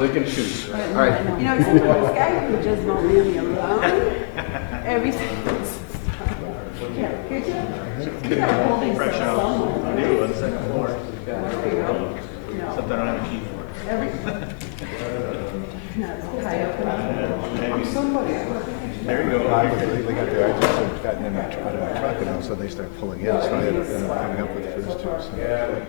They can choose. All right. You know, sometimes this guy who just won't leave me alone. Every single yeah, could you? You got holding Fresh stuff out. somewhere. I do, on the second floor. There you go. No. Except I don't have a key for it. Every. No, it's high up. I'm somebody. There you go. I got there. I just had gotten in my out of my truck, and all of a sudden they started pulling in. So I ended up hanging up with the first two. So.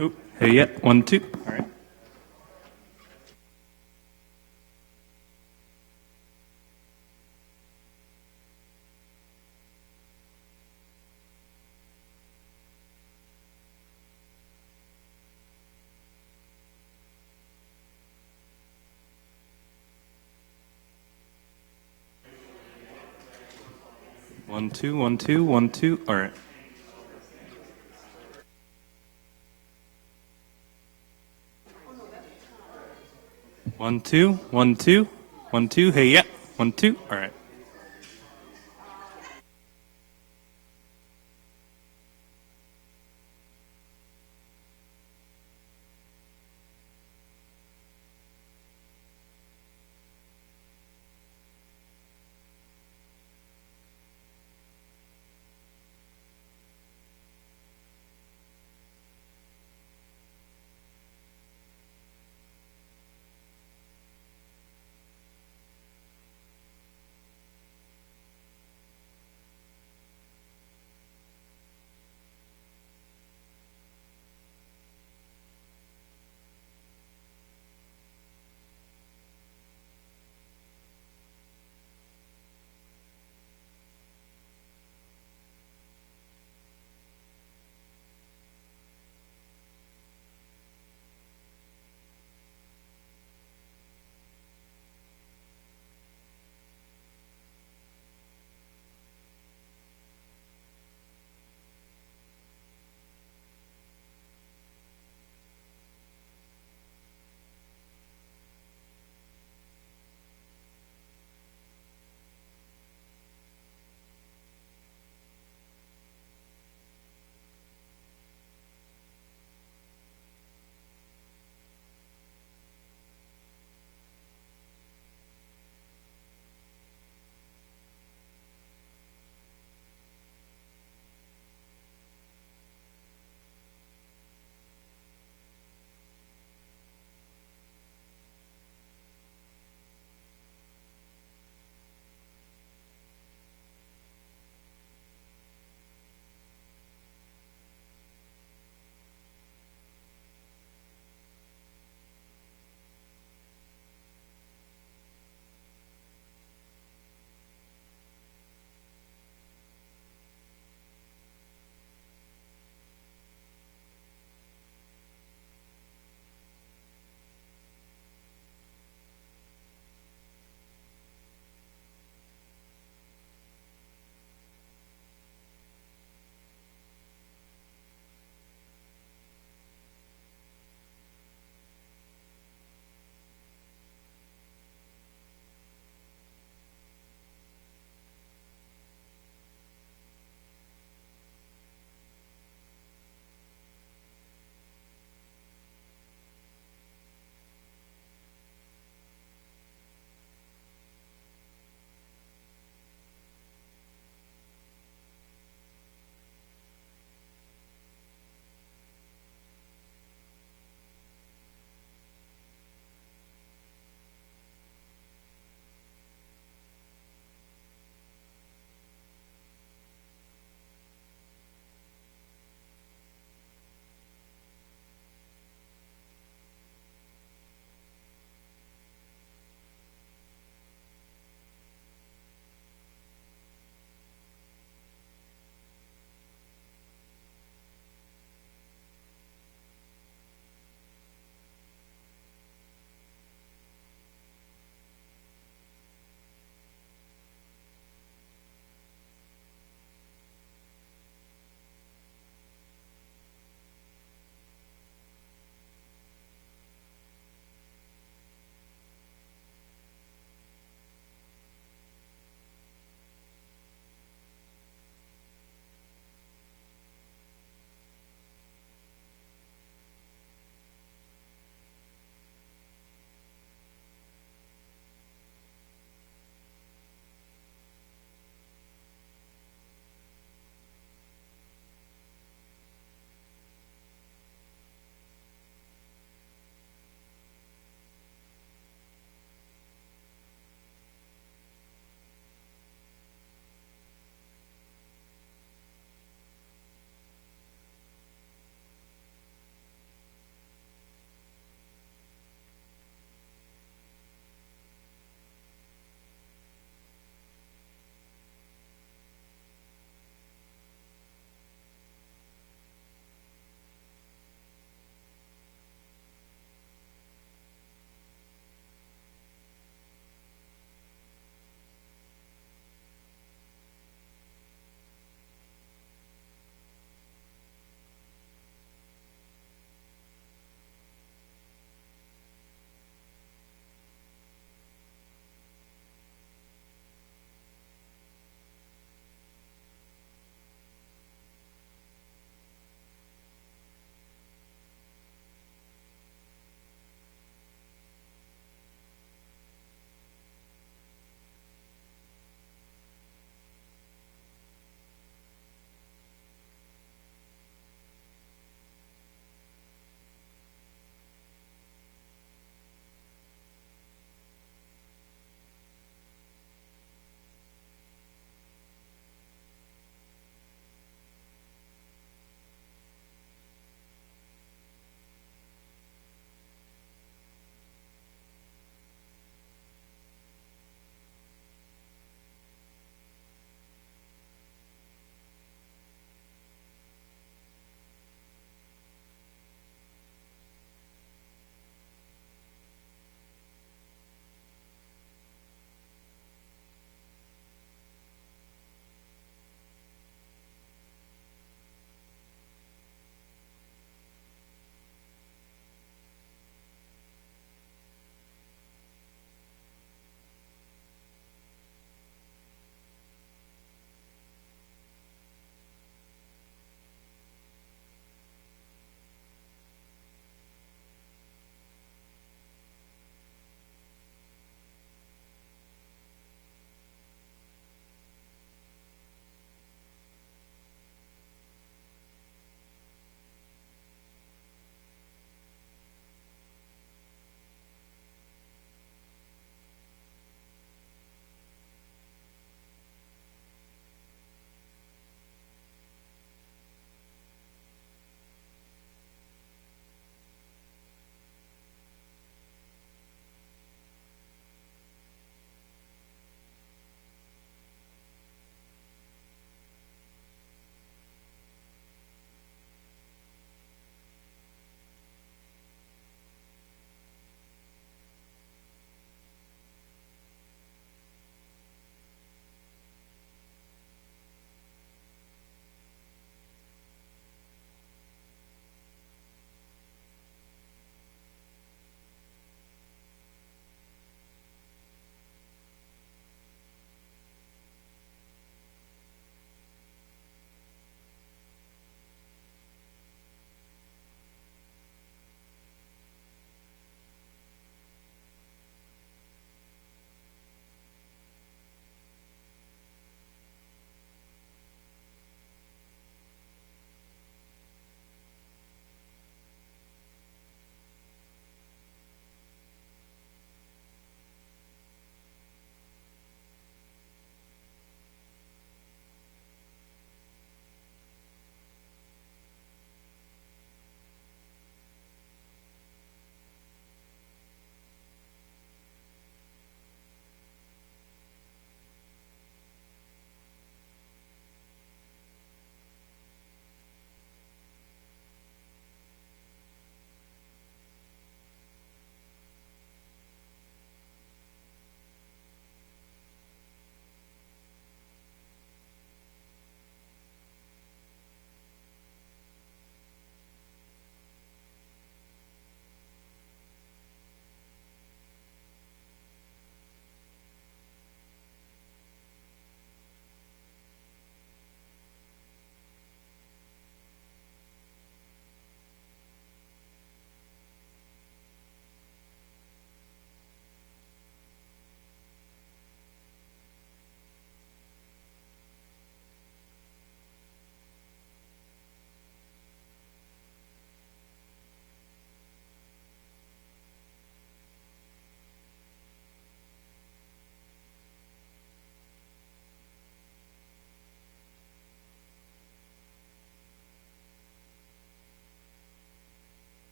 Ooh, hey, yeah, 1, 2. All right. One, two, 1, 2, 1, 2. All right. One, two, 1, 2, 1, 2. Hey, yeah, 1, 2. All right.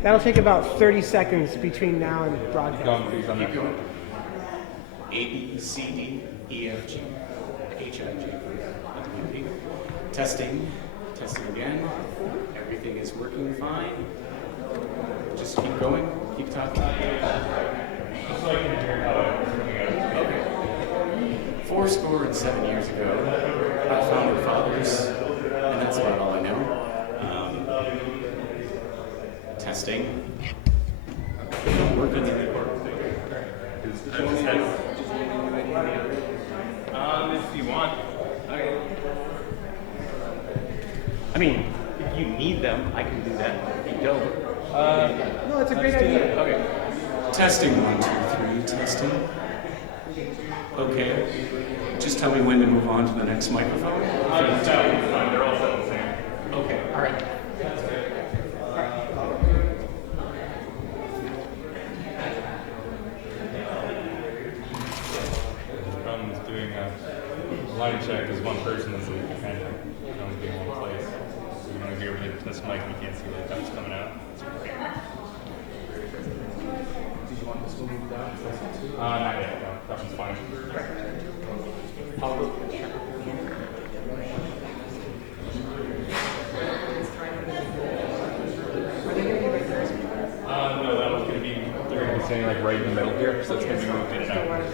That'll take about 30 seconds between now and broadcast. Keep going. A, B, C, D, E, F, G, H, I, J, W, P. Testing. Testing again. Everything is working fine. Just keep going. Keep talking. Okay. 87 years ago, I founded Fathers, and that's about all I know. Testing. Working in the court. If you want. I mean, if you need them, I can do that. If you don't. No, it's a great idea. Okay. Testing 1, 2, 3. Testing. Okay. Just tell me when to move on to the next microphone. Fine. They're all set the same. Okay. All right. The problem is doing a line check as one person is kind of only be in one place. So you want to hear everything this mic, you can't see where the cup's coming out. Did you want this one moved down? Not yet. No, that one's fine. I'll go. No, that one's going to be, they're going to be sitting like right in the middle here, so it's going to be moved in and out.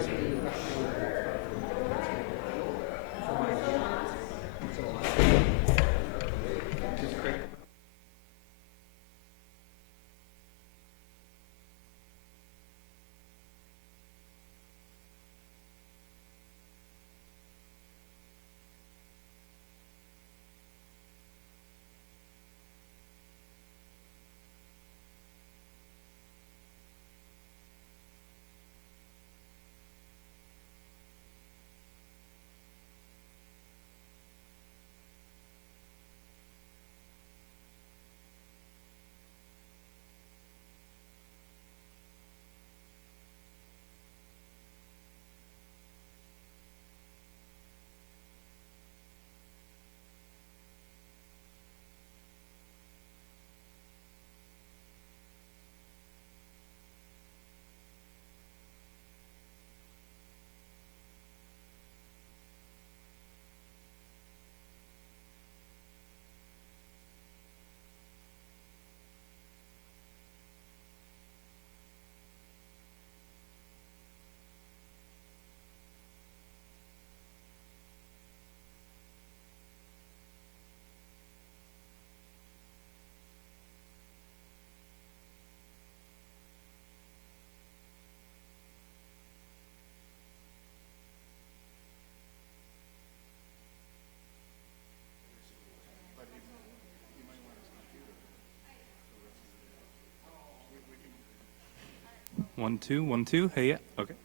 One, two, 1, 2. Hey, yeah. Okay.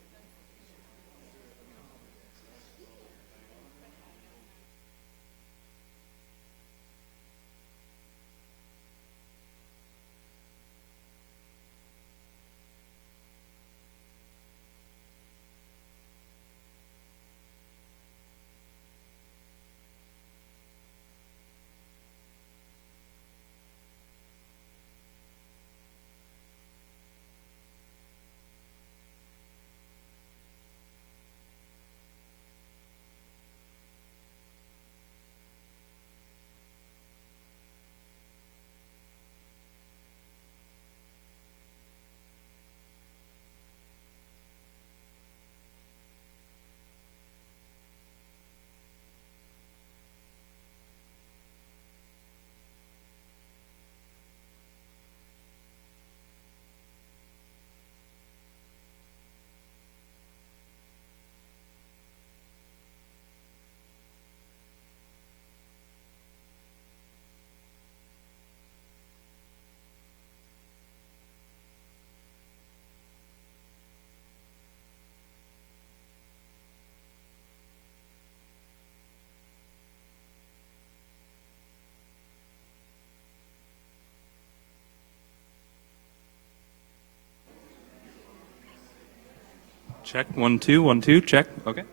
Check. 1, 2, 1, 2. Check. Okay.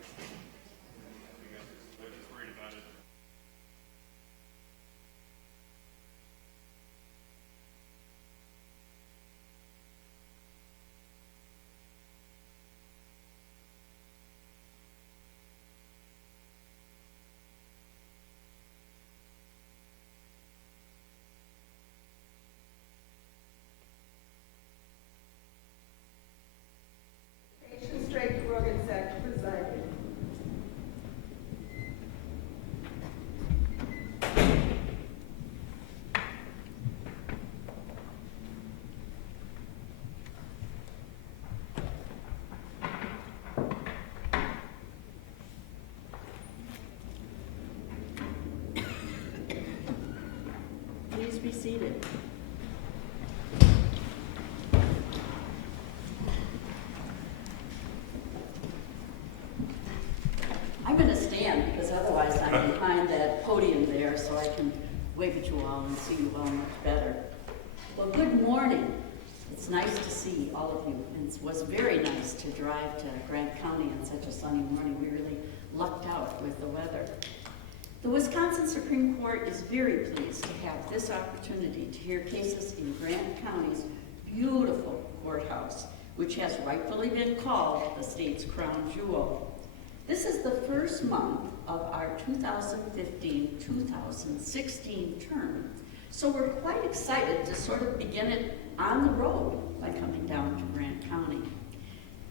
seated. I'm going to stand because otherwise I'm behind that podium there so I can wave at you all and see you all much better. Well, good morning. It's nice to see all of you. And it was very nice to drive to Grant County on such a sunny morning. We really lucked out with the weather. The Wisconsin Supreme Court is very pleased to have this opportunity to hear cases in Grant County's beautiful courthouse, which has rightfully been called the state's crown jewel. This is the first month of our 2015-2016 term, so we're quite excited to sort of begin it on the road by coming down to Grant County.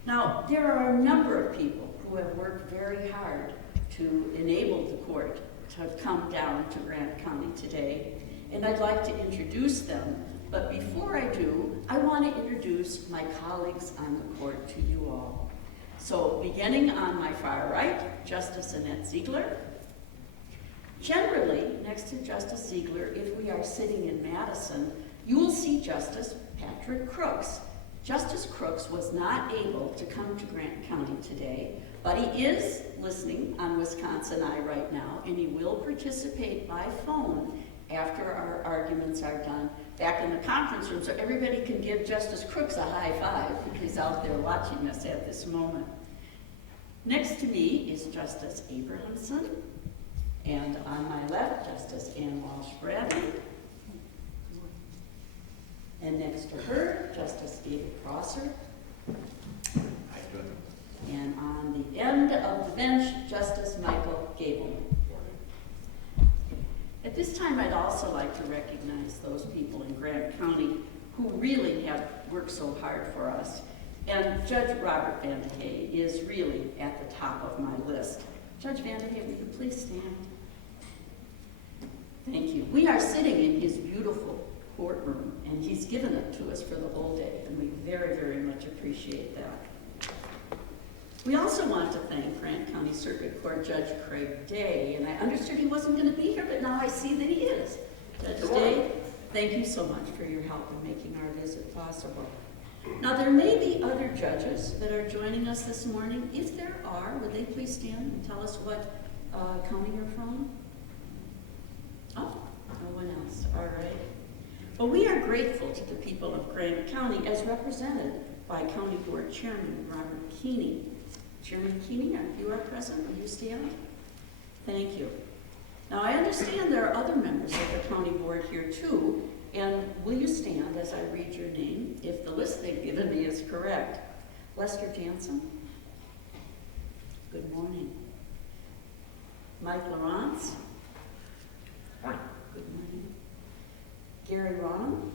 Now, there are a number of people who have worked very hard to enable the court to come down to Grant County today, and I'd like to introduce them. But before I do, I want to introduce my colleagues on the court to you all. So beginning on my far right, Justice Annette Ziegler. Generally, next to Justice Ziegler, if we are sitting in Madison, you will see Justice Patrick Crooks. Justice Crooks was not able to come to Grant County today, but he is listening on Wisconsin Eye right now, and he will participate by phone after our arguments are done back in the conference room, so everybody can give Justice Crooks a high five because he's out there watching us at this moment. Next to me is Justice Abrahamson, and on my left, Justice Ann Walsh-Bradley. And next to her, Justice David Prosser. And on the end of the bench, Justice Michael Gableman. At this time, I'd also like to recognize those people in Grant County who really have worked so hard for us. And Judge Robert Vandehey is really at the top of my list. Judge Vandehey, will you please stand? Thank you. We are sitting in his beautiful courtroom, and he's given it to us for the whole day, and we very, very much appreciate that. We also want to thank Grant County Circuit Court Judge Craig Day, and I understood he wasn't going to be here, but now I see that he is. Judge Day, thank you so much for your help in making our visit possible. Now, there may be other judges that are joining us this morning. If there are, would they please stand and tell us what county you're from? Oh, no one else. All right. Well, we are grateful to the people of Grant County as represented by County Board Chairman Robert Keeney. Chairman Keeney, if you are present, will you stand? Thank you. Now, I understand there are other members of the county board here too, and will you stand as I read your name if the list they've given me is correct? Lester Jansen. Good morning. Mike Lawrence. Morning. Good morning. Gary Ronham.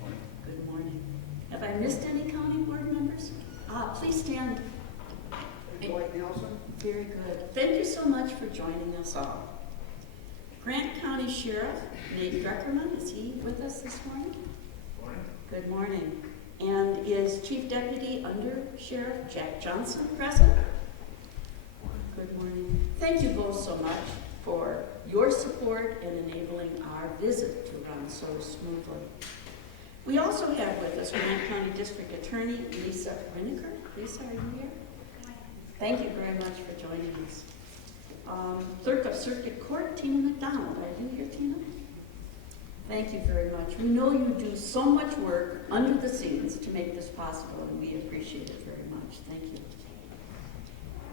Morning. Good morning. Have I missed any county board members? Please stand. Very good. Thank you so much for joining us all. Grant County Sheriff Nate Druckerman, is he with us this morning? Morning. Good morning. And is Chief Deputy Under Sheriff Jack Johnson present? Good morning. Thank you both so much for your support and enabling our visit to run so smoothly. We also have with us Grant County District Attorney Lisa Winokur. Lisa, are you here? Thank you very much for joining us. Clerk of Circuit Court, Tina McDonald. Are you here, Tina? Thank you very much. We know you do so much work under the scenes to make this possible, and we appreciate it very much. Thank you.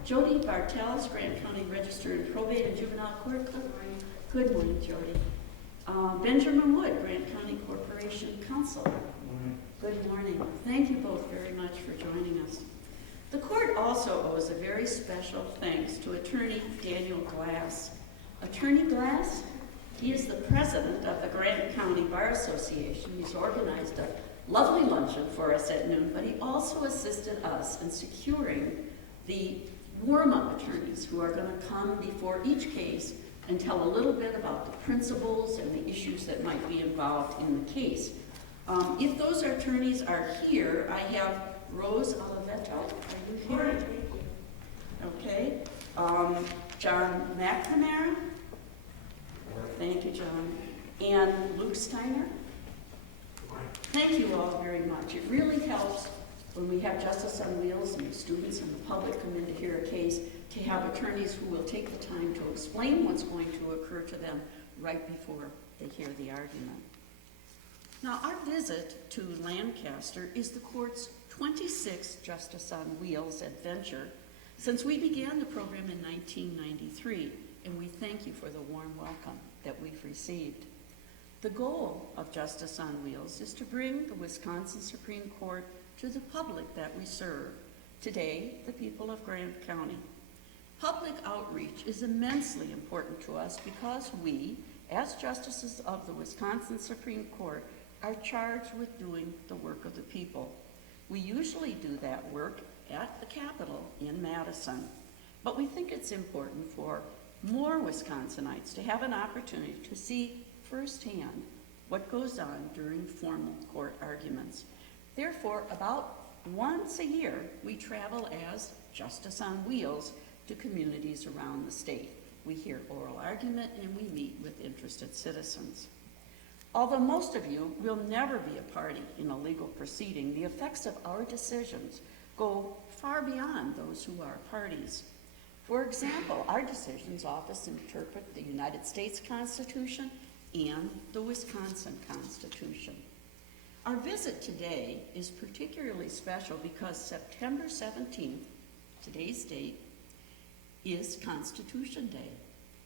Jody Bartels, Grant County Register and Probate and Juvenile Court Clerk. Good morning, Jody. Benjamin Wood, Grant County Corporation Counsel. Good morning. Thank you both very much for joining us. The court also owes a very special thanks to Attorney Daniel Glass. Attorney Glass, he is the president of the Grant County Bar Association. He's organized a lovely luncheon for us at noon, but he also assisted us in securing the warm-up attorneys who are going to come before each case and tell a little bit about the principles and the issues that might be involved in the case. If those attorneys are here, I have Rose Olivetto. Are you here? Okay. John McNamara. Thank you, John. and Luke Steiner. Thank you all very much. It really helps when we have Justice on Wheels and the students and the public come in to hear a case to have attorneys who will take the time to explain what's going to occur to them right before they hear the argument. Now, our visit to Lancaster is the court's 26th Justice on Wheels adventure since we began the program in 1993, and we thank you for the warm welcome that we've received. The goal of Justice on Wheels is to bring the Wisconsin Supreme Court to the public that we serve, today, the people of Grant County. Public outreach is immensely important to us because we, as justices of the Wisconsin Supreme Court, are charged with doing the work of the people. We usually do that work at the Capitol in Madison, but we think it's important for more Wisconsinites to have an opportunity to see firsthand what goes on during formal court arguments. Therefore, about once a year, we travel as Justice on Wheels to communities around the state. We hear oral argument and we meet with interested citizens. Although most of you will never be a party in a legal proceeding, the effects of our decisions go far beyond those who are parties. For example, our decisions often interpret the United States Constitution and the Wisconsin Constitution. Our visit today is particularly special because September 17th, today's date, is Constitution Day.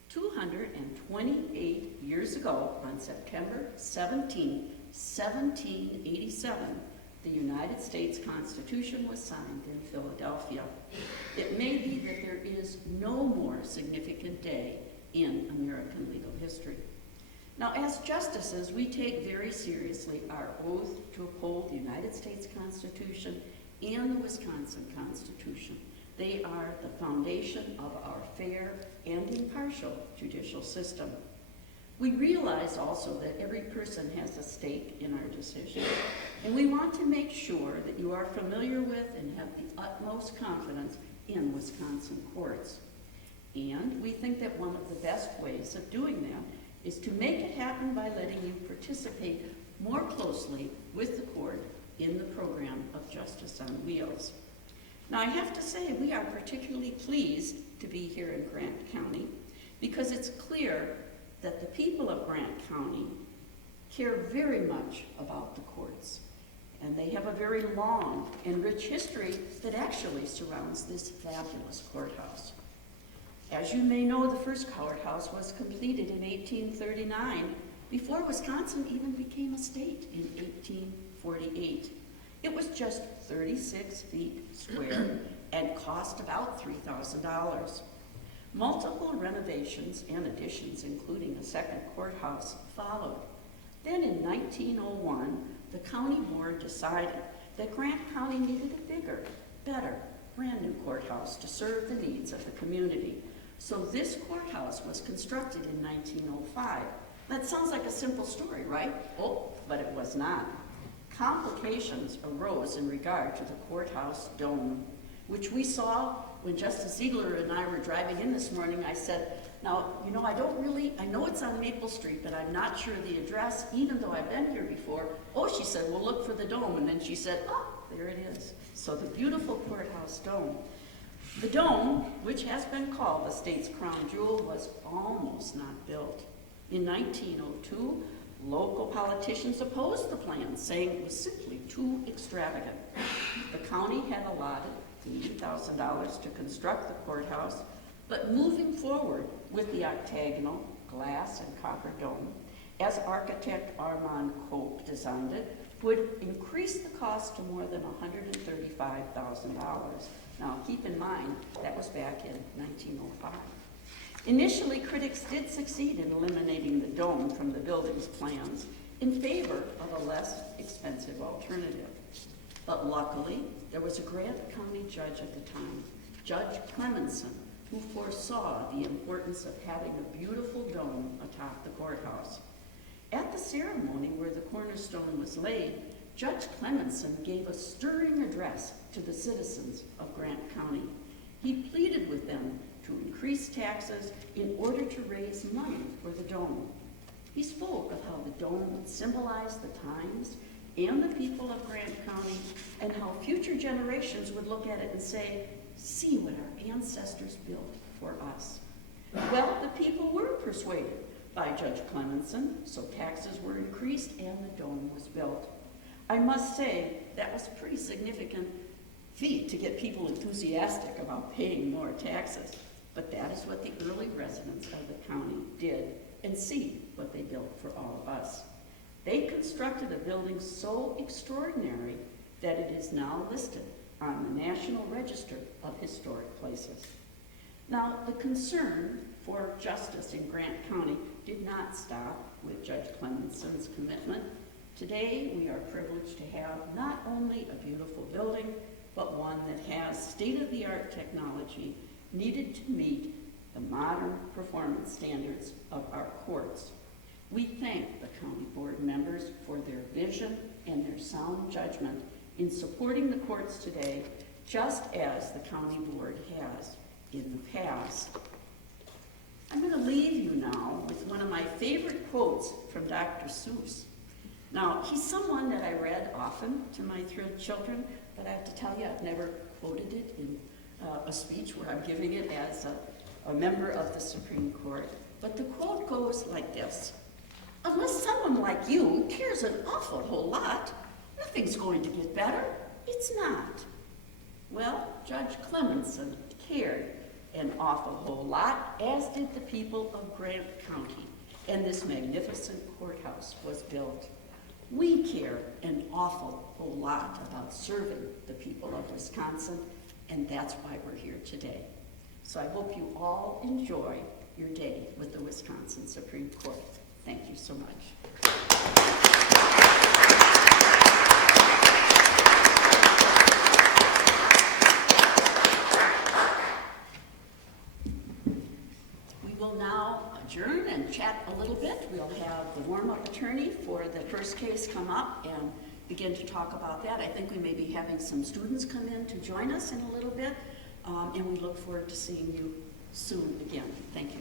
228 years ago, on September 17, 1787, the United States Constitution was signed in Philadelphia. It may be that there is no more significant day in American legal history. Now, as justices, we take very seriously our oath to uphold the United States Constitution and the Wisconsin Constitution. They are the foundation of our fair and impartial judicial system. We realize also that every person has a stake in our decision, and we want to make sure that you are familiar with and have the utmost confidence in Wisconsin courts. And we think that one of the best ways of doing that is to make it happen by letting you participate more closely with the court in the program of Justice on Wheels. Now, I have to say we are particularly pleased to be here in Grant County because it's clear that the people of Grant County care very much about the courts, and they have a very long and rich history that actually surrounds this fabulous courthouse. As you may know, the first courthouse was completed in 1839 before Wisconsin even became a state in 1848. It was just 36 feet square and cost about $3,000. Multiple renovations and additions, including a second courthouse, followed. Then in 1901, the county board decided that Grant County needed a bigger, better, brand new courthouse to serve the needs of the community. So this courthouse was constructed in 1905. That sounds like a simple story, right? Oh, but it was not. Complications arose in regard to the courthouse dome, which we saw when Justice Ziegler and I were driving in this morning. I said, now, you know, I know it's on Maple Street, but I'm not sure the address, even though I've been here before. Oh, she said, well, look for the dome. And then she said, oh, there it is. So the beautiful courthouse dome. The dome, which has been called the state's crown jewel, was almost not built. In 1902, local politicians opposed the plan, saying it was simply too extravagant. The county had allotted $80,000 to construct the courthouse, but moving forward with the octagonal glass and copper dome, as architect Armand Cope designed it, would increase the cost to more than $135,000. Now, keep in mind, that was back in 1905. Initially, critics did succeed in eliminating the dome from the building's plans in favor of a less expensive alternative. But luckily, there was a Grant County judge at the time, Judge Clemenson, who foresaw the importance of having a beautiful dome atop the courthouse. At the ceremony where the cornerstone was laid, Judge Clemenson gave a stirring address to the citizens of Grant County. He pleaded with them to increase taxes in order to raise money for the dome. He spoke of how the dome would symbolize the times and the people of Grant County, and how future generations would look at it and say, see what our ancestors built for us. Well, the people were persuaded by Judge Clemenson, so taxes were increased and the dome was built. I must say, that was a pretty significant feat to get people enthusiastic about paying more taxes. But that is what the early residents of the county did, and see what they built for all of us. They constructed a building so extraordinary that it is now listed on the National Register of Historic Places. Now, the concern for justice in Grant County did not stop with Judge Clemenson's commitment. Today, we are privileged to have not only a beautiful building, but one that has state-of-the-art technology needed to meet the modern performance standards of our courts. We thank the county board members for their vision and their sound judgment in supporting the courts today, just as the county board has in the past. I'm going to leave you now with one of my favorite quotes from Dr. Seuss. Now, he's someone that I read often to my 3 children, but I have to tell you, I've never quoted it in a speech where I'm giving it as a member of the Supreme Court. But the quote goes like this: unless someone like you cares an awful whole lot, nothing's going to get better. It's not. Well, Judge Clemenson cared an awful whole lot, as did the people of Grant County, and this magnificent courthouse was built. We care an awful whole lot about serving the people of Wisconsin, and that's why we're here today. So I hope you all enjoy your day with the Wisconsin Supreme Court. Thank you so much. We will now adjourn and chat a little bit. We'll have the warm-up attorney for the first case come up and begin to talk about that. I think we may be having some students come in to join us in a little bit, and we look forward to seeing you soon again. Thank you.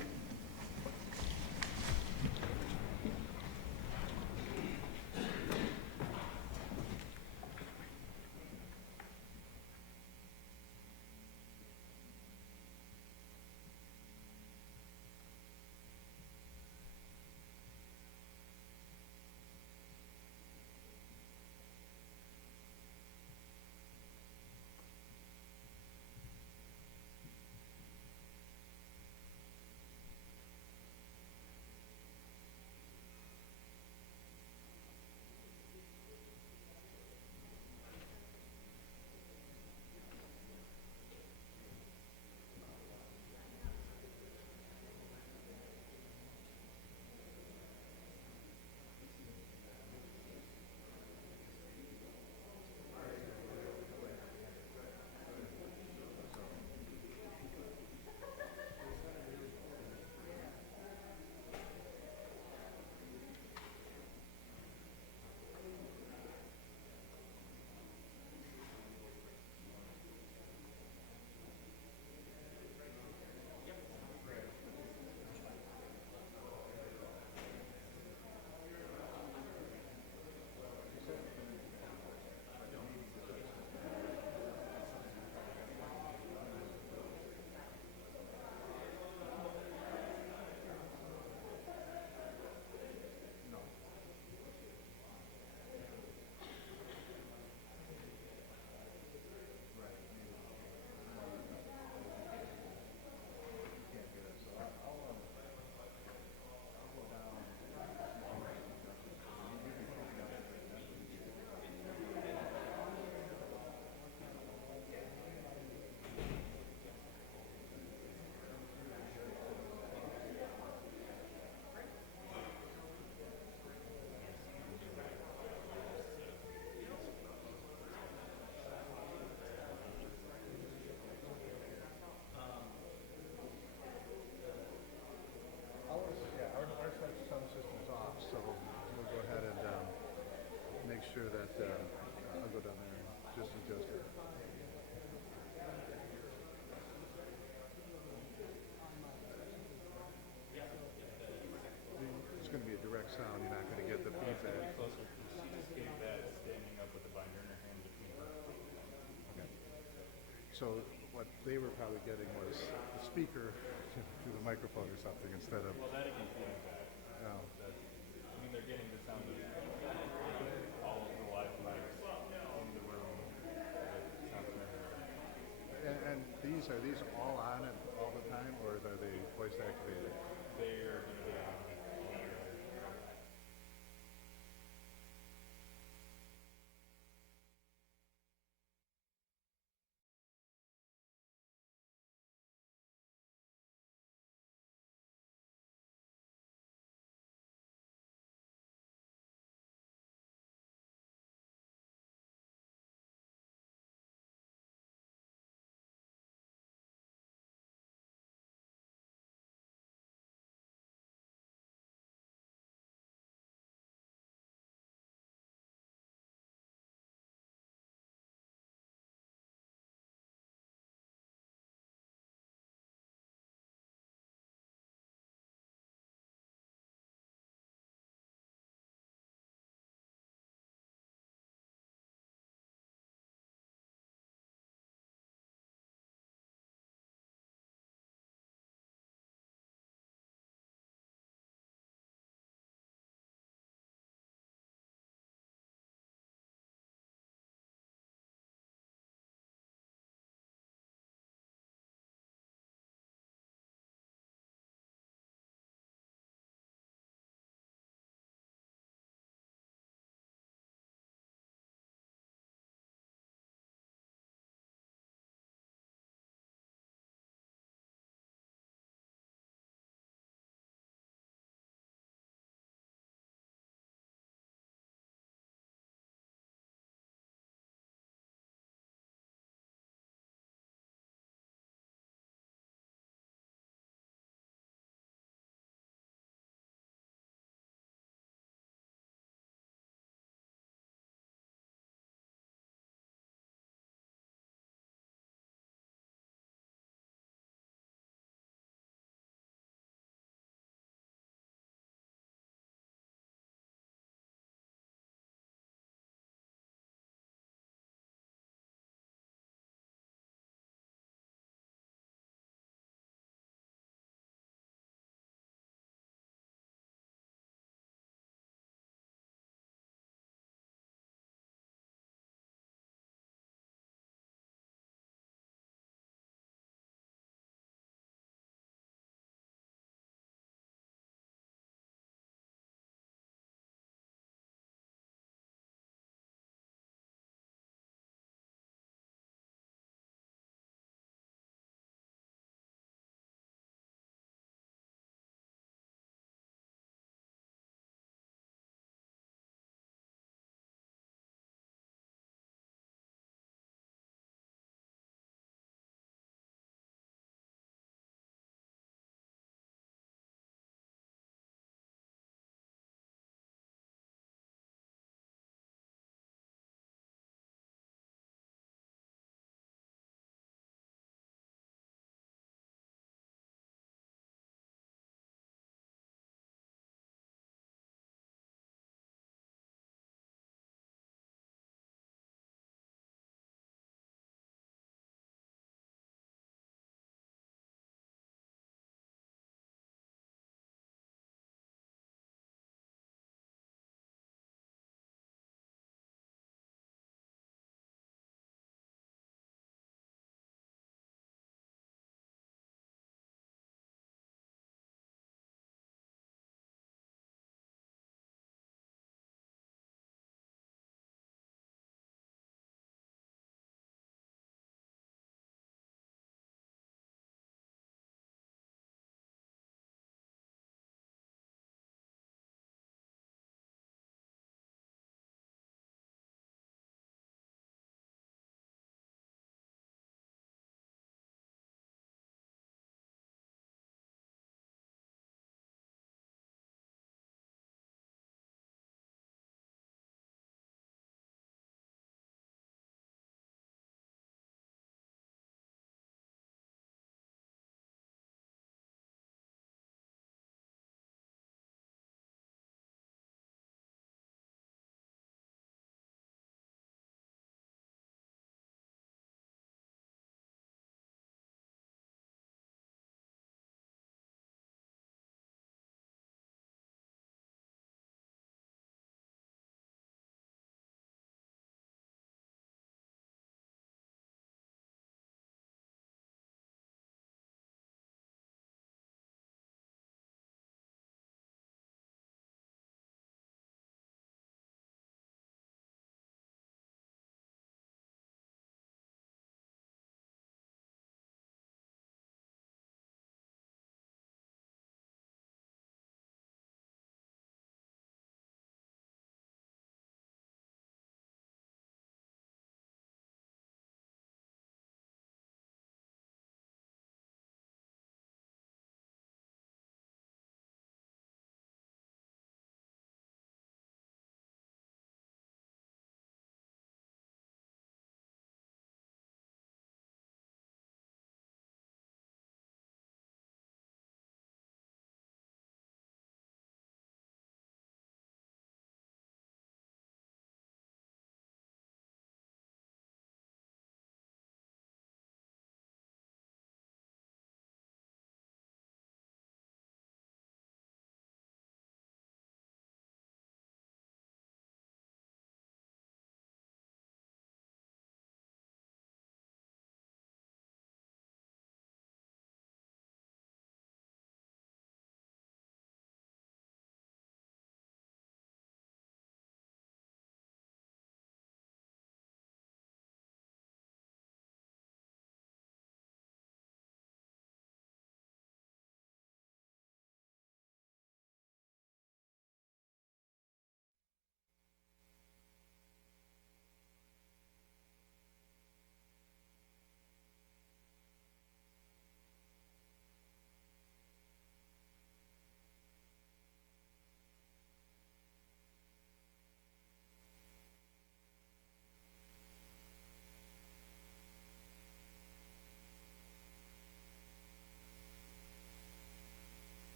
direct sound. You're not going to get the feedback. Closer. She just gave that standing up with the binder in her hand between her. Okay. So what they were probably getting was the speaker through the microphone or something instead of. Well, that again feedback. Oh. I mean, they're getting the sound of all of the live mics in the room. The sound from everywhere. And are these all on it all the time, or are they voice activated? They are going to be on.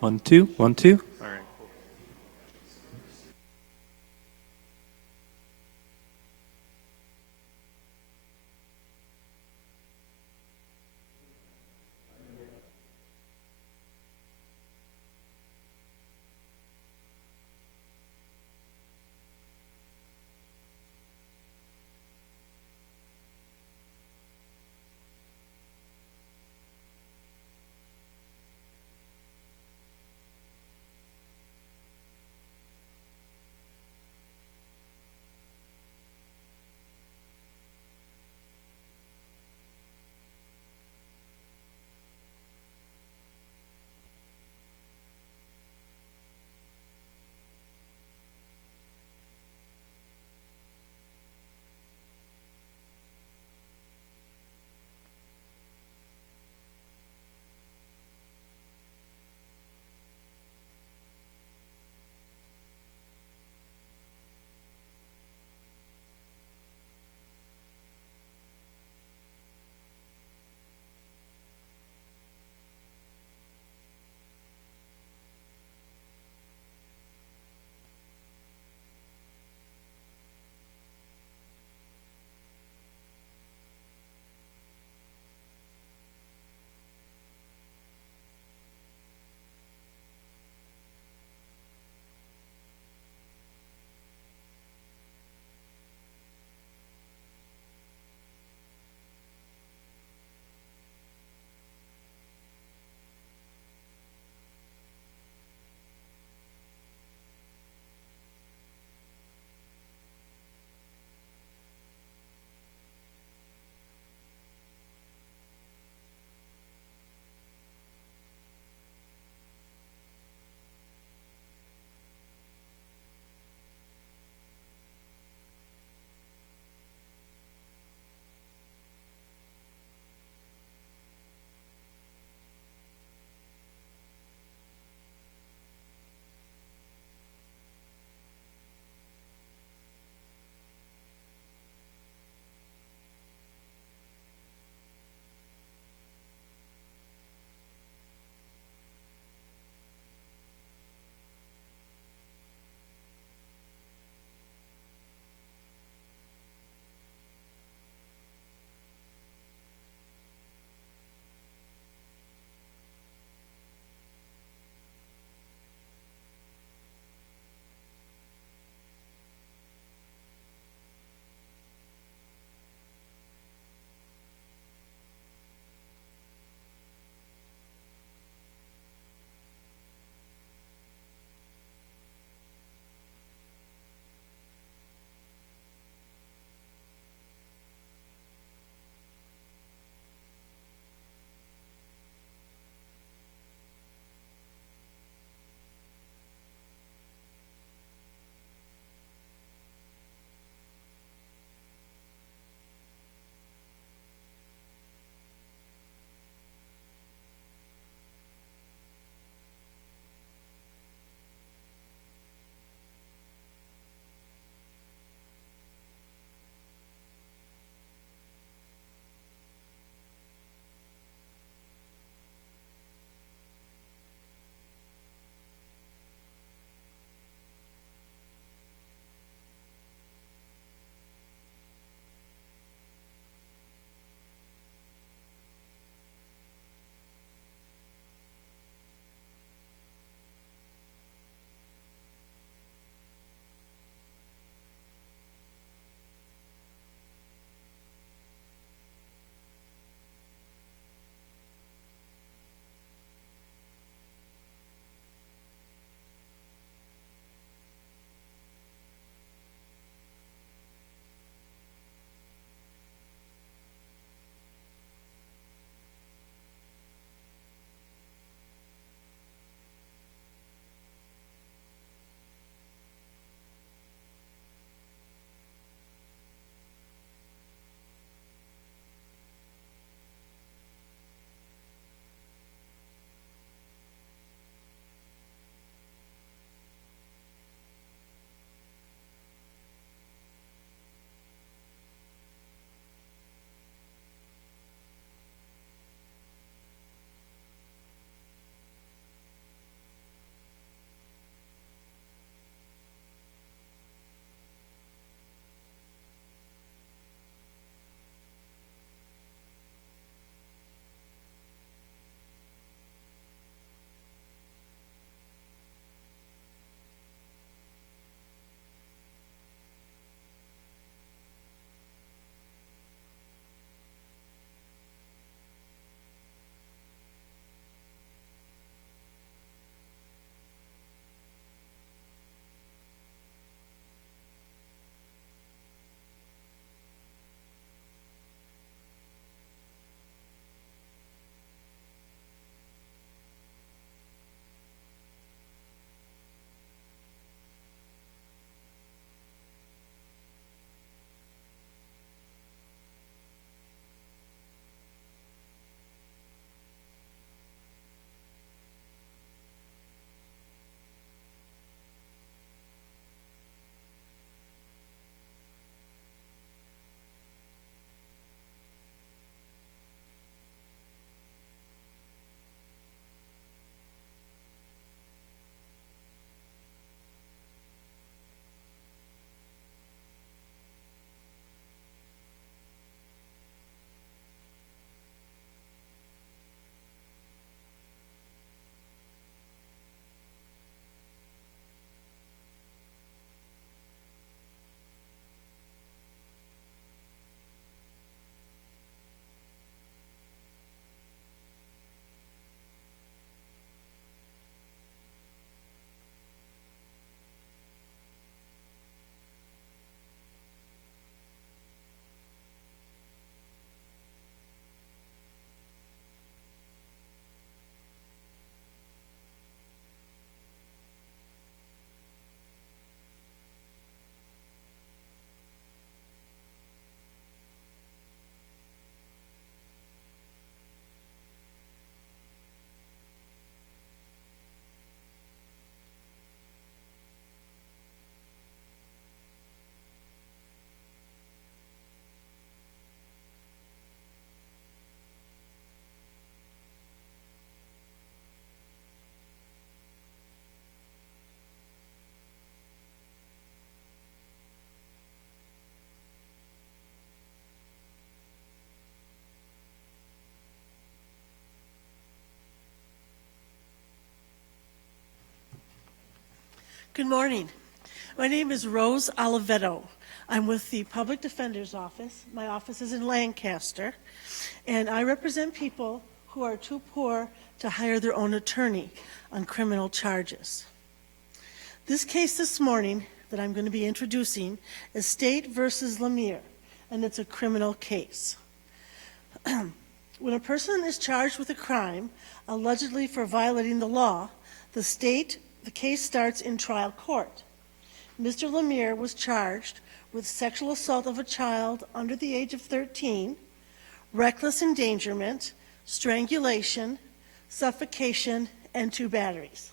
1, 2, 1, 2. All right, cool. Good morning. My name is Rose Olivetto. I'm with the Public Defender's Office. My office is in Lancaster, and I represent people who are too poor to hire their own attorney on criminal charges. This case this morning that I'm going to be introducing is State versus Lamir, and it's a criminal case. When a person is charged with a crime, allegedly for violating the law, the case starts in trial court. Mr. Lamir was charged with sexual assault of a child under the age of 13, reckless endangerment, strangulation, suffocation, and 2 batteries.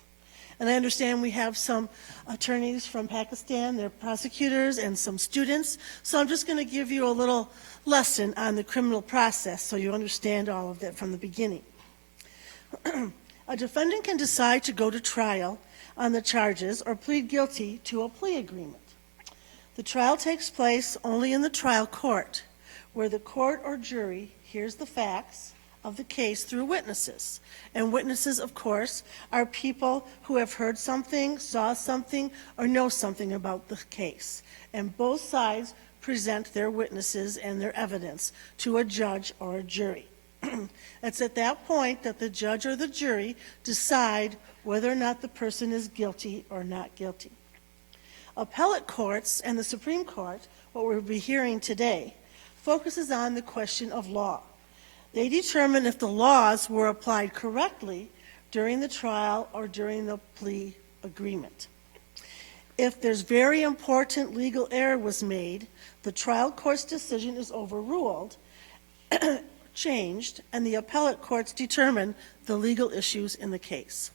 And I understand we have some attorneys from Pakistan, they're prosecutors, and some students. So I'm just going to give you a little lesson on the criminal process so you understand all of that from the beginning. A defendant can decide to go to trial on the charges or plead guilty to a plea agreement. The trial takes place only in the trial court, where the court or jury hears the facts of the case through witnesses. And witnesses, of course, are people who have heard something, saw something, or know something about the case. And both sides present their witnesses and their evidence to a judge or a jury. It's at that point that the judge or the jury decide whether or not the person is guilty or not guilty. Appellate courts and the Supreme Court, what we'll be hearing today, focuses on the question of law. They determine if the laws were applied correctly during the trial or during the plea agreement. If there's very important legal error was made, the trial court's decision is overruled, changed, and the appellate courts determine the legal issues in the case.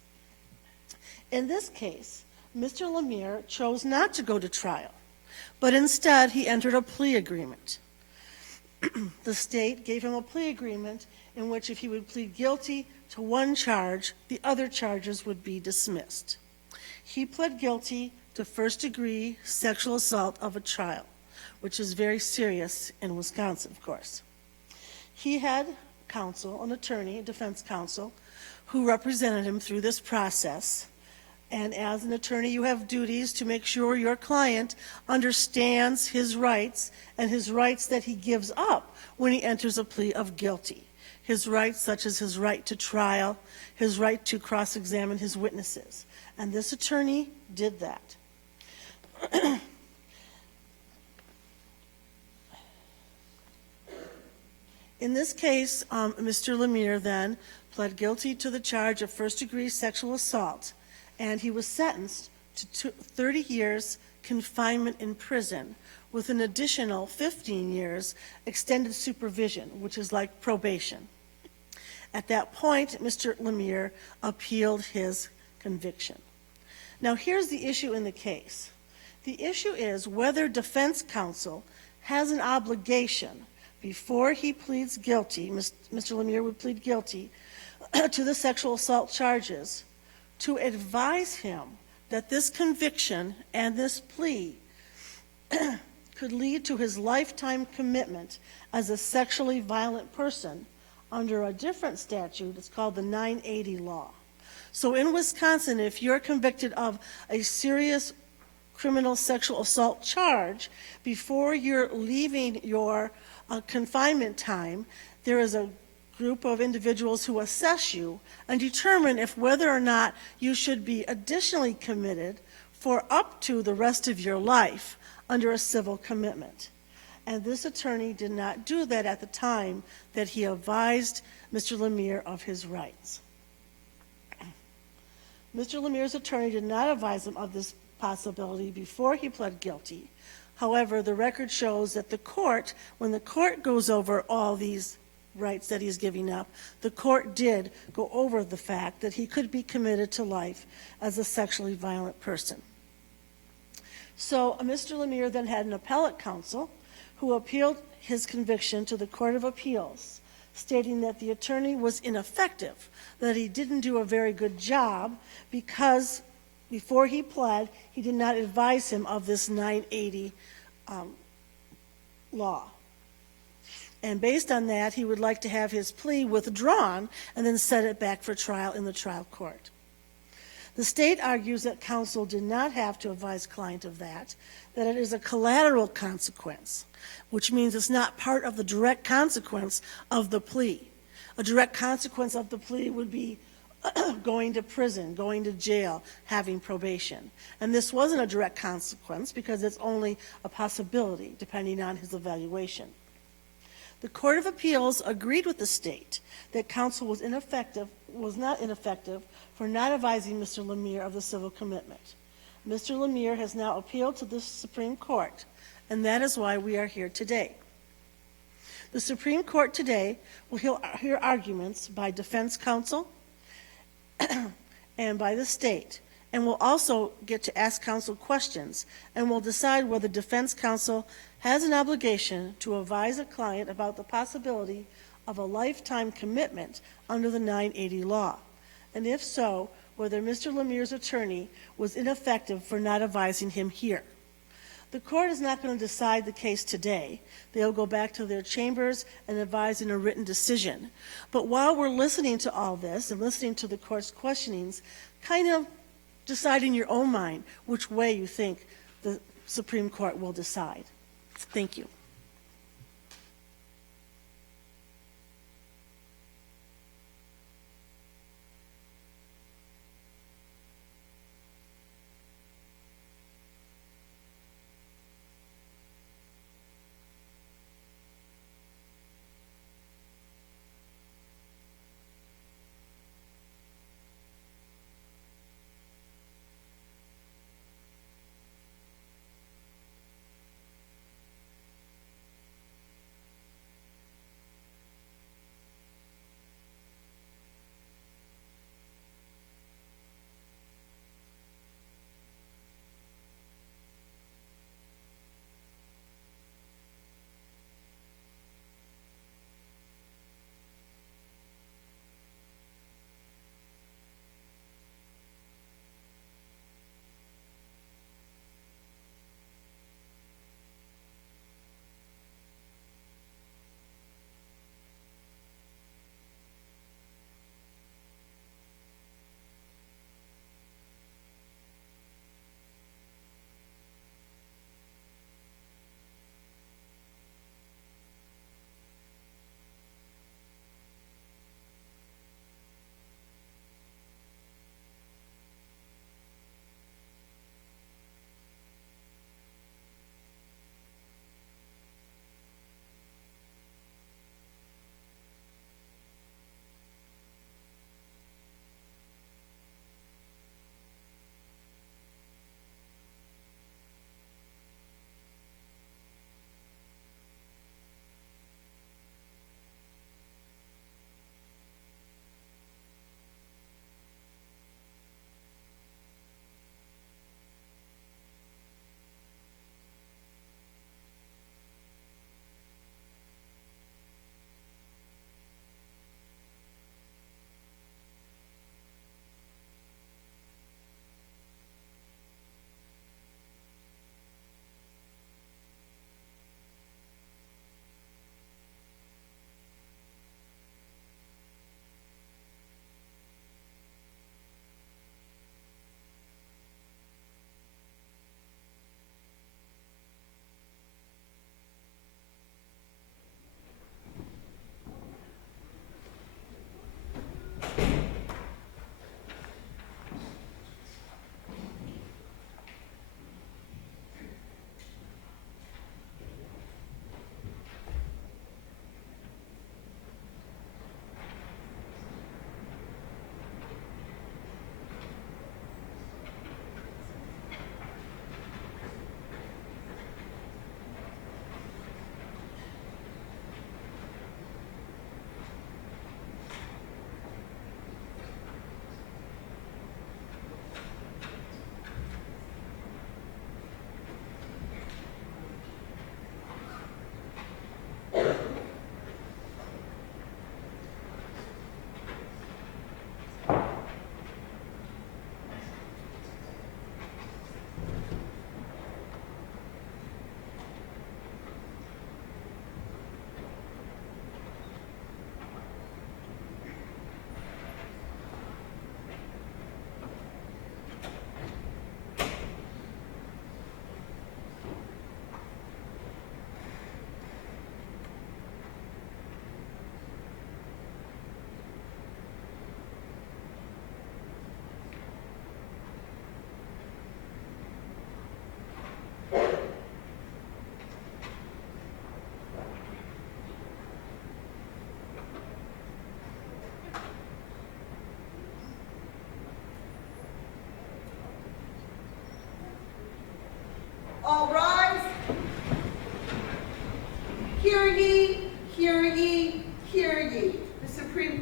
In this case, Mr. Lamir chose not to go to trial, but instead he entered a plea agreement. The state gave him a plea agreement in which if he would plead guilty to one charge, the other charges would be dismissed. He pled guilty to first-degree sexual assault of a child, which is very serious in Wisconsin, of course. He had counsel, an attorney, a defense counsel, who represented him through this process. And as an attorney, you have duties to make sure your client understands his rights and his rights that he gives up when he enters a plea of guilty. His rights such as his right to trial, his right to cross-examine his witnesses. And this attorney did that. In this case, Mr. Lamir then pled guilty to the charge of first-degree sexual assault, and he was sentenced to 30 years confinement in prison with an additional 15 years extended supervision, which is like probation. At that point, Mr. Lamir appealed his conviction. Now, here's the issue in the case. The issue is whether defense counsel has an obligation before he pleads guilty, Mr. Lamir would plead guilty to the sexual assault charges, to advise him that this conviction and this plea could lead to his lifetime commitment as a sexually violent person under a different statute. It's called the 980 law. So in Wisconsin, if you're convicted of a serious criminal sexual assault charge, before you're leaving your confinement time, there is a group of individuals who assess you and determine if whether or not you should be additionally committed for up to the rest of your life under a civil commitment. And this attorney did not do that at the time that he advised Mr. Lamir of his rights. Mr. Lamir's attorney did not advise him of this possibility before he pled guilty. However, the record shows that the court, when the court goes over all these rights that he's giving up, the court did go over the fact that he could be committed to life as a sexually violent person. So Mr. Lamir then had an appellate counsel who appealed his conviction to the Court of Appeals, stating that the attorney was ineffective, that he didn't do a very good job because before he pled, he did not advise him of this 980 law. And based on that, he would like to have his plea withdrawn and then set it back for trial in the trial court. The state argues that counsel did not have to advise client of that it is a collateral consequence, which means it's not part of the direct consequence of the plea. A direct consequence of the plea would be going to prison, going to jail, having probation. And this wasn't a direct consequence because it's only a possibility depending on his evaluation. The Court of Appeals agreed with the state that counsel was not ineffective for not advising Mr. Lamir of the civil commitment. Mr. Lamir has now appealed to the Supreme Court, and that is why we are here today. The Supreme Court today will hear arguments by defense counsel and by the state, and will also get to ask counsel questions, and will decide whether defense counsel has an obligation to advise a client about the possibility of a lifetime commitment under the 980 law, and if so, whether Mr. Lamir's attorney was ineffective for not advising him here. The court is not going to decide the case today. They'll go back to their chambers and advise in a written decision. But while we're listening to all this and listening to the court's questionings, kind of decide in your own mind which way you think the Supreme Court will decide. Thank you.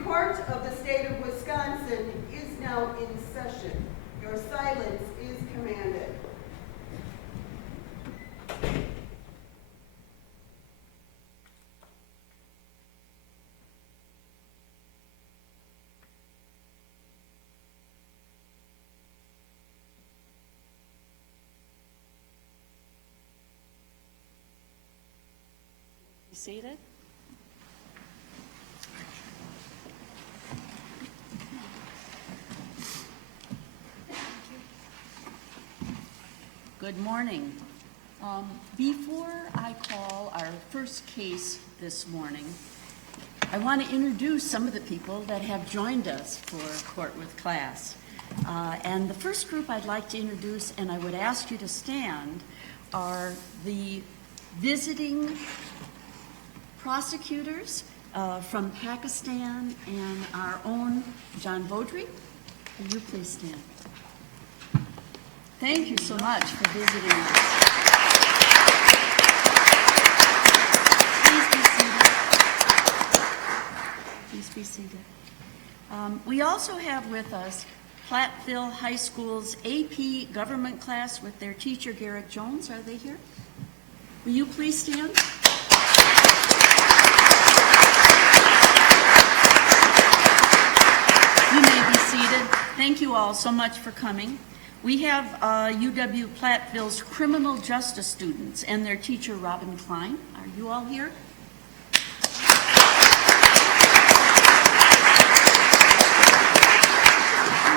Court of the State of Wisconsin is now in session. Your silence is commanded. Be seated. Good morning. Before I call our first case this morning, I want to introduce some of the people that have joined us for Court with Class. And the first group I'd like to introduce, and I would ask you to stand, are the visiting prosecutors from Pakistan and our own John Baudry. Will you please stand? Thank you so much for visiting us. Please be seated. We also have with us Platteville High School's AP Government class with their teacher, Garrett Jones. Are they here? Will you please stand? You may be seated. Thank you all so much for coming. We have UW Platteville's criminal justice students and their teacher, Robin Klein. Are you all here?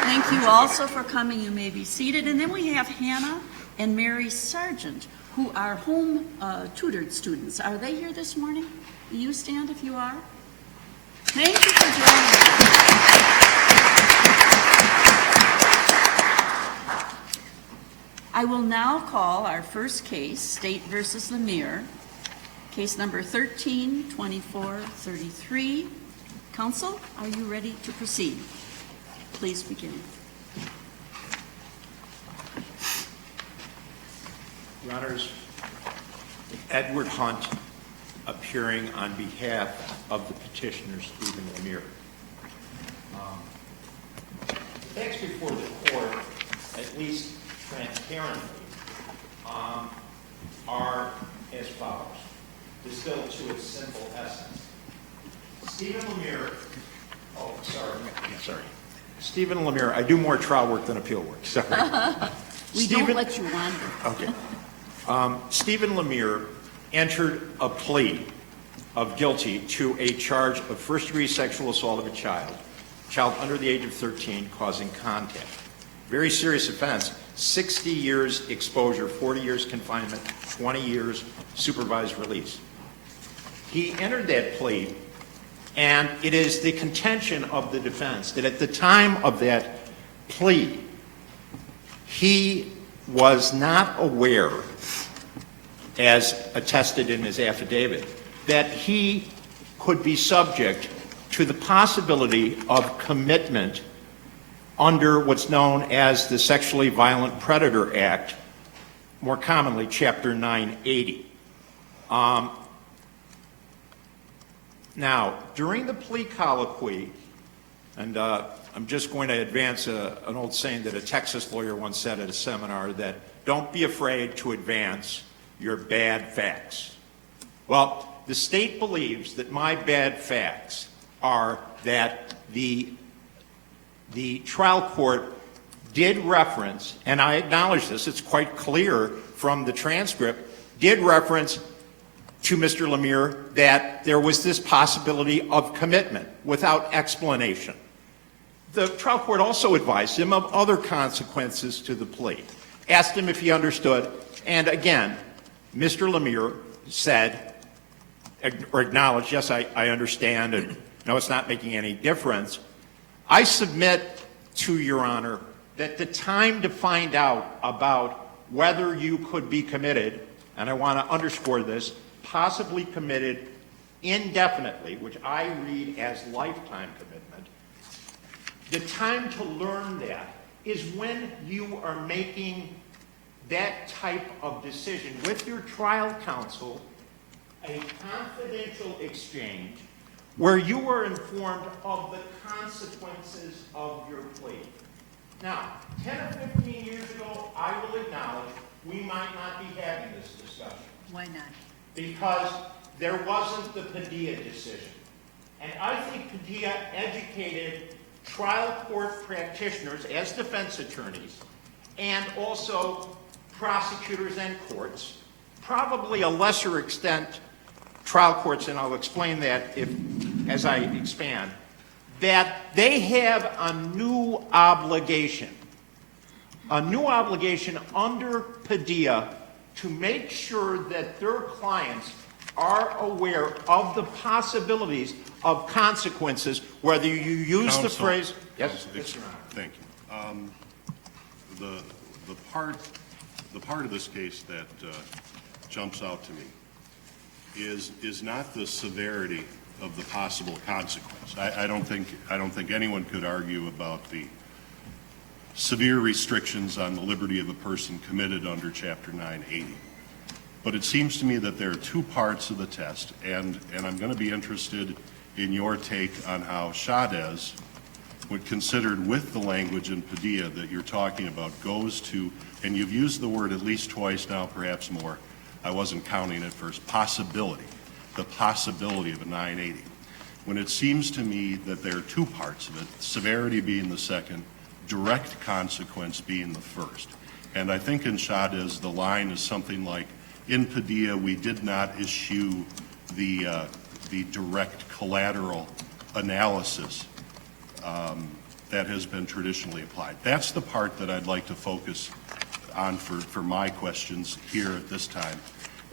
Thank you also for coming. You may be seated. And then we have Hannah and Mary Sargent, who are home tutored students. Are they here this morning? Will you stand if you are? Thank you for joining us. I will now call our first case, State versus Lamir, case number 13-2433. Counsel, are you ready to proceed? Please begin. Your Honors, Edward Hunt appearing on behalf of the petitioner, Stephen Lamir. The facts before the court, at least transparently, are as follows, distilled to its simple essence. Stephen Lamir, Stephen Lamir, I do more trial work than appeal work, sorry. Don't let you wander. Okay. Stephen Lamir entered a plea of guilty to a charge of first-degree sexual assault of a child under the age of 13, causing contact. Very serious offense, 60 years exposure, 40 years confinement, 20 years supervised release. He entered that plea, and it is the contention of the defense that at the time of that plea, he was not aware, as attested in his affidavit, that he could be subject to the possibility of commitment under what's known as the Sexually Violent Predator Act, more commonly Chapter 980. Now, during the plea colloquy, and I'm just going to advance an old saying that a Texas lawyer once said at a seminar, that don't be afraid to advance your bad facts. Well, the state believes that my bad facts are that the trial court did reference, and I acknowledge this, it's quite clear from the transcript, did reference to Mr. Lamir that there was this possibility of commitment without explanation. The trial court also advised him of other consequences to the plea, asked him if he understood, and again, Mr. Lamir said, or acknowledged, yes, I understand, and no, it's not making any difference. I submit to Your Honor that the time to find out about whether you could be committed, and I want to underscore this, possibly committed indefinitely, which I read as lifetime commitment, the time to learn that is when you are making that type of decision with your trial counsel, a confidential exchange where you were informed of the consequences of your plea. Now, 10 or 15 years ago, I will acknowledge we might not be having this discussion. Why not? Because there wasn't the Padilla decision. And I think Padilla educated trial court practitioners as defense attorneys and also prosecutors and courts, probably a lesser extent trial courts, and I'll explain that as I expand, that they have a new obligation under Padilla to make sure that their clients are aware of the possibilities of consequences, whether you use the phrase. Yes, Mr. Honor. Thank you. The part of this case that jumps out to me is not the severity of the possible consequence. I don't think anyone could argue about the severe restrictions on the liberty of a person committed under Chapter 980. But it seems to me that there are two parts of the test, and I'm going to be interested in your take on how Chavez, when considered with the language in Padilla that you're talking about, goes to, and you've used the word at least twice now, perhaps more, I wasn't counting at first, possibility, the possibility of a 980. When it seems to me that there are two parts of it, severity being the second, direct consequence being the first. And I think in Chavez the line is something like, in Padilla we did not issue the direct collateral analysis that has been traditionally applied. That's the part that I'd like to focus on for my questions here at this time,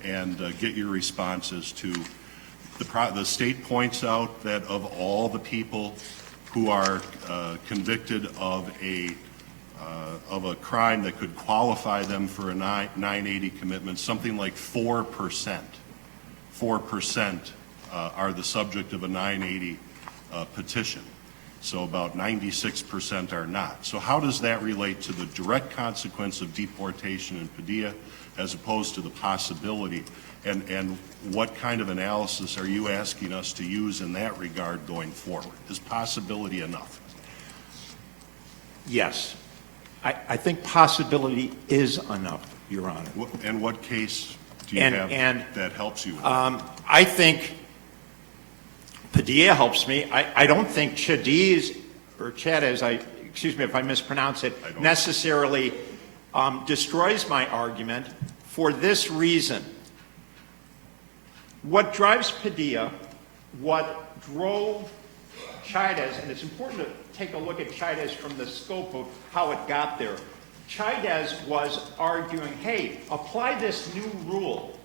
and get your responses to. The state points out that of all the people who are convicted of a crime that could qualify them for a 980 commitment, something like 4% are the subject of a 980 petition. So about 96% are not. So how does that relate to the direct consequence of deportation in Padilla as opposed to the possibility? And what kind of analysis are you asking us to use in that regard going forward? Is possibility enough? Yes. I think possibility is enough, Your Honor. And what case do you have that helps you with that? I think Padilla helps me. I don't think Chavez, excuse me if I mispronounce it, necessarily destroys my argument for this reason. What drives Padilla, what drove Chavez, and it's important to take a look at Chavez from the scope of how it got there. Chavez was arguing, hey, apply this new rule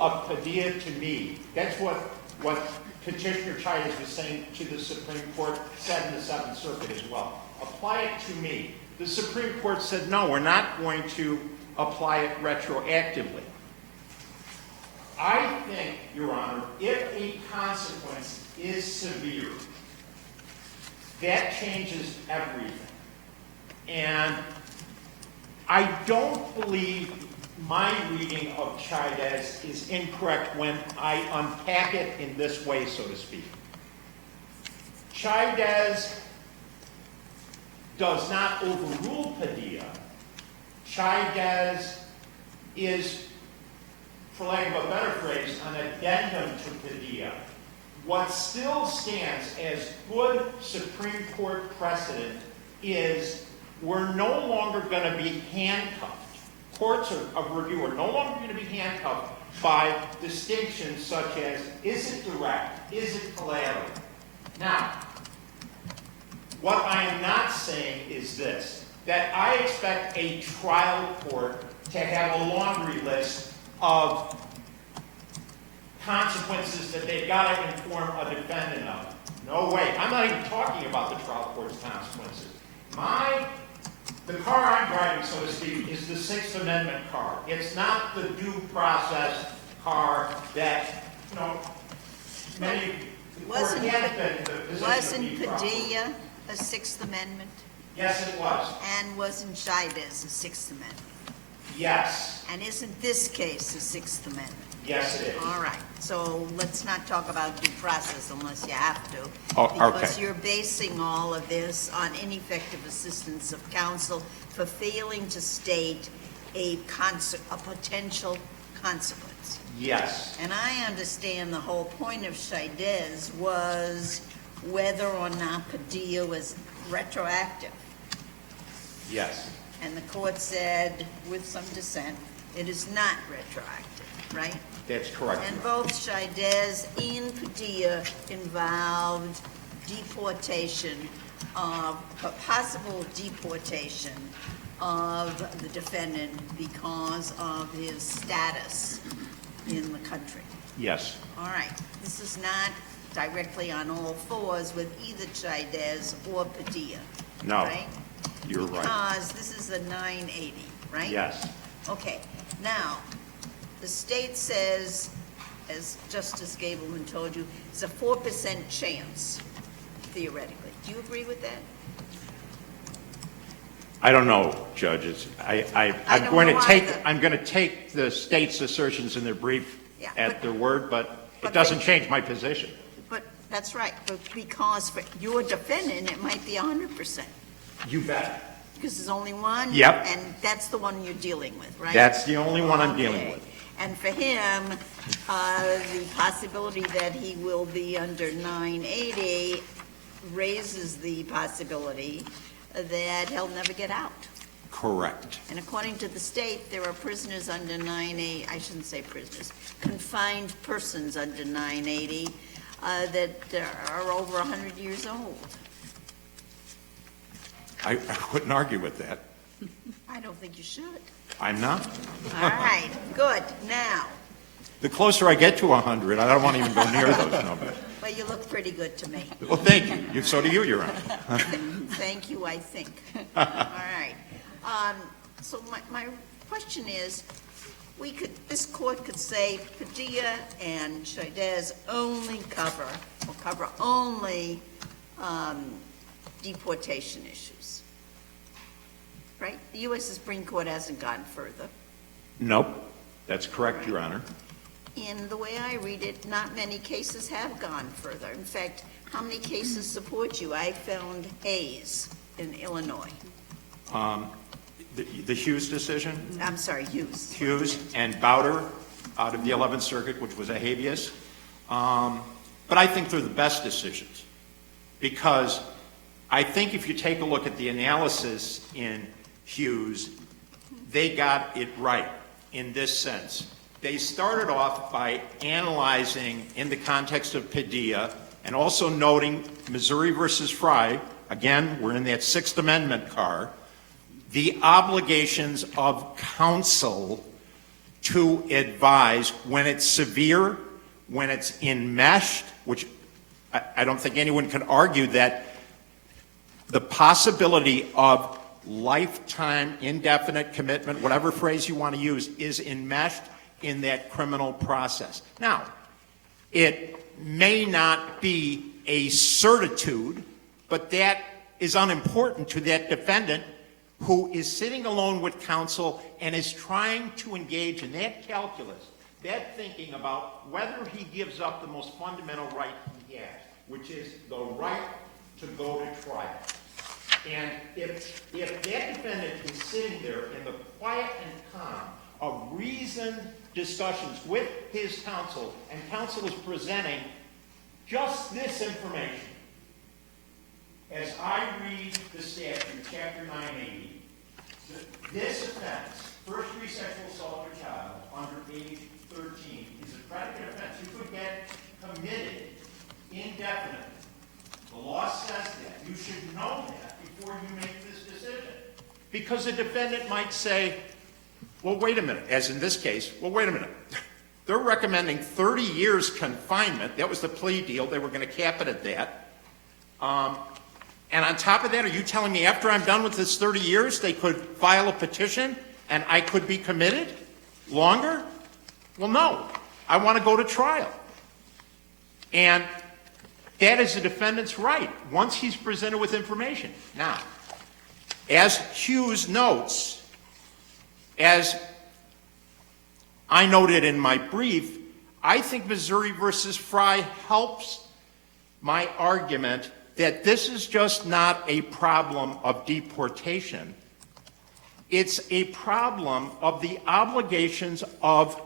of Padilla to me. That's what Petitioner Chavez was saying to the Supreme Court, said in the Seventh Circuit as well. Apply it to me. The Supreme Court said, no, we're not going to apply it retroactively. I think, Your Honor, if a consequence is severe, that changes everything. And I don't believe my reading of Chavez is incorrect when I unpack it in this way, so to speak. Chavez does not overrule Padilla. Chavez is, for lack of a better phrase, an addendum to Padilla. What still stands as good Supreme Court precedent is we're no longer going to be handcuffed. Courts of review are no longer going to be handcuffed by distinctions such as, is it direct, is it collateral? Now, what I am not saying is this, that I expect a trial court to have a laundry list of consequences that they've got to inform a defendant of. No way. I'm not even talking about the trial court's consequences. The car I'm driving, so to speak, is the Sixth Amendment car. It's not the due process car that, many Wasn't Padilla a Sixth Amendment? Yes, it was. And wasn't Chavez a Sixth Amendment? Yes. And isn't this case a Sixth Amendment? Yes, it is. All right, so let's not talk about due process unless you have to. Oh, okay. Because you're basing all of this on ineffective assistance of counsel for failing to state a potential consequence. Yes. And I understand the whole point of Chaidez was whether or not Padilla was retroactive. Yes. And the court said, with some dissent, it is not retroactive, right? That's correct. And both Chaidez and Padilla involved deportation of, possible deportation of the defendant because of his status in the country. Yes. All right, this is not directly on all fours with either Chaidez or Padilla. No, right? you're right. Because this is a 980, right? Yes. Okay, now, the state says, as Justice Gableman told you, it's a 4% chance, theoretically. Do you agree with that? I don't know, judges. I'm don't going to know take, either. I'm going to take the state's assertions in their brief Yeah, at but- their word, but but it doesn't they- change my position. But, that's right, but because for your defendant, it might be 100%, You bet. because there's only one. Yep. And that's the one you're dealing with, right? That's the only one I'm dealing Okay. with. And for him, the possibility that he will be under 980 raises the possibility that he'll never get out. Correct. And according to the state, there are prisoners under 980, I shouldn't say prisoners, confined persons under 980 that are over 100 years old. I wouldn't argue with that. I don't think you should. I'm not. All right, good. Now, The closer I get to 100, I don't want to even go near those numbers. well, you look pretty good to me. Well, thank you. So do you, Your Honor. Thank you, I think. All right. So my question is, this court could say Padilla and Chaidez only cover only deportation issues, right? The U.S. Supreme Court hasn't gone further. Nope. That's correct, Your Honor. In the way I read it, not many cases have gone further. In fact, how many cases support you? I found Hayes in Illinois. The Hughes decision, I'm sorry, Hughes. Hughes and Bowder out of the 11th Circuit, which was a habeas. But I think they're the best decisions because I think if you take a look at the analysis in Hughes, they got it right in this sense. They started off by analyzing in the context of Padilla and also noting Missouri versus Frye, again, we're in that Sixth Amendment car, the obligations of counsel to advise when it's severe, when it's enmeshed, which I don't think anyone can argue that the possibility of lifetime, indefinite commitment, whatever phrase you want to use, is enmeshed in that criminal process. Now, it may not be a certitude, but that is unimportant to that defendant who is sitting alone with counsel and is trying to engage in that calculus, that thinking about whether he gives up the most fundamental right he has, which is the right to go to trial. And if that defendant is sitting there in the quiet and calm of reasoned discussions with his counsel, and counsel is presenting just this information, as I read the statute, chapter 980, this offense, first-degree sexual assault of a child under age 13, is a predicate offense. You could get committed indefinitely. The law says that. You should know that before you make this decision. Because the defendant might say, well, wait a minute, as in this case, well, wait a minute. They're recommending 30 years confinement. That was the plea deal. They were going to cap it at that. And on top of that, are you telling me after I'm done with this 30 years, they could file a petition and I could be committed longer? Well, no. I want to go to trial. And that is the defendant's right once he's presented with information. Now, as Hughes notes, as I noted in my brief, I think Missouri versus Fry helps my argument that this is just not a problem of deportation. It's a problem of the obligations of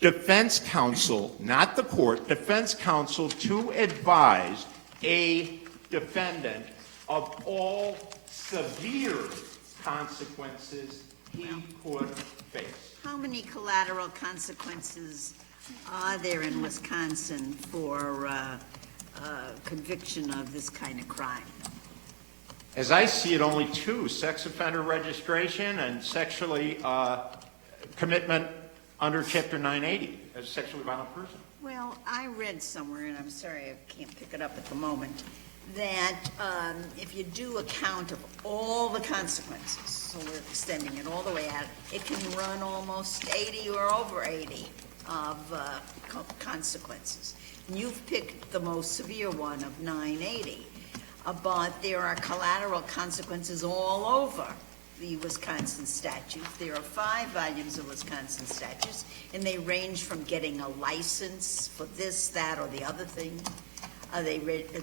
defense counsel, not the court, defense counsel to advise a defendant of all severe consequences he could face. How many collateral consequences are there in Wisconsin for conviction of this kind of crime? As I see it, only two: sex offender registration and sexually commitment under Chapter 980 as a sexually violent person. Well, I read somewhere, and I'm sorry I can't pick it up at the moment, that if you do a count of all the consequences, so we're extending it all the way out, it can run almost 80 or over 80 of consequences. And you've picked the most severe one of 980, but there are collateral consequences all over the Wisconsin statutes. There are 5 volumes of Wisconsin statutes, and they range from getting a license for this, that, or the other thing.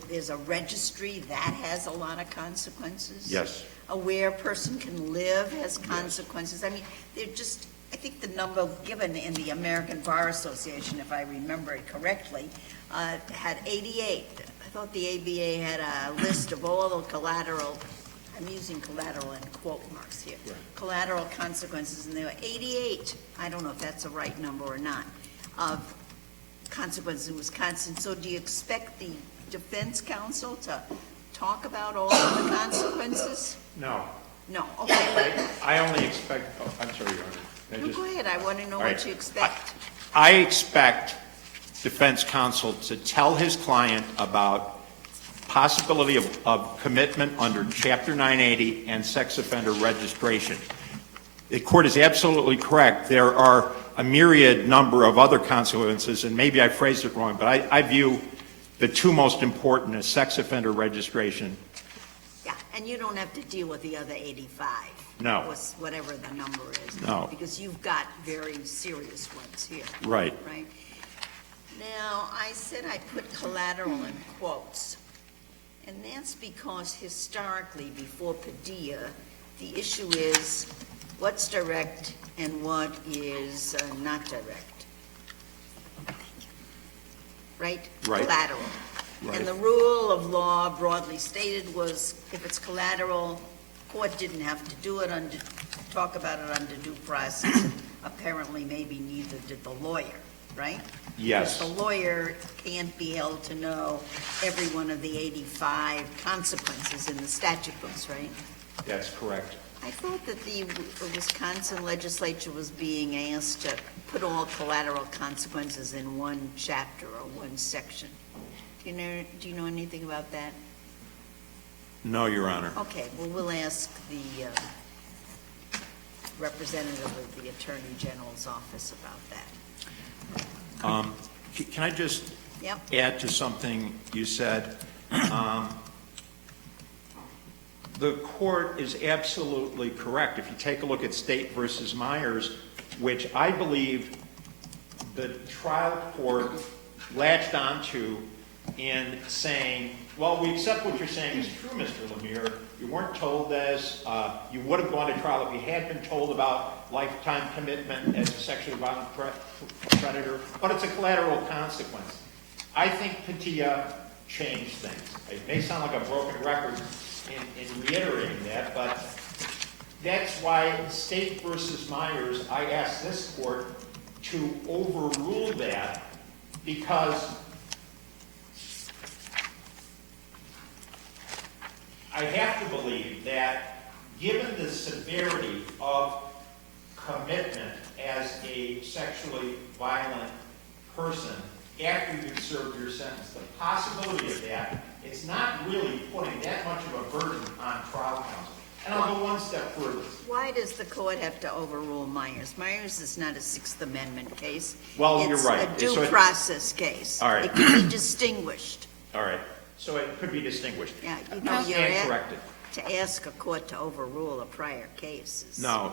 There's a registry that has a lot of consequences. Yes. Where a person can live has consequences. I mean, they're just, I think the number given in the American Bar Association, if I remember it correctly, had 88. I thought the ABA had a list of all the collateral, I'm using collateral in quote marks here, collateral consequences, and there were 88, I don't know if that's a right number or not, of consequences in Wisconsin. So do you expect the defense counsel to talk about all of the consequences? No. No, okay. I only expect, oh, I'm sorry, Your Honor. No, go ahead, I want to know what you expect. I expect defense counsel to tell his client about possibility of commitment under Chapter 980 and sex offender registration. The court is absolutely correct. There are a myriad number of other consequences, and maybe I phrased it wrong, but I view the 2 most important as sex offender registration. Yeah, and you don't have to deal with the other 85. No. Whatever the number is. No. Because you've got very serious ones here. Right. Right. Now, I said I put collateral in quotes, and that's because historically, before Padilla, the issue is what's direct and what is not direct. Right? Right. Collateral. Right. And the rule of law, broadly stated, was if it's collateral, court didn't have to do it under, talk about it under due process. Apparently, maybe neither did the lawyer, right? Yes. Because the lawyer can't be held to know every one of the 85 consequences in the statute books, right? That's correct. I thought that the Wisconsin legislature was being asked to put all collateral consequences in one chapter or one section. Do you know anything about that? No, Your Honor. Okay, well, we'll ask the representative of the Attorney General's office about that. Can I just add to something you said? The court is absolutely correct. If you take a look at State versus Myers, which I believe the trial court latched onto in saying, well, we accept what you're saying is true, Mr. Lamir. You weren't told this. You would have gone to trial if you had been told about lifetime commitment as a sexually violent predator, but it's a collateral consequence. I think Padilla changed things. It may sound like a broken record in reiterating that, but that's why State versus Myers, I asked this court to overrule that, because I have to believe that given the severity of commitment as a sexually violent person after you've served your sentence, the possibility of that, it's not really putting that much of a burden on trial counsel. And I'll go one step further. Why does the court have to overrule Myers? Myers is not a Sixth Amendment case. Well, you're right. It's a due process case. All right. It can be distinguished. All right. So it could be distinguished. Yeah, you know, And corrected. to ask a court to overrule a prior case is, No.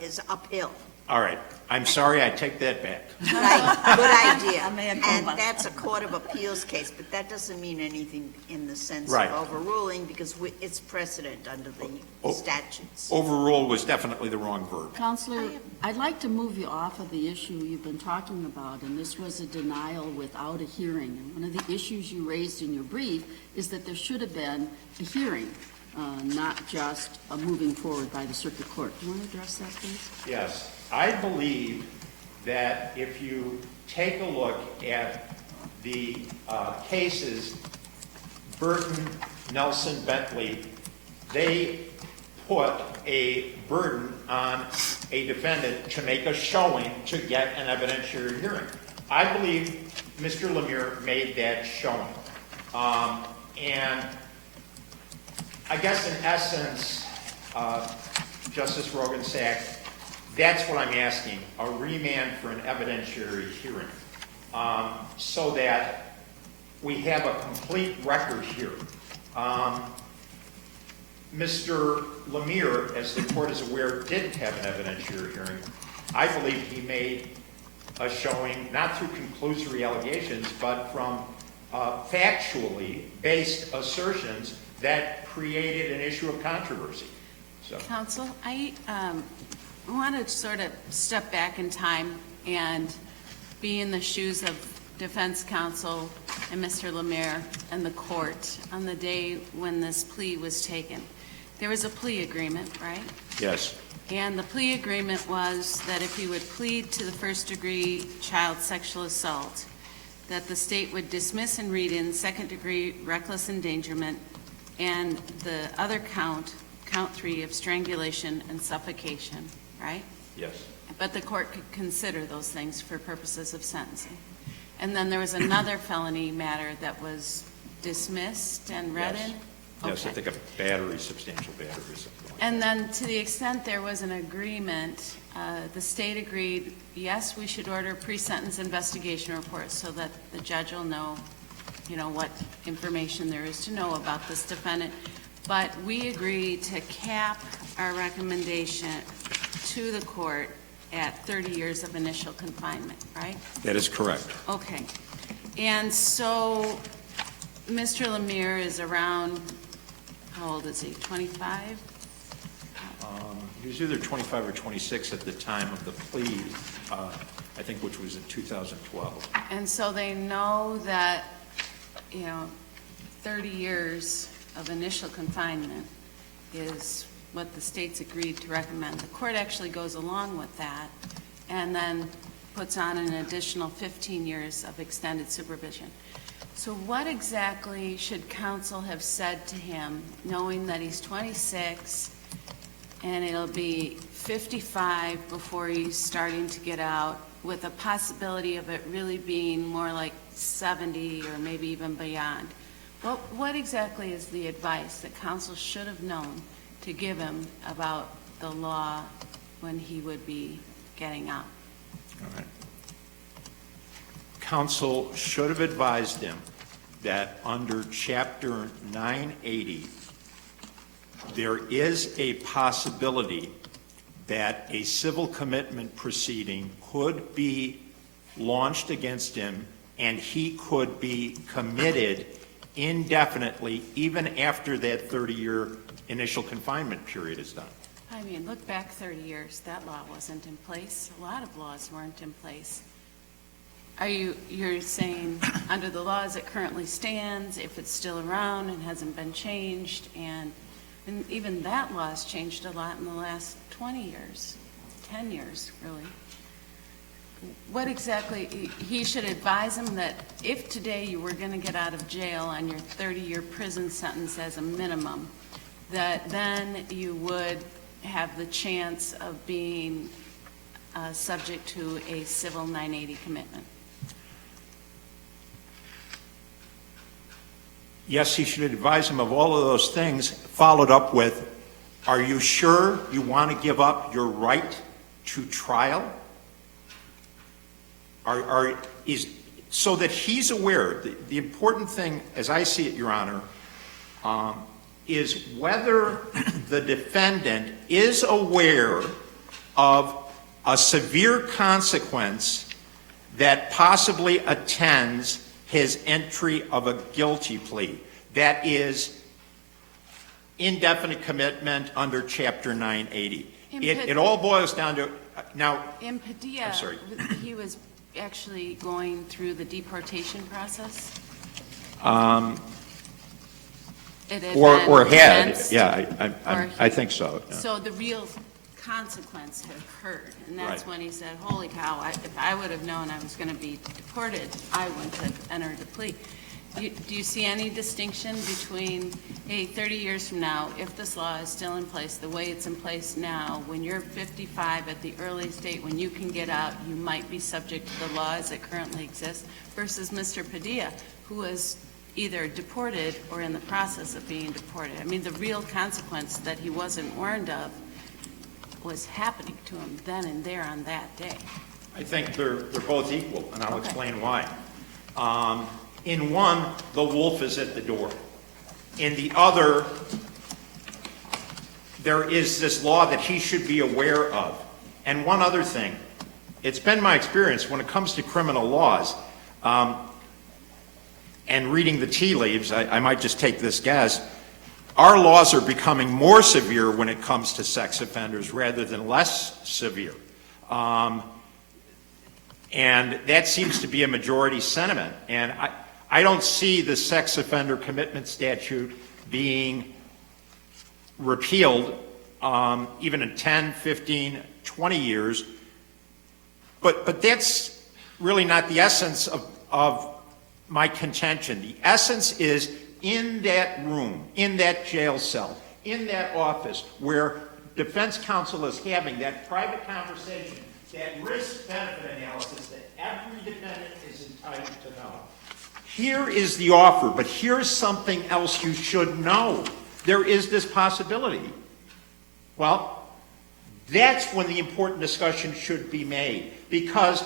is uphill. All right. I'm sorry, I take that back. Right, good idea. Amanda. And that's a Court of Appeals case, but that doesn't mean anything in the sense Right. of overruling, because it's precedent under the statutes. Overrule was definitely the wrong verb. Counselor, I'd like to move you off of the issue you've been talking about, and this was a denial without a hearing. And one of the issues you raised in your brief is that there should have been a hearing, not just a moving forward by the circuit court. Do you want to address that, please? Yes. I believe that if you take a look at the cases, Burton, Nelson, Bentley, they put a burden on a defendant to make a showing to get an evidentiary hearing. I believe Mr. Lamir made that showing. And I guess in essence, Justice Rogan-Sack, that's what I'm asking, a remand for an evidentiary hearing, so that we have a complete record here. Mr. Lamir, as the court is aware, didn't have an evidentiary hearing. I believe he made a showing, not through conclusory allegations, but from factually based assertions that created an issue of controversy. So. Counsel, I want to sort of step back in time and be in the shoes of defense counsel and Mr. Lamir and the court on the day when this plea was taken. There was a plea agreement, right? Yes. And the plea agreement was that if he would plead to the first-degree child sexual assault, that the state would dismiss and read in second-degree reckless endangerment and the other count 3 of strangulation and suffocation, right? Yes. But the court could consider those things for purposes of sentencing. And then there was another felony matter that was dismissed and read Yes. in? Yes, Okay. I think a battery, substantial battery, something like And then to the extent there was an agreement, the state agreed, yes, we should order pre-sentence investigation reports so that the judge will know, what information there is to know about this defendant. But we agreed to cap our recommendation to the court at 30 years of initial confinement, right? that is correct. Okay. And so Mr. Lamir is around, how old is he, 25? He was either 25 or 26 at the time of the plea, I think, which was in 2012. And so they know that, 30 years of initial confinement is what the state's agreed to recommend. The court actually goes along with that and then puts on an additional 15 years of extended supervision. So what exactly should counsel have said to him, knowing that he's 26 and it'll be 55 before he's starting to get out, with a possibility of it really being more like 70 or maybe even beyond? What exactly is the advice that counsel should have known to give him about the law when he would be getting out? All right. Counsel should have advised him that under Chapter 980, there is a possibility that a civil commitment proceeding could be launched against him and he could be committed indefinitely even after that 30-year initial confinement period is done. I mean, look back 30 years, that law wasn't in place. A lot of laws weren't in place. You're saying under the law as it currently stands, if it's still around and hasn't been changed, and even that law has changed a lot in the last 20 years, 10 years, really. What exactly, he should advise him that if today you were going to get out of jail on your 30-year prison sentence as a minimum, that then you would have the chance of being subject to a civil 980 commitment. Yes, he should advise him of all of those things, followed up with, are you sure you want to give up your right to trial? So that he's aware. The important thing, as I see it, Your Honor, is whether the defendant is aware of a severe consequence that possibly attends his entry of a guilty plea. That is indefinite commitment under Chapter 980. It all boils down to, now, In Padilla, I'm sorry. he was actually going through the deportation process? It had or been had, commenced, yeah, or I think so. Yeah. So the real consequence had occurred, and that's Right. when he said, holy cow, if I would have known I was going to be deported, I wouldn't have entered the plea. Do you see any distinction between, hey, 30 years from now, if this law is still in place, the way it's in place now, when you're 55 at the earliest date, when you can get out, you might be subject to the law as it currently exists, versus Mr. Padilla, who was either deported or in the process of being deported? I mean, the real consequence that he wasn't warned of was happening to him then and there on that day. I think they're both equal, and I'll explain why. In one, the wolf is at the door. In the other, there is this law that he should be aware of. And one other thing, it's been my experience when it comes to criminal laws, and reading the tea leaves, I might just take this guess, our laws are becoming more severe when it comes to sex offenders rather than less severe. And that seems to be a majority sentiment. And I don't see the sex offender commitment statute being repealed even in 10, 15, 20 years. But that's really not the essence of my contention. The essence is in that room, in that jail cell, in that office where defense counsel is having that private conversation, that risk-benefit analysis that every defendant is entitled to know. Here is the offer, but here's something else you should know. There is this possibility. Well, that's when the important discussion should be made, because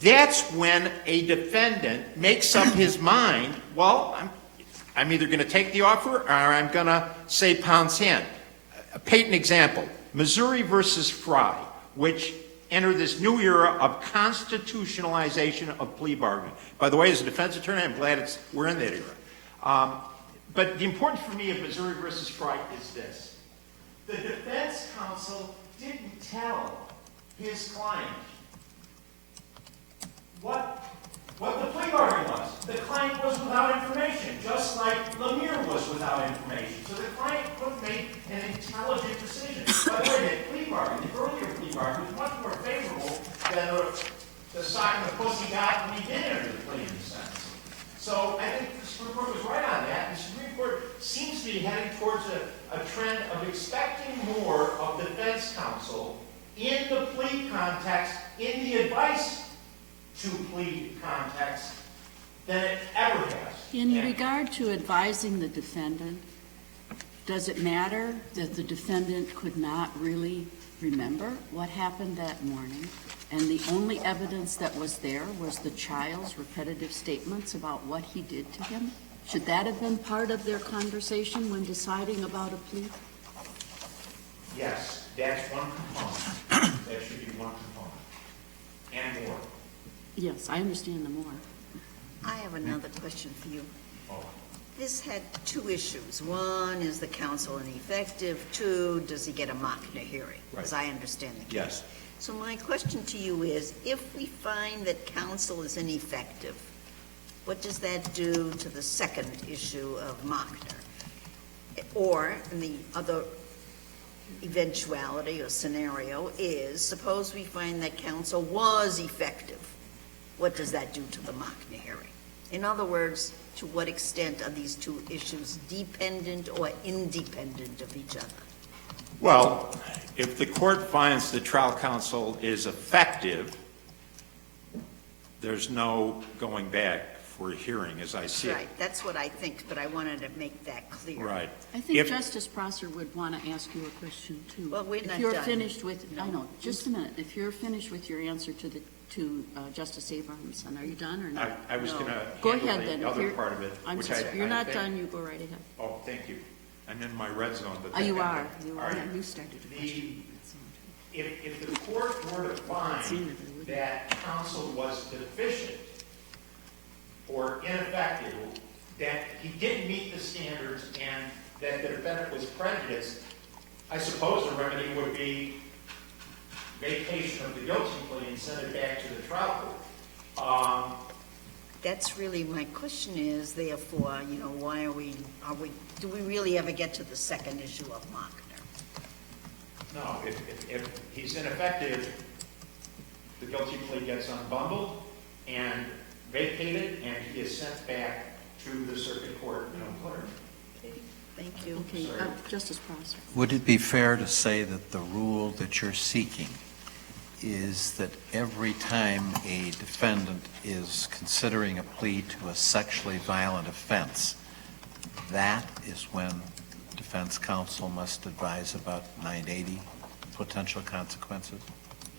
that's when a defendant makes up his mind, well, I'm either going to take the offer or I'm going to say pound sand. A patent example, Missouri versus Fry, which entered this new era of constitutionalization of plea bargaining. By the way, as a defense attorney, I'm glad we're in that era. But the important for me of Missouri versus Fry is this. The defense counsel didn't tell his client what the plea bargain was. The client was without information, just like Lamir was without information. So the client couldn't make an intelligent decision. By the way, that plea bargain, the earlier plea bargain, was much more favorable than the sock and the pussy got when he did enter the plea in the sense. So I think the Supreme Court was right on that. The Supreme Court seems to be heading towards a trend of expecting more of defense counsel in the plea context, in the advice to plea context, than it ever has. In regard to advising the defendant, does it matter that the defendant could not really remember what happened that morning, and the only evidence that was there was the child's repetitive statements about what he did to him? Should that have been part of their conversation when deciding about a plea? Yes, that's one component. That should be one component. And more. Yes, I understand the more. I have another question for you. This had two issues. One, is the counsel ineffective? Two, does he get a Machner hearing? As I understand the case. Yes. So my question to you is, if we find that counsel is ineffective, what does that do to the second issue of Machner? Or, the other eventuality or scenario is, suppose we find that counsel was effective. What does that do to the Machner hearing? In other words, to what extent are these two issues dependent or independent of each other? Well, if the court finds the trial counsel is effective, there's no going back for a hearing, as I see it. Right, that's what I think, but I wanted to make that clear. Right. I think Justice Prosser would want to ask you a question, too. Well, we're not If you're done. finished with, I know, just a minute. If you're finished with your answer to Justice Abrahamson, are you done or not? I was going to Go handle ahead, then. the If other you're- part of it. I'm which sorry, I you're not think- done, you go right ahead. Oh, thank you. I'm in my red zone. But You are. All right. You started a question. if the court were to find that counsel was deficient or ineffective, that he didn't meet the standards and that the defendant was prejudiced, I suppose the remedy would be vacation of the guilty plea and send it back to the trial court. That's really my question is, therefore, you know, why do we really ever get to the second issue of Mockner? No, if he's ineffective, the guilty plea gets unbundled and vacated, and he is sent back to the circuit court in Clerk. Thank you. Okay, Justice Prosser. Would it be fair to say that the rule that you're seeking is that every time a defendant is considering a plea to a sexually violent offense, that is when defense counsel must advise about 980 potential consequences?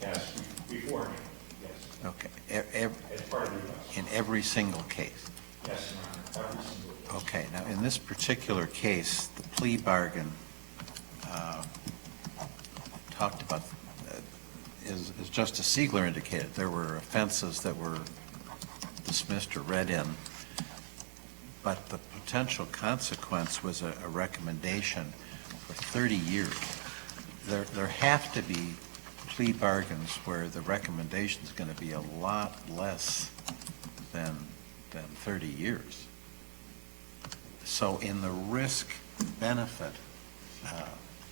Yes, beforehand, yes. Okay. As part of the request. In every single case? Yes, Your Honor, every single case. Okay. Now, in this particular case, the plea bargain talked about, as Justice Siegler indicated, there were offenses that were dismissed or read in, but the potential consequence was a recommendation for 30 years. There have to be plea bargains where the recommendation is going to be a lot less than 30 years. So in the risk-benefit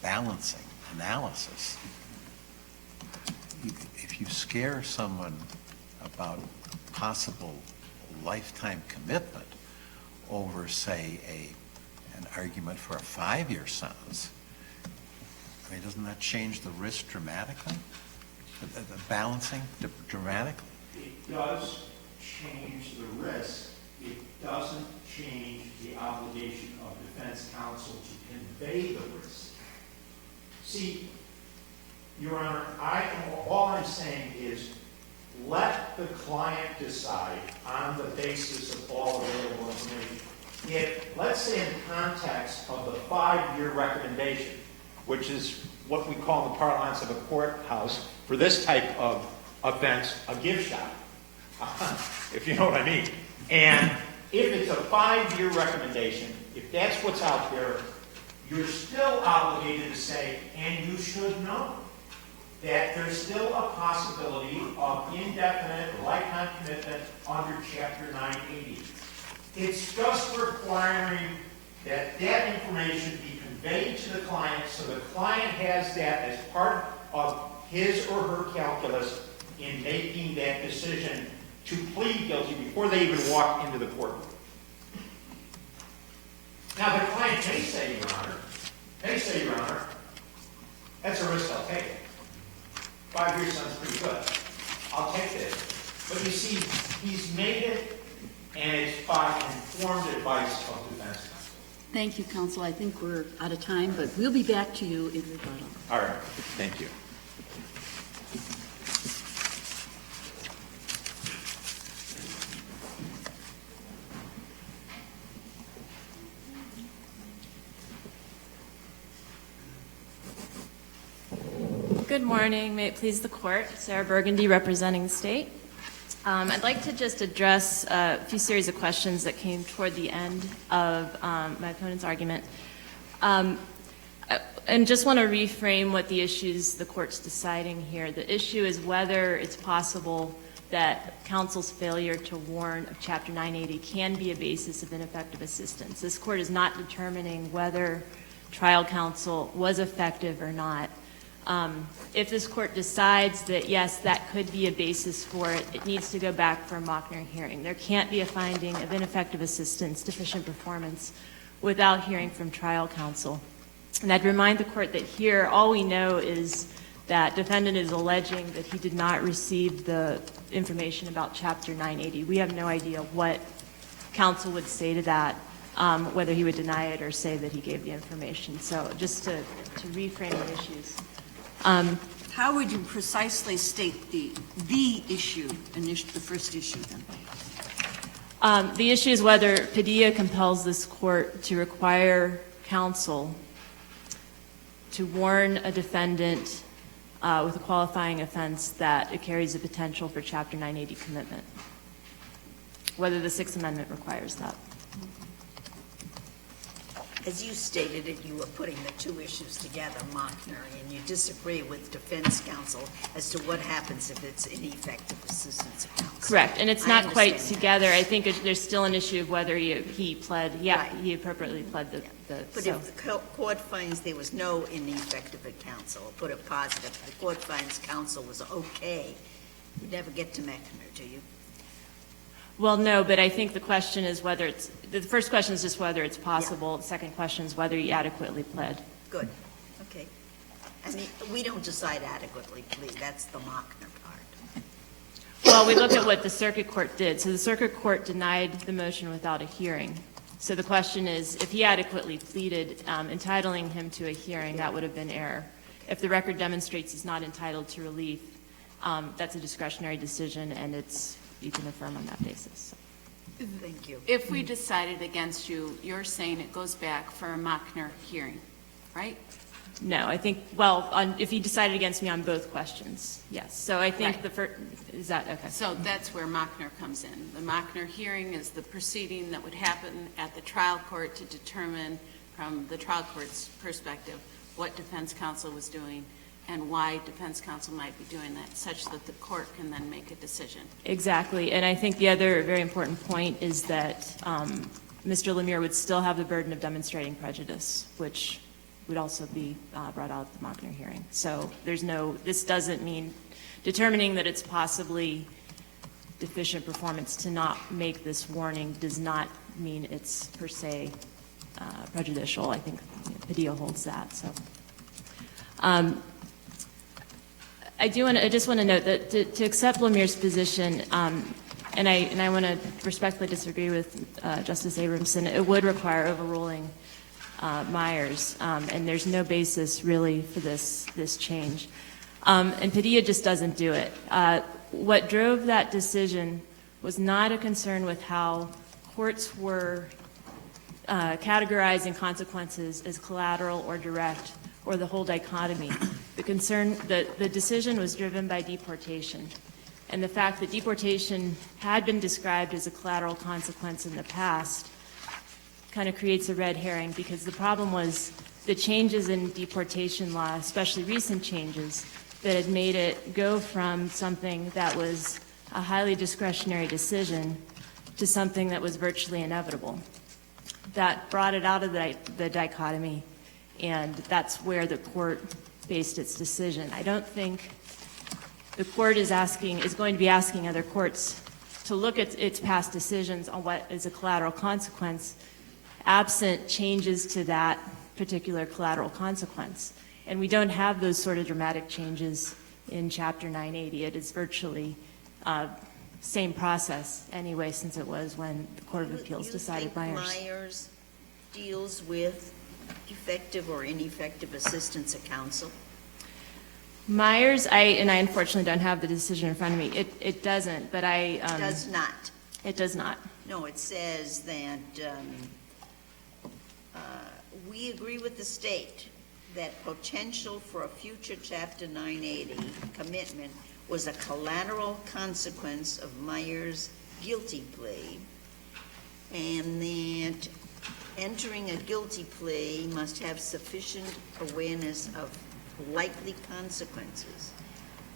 balancing analysis, if you scare someone about possible lifetime commitment over, say, an argument for a 5-year sentence, I mean, doesn't that change the risk dramatically? The balancing dramatically? It does change the risk. It doesn't change the obligation of defense counsel to convey the risk. See, Your Honor, all I'm saying is let the client decide on the basis of all available information. If, let's say in context of the 5-year recommendation, which is what we call in the parlance of a courthouse for this type of offense, a gift shop, if you know what I mean. And if it's a 5-year recommendation, if that's what's out there, you're still obligated to say, and you should know, that there's still a possibility of indefinite lifetime commitment under Chapter 980. It's just requiring that that information be conveyed to the client so the client has that as part of his or her calculus in making that decision to plead guilty before they even walk into the courtroom. Now, the client may say, Your Honor, that's a risk I'll take. 5 years sounds pretty good. I'll take this. But you see, he's made it, and it's by informed advice of defense counsel. Thank you, counsel. I think we're out of time, but we'll be back to you in rebuttal. All right. Thank you. Good morning. May it please the court. Sarah Burgundy representing the state. I'd like to just address a few series of questions that came toward the end of my opponent's argument. And just want to reframe what the issues the court's deciding here. The issue is whether it's possible that counsel's failure to warn of Chapter 980 can be a basis of ineffective assistance. This court is not determining whether trial counsel was effective or not. If this court decides that, yes, that could be a basis for it, it needs to go back for a Mockner hearing. There can't be a finding of ineffective assistance, deficient performance, without hearing from trial counsel. And I'd remind the court that here, all we know is that defendant is alleging that he did not receive the information about Chapter 980. We have no idea what counsel would say to that, whether he would deny it or say that he gave the information. So just to reframe the issues. How would you precisely state the issue, the first issue then? The issue is whether Padilla compels this court to require counsel to warn a defendant with a qualifying offense that it carries the potential for Chapter 980 commitment, whether the Sixth Amendment requires that. As you stated it, you were putting the two issues together, Mockner, and you disagree with defense counsel as to what happens if it's ineffective assistance of counsel. Correct, and it's I not quite understand that. together. I think there's still an issue of whether he pled, Right. he appropriately pled the But so. if the court finds there was no ineffective at counsel, or put it positive, if the court finds counsel was okay, you never get to Mockner, do you? Well, no, but I think the question is whether the first question is just whether it's possible. The second question is whether he adequately pled. Good, okay. I mean, we don't decide adequately, please, that's the Mockner part. Well, we look at what the circuit court did. So the circuit court denied the motion without a hearing. So the question is, if he adequately pleaded, entitling him to a hearing, that would have been error. If the record demonstrates he's not entitled to relief, that's a discretionary decision, and you can affirm on that basis. Thank you. If we decided against you, you're saying it goes back for a Mockner hearing, right? No, I think, if he decided against me on both questions, yes. So I think Right. the first, is that, okay. So that's where Mockner comes in. The Mockner hearing is the proceeding that would happen at the trial court to determine, from the trial court's perspective, what defense counsel was doing and why defense counsel might be doing that, such that the court can then make a decision. Exactly, and I think the other very important point is that Mr. Lamir would still have the burden of demonstrating prejudice, which would also be brought out at the Mockner hearing. So this doesn't mean, determining that it's possibly deficient performance to not make this warning does not mean it's per se prejudicial. I think Padilla holds that, so. I just want to note that to accept Lamir's position, and I want to respectfully disagree with Justice Abramson, it would require overruling Myers, and there's no basis really for this change. And Padilla just doesn't do it. What drove that decision was not a concern with how courts were categorizing consequences as collateral or direct, or the whole dichotomy. The decision was driven by deportation. And the fact that deportation had been described as a collateral consequence in the past kind of creates a red herring, because the problem was the changes in deportation law, especially recent changes, that had made it go from something that was a highly discretionary decision to something that was virtually inevitable. That brought it out of the dichotomy, and that's where the court based its decision. I don't think the court is going to be asking other courts to look at its past decisions on what is a collateral consequence, absent changes to that particular collateral consequence. And we don't have those sort of dramatic changes in Chapter 980. It is virtually same process anyway, since it was when the Court of Appeals decided Myers. You think Myers deals with effective or ineffective assistance of counsel? Myers, I unfortunately don't have the decision in front of me. It doesn't, but It does not. It does not. No, it says that we agree with the state that potential for a future Chapter 980 commitment was a collateral consequence of Myers' guilty plea, and that entering a guilty plea must have sufficient awareness of likely consequences.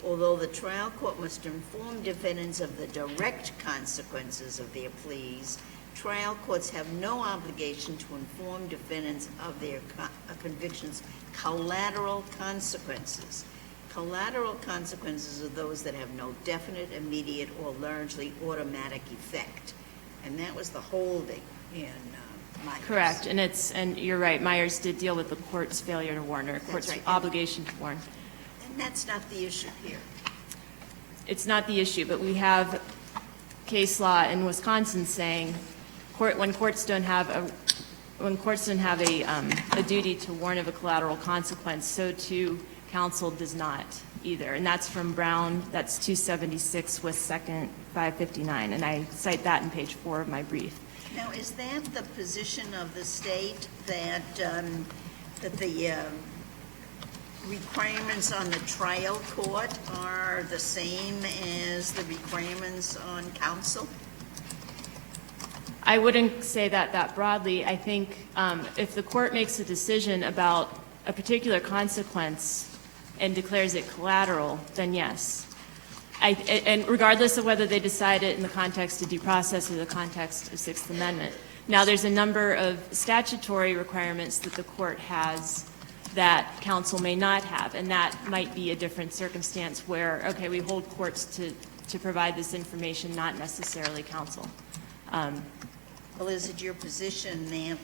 Although the trial court must inform defendants of the direct consequences of their pleas, trial courts have no obligation to inform defendants of their convictions' collateral consequences. Collateral consequences are those that have no definite, immediate, or largely automatic effect. And that was the holding in Myers. Correct, and you're right, Myers did deal with the court's failure to warn, or court's obligation to warn. And that's not the issue here. It's not the issue, but we have case law in Wisconsin saying when courts don't have a duty to warn of a collateral consequence, so too counsel does not either. And that's from Brown, that's 276 West 2nd 559, and I cite that in page 4 of my brief. Now, is that the position of the state that that requirements on the trial court are the same as the requirements on counsel? I wouldn't say that broadly. I think if the court makes a decision about a particular consequence and declares it collateral, then yes. And regardless of whether they decide it in the context of due process or the context of Sixth Amendment. Now, there's a number of statutory requirements that the court has that counsel may not have, and that might be a different circumstance where, okay, we hold courts to provide this information, not necessarily counsel. Well, is it your position, ma'am,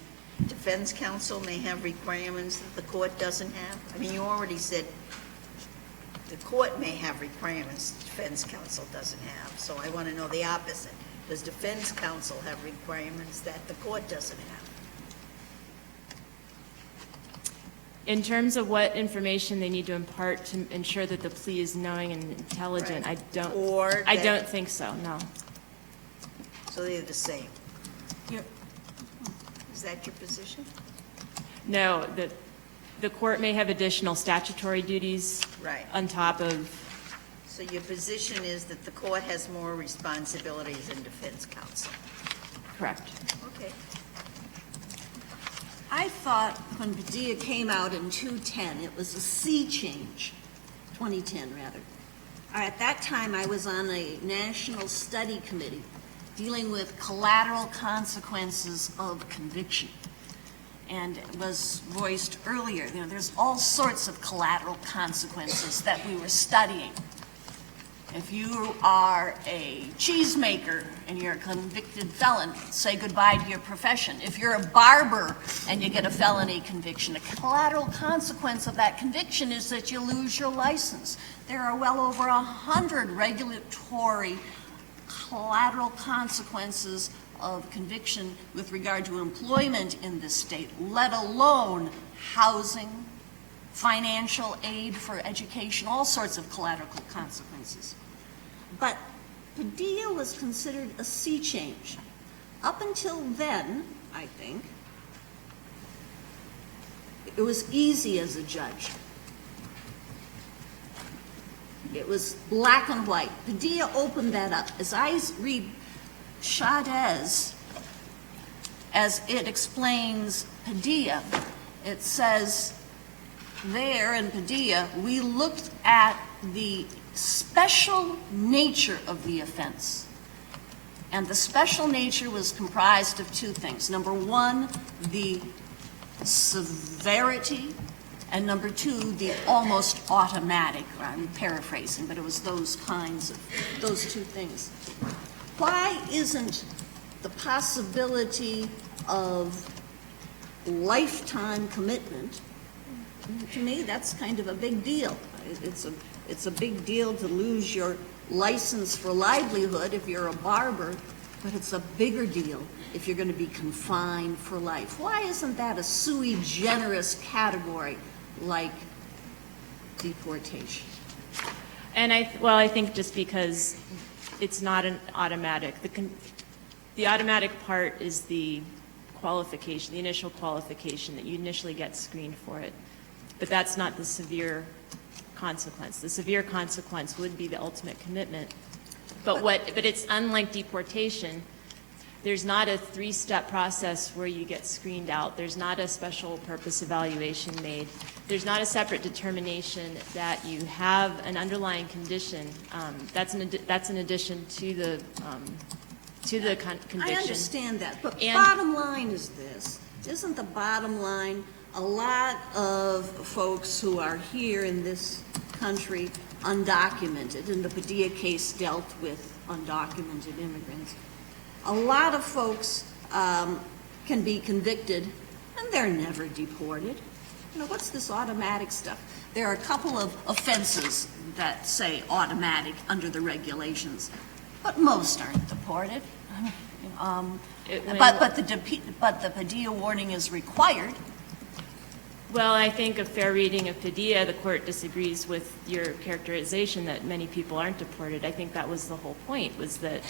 defense counsel may have requirements that the court doesn't have? I mean, you already said the court may have requirements defense counsel doesn't have, so I want to know the opposite. Does defense counsel have requirements that the court doesn't have? In terms of what information they need to impart to ensure that the plea is knowing and intelligent, Right. I don't think so, no. So they're the same? Is that your position? No, the court may have additional statutory duties Right. on top of. So your position is that the court has more responsibilities than defense counsel? Correct. Okay. I thought when Padilla came out in 2010, it was a sea change, 2010 rather. At that time, I was on a national study committee dealing with collateral consequences of conviction. And it was voiced earlier, you know, there's all sorts of collateral consequences that we were studying. If you are a cheesemaker and you're a convicted felon, say goodbye to your profession. If you're a barber and you get a felony conviction, a collateral consequence of that conviction is that you lose your license. There are well over 100 regulatory collateral consequences of conviction with regard to employment in this state, let alone housing, financial aid for education, all sorts of collateral consequences. But Padilla was considered a sea change. Up until then, I think, it was easy as a judge. It was black and white. Padilla opened that up. As I read Chavez, as it explains Padilla, it says there in Padilla, we looked at the special nature of the offense. And the special nature was comprised of two things. Number one, the severity, and number two, the almost automatic. I'm paraphrasing, but it was those two things. Why isn't the possibility of lifetime commitment, to me, that's kind of a big deal. It's a big deal to lose your license for livelihood if you're a barber, but it's a bigger deal if you're going to be confined for life. Why isn't that a sui generis category like deportation? And I think just because it's not an automatic. The automatic part is the qualification, the initial qualification that you initially get screened for it. But that's not the severe consequence. The severe consequence would be the ultimate commitment. But it's unlike deportation. There's not a three-step process where you get screened out. There's not a special purpose evaluation made. There's not a separate determination that you have an underlying condition. That's an addition to the conviction. I understand that, but And bottom line is this. Isn't the bottom line a lot of folks who are here in this country undocumented, and the Padilla case dealt with undocumented immigrants. A lot of folks can be convicted and they're never deported. You know, what's this automatic stuff? There are a couple of offenses that say automatic under the regulations, but most aren't deported. But the Padilla warning is required. Well, I think a fair reading of Padilla, the court disagrees with your characterization that many people aren't deported. I think that was the whole point, was that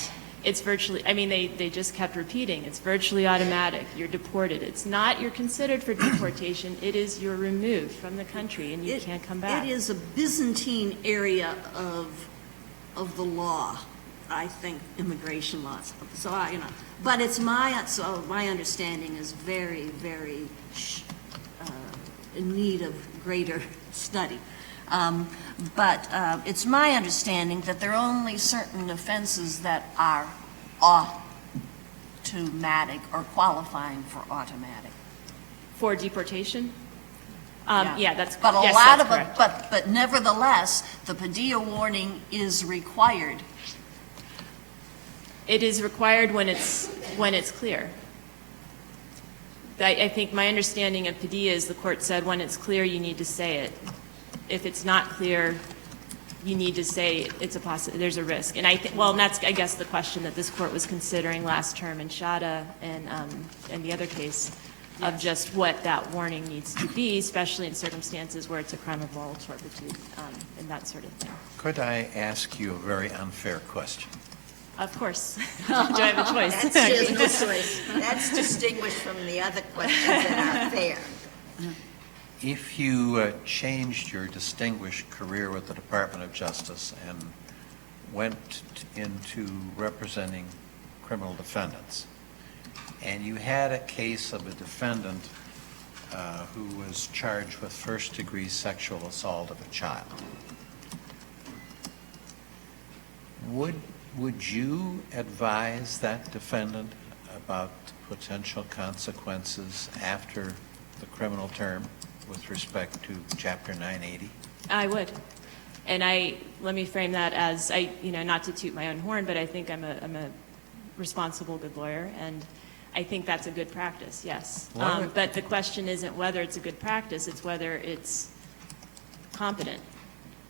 It's virtually, I mean, they just kept repeating, it's virtually automatic, you're deported. It's not you're considered for deportation, it is you're removed from the country and you can't come back. It is a Byzantine area of the law, I think, immigration laws. So but it's my understanding is very, very in need of greater study. But it's my understanding that there are only certain offenses that are automatic or qualifying for automatic. For deportation? Yeah, that's But yes, a lot that's of correct. but nevertheless, the Padilla warning is required. It is required when it's clear. I think my understanding of Padilla is the court said when it's clear, you need to say it. If it's not clear, you need to say there's a risk. And and that's, I guess, the question that this court was considering last term in Shada and the other case of just what that warning needs to be, especially in circumstances where it's a crime of moral turpitude and that sort of thing. Could I ask you a very unfair question? Of course. Do I have a choice? There's no choice. That's distinguished from the other questions that are fair. If you changed your distinguished career with the Department of Justice and went into representing criminal defendants, and you had a case of a defendant who was charged with first-degree sexual assault of a child, would you advise that defendant about potential consequences after the criminal term with respect to Chapter 980? I would. And let me frame that as, not to toot my own horn, but I think I'm a responsible, good lawyer, and I think that's a good practice, yes. But the question isn't whether it's a good practice, it's whether it's competent.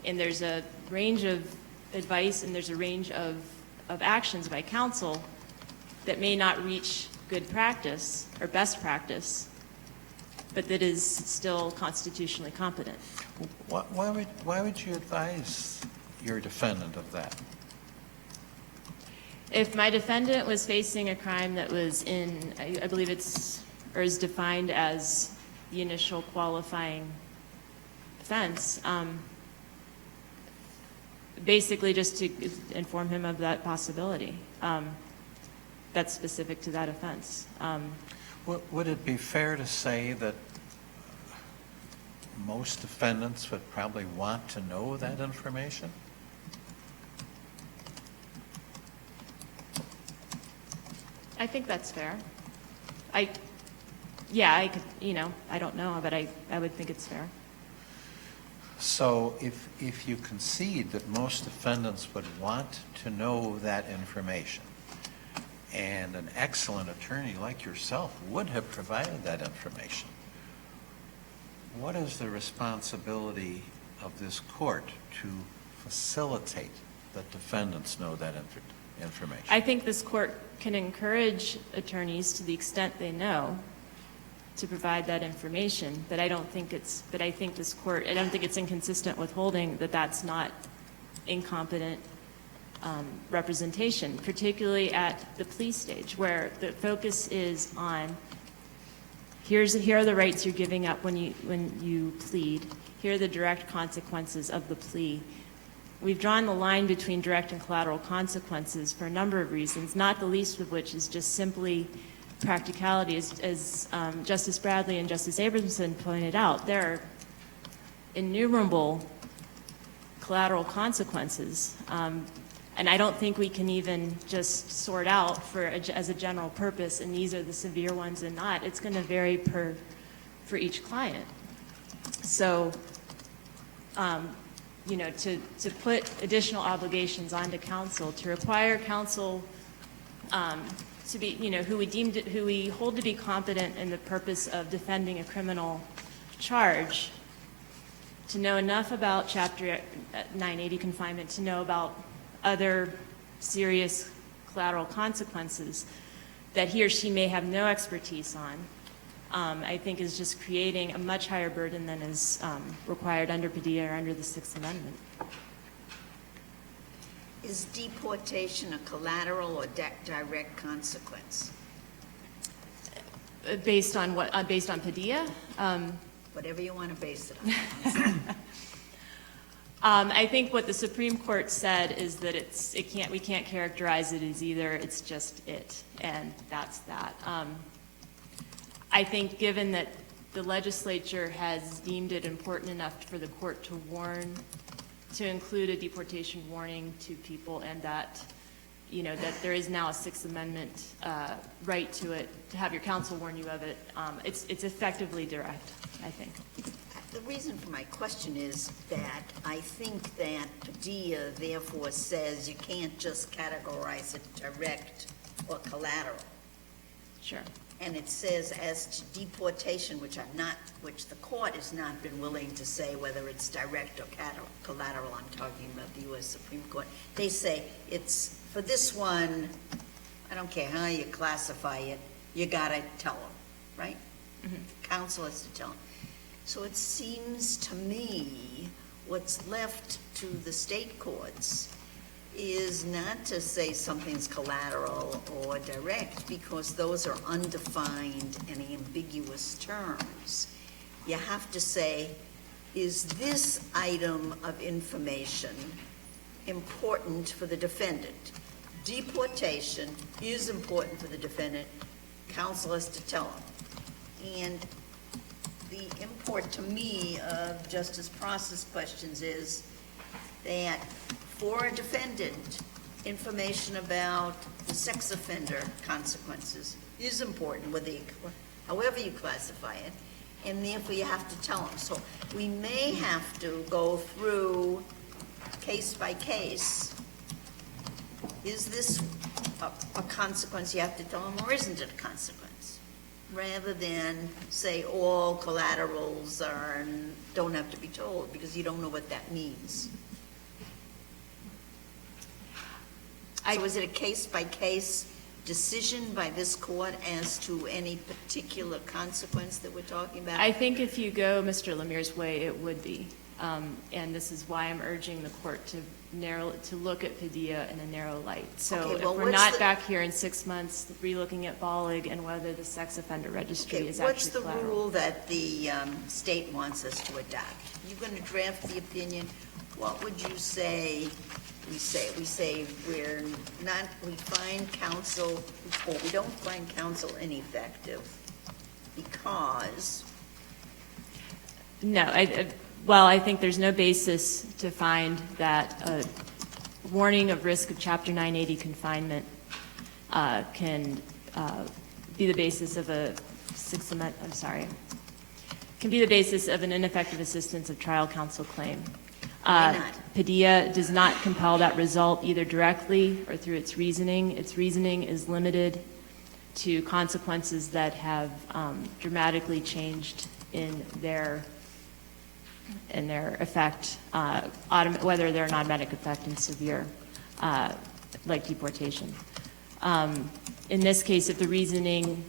And there's a range of advice and there's a range of actions by counsel that may not reach good practice or best practice, but that is still constitutionally competent. Why would you advise your defendant of that? If my defendant was facing a crime that was I believe is defined as the initial qualifying offense, basically just to inform him of that possibility. That's specific to that offense. Would it be fair to say that most defendants would probably want to know that information? I think that's fair. I could, I don't know, but I would think it's fair. So if you concede that most defendants would want to know that information, and an excellent attorney like yourself would have provided that information, what is the responsibility of this court to facilitate that defendants know that information? I think this court can encourage attorneys to the extent they know to provide that information, but I think this court, I don't think it's inconsistent with holding that that's not incompetent representation, particularly at the plea stage, where the focus is on here are the rights you're giving up when you plead. Here are the direct consequences of the plea. We've drawn the line between direct and collateral consequences for a number of reasons, not the least of which is just simply practicality. As Justice Bradley and Justice Abramson pointed out, there are innumerable collateral consequences, and I don't think we can even just sort out as a general purpose, and these are the severe ones and not. It's going to vary for each client. So, to put additional obligations onto counsel, to require counsel to be, who we hold to be competent in the purpose of defending a criminal charge, to know enough about Chapter 980 confinement, to know about other serious collateral consequences that he or she may have no expertise on, I think is just creating a much higher burden than is required under Padilla or under the Sixth Amendment. Is deportation a collateral or direct consequence? Based on what? Based on Padilla? Whatever you want to base it on. I think what the Supreme Court said is that we can't characterize it as either. It's just it, and that's that. I think given that the legislature has deemed it important enough for the court to include a deportation warning to people, and that, that there is now a Sixth Amendment right to it, to have your counsel warn you of it, it's effectively direct, I think. The reason for my question is that I think that Padilla therefore says you can't just categorize it direct or collateral. Sure. And it says as to deportation, which the court has not been willing to say whether it's direct or collateral. I'm talking about the U.S. Supreme Court. They say it's, for this one, I don't care how you classify it, you gotta tell them, right? Mm-hmm. Counsel has to tell them. So it seems to me what's left to the state courts is not to say something's collateral or direct, because those are undefined and ambiguous terms. You have to say, is this item of information important for the defendant? Deportation is important for the defendant. Counsel has to tell him. And the import to me of justice process questions is that for a defendant, information about the sex offender consequences is important, however you classify it, and therefore you have to tell them. So we may have to go through case by case. Is this a consequence you have to tell them, or isn't it a consequence? Rather than say all collaterals don't have to be told, because you don't know what that means. So is it a case-by-case decision by this court as to any particular consequence that we're talking about? I think if you go Mr. Lamir's way, it would be. And this is why I'm urging the court to look at Padilla in a narrow light. So okay, well, if we're not back here in 6 months re-looking at Bollig and whether the sex offender registry is what's actually collateral. What's the rule that the state wants us to adopt? You're going to draft the opinion. What would you say? We say we find counsel, or we don't find counsel ineffective because. No, I think there's no basis to find that a warning of risk of Chapter 980 confinement can be the basis of a Sixth Amendment. Can be the basis of an ineffective assistance of trial counsel claim. Why not? Padilla does not compel that result either directly or through its reasoning. Its reasoning is limited to consequences that have dramatically changed in their effect, whether they're an automatic effect and severe, like deportation. In this case, if the reasoning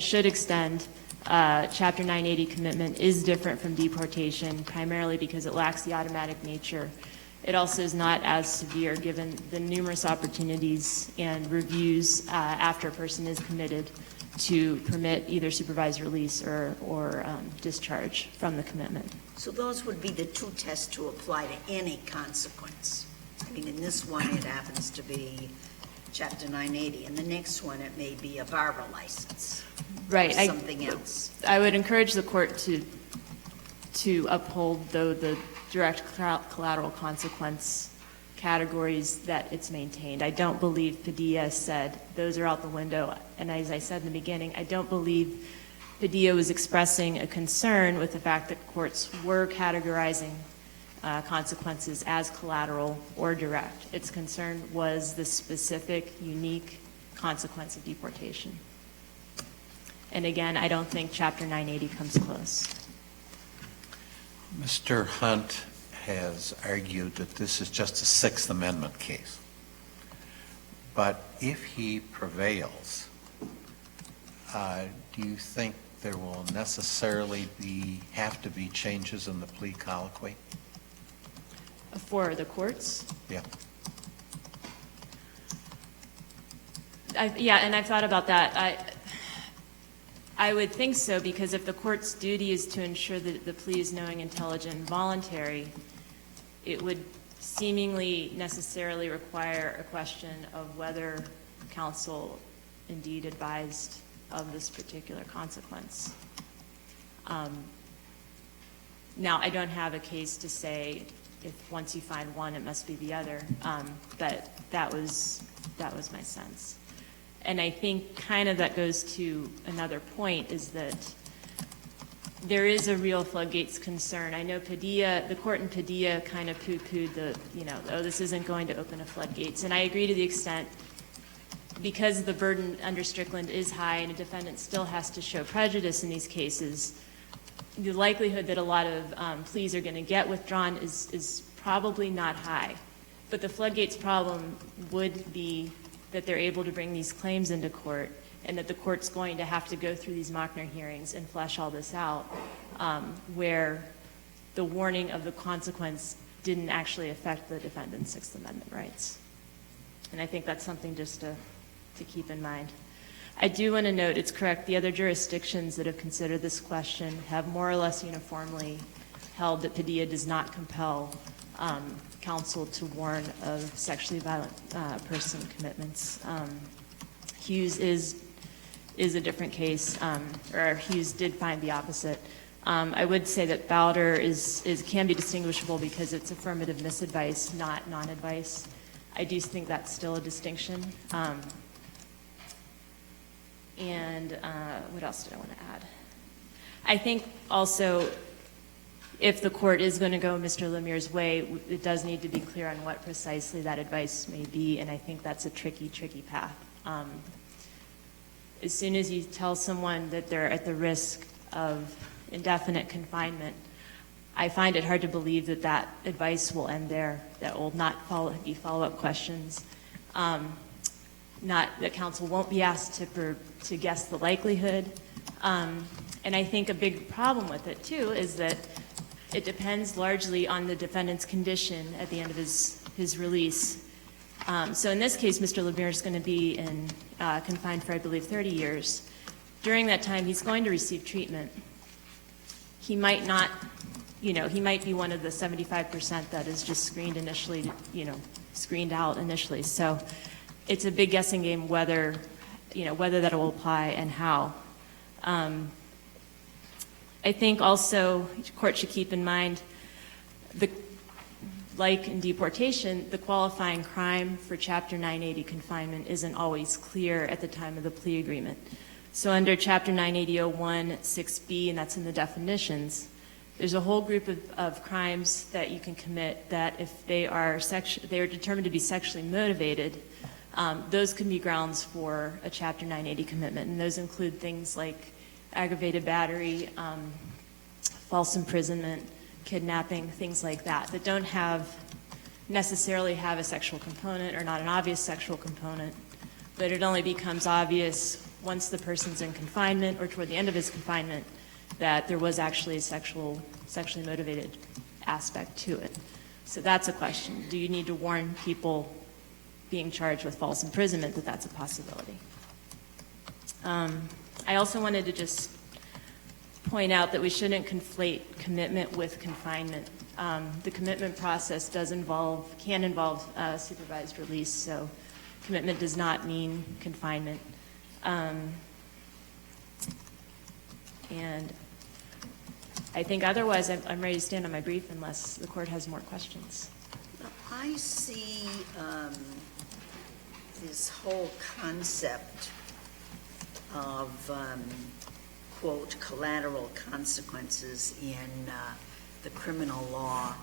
should extend, Chapter 980 commitment is different from deportation, primarily because it lacks the automatic nature. It also is not as severe given the numerous opportunities and reviews after a person is committed to permit either supervised release or discharge from the commitment. So those would be the two tests to apply to any consequence. I mean, in this one, it happens to be Chapter 980. In the next one, it may be a barber license. Right. Or something else. I would encourage the court to uphold, though, the direct collateral consequence categories that it's maintained. I don't believe Padilla said those are out the window. And as I said in the beginning, I don't believe Padilla was expressing a concern with the fact that courts were categorizing consequences as collateral or direct. Its concern was the specific, unique consequence of deportation. And again, I don't think Chapter 980 comes close. Mr. Hunt has argued that this is just a Sixth Amendment case. But if he prevails, do you think there will necessarily have to be changes in the plea colloquy? For the courts? Yeah. Yeah, and I've thought about that. I would think so, because if the court's duty is to ensure that the plea is knowing, intelligent, and voluntary, it would seemingly necessarily require a question of whether counsel indeed advised of this particular consequence. Now, I don't have a case to say if once you find one, it must be the other, but that was my sense. And I think kind of that goes to another point, is that there is a real floodgates concern. I know Padilla, the court in Padilla kind of poo-pooed oh, this isn't going to open a floodgates. And I agree to the extent, because the burden under Strickland is high and a defendant still has to show prejudice in these cases, the likelihood that a lot of pleas are going to get withdrawn is probably not high. But the floodgates problem would be that they're able to bring these claims into court, and that the court's going to have to go through these Mockner hearings and flesh all this out, where the warning of the consequence didn't actually affect the defendant's Sixth Amendment rights. And I think that's something just to keep in mind. I do want to note, it's correct, the other jurisdictions that have considered this question have more or less uniformly held that Padilla does not compel counsel to warn of sexually violent person commitments. Hughes is a different case, or Hughes did find the opposite. I would say that Bowder can be distinguishable because it's affirmative misadvice, not non-advice. I do think that's still a distinction. And what else did I want to add? I think also, if the court is going to go Mr. Lamir's way, it does need to be clear on what precisely that advice may be, and I think that's a tricky, tricky path. As soon as you tell someone that they're at the risk of indefinite confinement, I find it hard to believe that that advice will end there, that will not be follow-up questions, not that counsel won't be asked to guess the likelihood. And I think a big problem with it, too, is that it depends largely on the defendant's condition at the end of his release. So in this case, Mr. Lamir is going to be confined for, I believe, 30 years. During that time, he's going to receive treatment. He might not, he might be one of the 75% that is just screened initially, screened out initially. So it's a big guessing game whether that will apply and how. I think also the court should keep in mind, like in deportation, the qualifying crime for Chapter 980 confinement isn't always clear at the time of the plea agreement. So under Chapter 980.01 6B, and that's in the definitions, there's a whole group of crimes that you can commit that if they are determined to be sexually motivated, those can be grounds for a Chapter 980 commitment. And those include things like aggravated battery, false imprisonment, kidnapping, things like that don't necessarily have a sexual component or not an obvious sexual component, but it only becomes obvious once the person's in confinement or toward the end of his confinement that there was actually a sexually motivated aspect to it. So that's a question. Do you need to warn people being charged with false imprisonment that that's a possibility? I also wanted to just point out that we shouldn't conflate commitment with confinement. The commitment process can involve supervised release, so commitment does not mean confinement. And I think otherwise I'm ready to stand on my brief unless the court has more questions. I see this whole concept of, quote, collateral consequences in the criminal law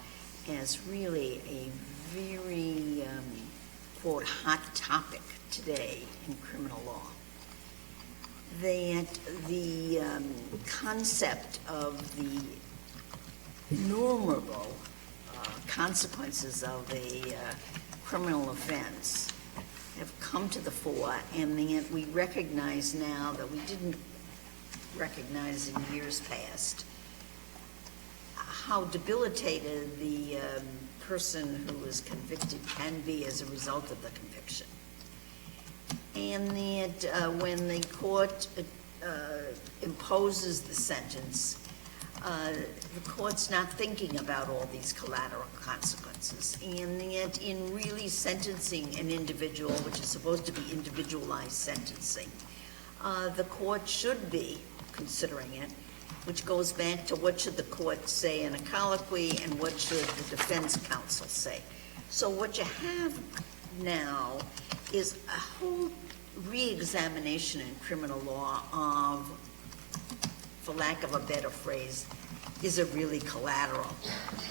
as really a very, quote, hot topic today in criminal law. That the concept of the innumerable consequences of a criminal offense have come to the fore, and yet we recognize now that we didn't recognize in years past how debilitated the person who is convicted can be as a result of the conviction. and that when the court imposes the sentence, the court's not thinking about all these collateral consequences, and that in really sentencing an individual, which is supposed to be individualized sentencing, the court should be considering it, which goes back to what should the court say in a colloquy and what should the defense counsel say. So what you have now is a whole re-examination in criminal law of, for lack of a better phrase, is it really collateral?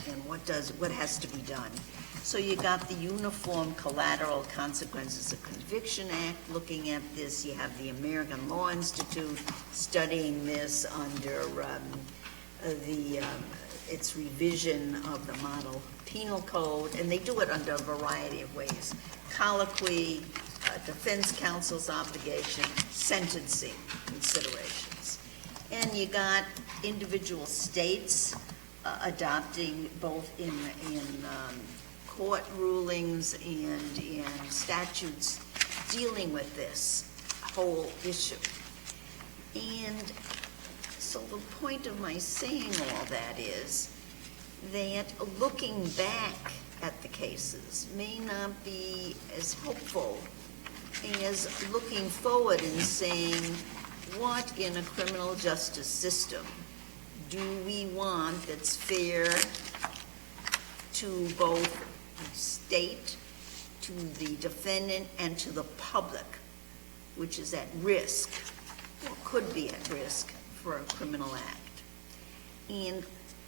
And what has to be done? So you got the Uniform Collateral Consequences of Conviction Act looking at this. You have the American Law Institute studying this under its revision of the Model Penal Code, and they do it under a variety of ways. Colloquy, defense counsel's obligation, sentencing considerations. And you got individual states adopting both in court rulings and in statutes dealing with this whole issue. And so the point of my saying all that is that looking back at the cases may not be as hopeful as looking forward and saying, what in a criminal justice system do we want that's fair to both the state, to the defendant, and to the public, which is at risk, or could be at risk, for a criminal act? And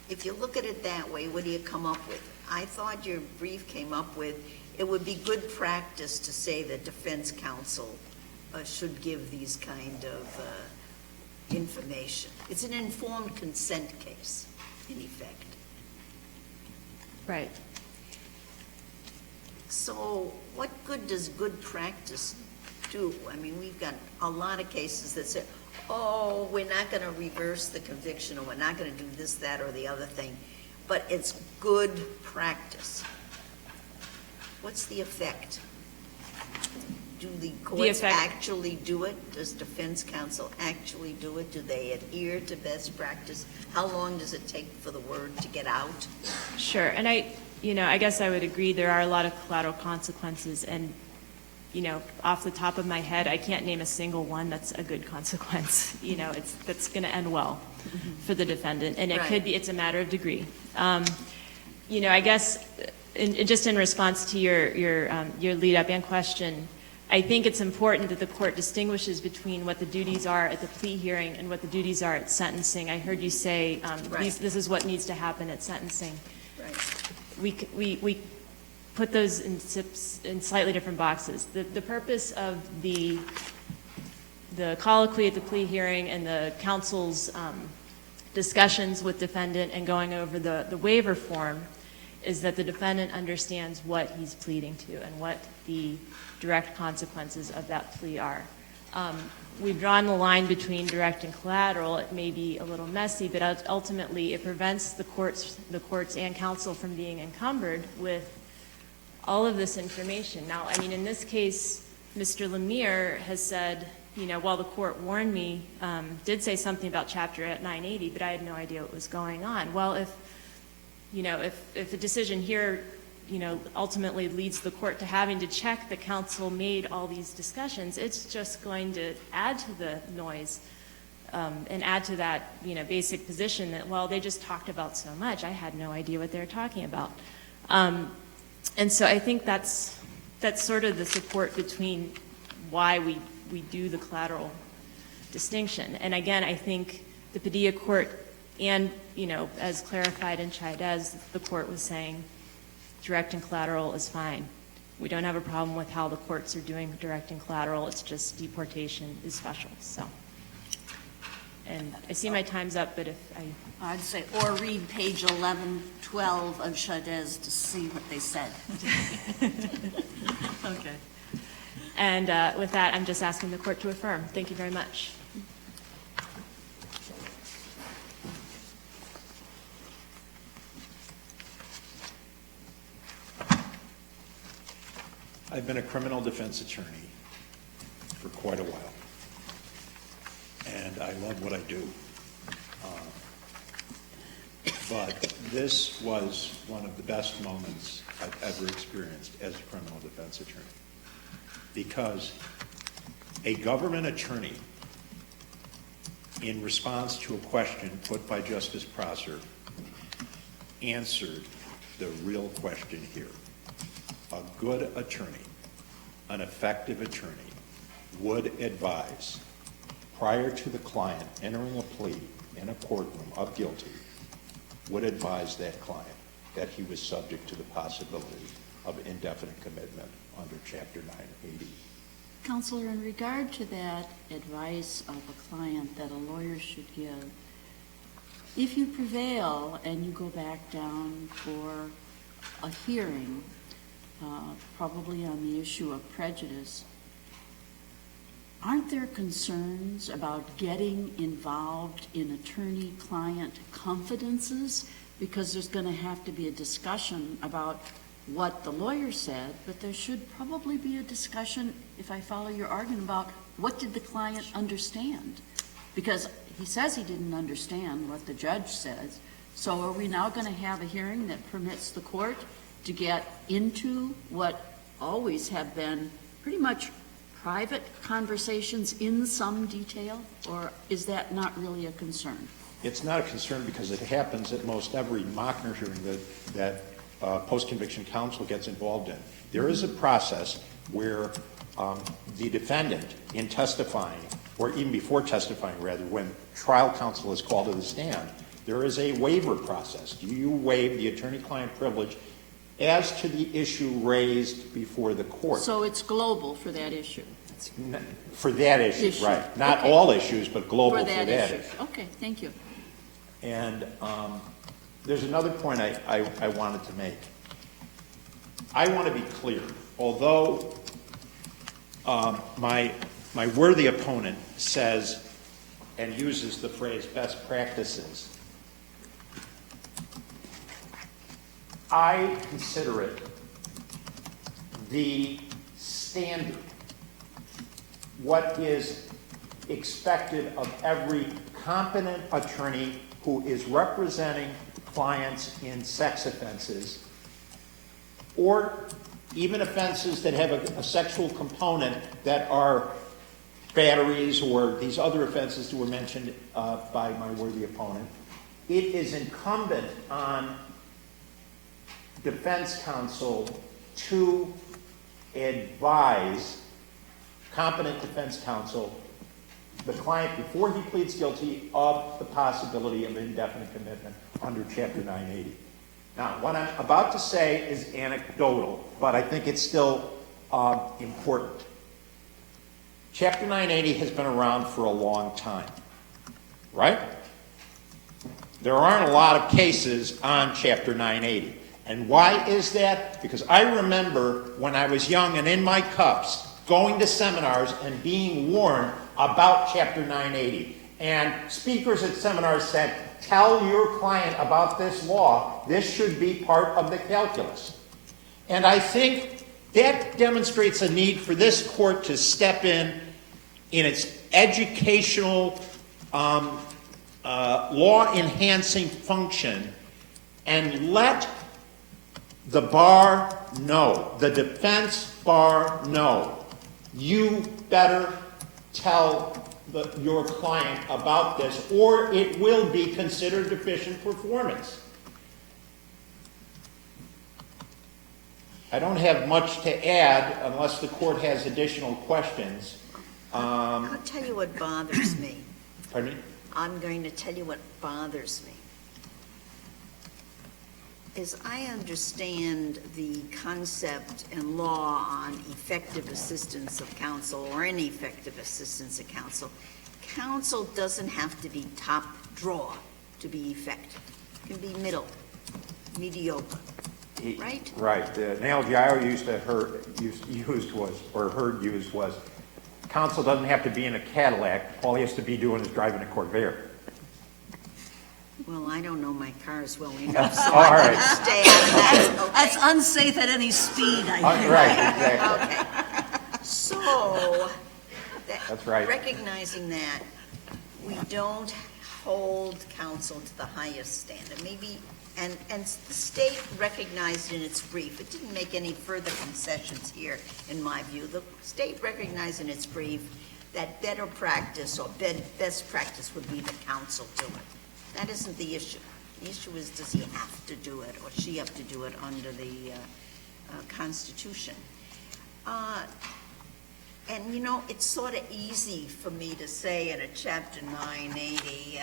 if you look at it that way, what do you come up with? I thought your brief came up with, it would be good practice to say that defense counsel should give these kind of information. It's an informed consent case, in effect. Right. So what good does good practice do? I mean, we've got a lot of cases that say, oh, we're not going to reverse the conviction, or we're not going to do this, that, or the other thing, but it's good practice. What's the effect? Do the courts actually do it? Does defense counsel actually do it? Do they adhere to best practice? How long does it take for the word to get out? Sure, and I guess I would agree there are a lot of collateral consequences, and off the top of my head, I can't name a single one that's a good consequence. That's going to end well for the defendant, and it could be. It's a matter of degree. I guess, just in response to your lead-up and question, I think it's important that the court distinguishes between what the duties are at the plea hearing and what the duties are at sentencing. I heard you say this is what needs to happen at sentencing. Right. We put those in slightly different boxes. The purpose of the colloquy at the plea hearing and the counsel's discussions with defendant and going over the waiver form is that the defendant understands what he's pleading to and what the direct consequences of that plea are. We've drawn the line between direct and collateral. It may be a little messy, but ultimately it prevents the courts and counsel from being encumbered with all of this information. Now, I mean, in this case, Mr. Lamir has said, while the court warned me, did say something about Chapter 980, but I had no idea what was going on. Well, if a decision here, ultimately leads the court to having to check that counsel made all these discussions, it's just going to add to the noise and add to that, basic position that, well, they just talked about so much, I had no idea what they were talking about. And so I think that's sort of the support between why we do the collateral distinction. And again, I think the Padilla court and, as clarified in Chaidez, the court was saying direct and collateral is fine. We don't have a problem with how the courts are doing direct and collateral. It's just deportation is special. So, and I see my time's up, but if I'd say, or read page 1112 of Chaidez to see what they said. Okay. And with that, I'm just asking the court to affirm. Thank you very much. I've been a criminal defense attorney quite a while. And I love what I do. But this was one of the best moments I've ever experienced as a criminal defense attorney. Because a government attorney, in response to a question put by Justice Prosser, answered the real question here. A good attorney, an effective attorney, would advise, prior to the client entering a plea in a courtroom of guilty, would advise that client that he was subject to the possibility of indefinite commitment under Chapter 980. Counselor, in regard to that advice of a client that a lawyer should give, if you prevail and you go back down for a hearing, probably on the issue of prejudice, aren't there concerns about getting involved in attorney-client confidences? Because there's going to have to be a discussion about what the lawyer said, but there should probably be a discussion, if I follow your argument, about what did the client understand? Because he says he didn't understand what the judge says. So are we now going to have a hearing that permits the court to get into what always have been pretty much private conversations in some detail, or is that not really a concern? It's not a concern because it happens at most every Mockner hearing that post-conviction counsel gets involved in. There is a process where the defendant, in testifying, or even before testifying rather, when trial counsel is called to the stand, there is a waiver process. Do you waive the attorney-client privilege as to the issue raised before the court? So it's global for that issue? For that issue, right. Not okay. all issues, but global for that issue. issue. Okay, thank you. And there's another point I wanted to make. I want to be clear. Although my worthy opponent says and uses the phrase best practices, I consider it the standard, what is expected of every competent attorney who is representing clients in sex offenses, or even offenses that have a sexual component that are batteries or these other offenses that were mentioned by my worthy opponent. It is incumbent on defense counsel to advise competent defense counsel the client before he pleads guilty of the possibility of indefinite commitment under Chapter 980. Now, what I'm about to say is anecdotal, but I think it's still important. Chapter 980 has been around for a long time, right? There aren't a lot of cases on Chapter 980. And why is that? Because I remember when I was young and in my cups, going to seminars and being warned about Chapter 980. And speakers at seminars said, tell your client about this law. This should be part of the calculus. And I think that demonstrates a need for this court to step in its educational law-enhancing function and let the bar know, the defense bar know, you better tell your client about this, or it will be considered deficient performance. I don't have much to add unless the court has additional questions. I'll tell you what bothers me. Pardon me? I'm going to tell you what bothers me. As I understand the concept and law on effective assistance of counsel or ineffective assistance of counsel, counsel doesn't have to be top drawer to be effective. It can be middle, mediocre, right? Right. The analogy I always heard used was, counsel doesn't have to be in a Cadillac. All he has to be doing is driving a Corvair. Well, I don't know my cars well enough, so All I'm right. going to stay out of that. Okay. That's unsafe at any speed, I think. Right, exactly. Okay. So, That's right. Recognizing that we don't hold counsel to the highest standard, maybe, and the state recognized in its brief, it didn't make any further concessions here, in my view. The state recognized in its brief that better practice or best practice would be the counsel do it. That isn't the issue. The issue is, does he have to do it or she have to do it under the Constitution? And you know, it's sort of easy for me to say in a Chapter 980,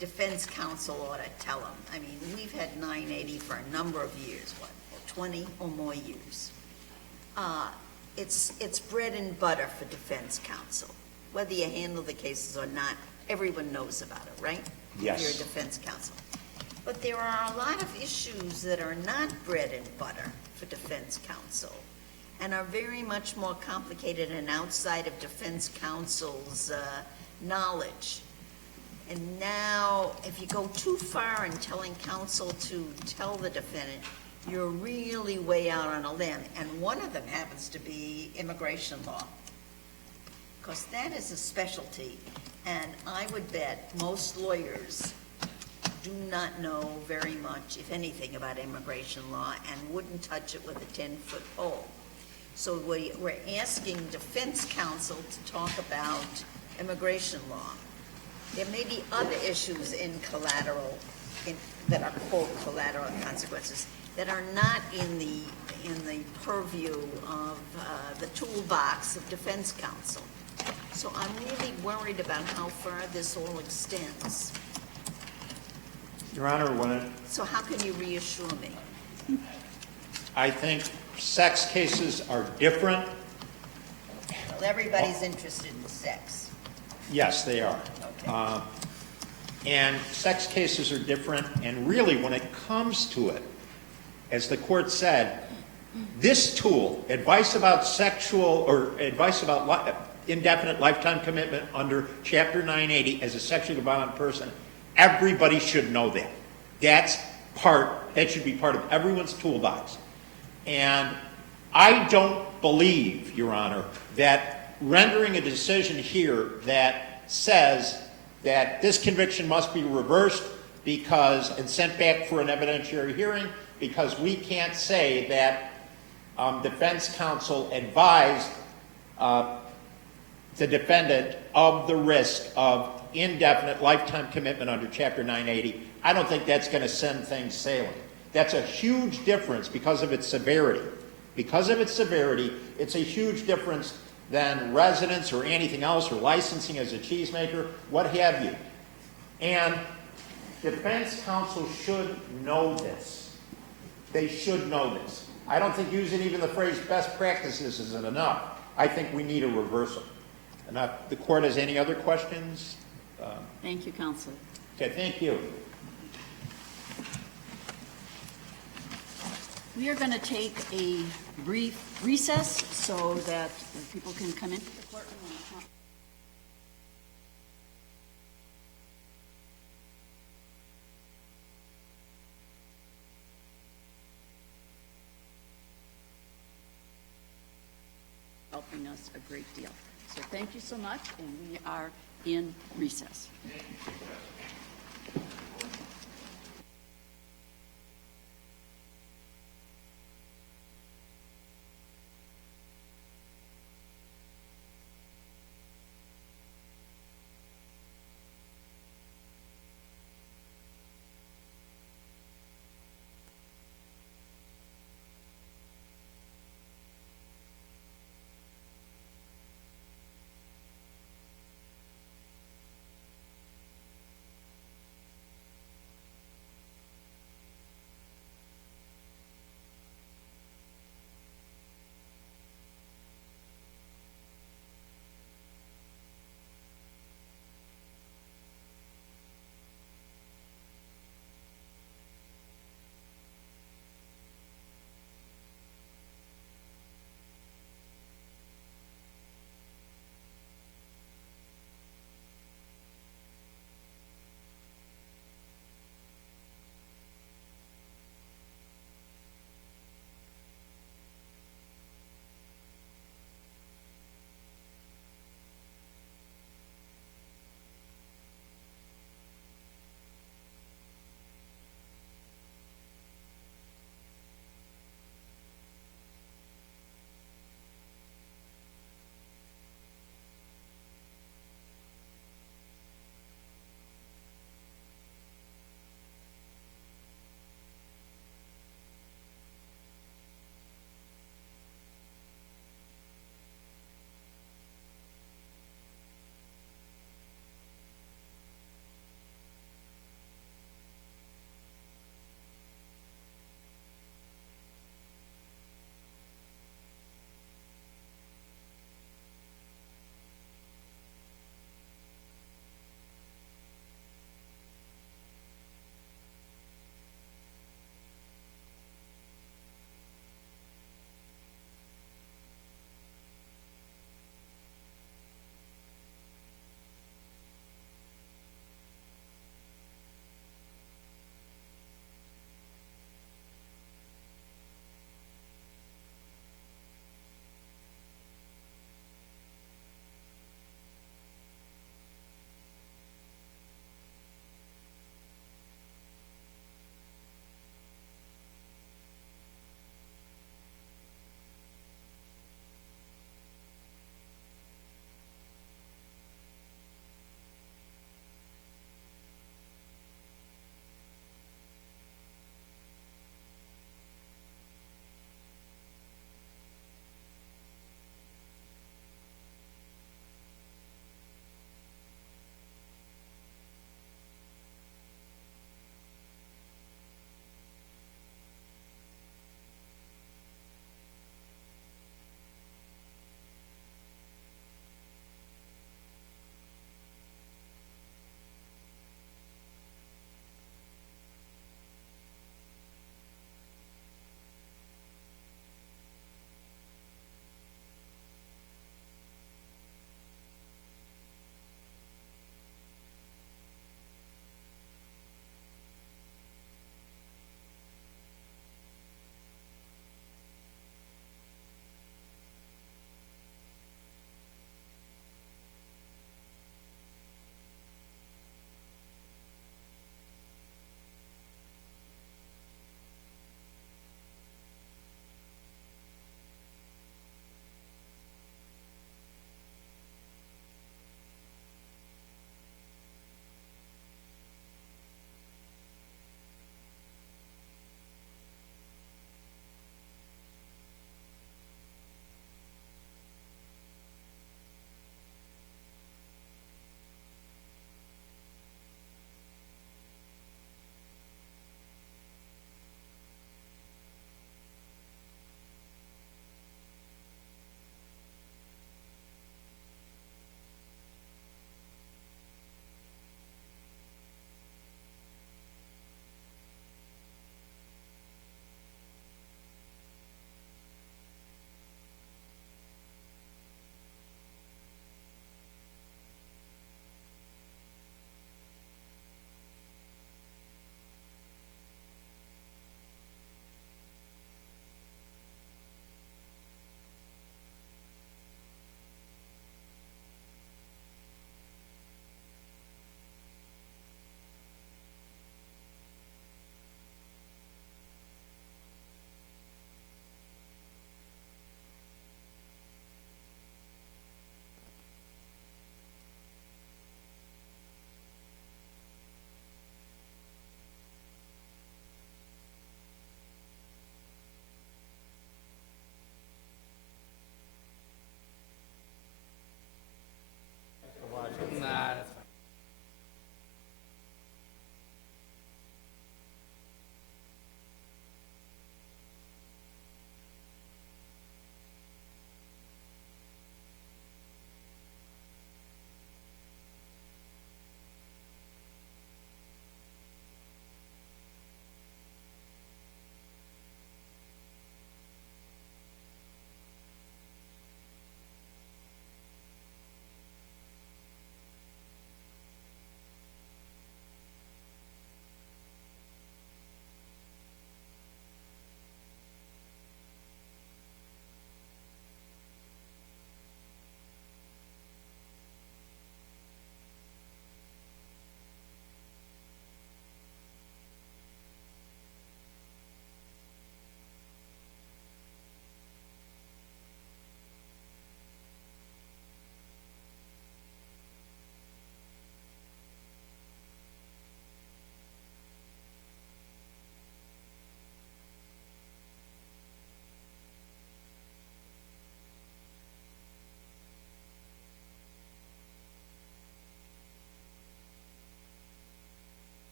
defense counsel ought to tell them. I mean, we've had 980 for a number of years, 20 or more years. It's bread and butter for defense counsel. Whether you handle the cases or not, everyone knows about it, right? Yes. If you're a defense counsel. But there are a lot of issues that are not bread and butter for defense counsel and are very much more complicated and outside of defense counsel's knowledge. And now, if you go too far in telling counsel to tell the defendant, you're really way out on a limb. And one of them happens to be immigration law, because that is a specialty. And I would bet most lawyers do not know very much, if anything, about immigration law and wouldn't touch it with a 10-foot pole. So we're asking defense counsel to talk about immigration law. There may be other issues in collateral, that are called collateral consequences, that are not in the purview of the toolbox of defense counsel. So I'm really worried about how far this all extends. Your Honor, So how can you reassure me? I think sex cases are different. Well, everybody's interested in sex. Yes, they are. Okay. And sex cases are different, and really, when it comes to it, as the court said, this tool, advice about indefinite lifetime commitment under Chapter 980 as a sexually violent person, everybody should know that. That should be part of everyone's toolbox. And I don't believe, Your Honor, that rendering a decision here that says that this conviction must be reversed and sent back for an evidentiary hearing because we can't say that defense counsel advised the defendant of the risk of indefinite lifetime commitment under Chapter 980. I don't think that's going to send things sailing. That's a huge difference because of its severity. Because of its severity, it's a huge difference than residence or anything else, or licensing as a cheesemaker, what have you. And defense counsel should know this. They should know this. I don't think using even the phrase best practices isn't enough. I think we need a reversal. And if the court has any other questions? Thank you, Counselor. Okay, thank you. We are going to take a brief recess so that people can come into the courtroom. Helping us a great deal. So thank you so much, and we are in recess.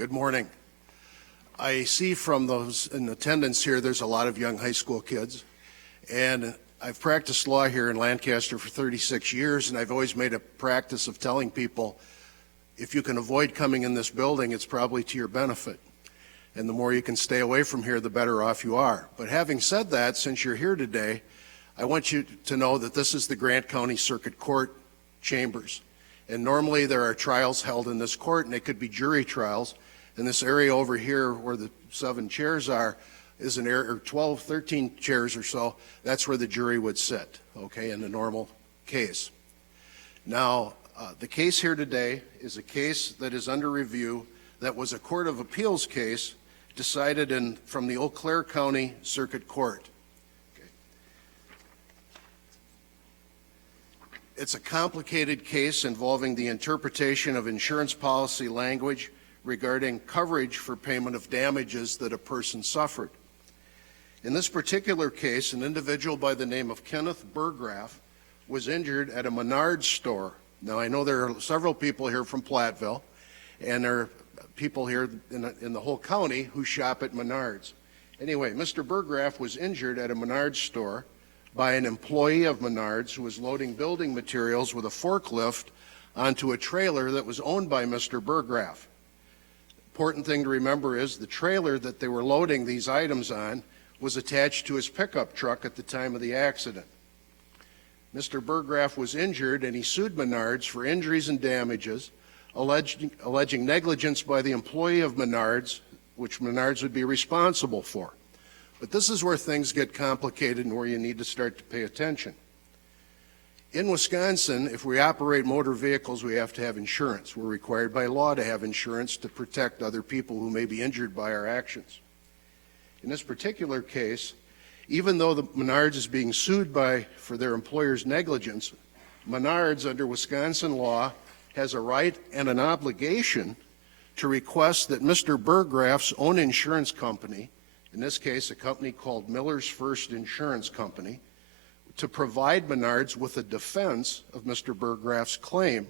Good morning. I see from those in attendance here, there's a lot of young high school kids. And I've practiced law here in Lancaster for 36 years, and I've always made a practice of telling people, if you can avoid coming in this building, it's probably to your benefit. And the more you can stay away from here, the better off you are. But having said that, since you're here today, I want you to know that this is the Grant County Circuit Court chambers. And normally there are trials held in this court, and they could be jury trials. And this area over here where the 7 chairs are is an area, or 12, 13 chairs or so, that's where the jury would sit, okay, in the normal case. Now, the case here today is a case that is under review that was a Court of Appeals case decided from the Eau Claire County Circuit Court. Okay. It's a complicated case involving the interpretation of insurance policy language regarding coverage for payment of damages that a person suffered. In this particular case, an individual by the name of Kenneth Burgraff was injured at a Menards store. Now, I know there are several people here from Platteville, and there are people here in the whole county who shop at Menards. Anyway, Mr. Burgraff was injured at a Menards store by an employee of Menards who was loading building materials with a forklift onto a trailer that was owned by Mr. Burgraff. Important thing to remember is the trailer that they were loading these items on was attached to his pickup truck at the time of the accident. Mr. Burgraff was injured, and he sued Menards for injuries and damages, alleging negligence by the employee of Menards, which Menards would be responsible for. But this is where things get complicated and where you need to start to pay attention. In Wisconsin, if we operate motor vehicles, we have to have insurance. We're required by law to have insurance to protect other people who may be injured by our actions. In this particular case, even though the Menards is being sued for their employer's negligence, Menards, under Wisconsin law, has a right and an obligation to request that Mr. Burgraff's own insurance company, in this case a company called Miller's First Insurance Company, to provide Menards with a defense of Mr. Burgraff's claim.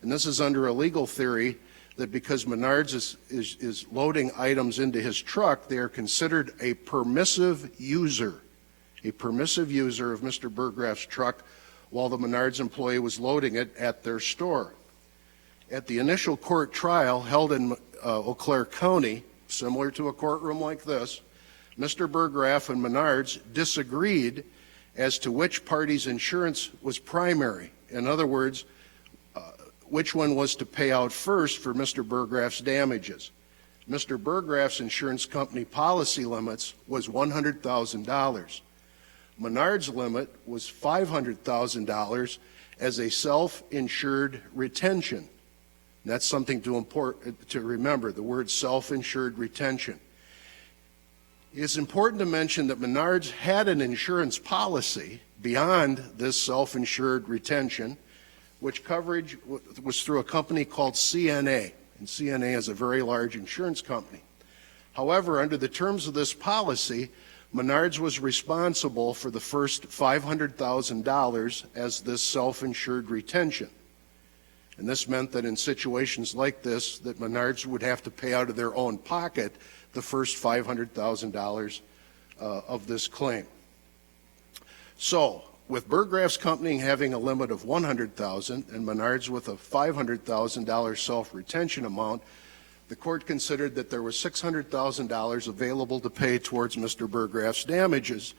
And this is under a legal theory that because Menards is loading items into his truck, they are considered a permissive user of Mr. Burgraff's truck while the Menards employee was loading it at their store. At the initial court trial held in Eau Claire County, similar to a courtroom like this, Mr. Burgraff and Menards disagreed as to which party's insurance was primary. In other words, which one was to pay out first for Mr. Burgraff's damages. Mr. Burgraff's insurance company policy limits was $100,000. Menards' limit was $500,000 as a self-insured retention. And that's something to remember, the word self-insured retention. It's important to mention that Menards had an insurance policy beyond this self-insured retention, which coverage was through a company called CNA, and CNA is a very large insurance company. However, under the terms of this policy, Menards was responsible for the first $500,000 as this self-insured retention. And this meant that in situations like this, that Menards would have to pay out of their own pocket the first $500,000 of this claim. So, with Burgraff's company having a limit of $100,000 and Menards with a $500,000 self-retention amount, the court considered that there was $600,000 available to pay towards Mr. Burgraff's damages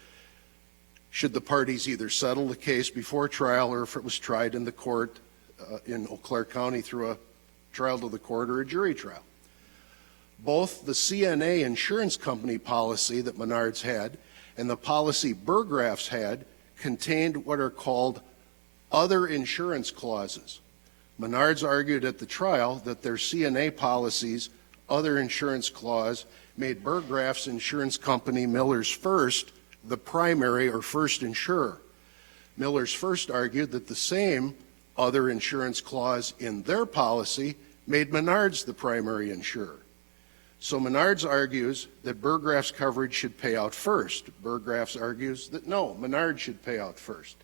should the parties either settle the case before trial or if it was tried in the court in Eau Claire County through a trial to the court or a jury trial. Both the CNA insurance company policy that Menards had and the policy Burgraff's had contained what are called other insurance clauses. Menards argued at the trial that their CNA policy's other insurance clause made Burgraff's insurance company, Miller's First, the primary or first insurer. Miller's First argued that the same other insurance clause in their policy made Menards the primary insurer. So Menards argues that Burgraff's coverage should pay out first. Burgraff's argues that no, Menards should pay out first.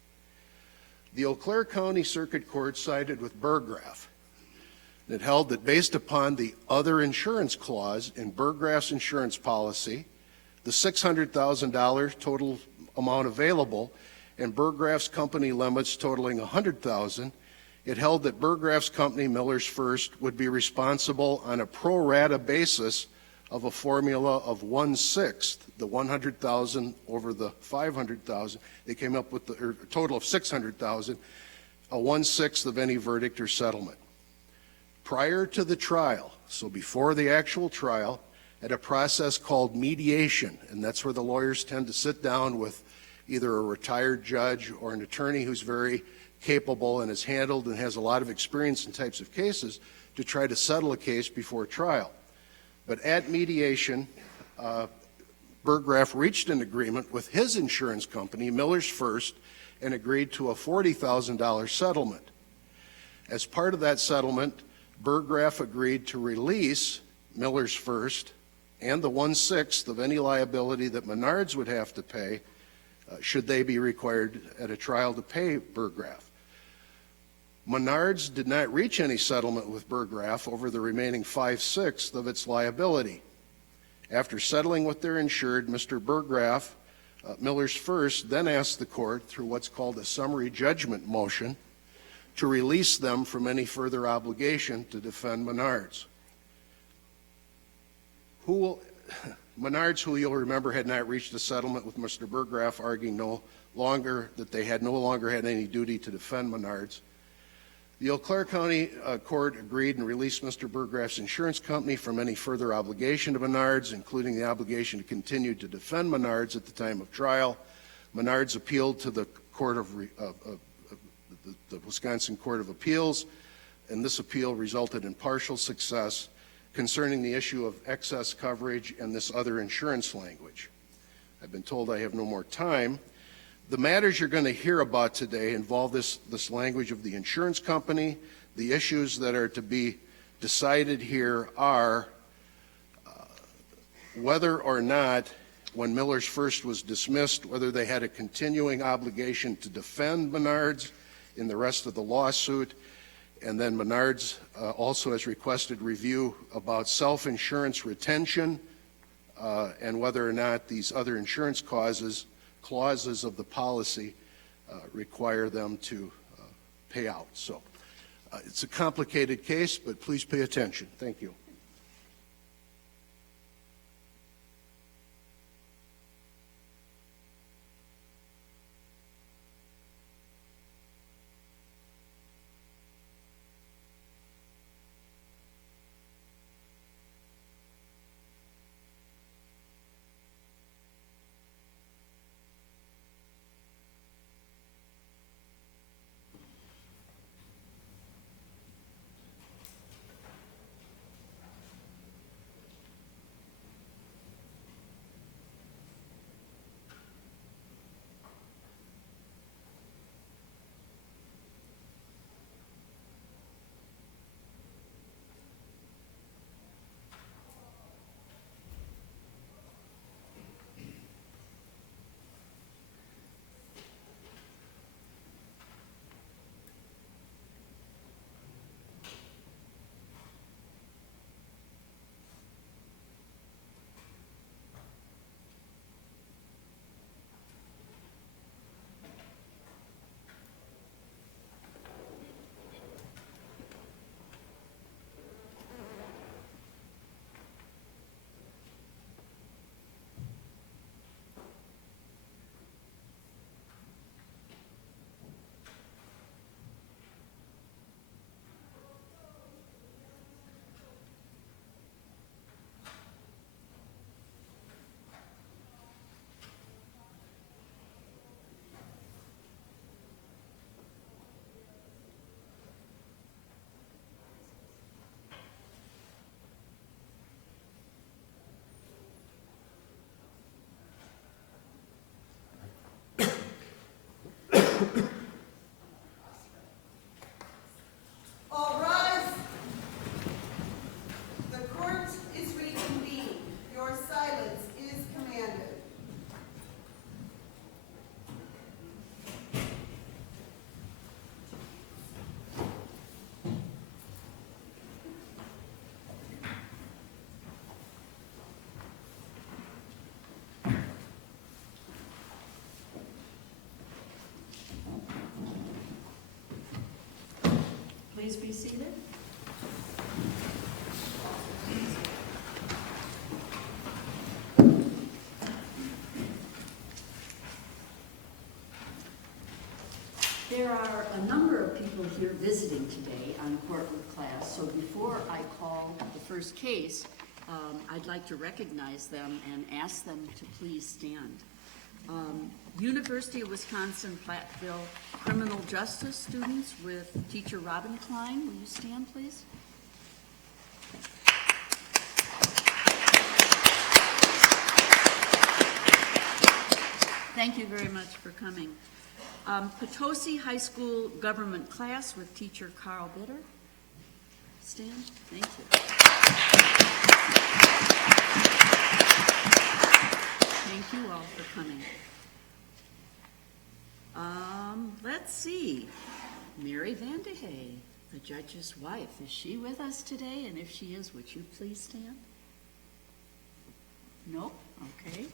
The Eau Claire County Circuit Court sided with Burgraff. It held that based upon the other insurance clause in Burgraff's insurance policy, the $600,000 total amount available, and Burgraff's company limits totaling $100,000, it held that Burgraff's company, Miller's First, would be responsible on a pro rata basis of a formula of 1/6, the 100,000 over the 500,000. They came up with a total of 600,000, a 1/6 of any verdict or settlement. Prior to the trial, so before the actual trial, at a process called mediation, and that's where the lawyers tend to sit down with either a retired judge or an attorney who's very capable and has handled and has a lot of experience in types of cases to try to settle a case before trial. But at mediation, Burgraff reached an agreement with his insurance company, Miller's First, and agreed to a $40,000 settlement. As part of that settlement, Burgraff agreed to release Miller's First and the 1/6 of any liability that Menards would have to pay should they be required at a trial to pay Burgraff. Menards did not reach any settlement with Burgraff over the remaining 5/6 of its liability. After settling with their insured, Mr. Burgraff, Miller's First, then asked the court through what's called a summary judgment motion to release them from any further obligation to defend Menards. Menards, who you'll remember had not reached a settlement with Mr. Burgraff, arguing that they had no longer had any duty to defend Menards. The Eau Claire County Court agreed and released Mr. Burgraff's insurance company from any further obligation to Menards, including the obligation to continue to defend Menards at the time of trial. Menards appealed to the the Wisconsin Court of Appeals, and this appeal resulted in partial success concerning the issue of excess coverage and this other insurance language. I've been told I have no more time. The matters you're going to hear about today involve this language of the insurance company. The issues that are to be decided here are whether or not, when Miller's First was dismissed, whether they had a continuing obligation to defend Menards in the rest of the lawsuit, and then Menards also has requested review about self-insurance retention and whether or not these other insurance clauses of the policy require them to pay out. So it's a complicated case, but please pay attention. Thank you. All rise. The court is reconvened. Your silence is commanded. please be seated. There are a number of people here visiting today on court with class, so before I call the first case, I'd like to recognize them and ask them to please stand. University of Wisconsin-Platteville criminal justice students with teacher Robin Klein. Will you stand, please? Thank you very much for coming. Potosi High School government class with teacher Carl Bitter. Stand. Thank you. Thank you all for coming. Let's see. Mary Vandehey, the judge's wife. Is she with us today? And if she is, would you please stand? No? Okay.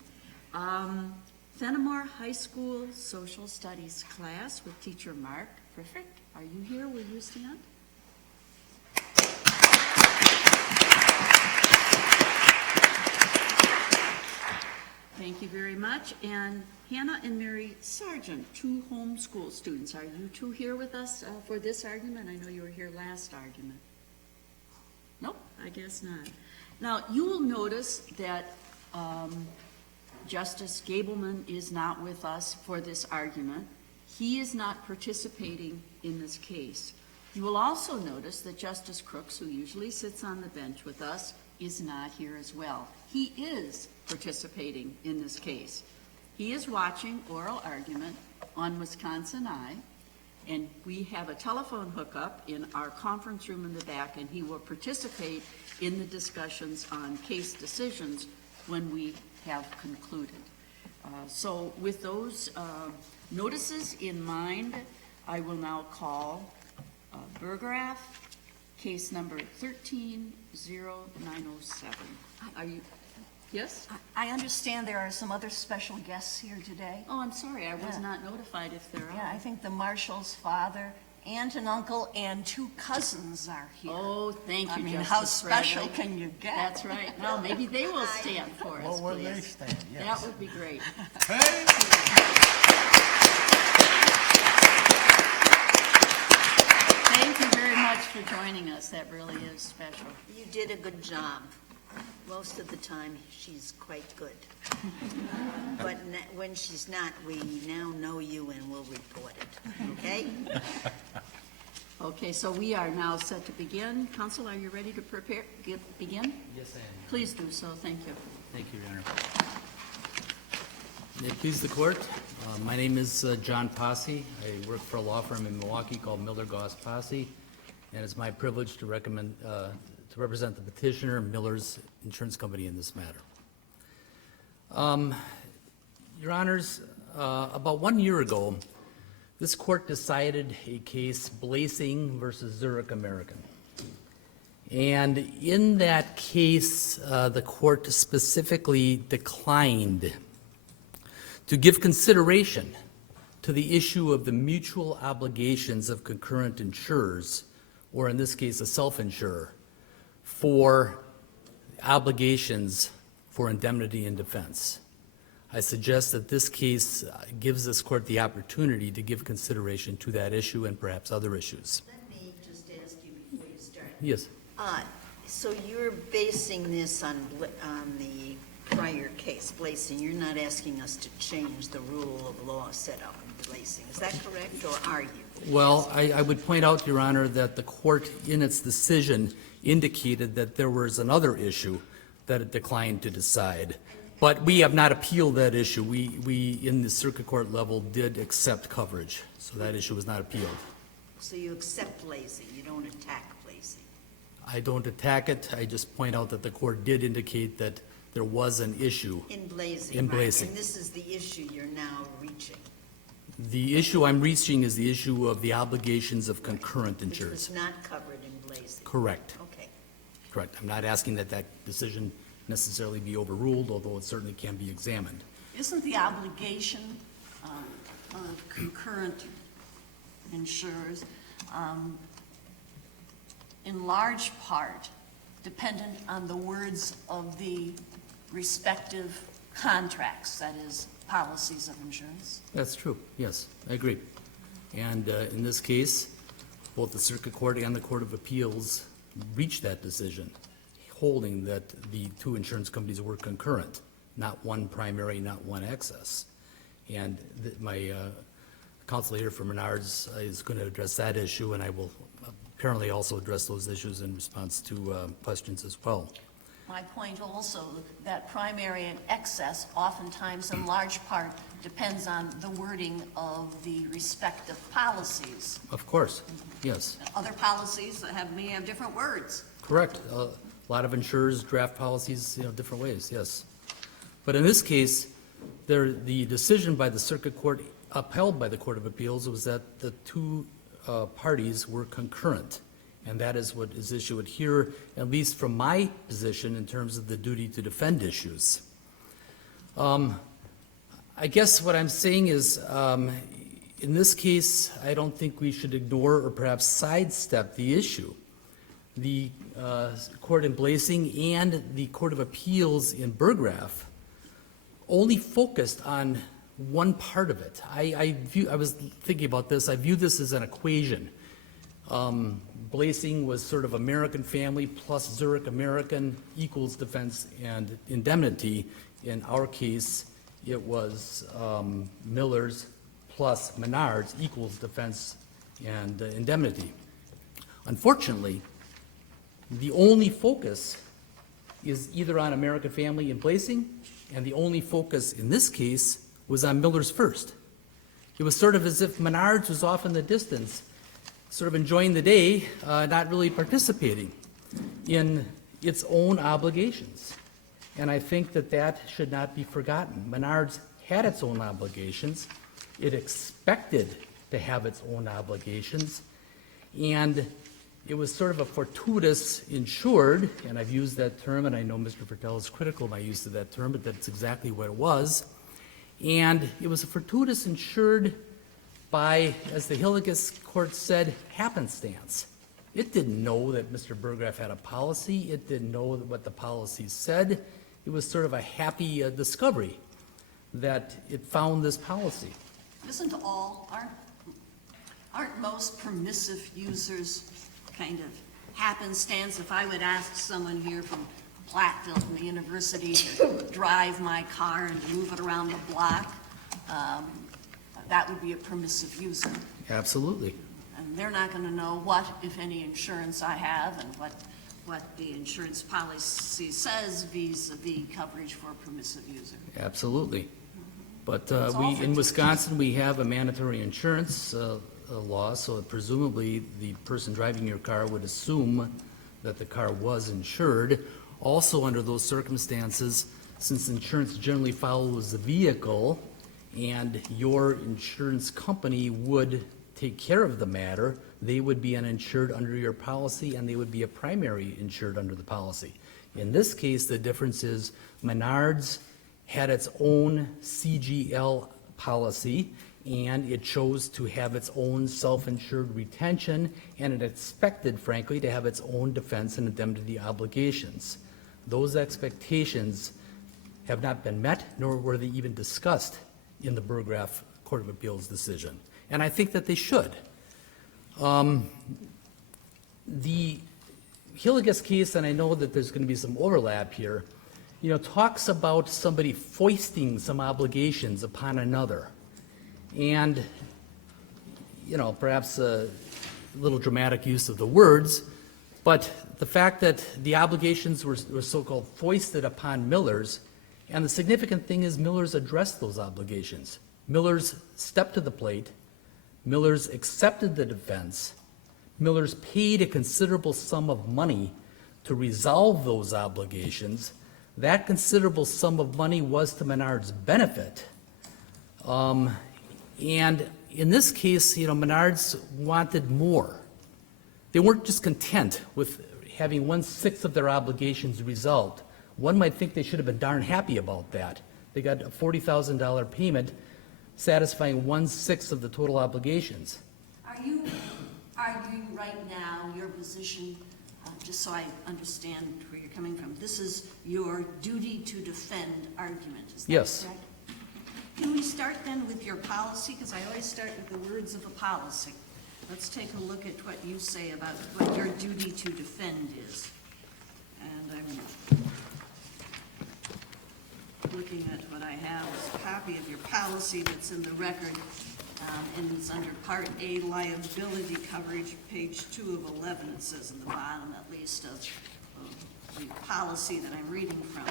Fenimore High School Social Studies class with teacher Mark Friffrick. Are you here? Will you stand? Thank you very much. And Hannah and Mary Sargent, two homeschool students. Are you two here with us for this argument? I know you were here last argument. Nope, I guess not. Now, you will notice that Justice Gableman is not with us for this argument. He is not participating in this case. You will also notice that Justice Crooks, who usually sits on the bench with us, is not here as well. He is participating in this case. He is watching oral argument on Wisconsin Eye, and we have a telephone hookup in our conference room in the back, and he will participate in the discussions on case decisions when we have concluded. So with those notices in mind, I will now call Burgraff, case number 130907. Are you, yes? I understand there are some other special guests here today. Oh, I'm sorry, I was not notified if there are. Yeah, I think the marshal's father, aunt and uncle, and two cousins are here. Oh, thank you, I mean, Justice how special Bradley. can you get? That's right. Well, maybe they will stand for us, Well, when please. they stand, yes. That would be great. Thank you very much for joining us. That really is special. You did a good job. Most of the time, she's quite good. But when she's not, we now know you and we'll report it, okay? Okay, so we are now set to begin. Counsel, are you ready to begin? Yes, I am. Please do so. Thank you. Thank you, Your Honor. May it please the court. My name is John Posse. I work for a law firm in Milwaukee called Miller Goss Posse, and it's my privilege to represent the petitioner, Miller's Insurance Company, in this matter. Your Honors, about 1 year ago, this court decided a case, Blasing versus Zurich American. And in that case, the court specifically declined to give consideration to the issue of the mutual obligations of concurrent insurers, or in this case, a self-insurer, for obligations for indemnity and defense. I suggest that this case gives this court the opportunity to give consideration to that issue and perhaps other issues. Let me just ask you before you start. Yes. So you're basing this on the prior case, Blasing. You're not asking us to change the rule of law set up in Blasing. Is that correct, or are you? Well, I would point out, Your Honor, that the court in its decision indicated that there was another issue that it declined to decide. But we have not appealed that issue. We in the circuit court level, did accept coverage, so that issue was not appealed. So you accept Blasing, you don't attack Blasing? I don't attack it. I just point out that the court did indicate that there was an issue. In Blasing, In right. Blasing. And this is the issue you're now reaching. The issue I'm reaching is the issue of the obligations of concurrent insurers. Which was not covered in Blasing. Correct. Okay. Correct. I'm not asking that that decision necessarily be overruled, although it certainly can be examined. Isn't the obligation of concurrent insurers in large part dependent on the words of the respective contracts, that is, policies of insurance? That's true, yes, I agree. And in this case, both the Circuit Court and the Court of Appeals reached that decision, holding that the two insurance companies were concurrent, not one primary, not one excess. And my counsel here from Menards is going to address that issue, and I will apparently also address those issues in response to questions as well. My point also, that primary and excess oftentimes in large part depends on the wording of the respective policies. Of course, yes. Other policies may have different words. Correct. A lot of insurers draft policies, different ways, yes. But in this case, the decision by the Circuit Court, upheld by the Court of Appeals, was that the two parties were concurrent. And that is what is issued here, at least from my position in terms of the duty to defend issues. I guess what I'm saying is, in this case, I don't think we should ignore or perhaps sidestep the issue. The court in Blasing and the Court of Appeals in Burgraff only focused on one part of it. I was thinking about this. I view this as an equation. Blasing was sort of American family plus Zurich American equals defense and indemnity. In our case, it was Miller's plus Menards equals defense and indemnity. Unfortunately, the only focus is either on American family in Blasing, and the only focus in this case was on Miller's first. It was sort of as if Menards was off in the distance, sort of enjoying the day, not really participating in its own obligations. And I think that that should not be forgotten. Menards had its own obligations. It expected to have its own obligations. And it was sort of a fortuitous insured, and I've used that term, and I know Mr. Fertel is critical of my use of that term, but that's exactly what it was. And it was a fortuitous insured by, as the Hillegas court said, happenstance. It didn't know that Mr. Burgraff had a policy. It didn't know what the policy said. It was sort of a happy discovery that it found this policy. Aren't most permissive users kind of happenstance? If I would ask someone here from Platteville, from the university, to drive my car and move it around the block, that would be a permissive user. Absolutely. And they're not going to know what, if any, insurance I have and what the insurance policy says vis-a-vis coverage for a permissive user. Absolutely. But in Wisconsin, we have a mandatory insurance law, so presumably the person driving your car would assume that the car was insured. Also, under those circumstances, since insurance generally follows the vehicle, and your insurance company would take care of the matter, they would be an insured under your policy, and they would be a primary insured under the policy. In this case, the difference is Menards had its own CGL policy, and it chose to have its own self-insured retention, and it expected, frankly, to have its own defense and indemnity obligations. Those expectations have not been met, nor were they even discussed in the Burgraff Court of Appeals decision. And I think that they should. The Hillegas case, and I know that there's going to be some overlap here, talks about somebody foisting some obligations upon another. And, perhaps a little dramatic use of the words, but the fact that the obligations were so-called foisted upon Miller's, and the significant thing is Miller's addressed those obligations. Miller's stepped to the plate. Miller's accepted the defense. Miller's paid a considerable sum of money to resolve those obligations. That considerable sum of money was to Menards' benefit. And in this case, Menards wanted more. They weren't just content with having 1/6 of their obligations resolved. One might think they should have been darn happy about that. They got a $40,000 payment satisfying 1/6 of the total obligations. Are you arguing right now your position just so I understand where you're coming from, this is your duty to defend argument, is that Yes. correct? Can we start then with your policy? Because I always start with the words of a policy. Let's take a look at what you say about what your duty to defend is. And I'm looking at what I have is a copy of your policy that's in the record, and it's under Part A liability coverage, page 2 of 11, it says in the bottom at least of the policy that I'm reading from.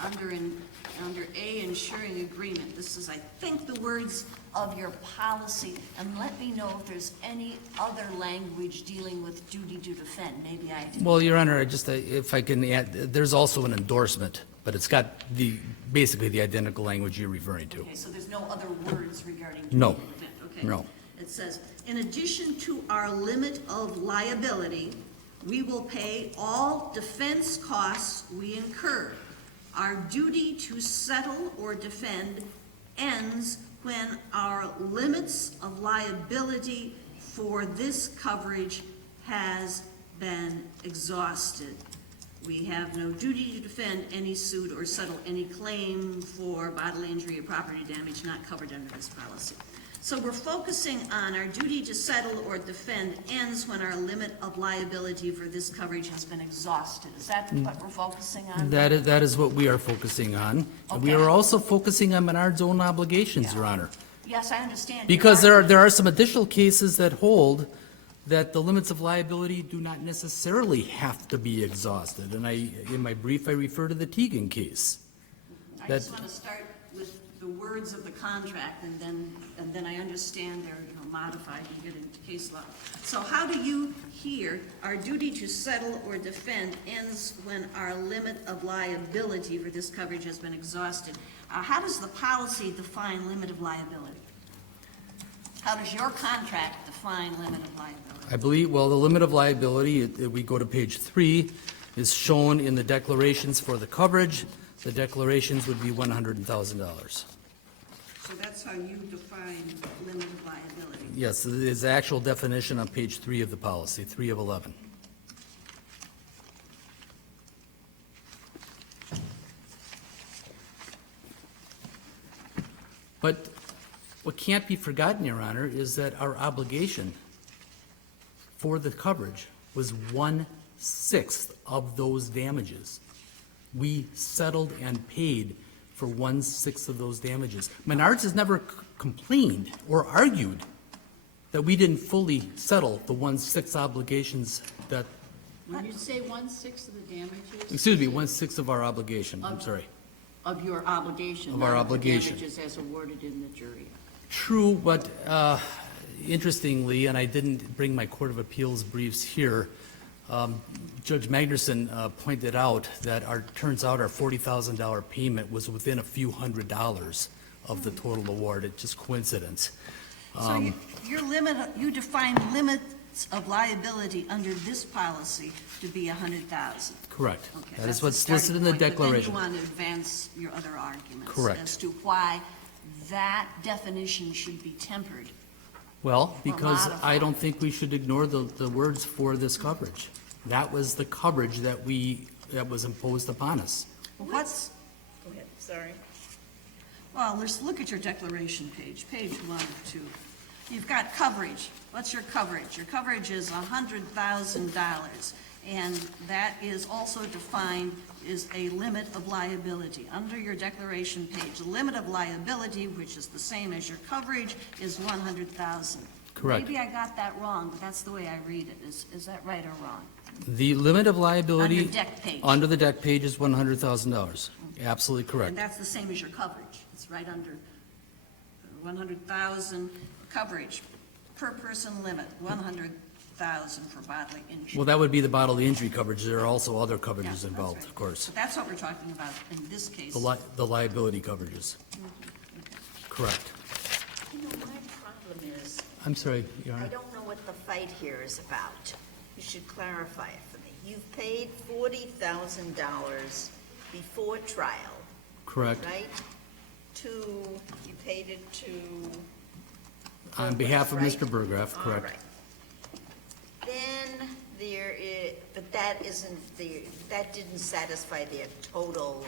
Under A, insuring agreement, this is, I think, the words of your policy, and let me know if there's any other language dealing with duty to defend. Maybe I didn't. Well, Your Honor, if I can add, there's also an endorsement, but it's got basically the identical language you're referring to. Okay, so there's no other words regarding No. duty to defend. Okay. No. It says, in addition to our limit of liability, we will pay all defense costs we incur. Our duty to settle or defend ends when our limits of liability for this coverage has been exhausted. We have no duty to defend any suit or settle any claim for bodily injury or property damage not covered under this policy. So we're focusing on our duty to settle or defend ends when our limit of liability for this coverage has been exhausted. Is that what we're focusing on? That is what we are focusing on. And we Okay. are also focusing on Menards' own obligations, Your Honor. Yes, I understand. Because there are some additional cases that hold that the limits of liability do not necessarily have to be exhausted. And in my brief, I refer to the Teagan case. I just want to start with the words of the contract, and then I understand they're modified and get into case law. So how do you hear our duty to settle or defend ends when our limit of liability for this coverage has been exhausted? How does the policy define limit of liability? How does your contract define limit of liability? I believe, well, the limit of liability, we go to page 3, is shown in the declarations for the coverage. The declarations would be $100,000. So that's how you define limit of liability. Yes, it is the actual definition on page 3 of the policy, 3 of 11. But what can't be forgotten, Your Honor, is that our obligation for the coverage was 1/6 of those damages. We settled and paid for 1/6 of those damages. Menards has never complained or argued that we didn't fully settle the 1/6 obligations that, When you say 1/6 of the damages? excuse me, 1/6 of our obligation, I'm sorry. Of your obligation. Of our not obligation. the damages as awarded in the jury. True, but interestingly, and I didn't bring my Court of Appeals briefs here, Judge Magnuson pointed out that turns out our $40,000 payment was within a few $100s of the total award. It's just coincidence. So your limit, you define limits of liability under this policy to be $100,000. Correct. Okay, That that's is what's the starting listed in the point, but declaration. then you want to advance your other arguments. Correct. As to why that definition should be tempered. Well, because modified. I don't think we should ignore the words for this coverage. That was the coverage that was imposed upon us. Well, what's, Go ahead, sorry. well, let's look at your declaration page 1 of 2. You've got coverage. What's your coverage? Your coverage is $100,000, and that is also defined as a limit of liability. Under your declaration page, the limit of liability, which is the same as your coverage, is $100,000. Correct. Maybe I got that wrong, but that's the way I read it. Is that right or wrong? The limit of liability. Under deck page. Under the deck page is $100,000. Absolutely And correct. that's the same as your coverage. It's right under 100,000 coverage per person limit, 100,000 for bodily injury. Well, that would be the bodily injury coverage. There are also other Yeah, coverages that's involved, right. of course. So that's what we're talking about in this case. The liability coverages. Correct. You know, my problem is, I'm sorry, Your I Honor. don't know what the fight here is about. You should clarify it for me. You've paid $40,000 before trial. Correct. Right? You paid it to? On behalf of Right? Mr. Burgraff, All correct. right. Then But that didn't satisfy their total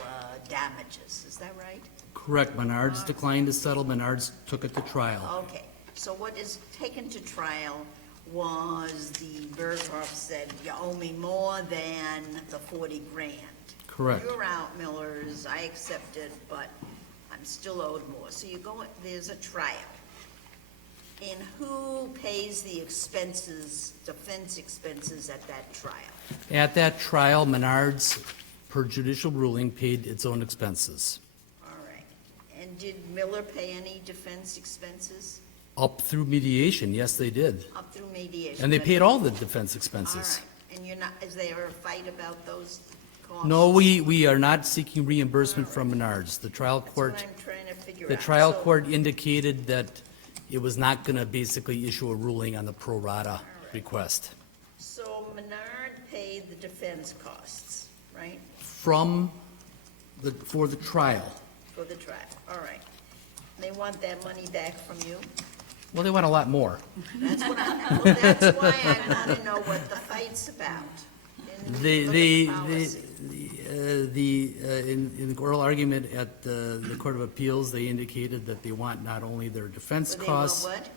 damages, is that right? Correct. Menards declined to settle. Menards took it to trial. Okay, so what is taken to trial was the Burgraff said, you owe me more than the 40 grand. Correct. You're out, Millers, I accept it, but I'm still owed more. So you go, there's a trial. And who pays the expenses, defense expenses at that trial? At that trial, Menards, per judicial ruling, paid its own expenses. All right. And did Miller pay any defense expenses? Up through mediation, yes, they did. Up through mediation? And they but- paid all the defense All expenses. right. And you're not, is there a fight about those costs? No, we are not seeking reimbursement from Menards. The trial court, That's what I'm trying to figure out. the trial So- court indicated that it was not going to basically issue a ruling on the pro rata request. So Menard paid the defense costs, right, For the trial. for the trial, all right. They want that money back from you? Well, they want a lot more. That's what well, that's why I want to know what the fight's about. In the oral argument at the Court of Appeals, they indicated that they want not only their defense They want costs. what?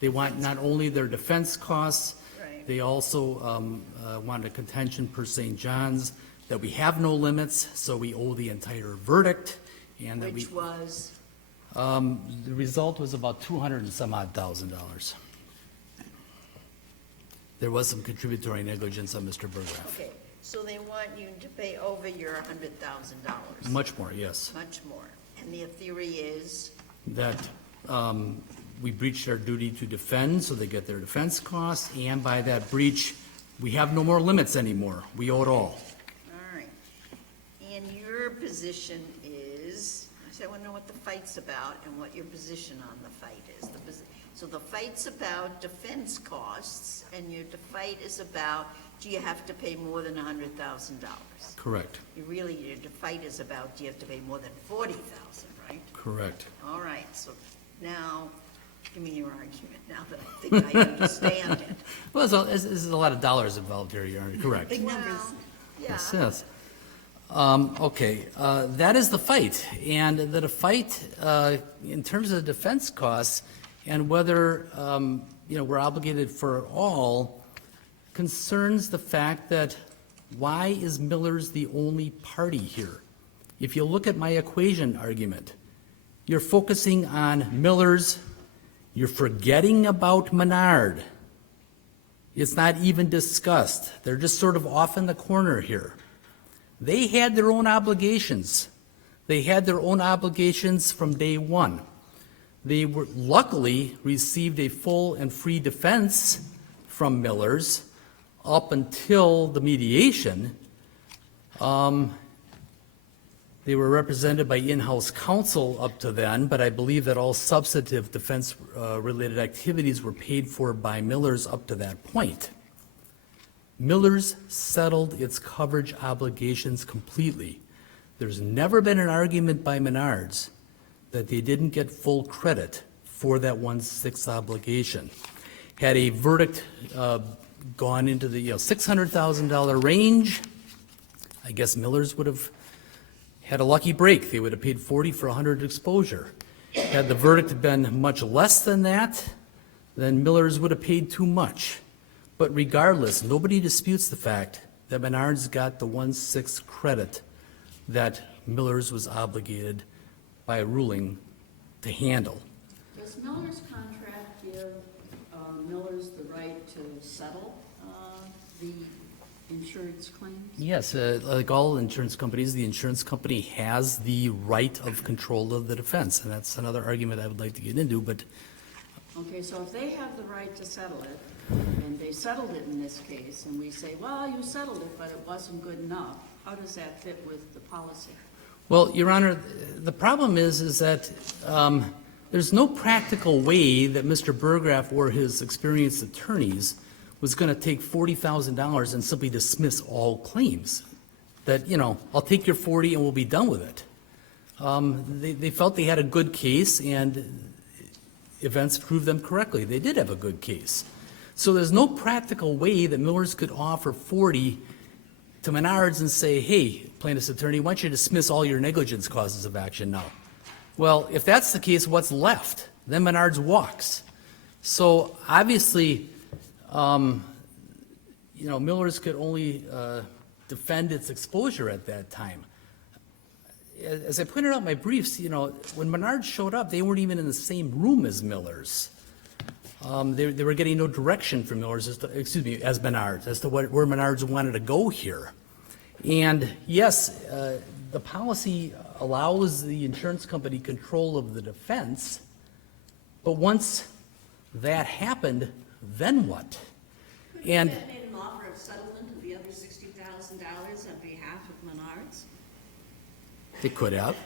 They want not only their defense costs, Right. they also want a contention per St. John's that we have no limits, so we owe the entire verdict, and that Which was, the result was about $200 and some odd thousand. There was some contributory negligence on Mr. Burgraff. okay, so they want you to pay over your $100,000. Much more, yes. Much more. And their theory is, That we breached our duty to defend, so they get their defense costs, and by that breach, we have no more limits anymore. We owe it all. all right. And your position is, I want to know what the fight's about and what your position on the fight is. So the fight's about defense costs, and your fight is about, do you have to pay more than $100,000? Correct. Your fight is about, do you have to pay more than $40,000, right? Correct. All right, so now, give me your argument now that I think I understand it. Well, this is a lot of dollars involved here, Your Honor. Correct. Big numbers. Yeah. Yes, yes. Okay, that is the fight. And the fight, in terms of defense costs and whether, we're obligated for it all, concerns the fact that why is Miller's the only party here? If you look at my equation argument, you're focusing on Miller's, you're forgetting about Menard. It's not even discussed. They're just sort of off in the corner here. They had their own obligations. They had their own obligations from day one. They were luckily received a full and free defense from Miller's up until the mediation. They were represented by in-house counsel up to then, but I believe that all substantive defense-related activities were paid for by Miller's up to that point. Miller's settled its coverage obligations completely. There's never been an argument by Menards that they didn't get full credit for that 1/6 obligation. Had a verdict gone into the $600,000 range, I guess Miller's would have had a lucky break. They would have paid 40 for 100 exposure. Had the verdict been much less than that, then Miller's would have paid too much. But regardless, nobody disputes the fact that Menards got the 1/6 credit that Miller's was obligated by a ruling to handle. does Miller's contract give Miller's the right to settle the insurance claims? Yes, like all insurance companies, the insurance company has the right of control of the defense, and that's another argument I would like to get into, but Okay, so if they have the right to settle it, and they settled it in this case, and we say, well, you settled it, but it wasn't good enough, how does that fit with the policy? well, Your Honor, the problem is that there's no practical way that Mr. Burgraff or his experienced attorneys was going to take $40,000 and simply dismiss all claims. That, I'll take your 40 and we'll be done with it. They felt they had a good case, and events proved them correctly. They did have a good case. So there's no practical way that Miller's could offer 40 to Menards and say, hey, plaintiff's attorney, why don't you dismiss all your negligence causes of action now? Well, if that's the case, what's left? Then Menards walks. So obviously, Miller's could only defend its exposure at that time. As I pointed out in my briefs, when Menards showed up, they weren't even in the same room as Miller's. They were getting no direction from Miller's, as Menards, as to where Menards wanted to go here. And yes, the policy allows the insurance company control of the defense, but once that happened, then what? And That made an offer of settlement of the other $60,000 on behalf of Menards? they could have,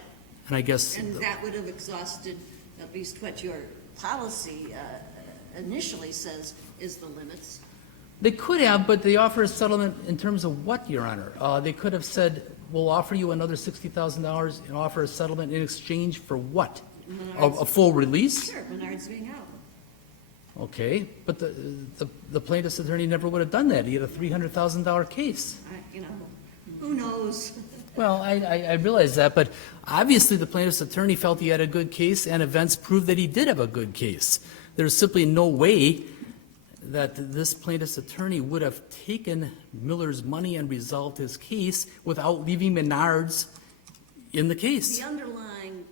and I guess. And that would have exhausted at least what your policy initially says is the limits. They could have, but they offer a settlement in terms of what, Your Honor? They could have said, we'll offer you another $60,000 and offer a settlement in exchange for what? A full release? Sure, Menards being out. Okay, but the plaintiff's attorney never would have done that. He had a $300,000 case. Who knows? Well, I realize that, but obviously the plaintiff's attorney felt he had a good case, and events proved that he did have a good case. There's simply no way that this plaintiff's attorney would have taken Miller's money and resolved his case without leaving Menards in the case. The underlying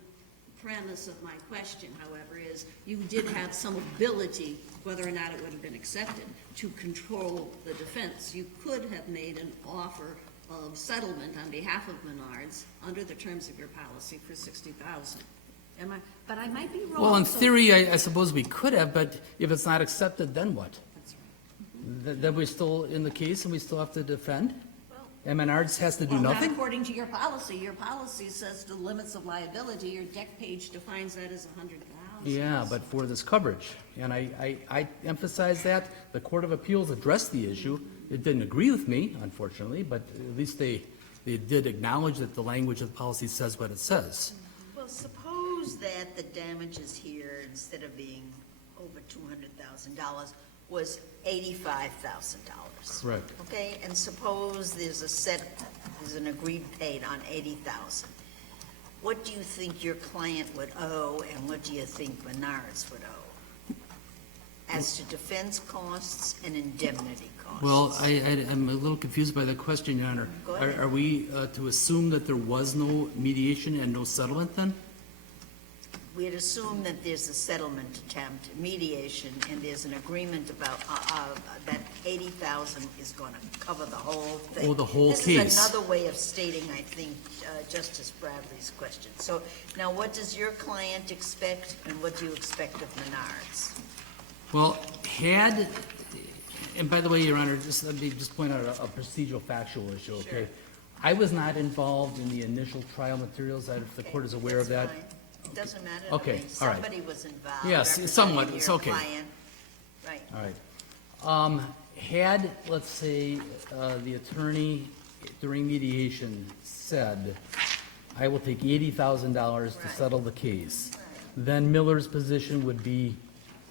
premise of my question, however, is you did have some ability, whether or not it would have been accepted, to control the defense. You could have made an offer of settlement on behalf of Menards under the terms of your policy for $60,000. But I might be wrong. Well, in theory, I suppose we could have, but if it's not accepted, then what? That's right. Then we're still in the case and we still have to defend? And Menards has to do Well, nothing? not according to your policy. Your policy says the limits of liability. Your deck page defines that as $100,000. Yeah, but for this coverage. And I emphasize that. The Court of Appeals addressed the issue. It didn't agree with me, unfortunately, but at least they did acknowledge that the language of the policy says what it says. Well, suppose that the damages here, instead of being over $200,000, was $85,000. Correct. Okay, and suppose there's an agreed paid on $80,000. What do you think your client would owe, and what do you think Menards would owe? As to defense costs and indemnity costs. Well, I'm a little confused by the question, Your Honor. Go ahead. Are we to assume that there was no mediation and no settlement then? We'd assume that there's a settlement attempt, mediation, and there's an agreement about that $80,000 is going to cover the whole thing. Oh, the whole This case. is another way of stating, I think, Justice Bradley's question. So now, what does your client expect, and what do you expect of Menards? Well, and by the way, Your Honor, let me just point out a procedural factual issue, okay? Sure. I was not involved in the initial trial materials, if the court is aware of that. That's fine. It doesn't matter to Okay, me. all right. Somebody was involved. Yes, representing somewhat, your it's okay. client. Right. All right. Had, let's say, the attorney during mediation said, I will take $80,000 to settle the case, then Miller's position would be,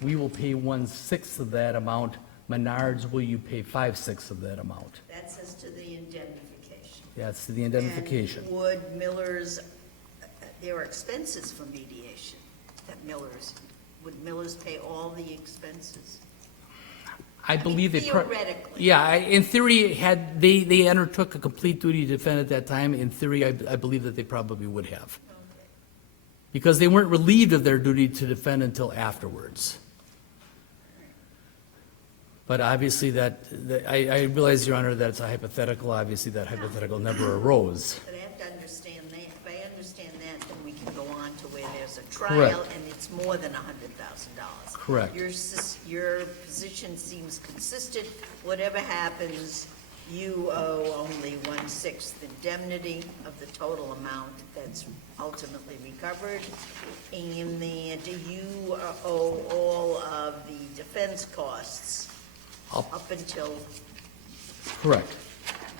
we will pay 1/6 of that amount. Menards, will you pay 5/6 of that amount? That says to the indemnification. That's the indemnification. And would Miller's, there are expenses for mediation that would Miller's pay all the expenses? I believe they. Theoretically. Yeah, in theory, had they undertook a complete duty to defend at that time, in theory, I believe that they probably would have. Okay. Because they weren't relieved of their duty to defend until afterwards. But obviously I realize, Your Honor, that it's a hypothetical. Obviously, that hypothetical never arose. But I have to understand that. If I understand that, then we can go on to where there's a Correct. trial and it's more than $100,000. Correct. Your position seems consistent. Whatever happens, you owe only 1/6 indemnity of the total amount that's ultimately recovered. And do you owe all of the defense costs up until Correct.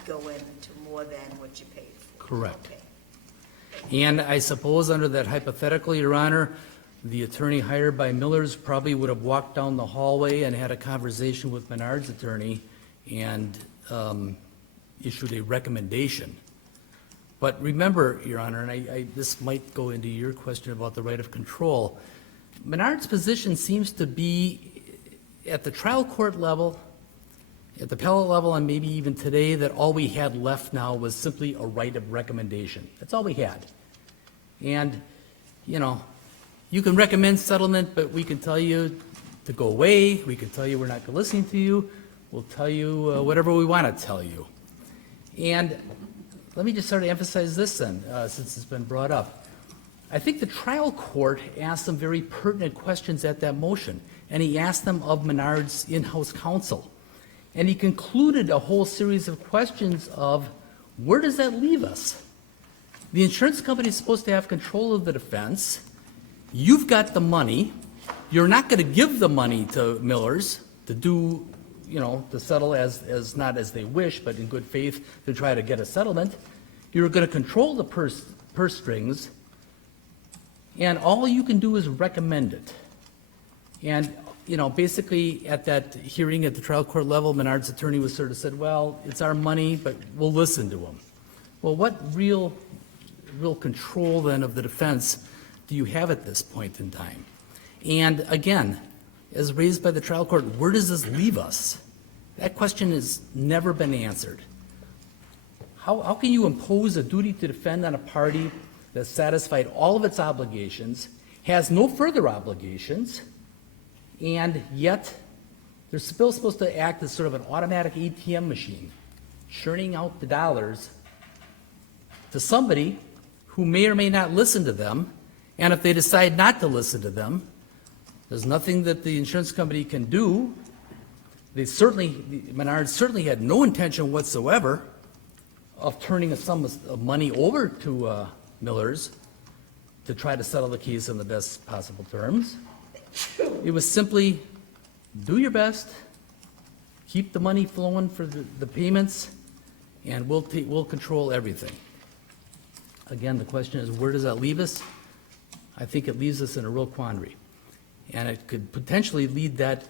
go into more than what you paid for? Correct. Okay. And I suppose under that hypothetical, Your Honor, The attorney hired by Miller's probably would have walked down the hallway and had a conversation with Menards' attorney and issued a recommendation. But remember, Your Honor, and this might go into your question about the right of control, Menards' position seems to be at the trial court level, at the appellate level, and maybe even today, that all we had left now was simply a right of recommendation. That's all we had. And, you know, you can recommend settlement, but we can tell you to go away. We can tell you we're not going to listen to you. We'll tell you whatever we want to tell you. And let me just sort of emphasize this then, since it's been brought up. I think the trial court asked some very pertinent questions at that motion, and he asked them of Menards' in-house counsel. And he concluded a whole series of questions of, where does that leave us? The insurance company is supposed to have control of the defense. You've got the money. You're not going to give the money to Miller's to do, you know, to settle as not as they wish, but in good faith to try to get a settlement. You're going to control the purse strings, and all you can do is recommend it. And, you know, basically at that hearing at the trial court level, Menards' attorney was sort of said, well, it's our money, but we'll listen to him. Well, what real control then of the defense do you have at this point in time? And again, as raised by the trial court, where does this leave us? That question has never been answered. How can you impose a duty to defend on a party that's satisfied all of its obligations, has no further obligations, and yet they're still supposed to act as sort of an automatic ATM machine, churning out the dollars to somebody who may or may not listen to them, and if they decide not to listen to them, there's nothing that the insurance company can do. Menards certainly had no intention whatsoever of turning a sum of money over to Miller's to try to settle the case on the best possible terms. It was simply, do your best, keep the money flowing for the payments, and we'll control everything. Again, the question is, where does that leave us? I think it leaves us in a real quandary. And it could potentially lead that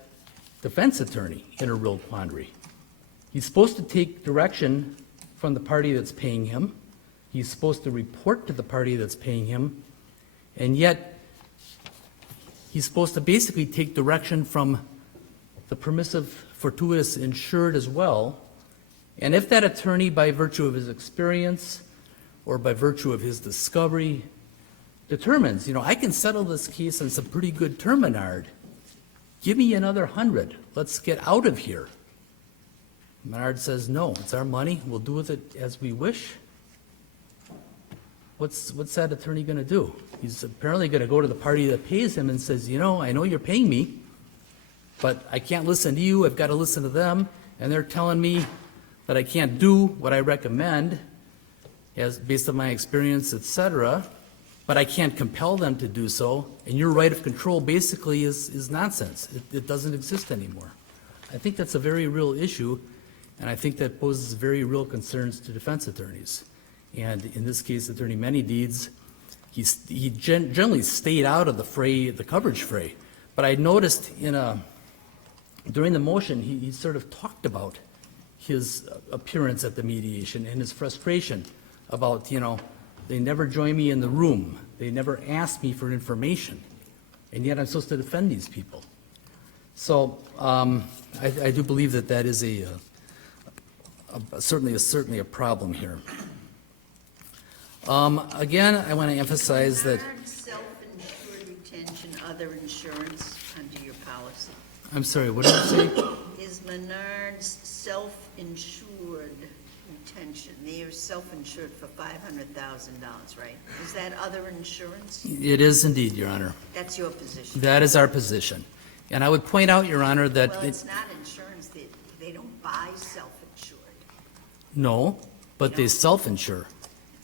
defense attorney in a real quandary. He's supposed to take direction from the party that's paying him. He's supposed to report to the party that's paying him. And yet, he's supposed to basically take direction from the permissive, fortuitous insured as well. And if that attorney, by virtue of his experience or by virtue of his discovery, determines, you know, I can settle this case on some pretty good term, Menard. Give me another 100. Let's get out of here. Menard says, no, it's our money. We'll do with it as we wish. What's that attorney going to do? He's apparently going to go to the party that pays him and says, you know, I know you're paying me, but I can't listen to you. I've got to listen to them, and they're telling me that I can't do what I recommend as based on my experience, et cetera, but I can't compel them to do so, and your right of control basically is nonsense. It doesn't exist anymore. I think that's a very real issue, and I think that poses very real concerns to defense attorneys. And in this case, Attorney Menards, he generally stayed out of the fray, the coverage fray. But I noticed during the motion, he sort of talked about his appearance at the mediation and his frustration about, you know, they never join me in the room. They never ask me for information. And yet I'm supposed to defend these people. So I do believe that is certainly a problem here. Again, I want to emphasize that. Self-insured retention, other insurance under your policy. I'm sorry, what did you say? Is Menards self-insured retention? They are self-insured for $500,000, right? Is that other insurance? It is indeed, Your Honor. That's your position? That is our position. And I would point out, Your Honor, that. Well, it's not insurance. They don't buy self-insured. No, but they self-insure.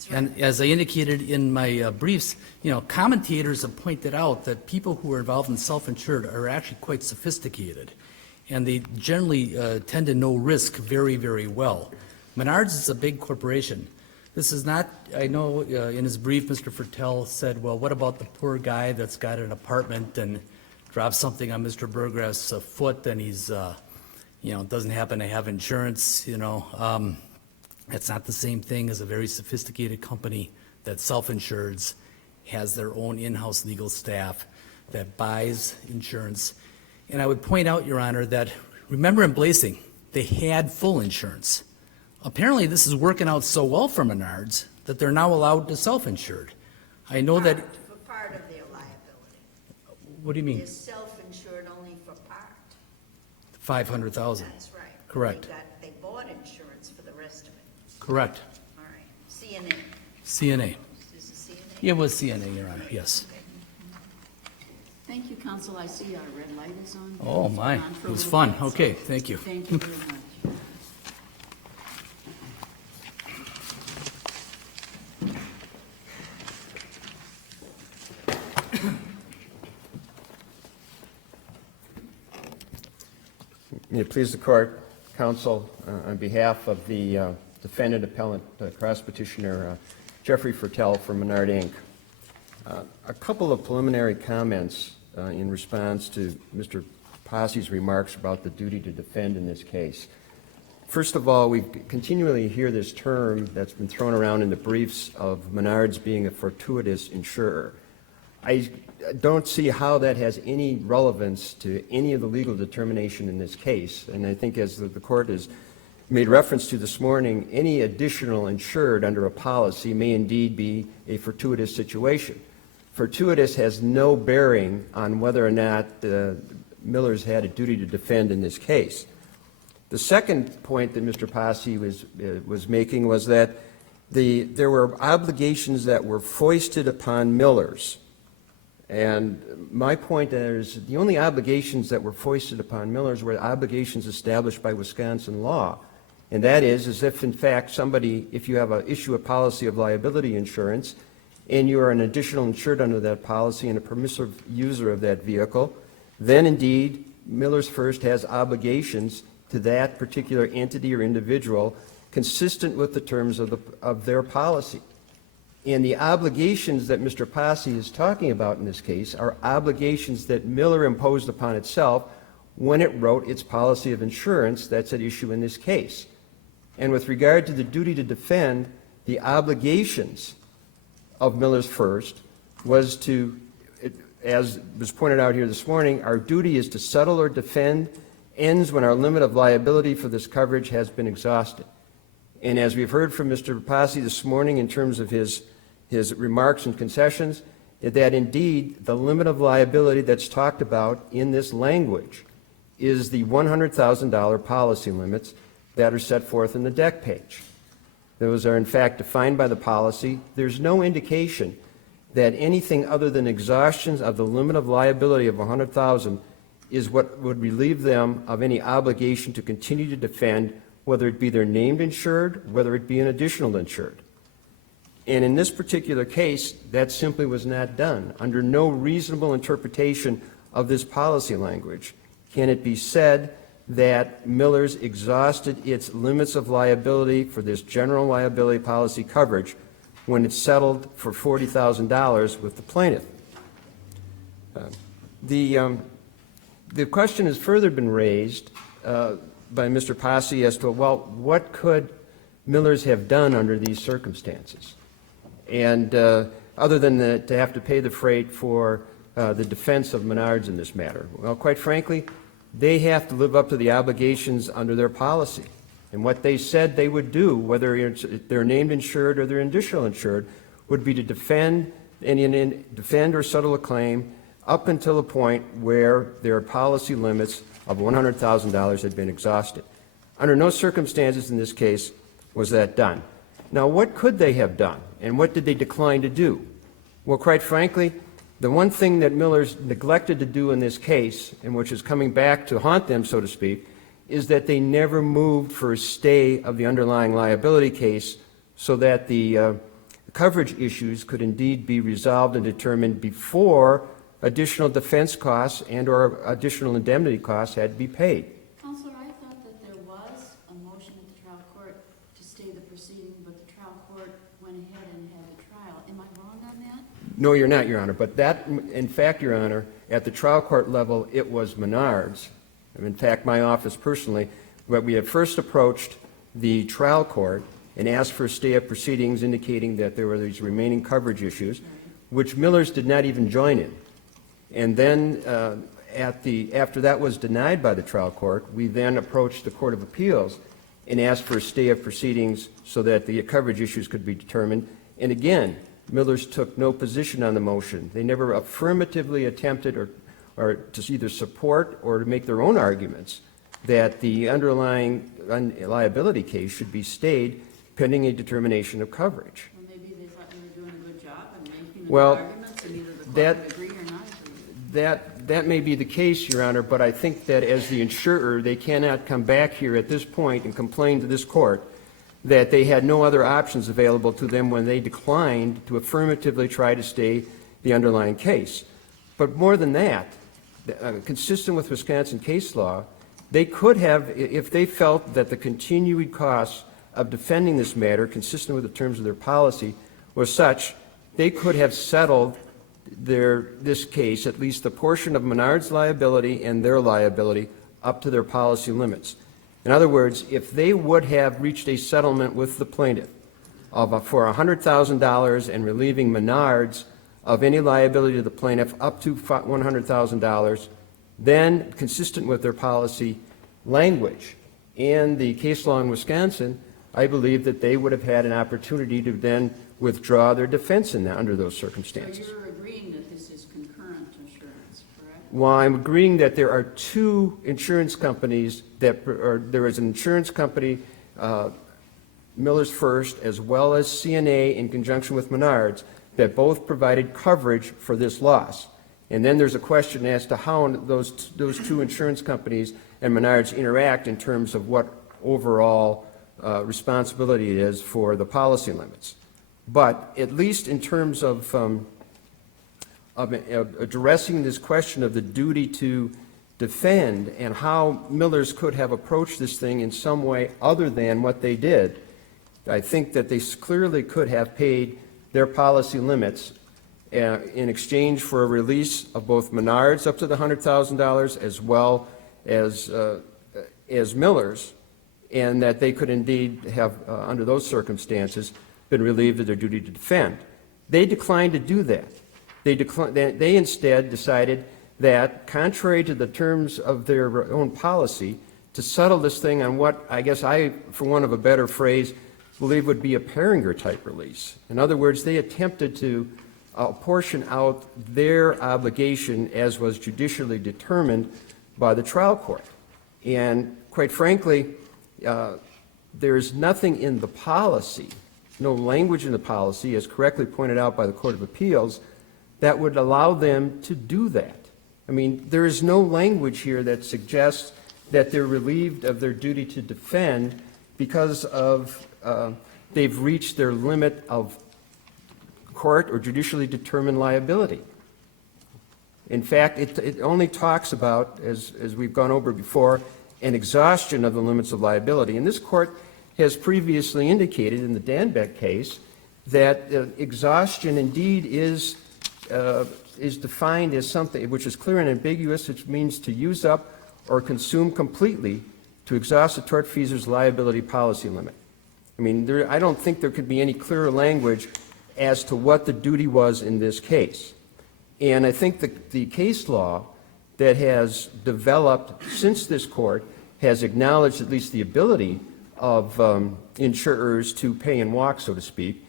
And as I indicated in my briefs, you know, commentators have pointed out that people who are involved in self-insured are actually quite sophisticated, and they generally tend to know risk very, very well. Menards is a big corporation. This is not, I know in his brief, Mr. Fertel said, well, what about the poor guy that's got an apartment and drops something on Mr. Burgraff's foot and he's, doesn't happen to have insurance, That's not the same thing as a very sophisticated company that self-insures, has their own in-house legal staff that buys insurance. And I would point out, Your Honor, that remember in Blasing, they had full insurance. Apparently, this is working out so well for Menards that they're now allowed to self-insured. I know that. For part of their liability. What do you mean? They're self-insured only for part. 500,000. That's right. Correct. They bought insurance for the rest of it. Correct. All right. CNA. CNA. Is it CNA? It was CNA, Your Honor. Yes. Thank you, Counsel. I see our red light is on. Oh It's my, been on for it a was little fun. bit, so Okay, thank you. Thank you very much. May it please the court, counsel, on behalf of the defendant appellant cross petitioner Jeffrey Fertel from Menard Inc. A couple of preliminary comments in response to Mr. Posse's remarks about the duty to defend in this case. First of all, we continually hear this term that's been thrown around in the briefs of Menards being a fortuitous insurer. I don't see how that has any relevance to any of the legal determination in this case. And I think as the court has made reference to this morning, any additional insured under a policy may indeed be a fortuitous situation. Fortuitous has no bearing on whether or not Miller's had a duty to defend in this case. The second point that Mr. Posse was making was that there were obligations that were foisted upon Miller's. And my point is the only obligations that were foisted upon Miller's were obligations established by Wisconsin law. And that is if in fact somebody, if you have an issue a policy of liability insurance and you are an additional insured under that policy and a permissive user of that vehicle, then indeed Miller's First has obligations to that particular entity or individual consistent with the terms of their policy. And the obligations that Mr. Posse is talking about in this case are obligations that Miller imposed upon itself when it wrote its policy of insurance that's at issue in this case. And with regard to the duty to defend, the obligations of Miller's First was to, as was pointed out here this morning, our duty is to settle or defend ends when our limit of liability for this coverage has been exhausted. And as we've heard from Mr. Posse this morning in terms of his remarks and concessions, that indeed the limit of liability that's talked about in this language is the $100,000 policy limits that are set forth in the deck page. Those are in fact defined by the policy. There's no indication that anything other than exhaustion of the limit of liability of $100,000 is what would relieve them of any obligation to continue to defend, whether it be their named insured, whether it be an additional insured. And in this particular case, that simply was not done. Under no reasonable interpretation of this policy language can it be said that Miller's exhausted its limits of liability for this general liability policy coverage when it settled for $40,000 with the plaintiff. The question has further been raised by Mr. Posse as to, well, what could Miller's have done under these circumstances? And other than to have to pay the freight for the defense of Menards in this matter. Well, quite frankly, they have to live up to the obligations under their policy. And what they said they would do, whether they're named insured or they're additional insured, would be to defend or settle a claim up until a point where their policy limits of $100,000 had been exhausted. Under no circumstances in this case was that done. Now, what could they have done, and what did they decline to do? Well, quite frankly, the one thing that Miller's neglected to do in this case, and which is coming back to haunt them, so to speak, is that they never moved for a stay of the underlying liability case so that the coverage issues could indeed be resolved and determined before additional defense costs and or additional indemnity costs had to be paid. Counselor, I thought that there was a motion at the trial court to stay the proceeding, but the trial court ahead and had a trial. Am I wrong on that? No, you're not, Your Honor. But that, in fact, Your Honor, at the trial court level, it was Menards. In fact, my office personally, but we had first approached the trial court and asked for a stay of proceedings indicating that there were these remaining coverage issues, which Miller's did not even join in. And then after that was denied by the trial court, we then approached the Court of Appeals and asked for a stay of proceedings so that the coverage issues could be determined. And again, Miller's took no position on the motion. They never affirmatively attempted or to either support or to make their own arguments that the underlying liability case should be stayed pending a determination of coverage. Well, maybe they thought they were doing a good job and making Well, the arguments, and either the court would agree or not. That may be the case, Your Honor, but I think that as the insurer, they cannot come back here at this point and complain to this court that they had no other options available to them when they declined to affirmatively try to stay the underlying case. But more than that, consistent with Wisconsin case law, they could have, if they felt that the continuing costs of defending this matter, consistent with the terms of their policy, was such, they could have settled this case, at least the portion of Menards' liability and their liability, up to their policy limits. In other words, if they would have reached a settlement with the plaintiff for $100,000 and relieving Menards of any liability to the plaintiff up to $100,000, then consistent with their policy language and the case law in Wisconsin, I believe that they would have had an opportunity to then withdraw their defense under those circumstances. So you're agreeing that this is concurrent insurance, correct? Well, I'm agreeing that there are two insurance companies there is an insurance company, Miller's First, as well as CNA in conjunction with Menards, that both provided coverage for this loss. And then there's a question as to how those two insurance companies and Menards interact in terms of what overall responsibility it is for the policy limits. But at least in terms of addressing this question of the duty to defend and how Miller's could have approached this thing in some way other than what they did, I think that they clearly could have paid their policy limits in exchange for a release of both Menards up to the $100,000 as well as Miller's, and that they could indeed have, under those circumstances, been relieved of their duty to defend. They declined to do that. They instead decided that, contrary to the terms of their own policy, to settle this thing on what I guess I, for want of a better phrase, believe would be a Paringer-type release. In other words, they attempted to portion out their obligation as was judicially determined by the trial court. And quite frankly, there's nothing in the policy, no language in the policy, as correctly pointed out by the Court of Appeals, that would allow them to do that. I mean, there is no language here that suggests that they're relieved of their duty to defend because of they've reached their limit of court or judicially determined liability. In fact, it only talks about, as we've gone over before, an exhaustion of the limits of liability. And this court has previously indicated in the Danbeck case that exhaustion indeed is defined as something which is clear and ambiguous, which means to use up or consume completely to exhaust a tortfeasor's liability policy limit. I mean, I don't think there could be any clearer language as to what the duty was in this case. And I think the case law that has developed since this court has acknowledged at least the ability of insurers to pay and walk, so to speak,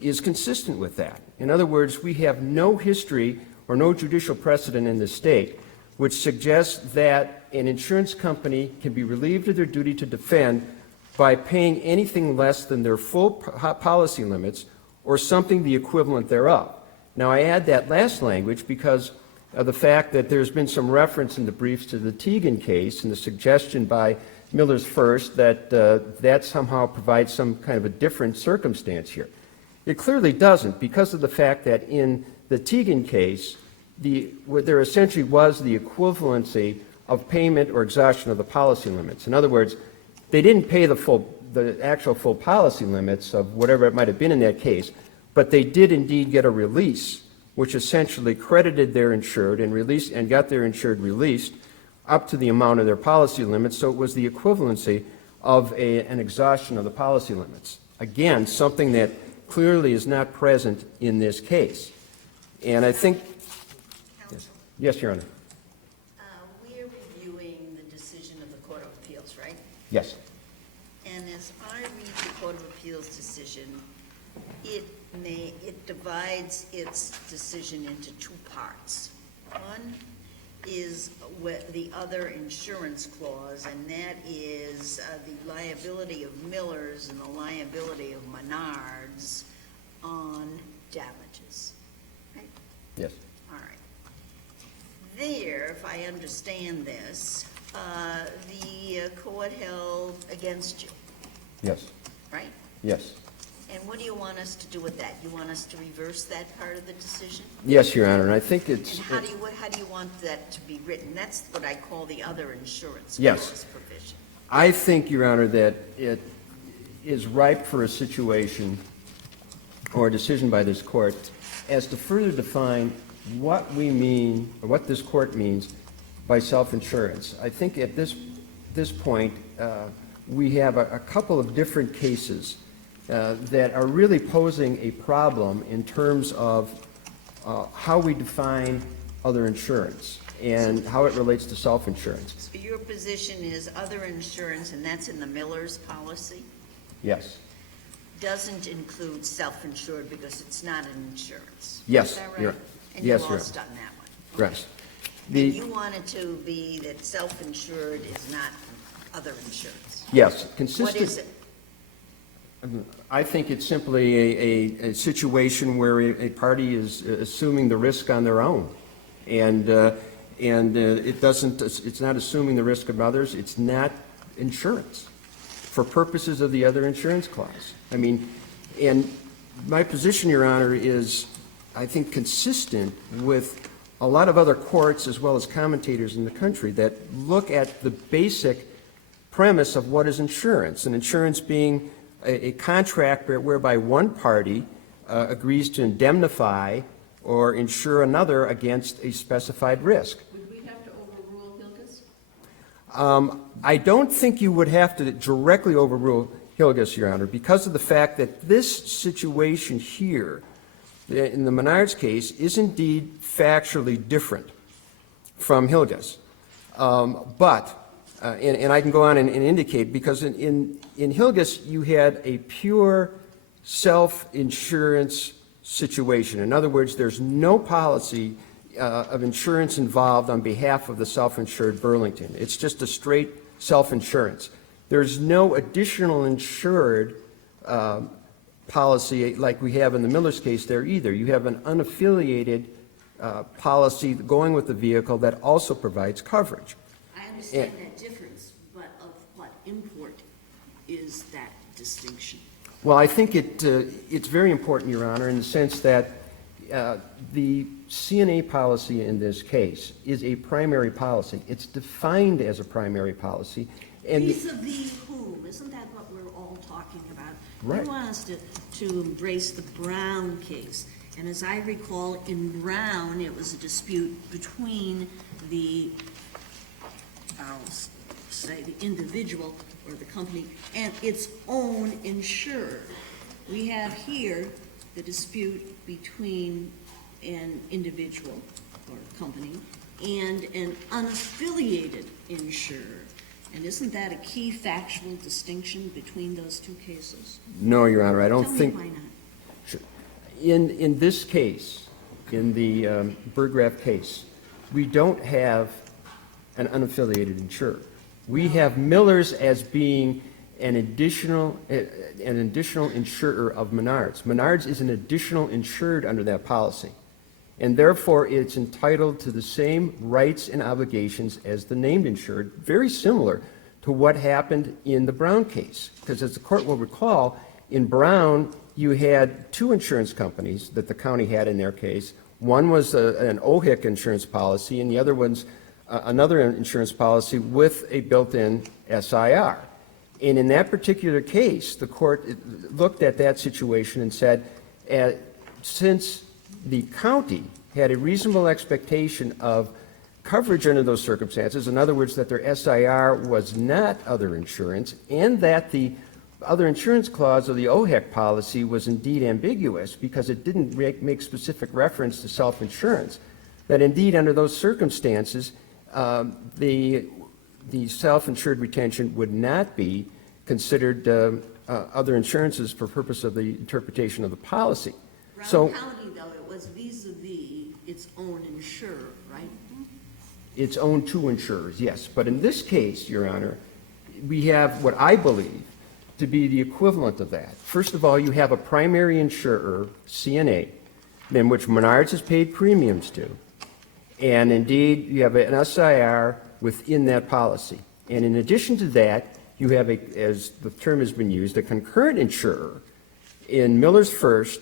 is consistent with that. In other words, we have no history or no judicial precedent in the state which suggests that an insurance company can be relieved of their duty to defend by paying anything less than their full policy limits or something the equivalent thereof. Now, I add that last language because of the fact that there's been some reference in the briefs to the Teagan case and the suggestion by Miller's First that that somehow provides some kind of a different circumstance here. It clearly doesn't, because of the fact that in the Teagan case, there essentially was the equivalency of payment or exhaustion of the policy limits. In other words, they didn't pay the the actual full policy limits of whatever it might have been in that case, but they did indeed get a release, which essentially credited their insured and got their insured released up to the amount of their policy limits. So it was the equivalency of an exhaustion of the policy limits. Again, something that clearly is not present in this case. And I think, yes, Your Honor. We're reviewing the decision of the Court of Appeals, right? Yes. And as I read the Court of Appeals decision, it divides its decision into two parts. One is the other insurance clause, and that is the liability of Miller's and the liability of Menards on damages. Right? Yes. All right. There, if I understand this, the court held against you, Yes. right? Yes. And what do you want us to do with that? You want us to reverse that part of the decision? Yes, Your Honor, and I think it's... And how do you want that to be written? That's what I call the other insurance Yes. clause provision. I think, Your Honor, that it is ripe for a situation or a decision by this court as to further define what we mean, or what this court means by self-insurance. I think at this point, we have a couple of different cases that are really posing a problem in terms of how we define other insurance and how it relates to self-insurance. So your position is other insurance, and that's in the Miller's policy, Yes. doesn't include self-insured because it's not an insurance. Yes. Is that You're- right? And yes, you've Your lost Honor. on that one. Yes. And you want it to be that self-insured is not other insurance. Yes, What consistent. is it? I think it's simply a situation where a party is assuming the risk on their own, and it doesn't. It's not assuming the risk of others. It's not insurance for purposes of the other insurance clause. I mean, and my position, Your Honor, is I think consistent with a lot of other courts as well as commentators in the country that look at the basic premise of what is insurance, and insurance being a contract whereby one party agrees to indemnify or insure another against a specified risk. Would we have to overrule Hilgis? I don't think you would have to directly overrule Hilgis, Your Honor, because of the fact that this situation here, in the Menards case, is indeed factually different from Hilgis. And I can go on and indicate, because in Hilgis you had a pure self-insurance situation. In other words, there's no policy of insurance involved on behalf of the self-insured Burlington. It's just a straight self-insurance. There's no additional insured policy like we have in the Miller's case there either. You have an unaffiliated policy going with the vehicle that also provides coverage. I understand that difference, but of what import is that distinction? Well, I think it's very important, Your Honor, in the sense that the CNA policy in this case is a primary policy. It's defined as a primary policy. And Vis-a-vis whom? Isn't that what we're all talking about? Right. You want us to embrace the Brown case. And as I recall, in Brown, it was a dispute between the, I'll say, the individual or the company and its own insurer. We have here the dispute between an individual or company and an unaffiliated insurer. And isn't that a key factual distinction between those two cases? no, Your Honor, I don't Tell me think. why not. Sure. In this case, in the Burgraff case, we don't have an unaffiliated insurer. We have Miller's as being an additional insurer of Menards. Menards is an additional insured under that policy, and therefore it's entitled to the same rights and obligations as the named insured, very similar to what happened in the Brown case. Because as the court will recall, in Brown, you had two insurance companies that the county had in their case. One was an OHIC insurance policy, and the other one's another insurance policy with a built-in SIR. And in that particular case, the court looked at that situation and said, since the county had a reasonable expectation of coverage under those circumstances, in other words, that their SIR was not other insurance, and that the other insurance clause of the OHEC policy was indeed ambiguous because it didn't make specific reference to self-insurance, that indeed under those circumstances, the self-insured retention would not be considered other insurances for purpose of the interpretation of the policy. Brown County, though, it was vis-a-vis its own insurer, right? Its own two insurers, yes. But in this case, Your Honor, we have what I believe to be the equivalent of that. First of all, you have a primary insurer, CNA, in which Menards has paid premiums to. And indeed, you have an SIR within that policy. And in addition to that, you have, as the term has been used, a concurrent insurer in Miller's First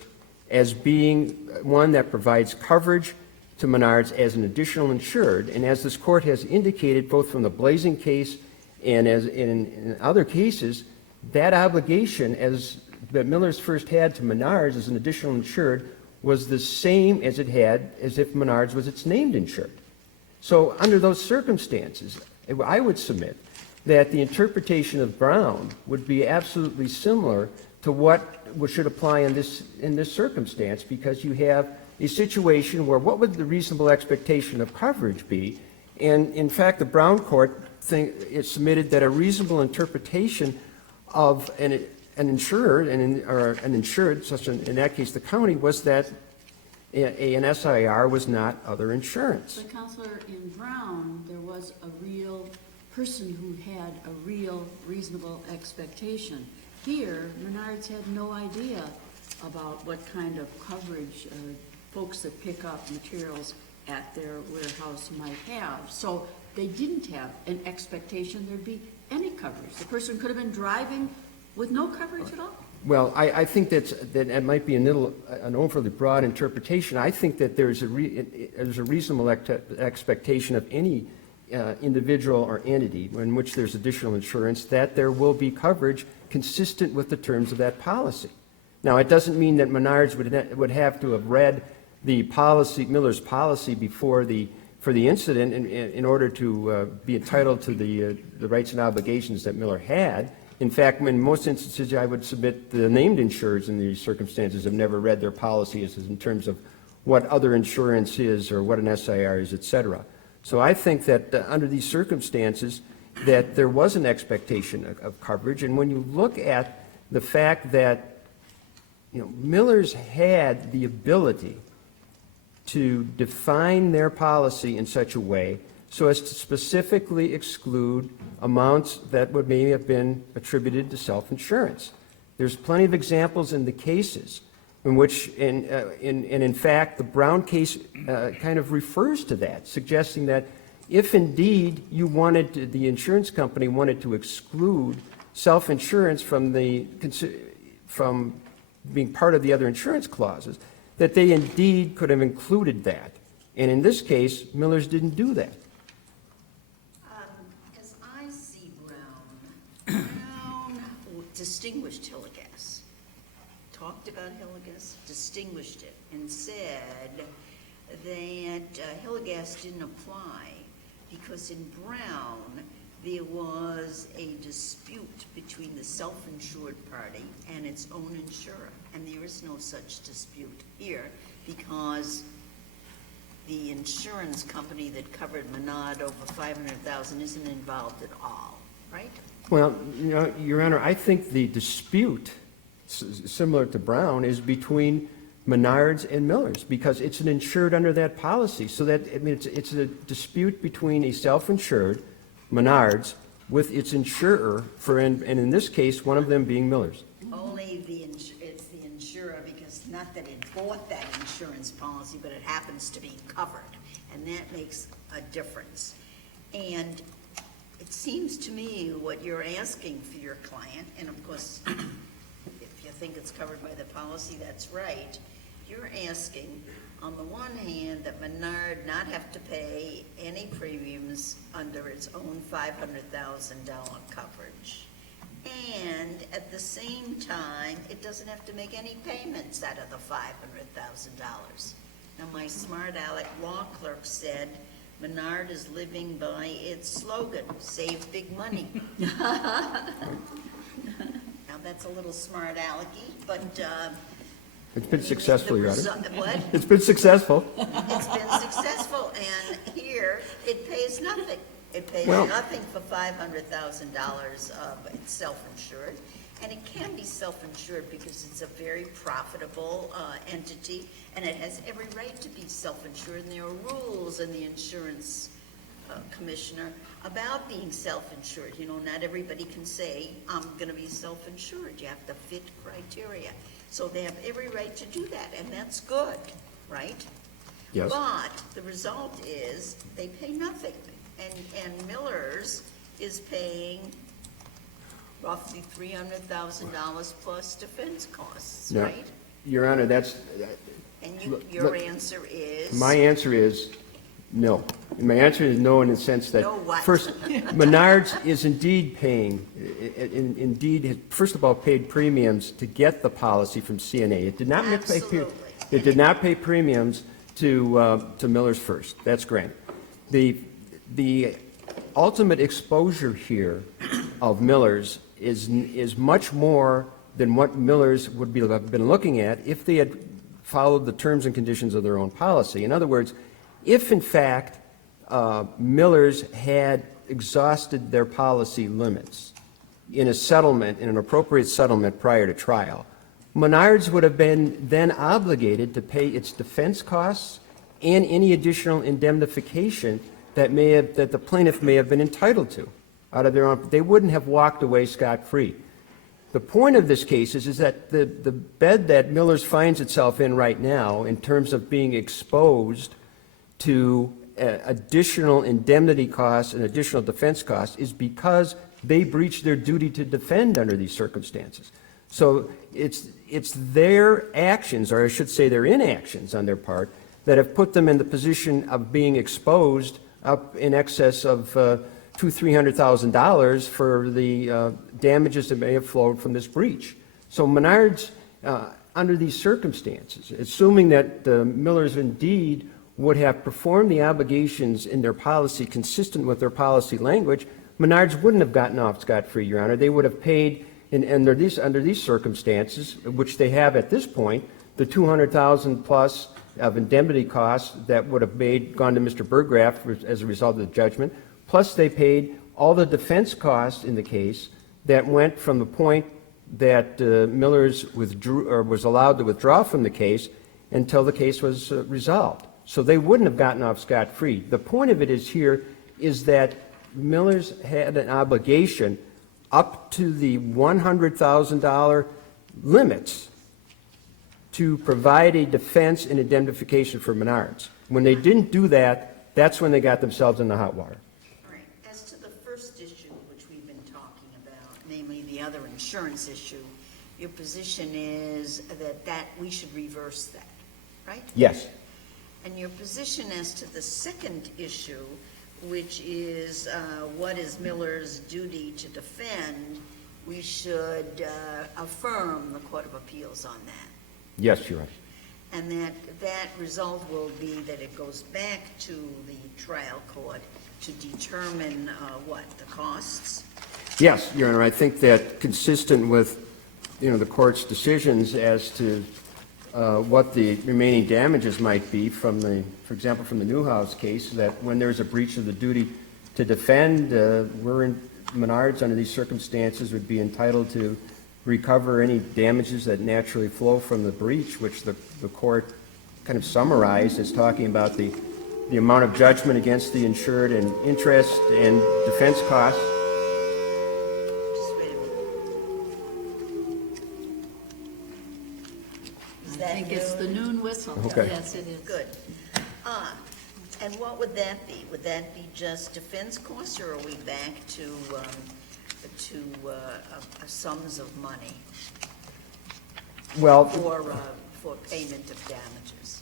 as being one that provides coverage to Menards as an additional insured. And as this court has indicated, both from the Blazing case and as in other cases, that obligation that Miller's First had to Menards as an additional insured was the same as it had as if Menards was its named insured. So under those circumstances, I would submit that the interpretation of Brown would be absolutely similar to what should apply in this circumstance, because you have a situation where what would the reasonable expectation of coverage be? And in fact, the Brown court submitted that a reasonable interpretation of an insurer or an insured, such in that case the county, was that an SIR was not other insurance. But Counselor, in Brown, there was a real person who had a real reasonable expectation. Here, Menards had no idea about what kind of coverage folks that pick up materials at their warehouse might have. So they didn't have an expectation there'd be any coverage. The person could have been driving with no coverage at all. Well, I think that might be an overly broad interpretation. I think that there's a reasonable expectation of any individual or entity in which there's additional insurance that there will be coverage consistent with the terms of that policy. Now, it doesn't mean that Menards would have to have read the policy, Miller's policy, for the incident in order to be entitled to the rights and obligations that Miller had. In fact, in most instances, I would submit the named insurers in these circumstances have never read their policies in terms of what other insurance is or what an SIR is, et cetera. So I think that under these circumstances that there was an expectation of coverage. And when you look at the fact that Miller's had the ability to define their policy in such a way so as to specifically exclude amounts that would maybe have been attributed to self-insurance. There's plenty of examples in the cases in which, and in fact, the Brown case kind of refers to that, suggesting that if indeed the insurance company wanted to exclude self-insurance from being part of the other insurance clauses, that they indeed could have included that. And in this case, Miller's didn't do that. As I see Brown distinguished Hillegas, talked about Hillegas, distinguished it, and said that Hillegas didn't apply because in Brown there was a dispute between the self-insured party and its own insurer, and there is no such dispute here because the insurance company that covered Menard over $500,000 isn't involved at all, right? Well, Your Honor, I think the dispute, similar to Brown, is between Menards and Miller's because it's an insured under that policy. So that it's a dispute between a self-insured, Menards, with its insurer, and in this case, one of them being Miller's. Only it's the insurer because not that it bought that insurance policy, but it happens to be covered, and that makes a difference. And it seems to me what you're asking for your client, and of course, if you think it's covered by the policy, that's right. You're asking, on the one hand, that Menard not have to pay any premiums under its own $500,000 coverage, And at the same time, it doesn't have to make any payments out of the $500,000. Now, my smart aleck law clerk said Menard is living by its slogan, save big money. Now, that's a little smart alecky, but It's been successful, Your Honor. what? It's been successful. It's been successful, and here, it pays nothing. It pays Well- nothing for $500,000 of it's self-insured, and it can be self-insured because it's a very profitable entity, and it has every right to be self-insured, and there are rules in the insurance commissioner about being self-insured. You know, not everybody can say, I'm gonna be self-insured. You have to fit criteria. So they have every right to do that, and that's good, right? Yes. But the result is they pay nothing, and Miller's is paying roughly $300,000 plus defense costs, Now, right? Your Honor, that's... And look, your answer is? My answer is no. My answer is no in the sense that, No what? first, Menards is indeed paying, first of all, paid premiums to get the policy from CNA. It did not pay premiums to Miller's First. That's granted. The ultimate exposure here of Miller's is much more than what Miller's would have been looking at if they had followed the terms and conditions of their own policy. In other words, if in fact Miller's had exhausted their policy limits in a settlement, in an appropriate settlement prior to trial, Menards would have been then obligated to pay its defense costs and any additional indemnification that the plaintiff may have been entitled to out of their own. They wouldn't have walked away scot-free. The point of this case is that the bed that Miller's finds itself in right now, in terms of being exposed to additional indemnity costs and additional defense costs, is because they breached their duty to defend under these circumstances. So it's their actions, or I should say their inactions on their part, that have put them in the position of being exposed up in excess of $200,000-$300,000 for the damages that may have flowed from this breach. So Menards, under these circumstances, assuming that Miller's indeed would have performed the obligations in their policy consistent with their policy language, Menards wouldn't have gotten off scot-free, Your Honor. They would have paid, under these circumstances, which they have at this point, the $200,000 plus of indemnity costs that would have gone to Mr. Burgraff as a result of the judgment, plus they paid all the defense costs in the case that went from the point that Miller's withdrew or was allowed to withdraw from the case until the case was resolved. So they wouldn't have gotten off scot-free. The point of it is that Miller's had an obligation up to the $100,000 limits to provide a defense and indemnification for Menards. When they didn't do that, that's when they got themselves in the hot water. All right. As to the first issue, which we've been talking about, namely the other insurance issue, your position is that we should reverse that, right? Yes. And your position as to the second issue, which is what is Miller's duty to defend, we should affirm the Court of Appeals on that. Yes, Your Honor. And that result will be that it goes back to the trial court to determine what, the costs? Yes, Your Honor. I think that consistent with, the court's decisions as to what the remaining damages might be from for example, from the Newhouse case, that when there's a breach of the duty to defend, Menards under these circumstances would be entitled to recover any damages that naturally flow from the breach, which the court kind of summarized as talking about the amount of judgment against the insured and interest and defense costs. Just wait a minute. I think it's the noon whistle. Okay. Yes, it is. Good. And what would that be? Would that be just defense costs, or are we back to sums of money Well, for payment of damages?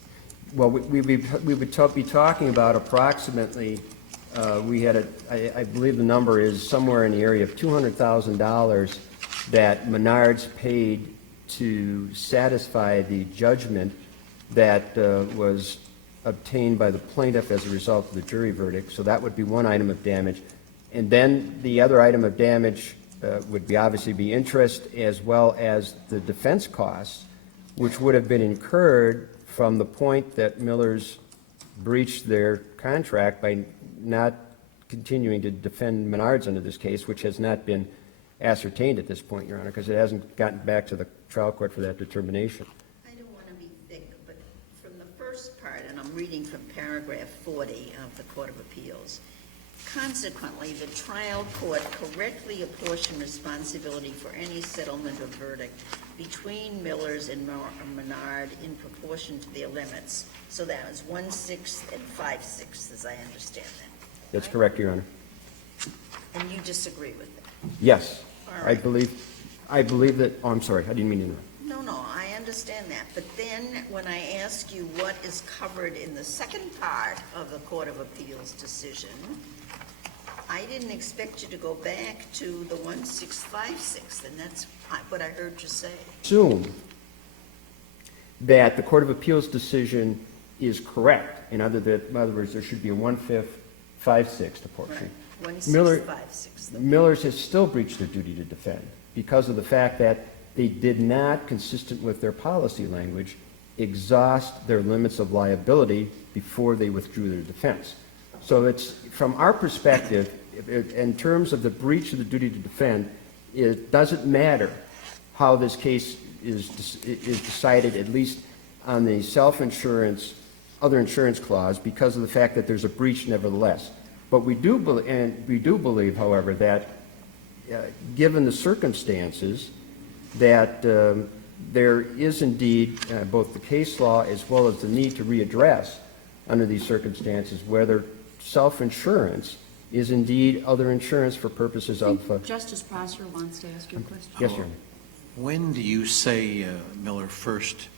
Well, we would be talking about approximately, I believe the number is somewhere in the area of $200,000 that Menards paid to satisfy the judgment that was obtained by the plaintiff as a result of the jury verdict. So that would be one item of damage. And then the other item of damage would be obviously be interest as well as the defense costs, which would have been incurred from the point that Miller's breached their contract by not continuing to defend Menards under this case, which has not been ascertained at this point, Your Honor, because it hasn't gotten back to the trial court for that determination. I don't want to be thick, but from the first part, and I'm reading from paragraph 40 of the Court of Appeals, consequently, the trial court correctly apportioned responsibility for any settlement or verdict between Millers and Menard in proportion to their limits. So that was 1/6 and 5/6, as I understand that. That's correct, Your Honor. And you disagree with that? Yes. All right. I believe that, oh, I'm sorry, I didn't mean to interrupt. No, I understand that. But then when I ask you what is covered in the second part of the Court of Appeals decision, I didn't expect you to go back to the 1/6, and that's what I heard you say. Assume that the Court of Appeals decision is correct. In other words, there should be a 1/5, 5/6 apportionment. Right. 1/6, 5/6. Millers has still breached their duty to defend because of the fact that they did not, consistent with their policy language, exhaust their limits of liability before they withdrew their defense. So it's, from our perspective, in terms of the breach of the duty to defend, it doesn't matter how this case is decided, at least on the self-insurance, other insurance clause, because of the fact that there's a breach nevertheless. But we do believe, however, that given the circumstances, that there is indeed both the case law as well as the need to readdress under these circumstances whether self-insurance is indeed other insurance for purposes of... Justice Prosser wants to ask you a question. Yes, sir. When do you say Miller first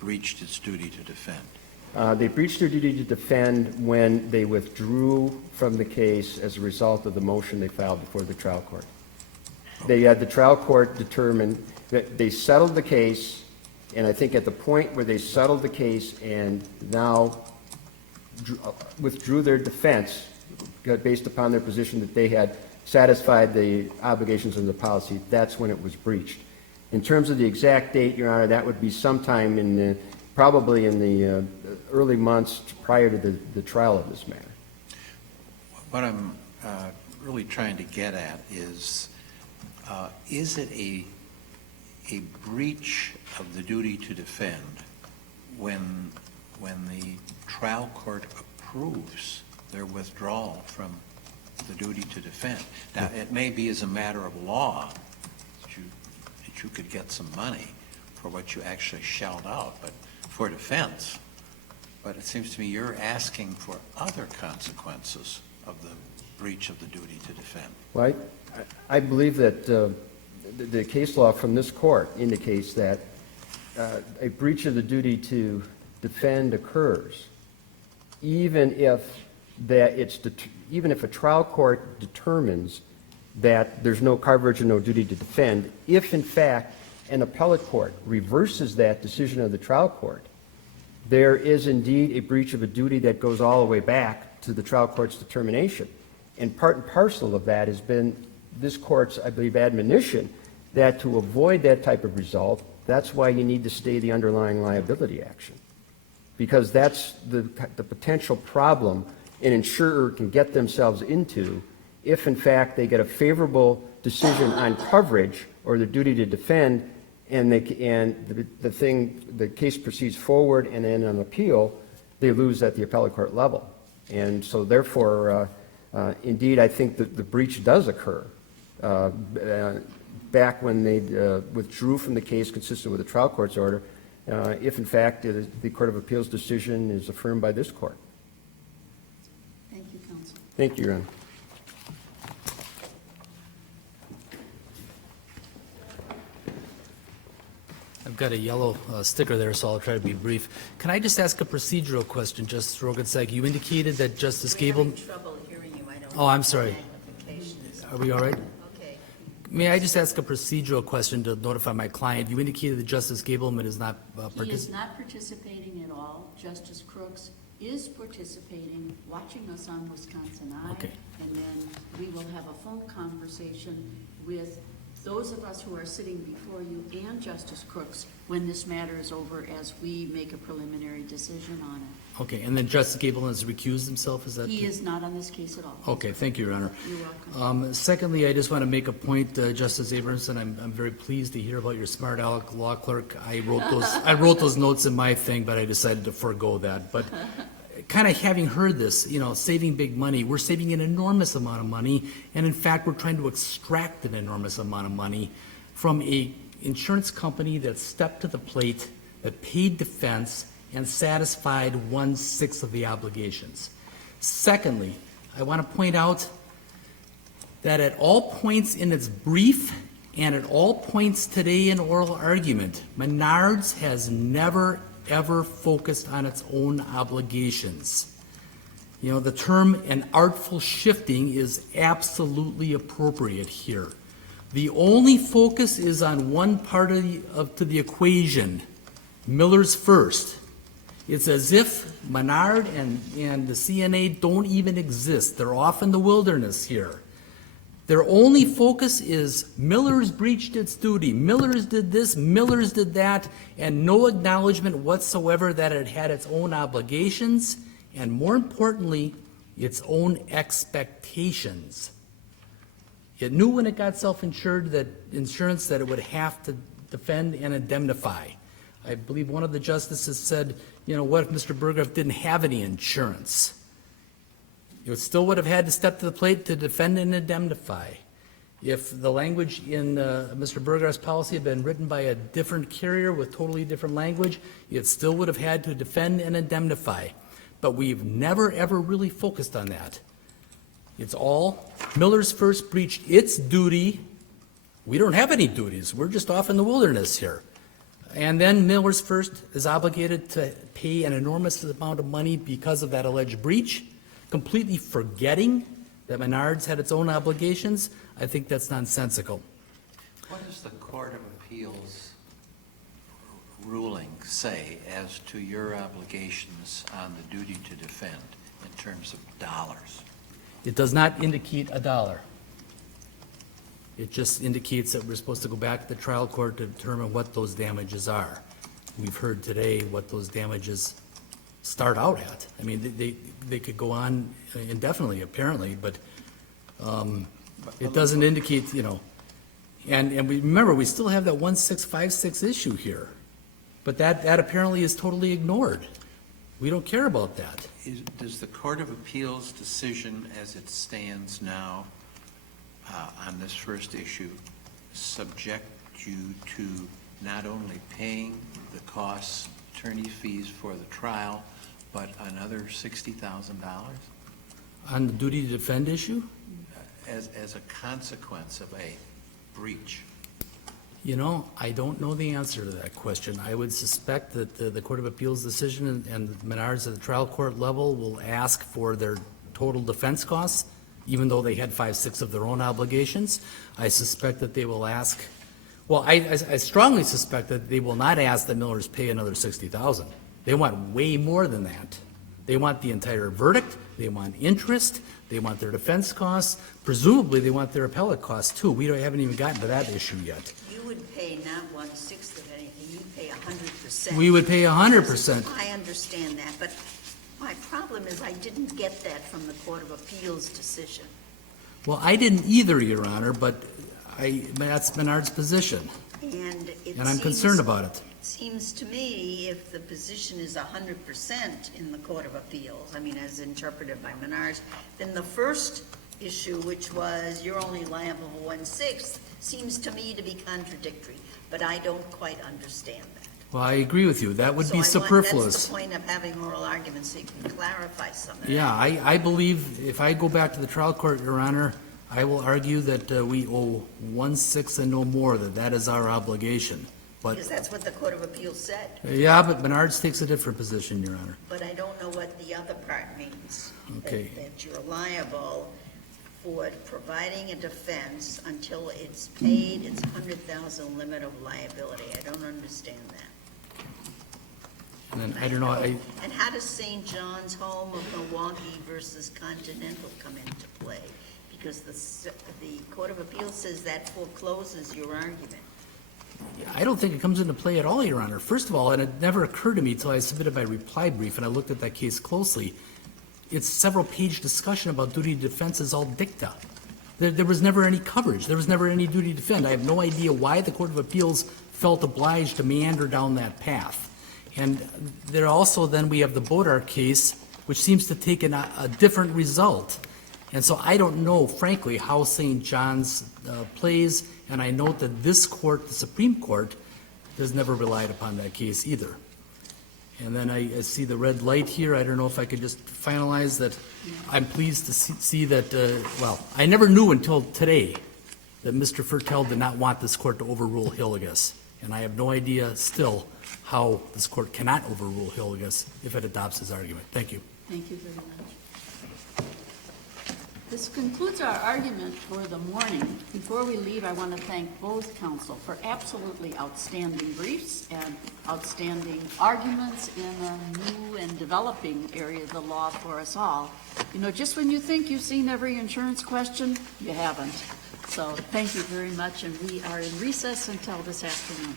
breached its duty to defend? They breached their duty to defend when they withdrew from the case as a result of the motion they filed before the trial court. They had the trial court determine that they settled the case, and I think at the point where they settled the case and now withdrew their defense based upon their position that they had satisfied the obligations of the policy, that's when it was breached. In terms of the exact date, Your Honor, that would be sometime in the, probably in the early months prior to the trial of this matter. What I'm really trying to get at is it a breach of the duty to defend when the trial court approves their withdrawal from the duty to defend? Now, it may be as a matter of law that you could get some money for what you actually shelled out, but for defense. But it seems to me you're asking for other consequences of the breach of the duty to defend. Well, I believe that the case law from this court indicates that a breach of the duty to defend occurs even if a trial court determines that there's no coverage and no duty to defend. If in fact an appellate court reverses that decision of the trial court, there is indeed a breach of a duty that goes all the way back to the trial court's determination. And part and parcel of that has been this court's, I believe, admonition that to avoid that type of result, that's why you need to stay the underlying liability action. Because that's the potential problem an insurer can get themselves into if, in fact, they get a favorable decision on coverage or the duty to defend, and the case proceeds forward, and then on appeal, they lose at the appellate court level. And so, therefore, indeed, I think that the breach does occur back when they withdrew from the case consistent with the trial court's order, if, in fact, the Court of Appeals decision is affirmed by this court. Thank you, counsel. Thank you, Your Honor. I've got a yellow sticker there, so I'll try to be brief. Can I just ask a procedural question, Justice Rogensag? You indicated that Justice Gable... I'm having trouble hearing you. I don't Oh, I'm sorry. magnification is. Are we all right? May I just ask a procedural question to notify my client? You indicated that Justice Gableman is not He is participating. not participating at all. Justice Crooks is participating, watching us on Wisconsin Eye. Okay. And then we will have a phone conversation with those of us who are sitting before you and Justice Crooks when this matter is over, as we make a preliminary decision on it. Okay, and then Justice Gableman has recused himself, is that? He is not on this case at all. Okay, thank you, Your Honor. You're welcome. Secondly, I just want to make a point, Justice Abramson, I'm very pleased to hear about your smart aleck law clerk. I wrote those notes in my thing, but I decided to forego that. But kind of having heard this, saving big money, we're saving an enormous amount of money, and in fact, we're trying to extract an enormous amount of money from a insurance company that stepped to the plate, that paid defense, and satisfied 1/6 of the obligations. Secondly, I want to point out that at all points in its brief and at all points today in oral argument, Menards has never, ever focused on its own obligations. The term "an artful shifting" is absolutely appropriate here. The only focus is on one part to the equation, Miller's First. It's as if Menard and the CNA don't even exist. They're off in the wilderness here. Their only focus is Miller's breached its duty, Miller's did this, Miller's did that, and no acknowledgement whatsoever that it had its own obligations, and more importantly, its own expectations. It knew when it got self-insured that it would have to defend and indemnify. I believe one of the justices said, what if Mr. Burgraff didn't have any insurance? It still would have had to step to the plate to defend and indemnify. If the language in Mr. Burgraff's policy had been written by a different carrier with totally different language, it still would have had to defend and indemnify. But we've never, ever really focused on that. It's all Miller's First breached its duty. We don't have any duties. We're just off in the wilderness here. And then Miller's First is obligated to pay an enormous amount of money because of that alleged breach, completely forgetting that Menards had its own obligations. I think that's nonsensical. What does the Court of Appeals ruling say as to your obligations on the duty to defend in terms of dollars? It does not indicate a dollar. It just indicates that we're supposed to go back to the trial court to determine what those damages are. We've heard today what those damages start out at. I mean, they could go on indefinitely, apparently, but it doesn't indicate, and we remember, we still have that 1656 issue here, but that apparently is totally ignored. We don't care about that. Does the Court of Appeals decision as it stands now on this first issue subject you to not only paying the costs, attorney fees for the trial, but another $60,000? On the duty to defend issue? As a consequence of a breach? I don't know the answer to that question. I would suspect that the Court of Appeals decision and Menards at the trial court level will ask for their total defense costs, even though they had 5/6 of their own obligations. I suspect that they will ask, I strongly suspect that they will not ask the Millers pay another $60,000. They want way more than that. They want the entire verdict, they want interest, they want their defense costs, presumably they want their appellate costs too. We haven't even gotten to that issue yet. You would pay not 1/6 of anything, you'd pay 100%. We would pay 100%. I understand that, but my problem is I didn't get that from the Court of Appeals decision. Well, I didn't either, Your Honor, but that's Menard's position, and I'm concerned about it. It seems to me if the position is 100% in the Court of Appeals, as interpreted by Menards, then the first issue, which was you're only liable for 1/6, seems to me to be contradictory, but I don't quite understand that. Well, I agree with you. That would be superfluous. That's the point of having oral arguments, so you can clarify some of that. Yeah, I believe if I go back to the trial court, Your Honor, I will argue that we owe 1/6 and no more, that is our obligation. But, because that's what the Court of Appeals said. Yeah, but Menards takes a different position, Your Honor. But I don't know what the other part means. Okay. That you're liable for providing a defense until it's paid its 100,000 limit of liability. I don't understand that. And then, I don't know, And how does St. John's Home of Milwaukee versus Continental come into play? Because the Court of Appeals says that forecloses your argument. I don't think it comes into play at all, Your Honor. First of all, and it never occurred to me until I submitted my reply brief and I looked at that case closely, it's several page discussion about duty to defense is all dicta. There was never any coverage. There was never any duty to defend. I have no idea why the Court of Appeals felt obliged to meander down that path. And there also then we have the Bodar case, which seems to take a different result. And so I don't know, frankly, how St. John's plays, and I note that this court, the Supreme Court, has never relied upon that case either. And then I see the red light here. I don't know if I could just finalize that. I'm pleased to see that, well, I never knew until today that Mr. Fertel did not want this court to overrule Hillegas. And I have no idea still how this court cannot overrule Hillegas if it adopts his argument. Thank you. Thank you very much. This concludes our argument for the morning. Before we leave, I want to thank both counsel for absolutely outstanding briefs and outstanding arguments in a new and developing area of the law for us all. You know, just when you think you've seen every insurance question, you haven't. So thank you very much, and we are in recess until this afternoon.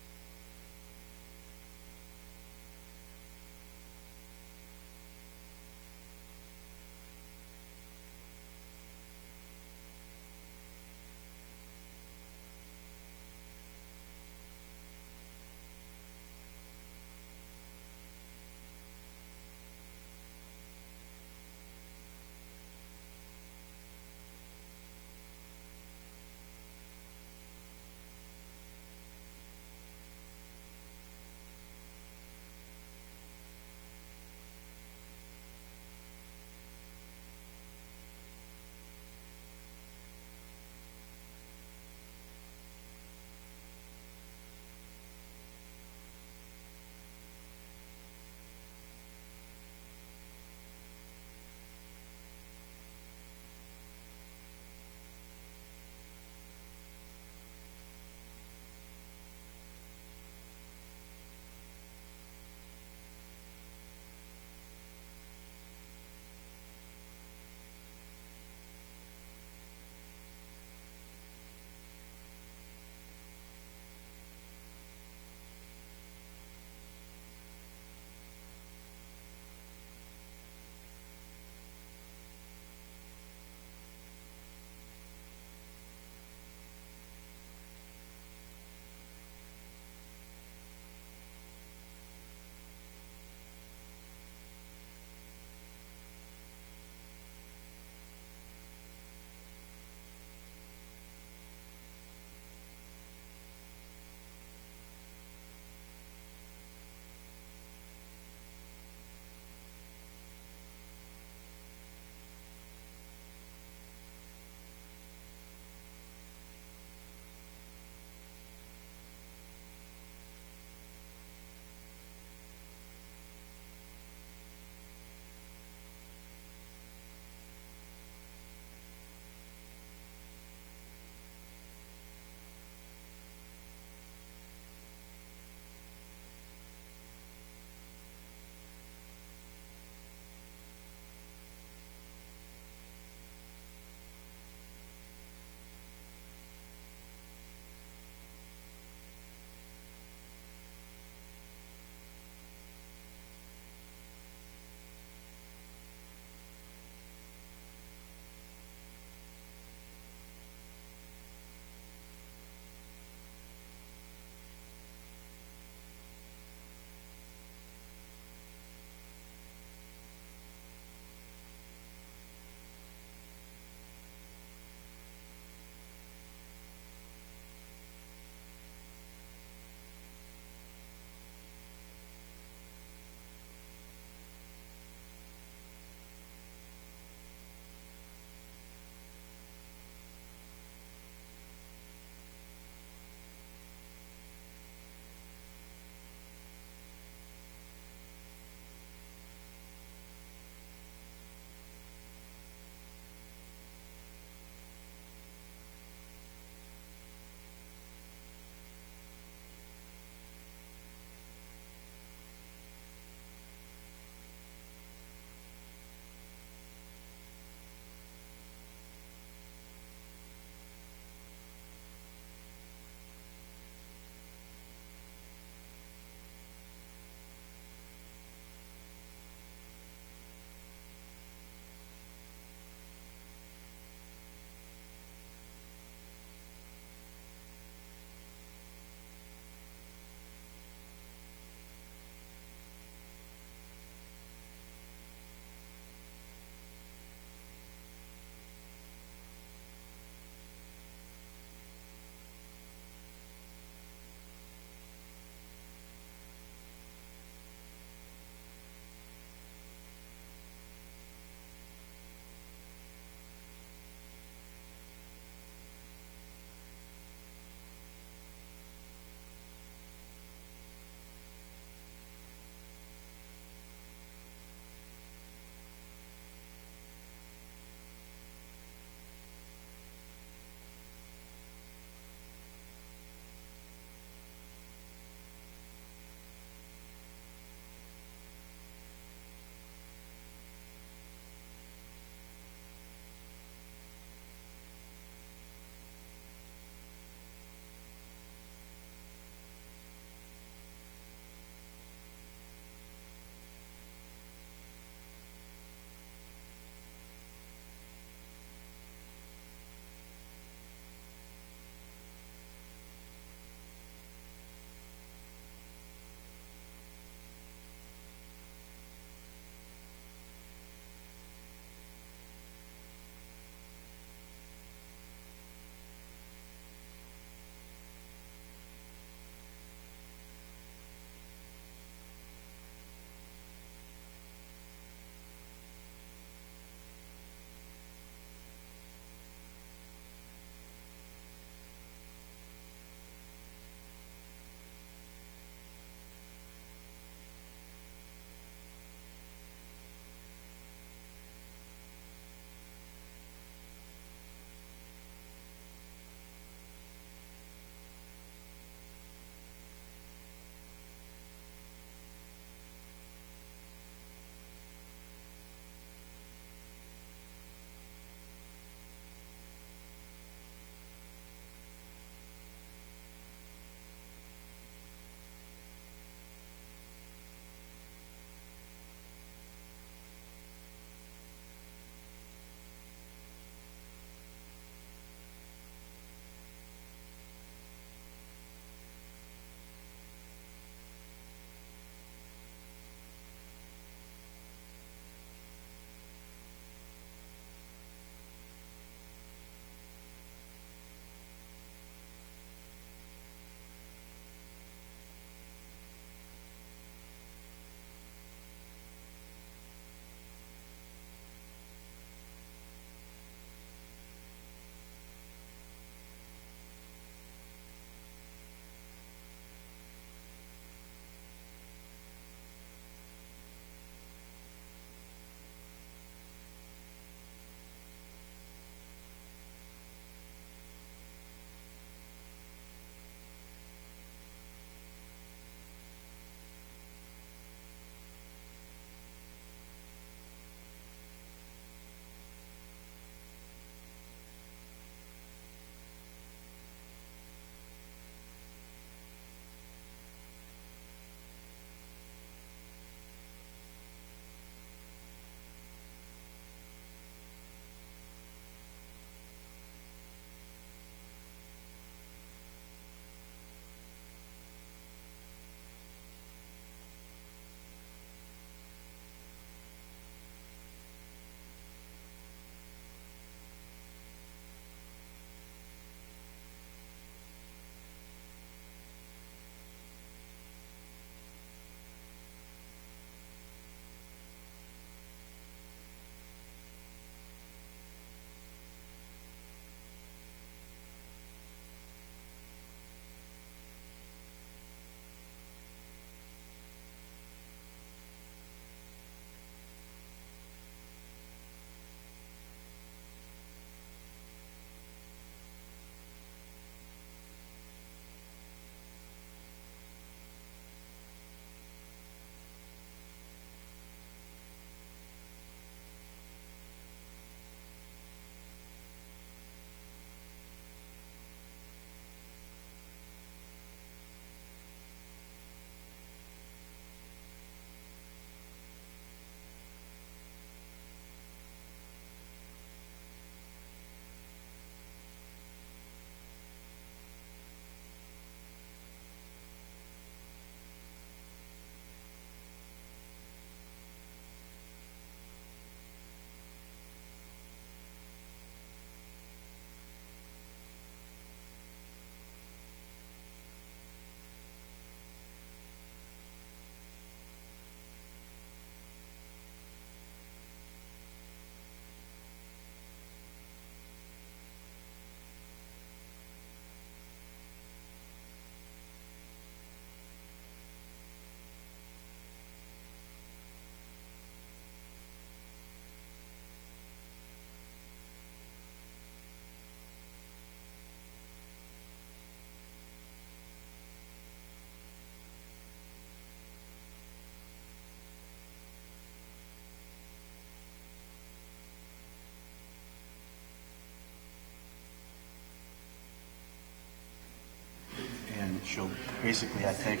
she'll basically, I take.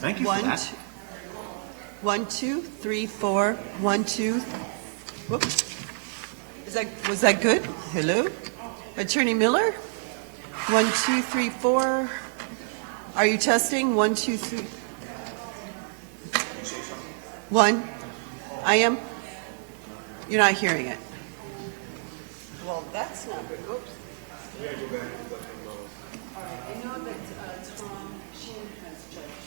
Thank you for that. 1, 2, 3, 4. 1, 2. Whoops. Was that good? Hello? Attorney Miller? 1, 2, 3, 4. Are you testing? 1, 2, 3. 1. I am? You're not hearing it. Well, that's not good. Oops. All right, I know that Tom Sheen has judged.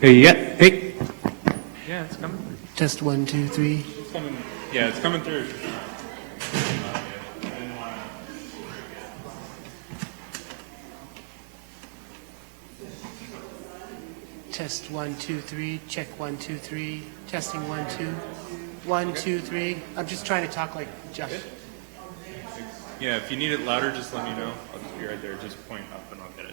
Hey, yeah, hey. Yeah, it's coming. Test 1, 2, 3. It's coming. Yeah, it's coming through. Test 1, 2, 3. Check 1, 2, 3. Testing 1, 2. 1, 2, 3. I'm just trying to talk like Jeff. Yeah, if you need it louder, just let me know. I'll just be right there. Just point up and I'll get it.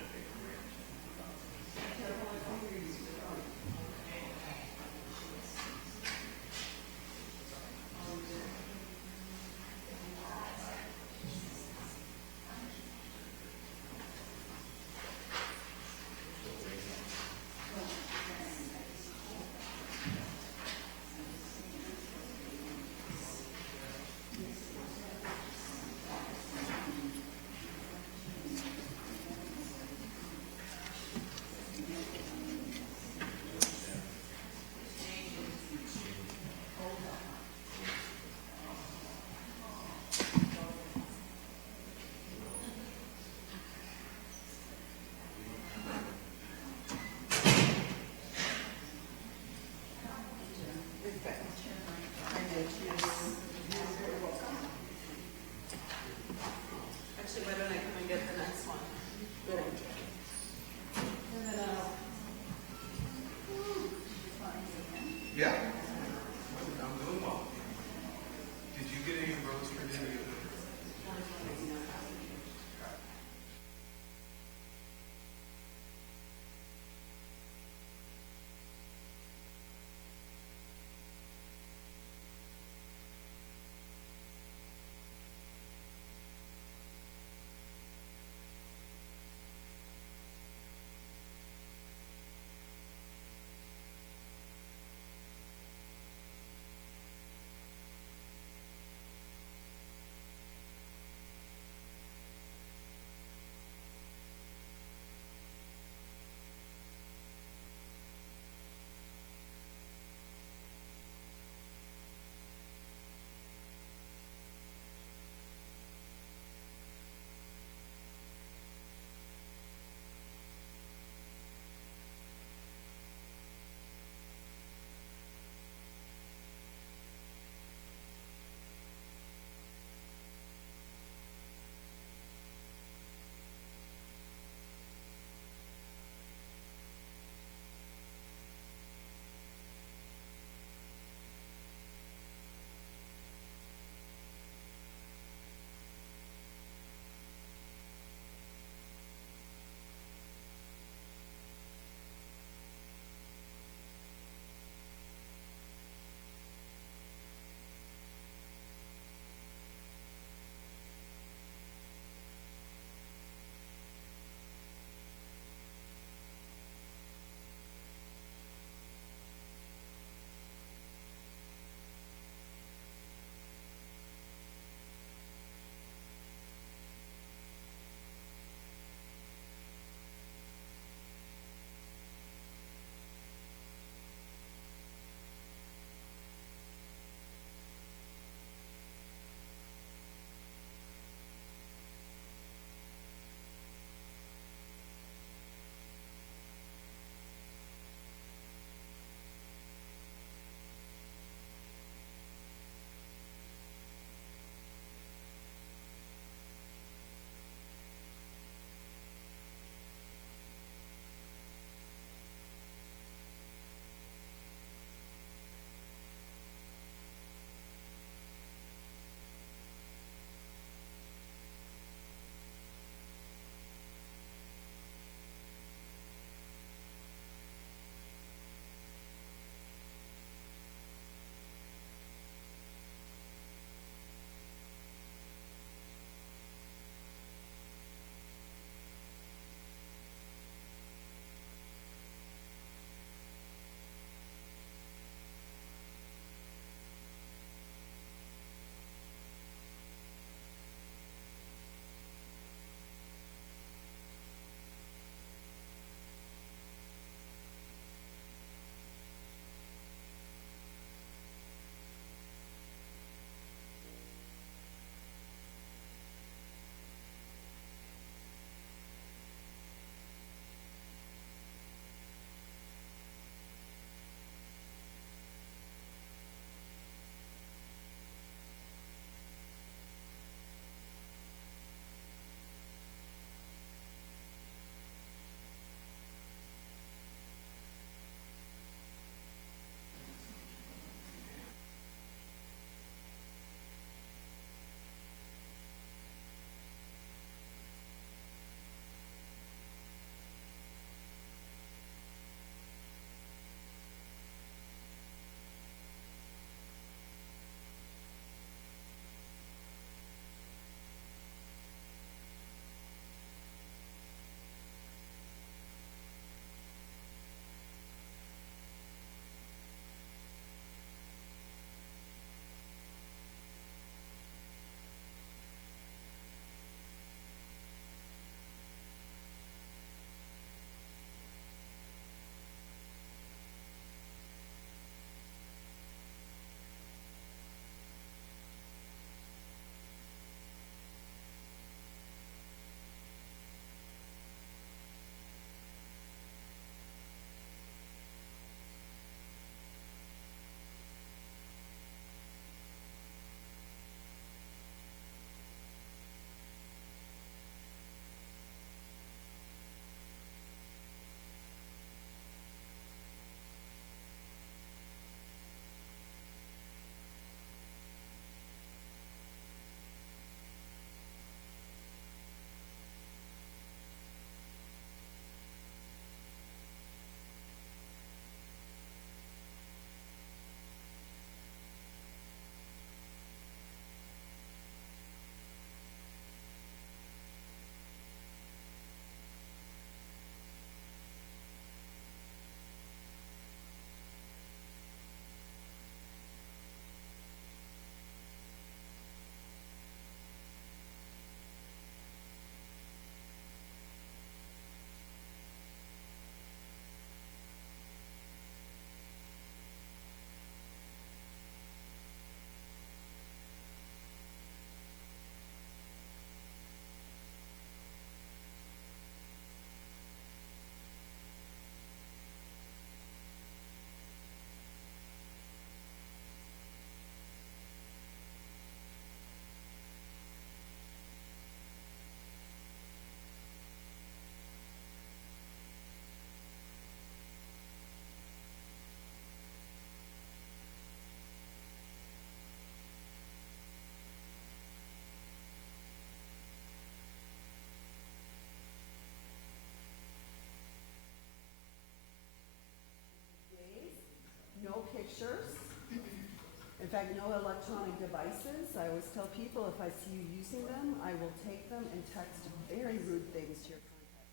fact, no electronic devices. I always tell people if I see you using them, I will take them and text very rude things to your contact.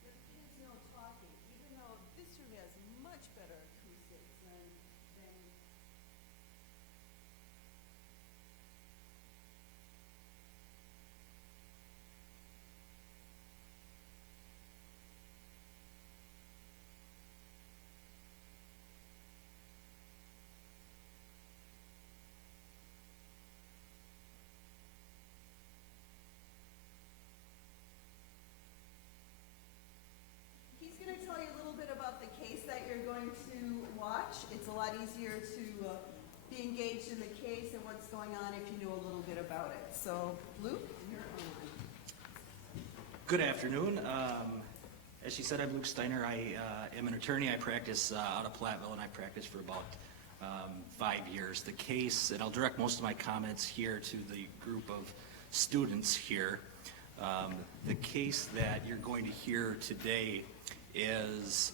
The kids know talking, even though this room has much better acoustics than He's going to tell you a little bit about the case that you're going to watch. It's a lot easier to be engaged in the case and what's going on if you know a little bit about it. So, Luke, you're on. Good afternoon. As she said, I'm Luke Steiner. I am an attorney. I practice out of Platteville, and I practiced for about 5 years. The case, and I'll direct most of my comments here to the group of students here. The case that you're going to hear today is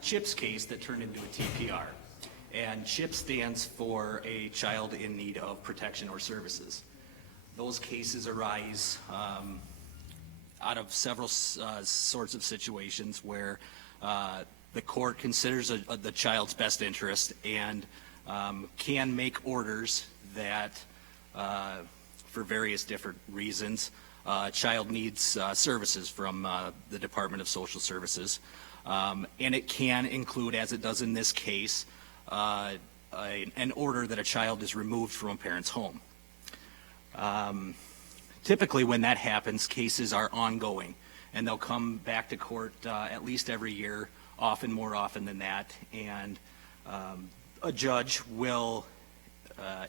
CHIP's case that turned into a TPR. And CHIP stands for a child in need of protection or services. Those cases arise out of several sorts of situations where the court considers the child's best interest and can make orders that, for various different reasons, a child needs services from the Department of Social Services. And it can include, as it does in this case, an order that a child is removed from a parent's home. Typically when that happens, cases are ongoing, and they'll come back to court at least every year, often more often than that, and a judge will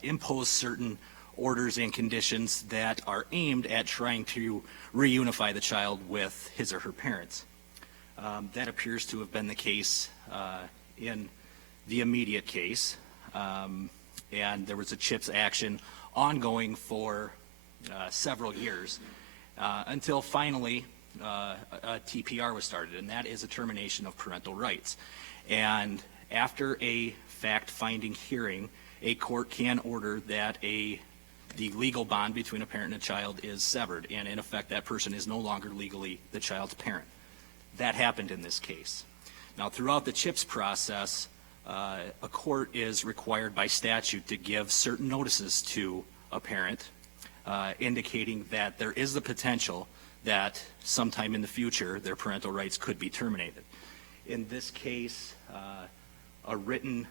impose certain orders and conditions that are aimed at trying to reunify the child with his or her parents. That appears to have been the case in the immediate case, and there was a CHIPS action ongoing for several years until finally a TPR was started, and that is a termination of parental rights. And after a fact-finding hearing, a court can order that the legal bond between a parent and a child is severed, and in effect that person is no longer legally the child's parent. That happened in this case. Now, throughout the CHIPS process, a court is required by statute to give certain notices to a parent, indicating that there is the potential that sometime in the future their parental rights could be terminated. In this case, a written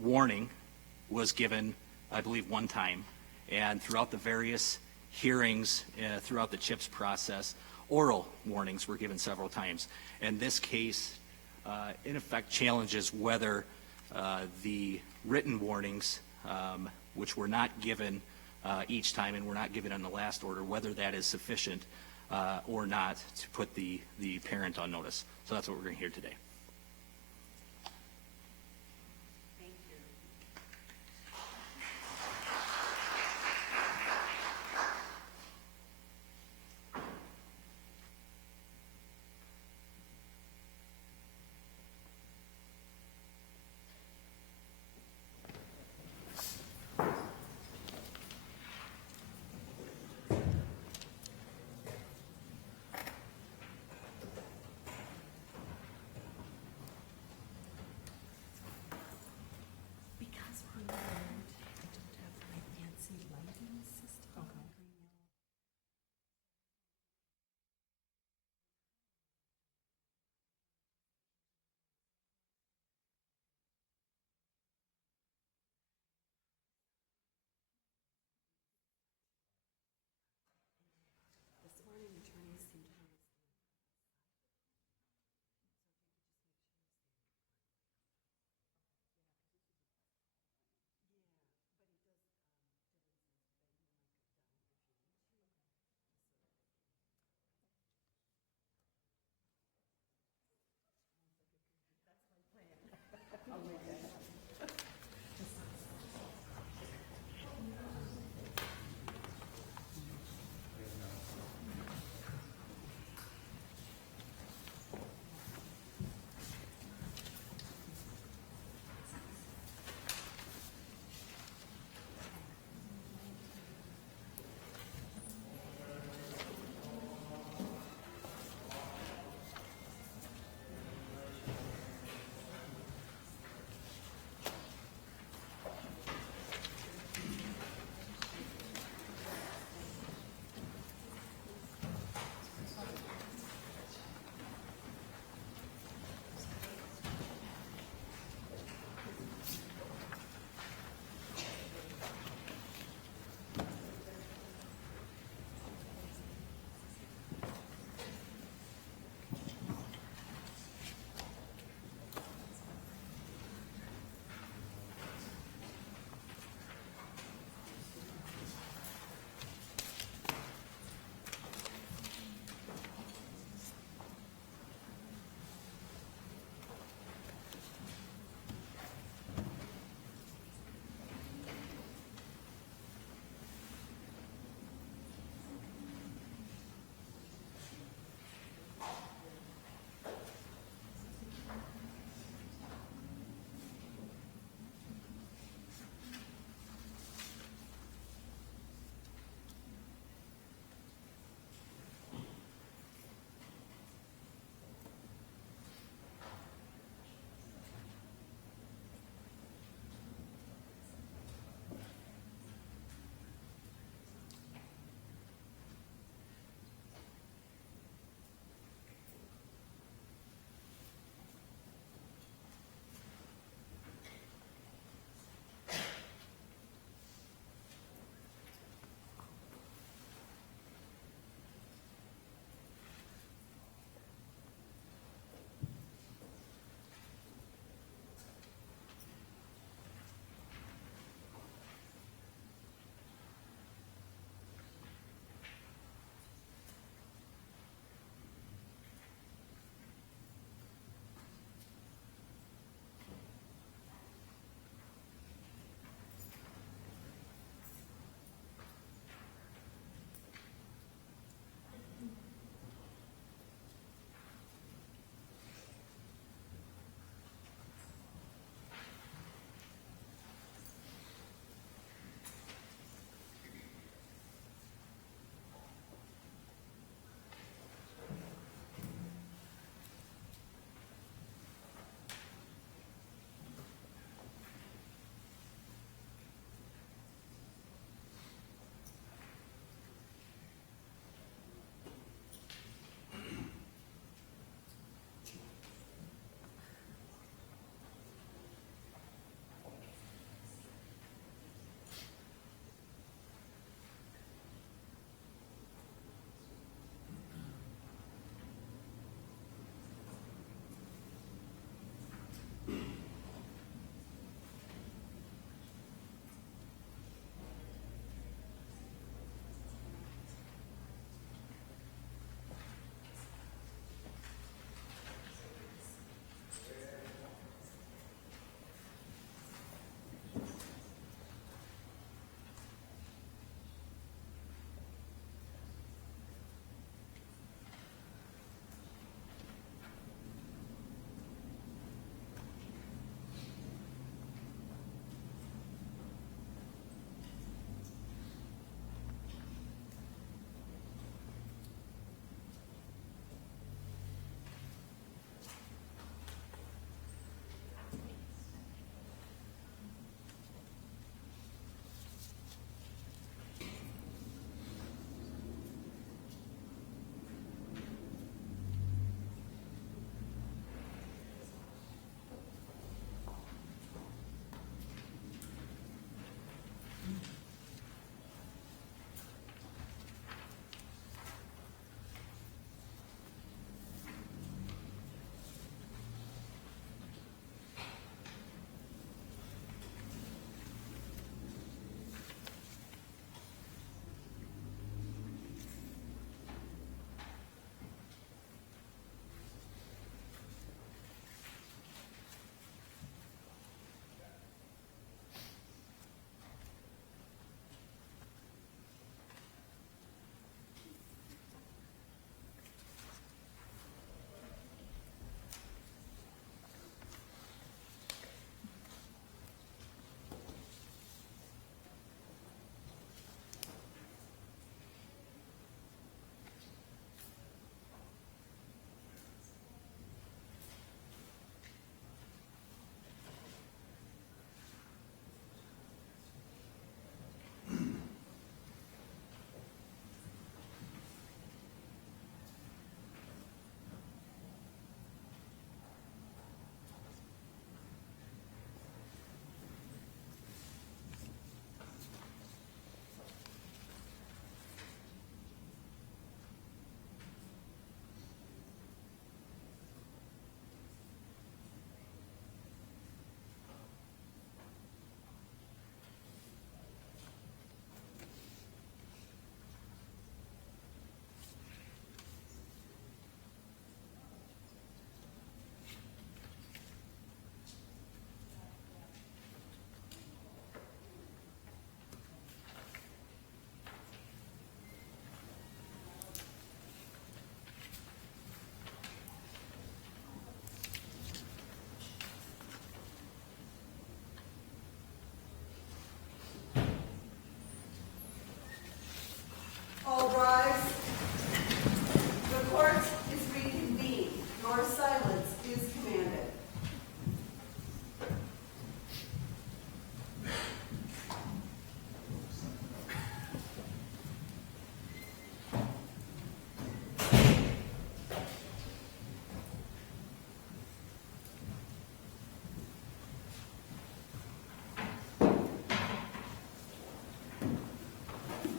warning was given, I believe, one time, and throughout the various hearings throughout the CHIPS process, oral warnings were given several times. And this case, in effect, challenges whether the written warnings, which were not given each time and were not given in the last order, whether that is sufficient or not to put the parent on notice. So that's what we're going to hear today.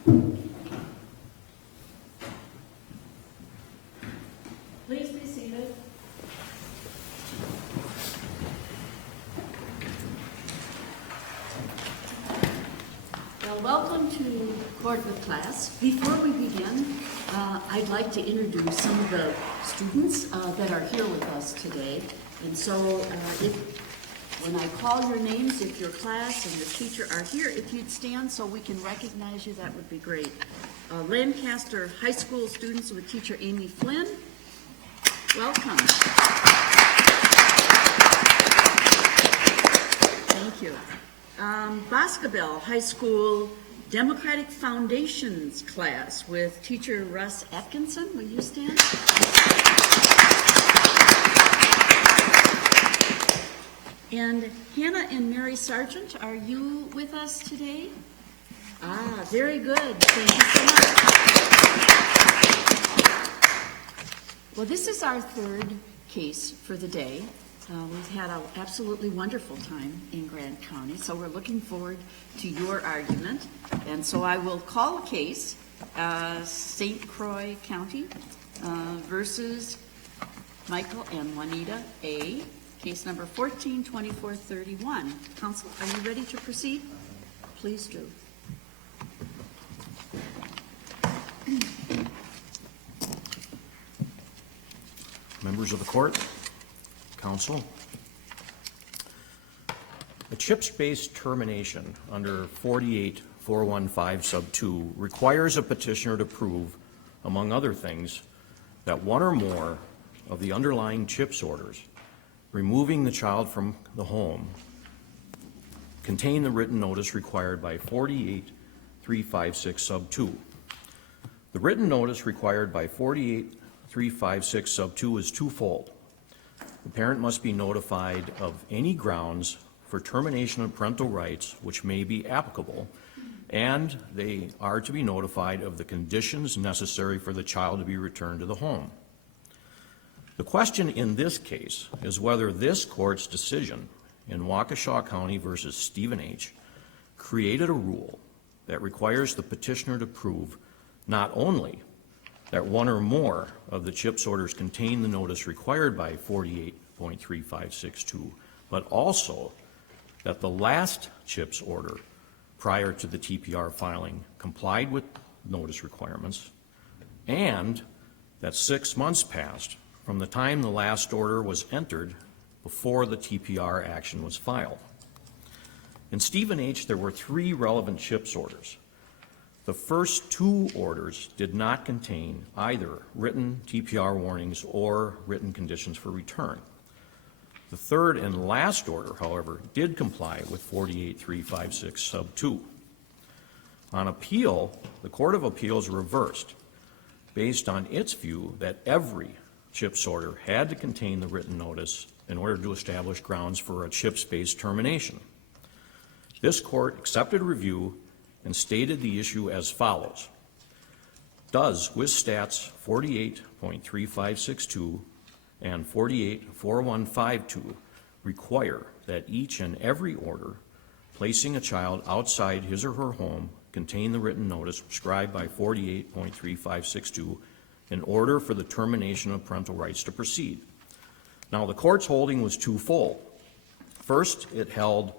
Please be seated. Well, welcome to Court with Class. Before we begin, I'd like to introduce some of the students that are here with us today. And so when I call your names, if your class and your teacher are here, if you'd stand so we can recognize you, that would be great. Lancaster High School students with teacher Amy Flynn. Welcome. Thank you. Boscobel High School Democratic Foundations class with teacher Russ Atkinson. Will you stand? And Hannah and Mary Sargent, are you with us today? Ah, very good. Thank you so much. Well, this is our third case for the day. We've had an absolutely wonderful time in Grant County, so we're looking forward to your argument. And so I will call a case, St. Croix County versus Michael and Juanita A., case number 142431. Counsel, are you ready to proceed? Please do. Members of the court, counsel, a CHIPS-based termination under 48415 sub 2 requires a petitioner to prove, among other things, that one or more of the underlying CHIPS orders removing the child from the home contain the written notice required by 48356 sub 2. The written notice required by 48356 sub 2 is twofold. The parent must be notified of any grounds for termination of parental rights which may be applicable, and they are to be notified of the conditions necessary for the child to be returned to the home. The question in this case is whether this court's decision in Waukesha County versus Stephen H. created a rule that requires the petitioner to prove not only that one or more of the CHIPS orders contain the notice required by 48.3562, but also that the last CHIPS order prior to the TPR filing complied with notice requirements, and that 6 months passed from the time the last order was entered before the TPR action was filed. In Stephen H., there were 3 relevant CHIPS orders. The first 2 orders did not contain either written TPR warnings or written conditions for return. The third and last order, however, did comply with 48356 sub 2. On appeal, the Court of Appeals reversed, based on its view that every CHIPS order had to contain the written notice in order to establish grounds for a CHIPS-based termination. This court accepted review and stated the issue as follows. Does WSStats 48.3562 and 48.4152 require that each and every order placing a child outside his or her home contain the written notice prescribed by 48.3562 in order for the termination of parental rights to proceed? Now, the court's holding was twofold. First, it held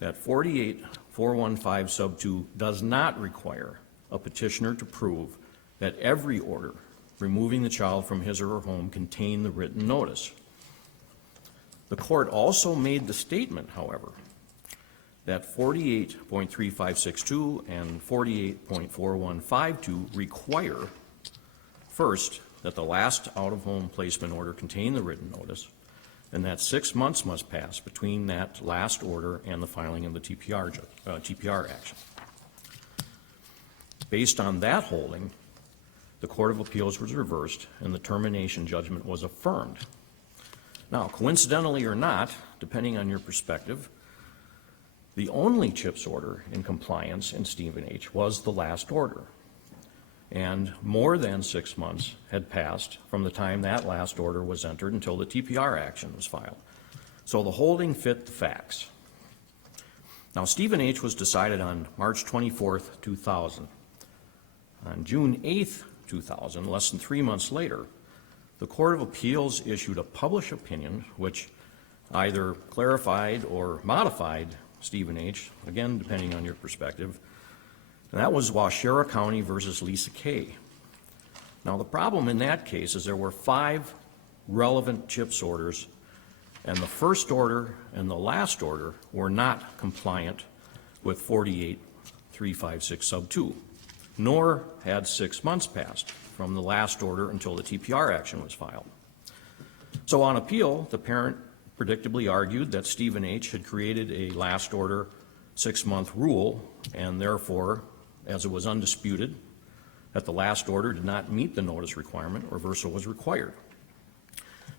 that 48.415 sub 2 does not require a petitioner to prove that every order removing the child from his or her home contain the written notice. The court also made the statement, however, that 48.3562 and 48.4152 require, first, that the last out-of-home placement order contain the written notice, and that 6 months must pass between that last order and the filing of the TPR action. Based on that holding, the Court of Appeals was reversed and the termination judgment was affirmed. Now, coincidentally or not, depending on your perspective, the only CHIPS order in compliance in Stephen H. was the last order. And more than 6 months had passed from the time that last order was entered until the TPR action was filed. So the holding fit the facts. Now, Stephen H. was decided on March 24th, 2000. On June 8th, 2000, less than 3 months later, the Court of Appeals issued a published opinion which either clarified or modified Stephen H., again, depending on your perspective, and that was Waushara County versus Lisa K. Now, the problem in that case is there were 5 relevant CHIPS orders, and the first order and the last order were not compliant with 48356 sub 2, nor had 6 months passed from the last order until the TPR action was filed. So on appeal, the parent predictably argued that Stephen H. had created a last order 6-month rule, and therefore, as it was undisputed that the last order did not meet the notice requirement, reversal was required.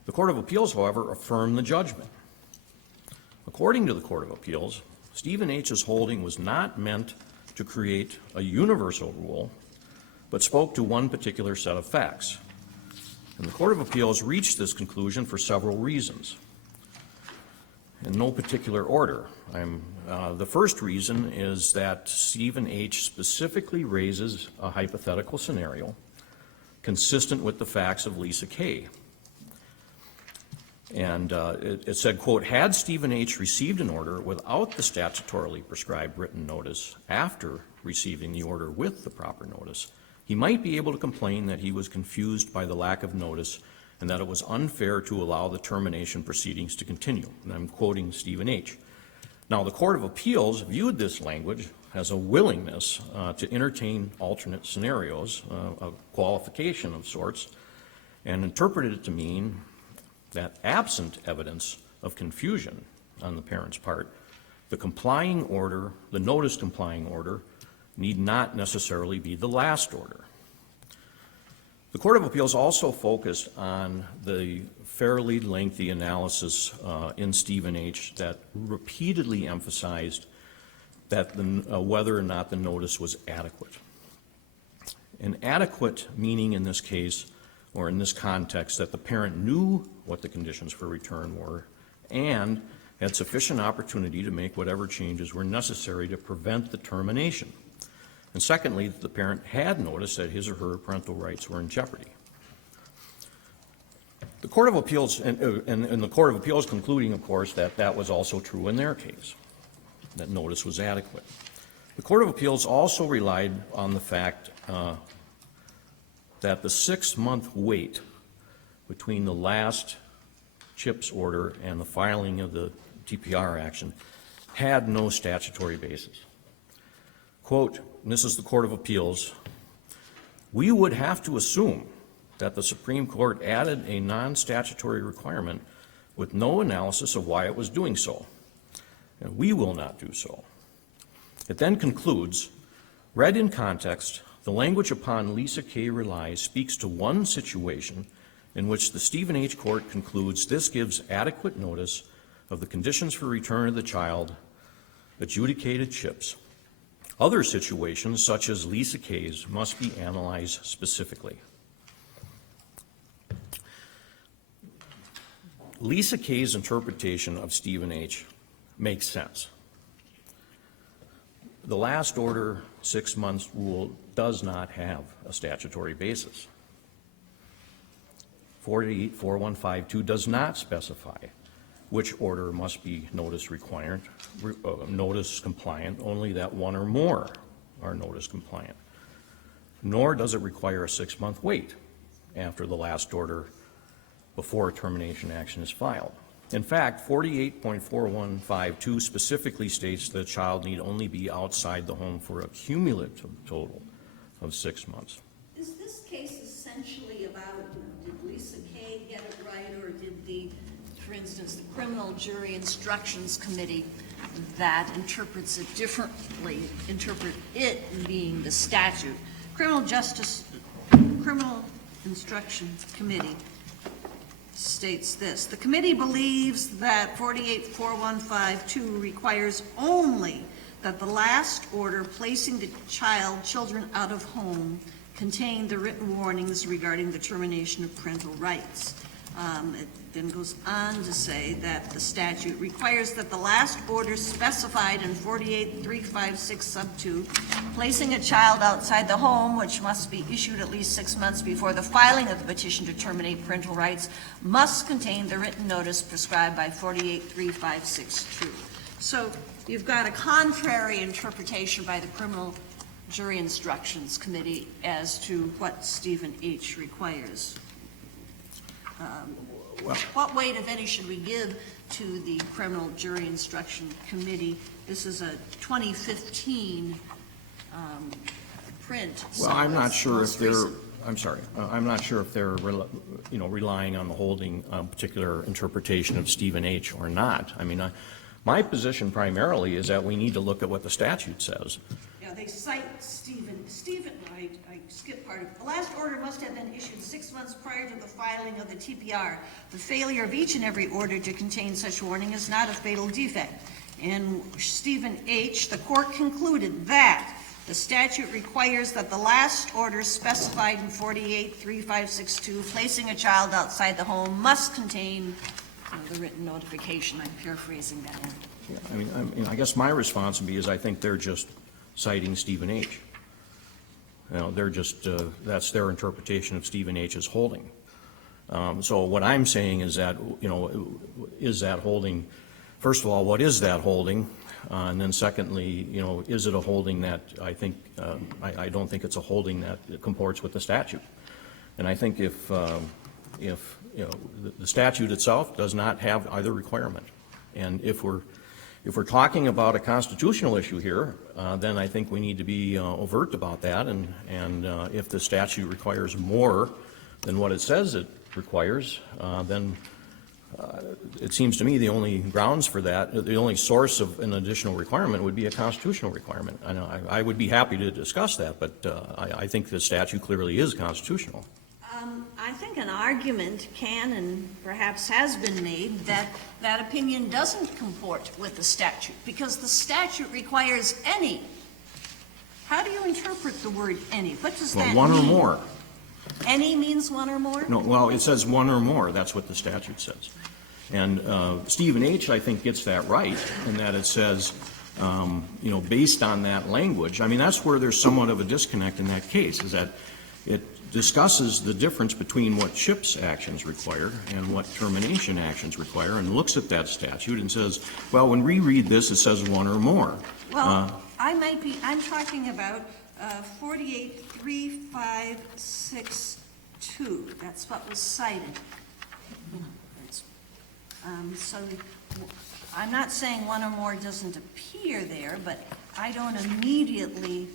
The Court of Appeals, however, affirmed the judgment. According to the Court of Appeals, Stephen H.'s holding was not meant to create a universal rule, but spoke to one particular set of facts. And the Court of Appeals reached this conclusion for several reasons, in no particular order. The first reason is that Stephen H. specifically raises a hypothetical scenario consistent with the facts of Lisa K. And it said, quote, had Stephen H. received an order without the statutorily prescribed written notice after receiving the order with the proper notice, he might be able to complain that he was confused by the lack of notice and that it was unfair to allow the termination proceedings to continue. And I'm quoting Stephen H. Now, the Court of Appeals viewed this language as a willingness to entertain alternate scenarios, a qualification of sorts, and interpreted it to mean that absent evidence of confusion on the parent's part, the complying order, the notice complying order, need not necessarily be the last order. The Court of Appeals also focused on the fairly lengthy analysis in Stephen H. that repeatedly emphasized that whether or not the notice was adequate. An adequate meaning in this case, or in this context, that the parent knew what the conditions for return were and had sufficient opportunity to make whatever changes were necessary to prevent the termination. And secondly, the parent had noticed that his or her parental rights were in jeopardy. The Court of Appeals, and the Court of Appeals concluding, of course, that that was also true in their case, that notice was adequate. The Court of Appeals also relied on the fact that the 6-month wait between the last CHIPS order and the filing of the TPR action had no statutory basis. Quote, and this is the Court of Appeals, we would have to assume that the Supreme Court added a non-statutory requirement with no analysis of why it was doing so, and we will not do so. It then concludes, read in context, the language upon Lisa K. relies speaks to one situation in which the Stephen H. Court concludes this gives adequate notice of the conditions for return of the child, adjudicated CHIPS. Other situations, such as Lisa K.'s, must be analyzed specifically. Lisa K.'s interpretation of Stephen H. makes sense. The last order 6 months rule does not have a statutory basis. 484.152 does not specify which order must be notice required, notice compliant, only that one or more are notice compliant. Nor does it require a 6-month wait after the last order before a termination action is filed. In fact, 48.4152 specifically states that a child need only be outside the home for a cumulative total of 6 months. Is this case essentially about, did Lisa K. get it right, or did the, for instance, the Criminal Jury Instructions Committee that interprets it differently, interpret it being the statute? Criminal Instructions Committee states this: the committee believes that 484152 requires only that the last order placing the children out of home contain the written warnings regarding the termination of parental rights. It then goes on to say that the statute requires that the last order specified in 48356 sub 2, placing a child outside the home, which must be issued at least 6 months before the filing of the petition to terminate parental rights, must contain the written notice prescribed by 48356 2. So you've got a contrary interpretation by the Criminal Jury Instructions Committee as to what Stephen H. requires. What weight, if any, should we give to the Criminal Jury Instruction Committee? This is a 2015 print. Well, I'm not sure if they're, I'm sorry, I'm not sure if they're, relying on the holding particular interpretation of Stephen H. or not. I mean, my position primarily is that we need to look at what the statute says. Yeah, they cite Stephen, I skipped part of it. The last order must have been issued 6 months prior to the filing of the TPR. The failure of each and every order to contain such warning is not a fatal defect. In Stephen H., the court concluded that the statute requires that the last order specified in 483562, placing a child outside the home, must contain the written notification. I'm paraphrasing that. Yeah, I guess my response would be is I think they're just citing Stephen H. They're just, that's their interpretation of Stephen H.'s holding. So what I'm saying is that, is that holding, first of all, what is that holding? And then secondly, is it a holding that I think, I don't think it's a holding that comports with the statute. And I think if the statute itself does not have either requirement. And if we're talking about a constitutional issue here, then I think we need to be overt about that. And if the statute requires more than what it says it requires, then it seems to me the only grounds for that, the only source of an additional requirement would be a constitutional requirement. I would be happy to discuss that, but I think the statute clearly is constitutional. I think an argument can and perhaps has been made that that opinion doesn't comport with the statute because the statute requires any. How do you interpret the word any? What does that mean? One or more. Any means one or more? No, well, it says one or more. That's what the statute says. And Stephen H., I think, gets that right in that it says, based on that language. I mean, that's where there's somewhat of a disconnect in that case, is that it discusses the difference between what CHIPS actions require and what termination actions require and looks at that statute and says, well, when we read this, it says one or more. Well, I'm talking about 483562. That's what was cited. So I'm not saying one or more doesn't appear there, but I don't immediately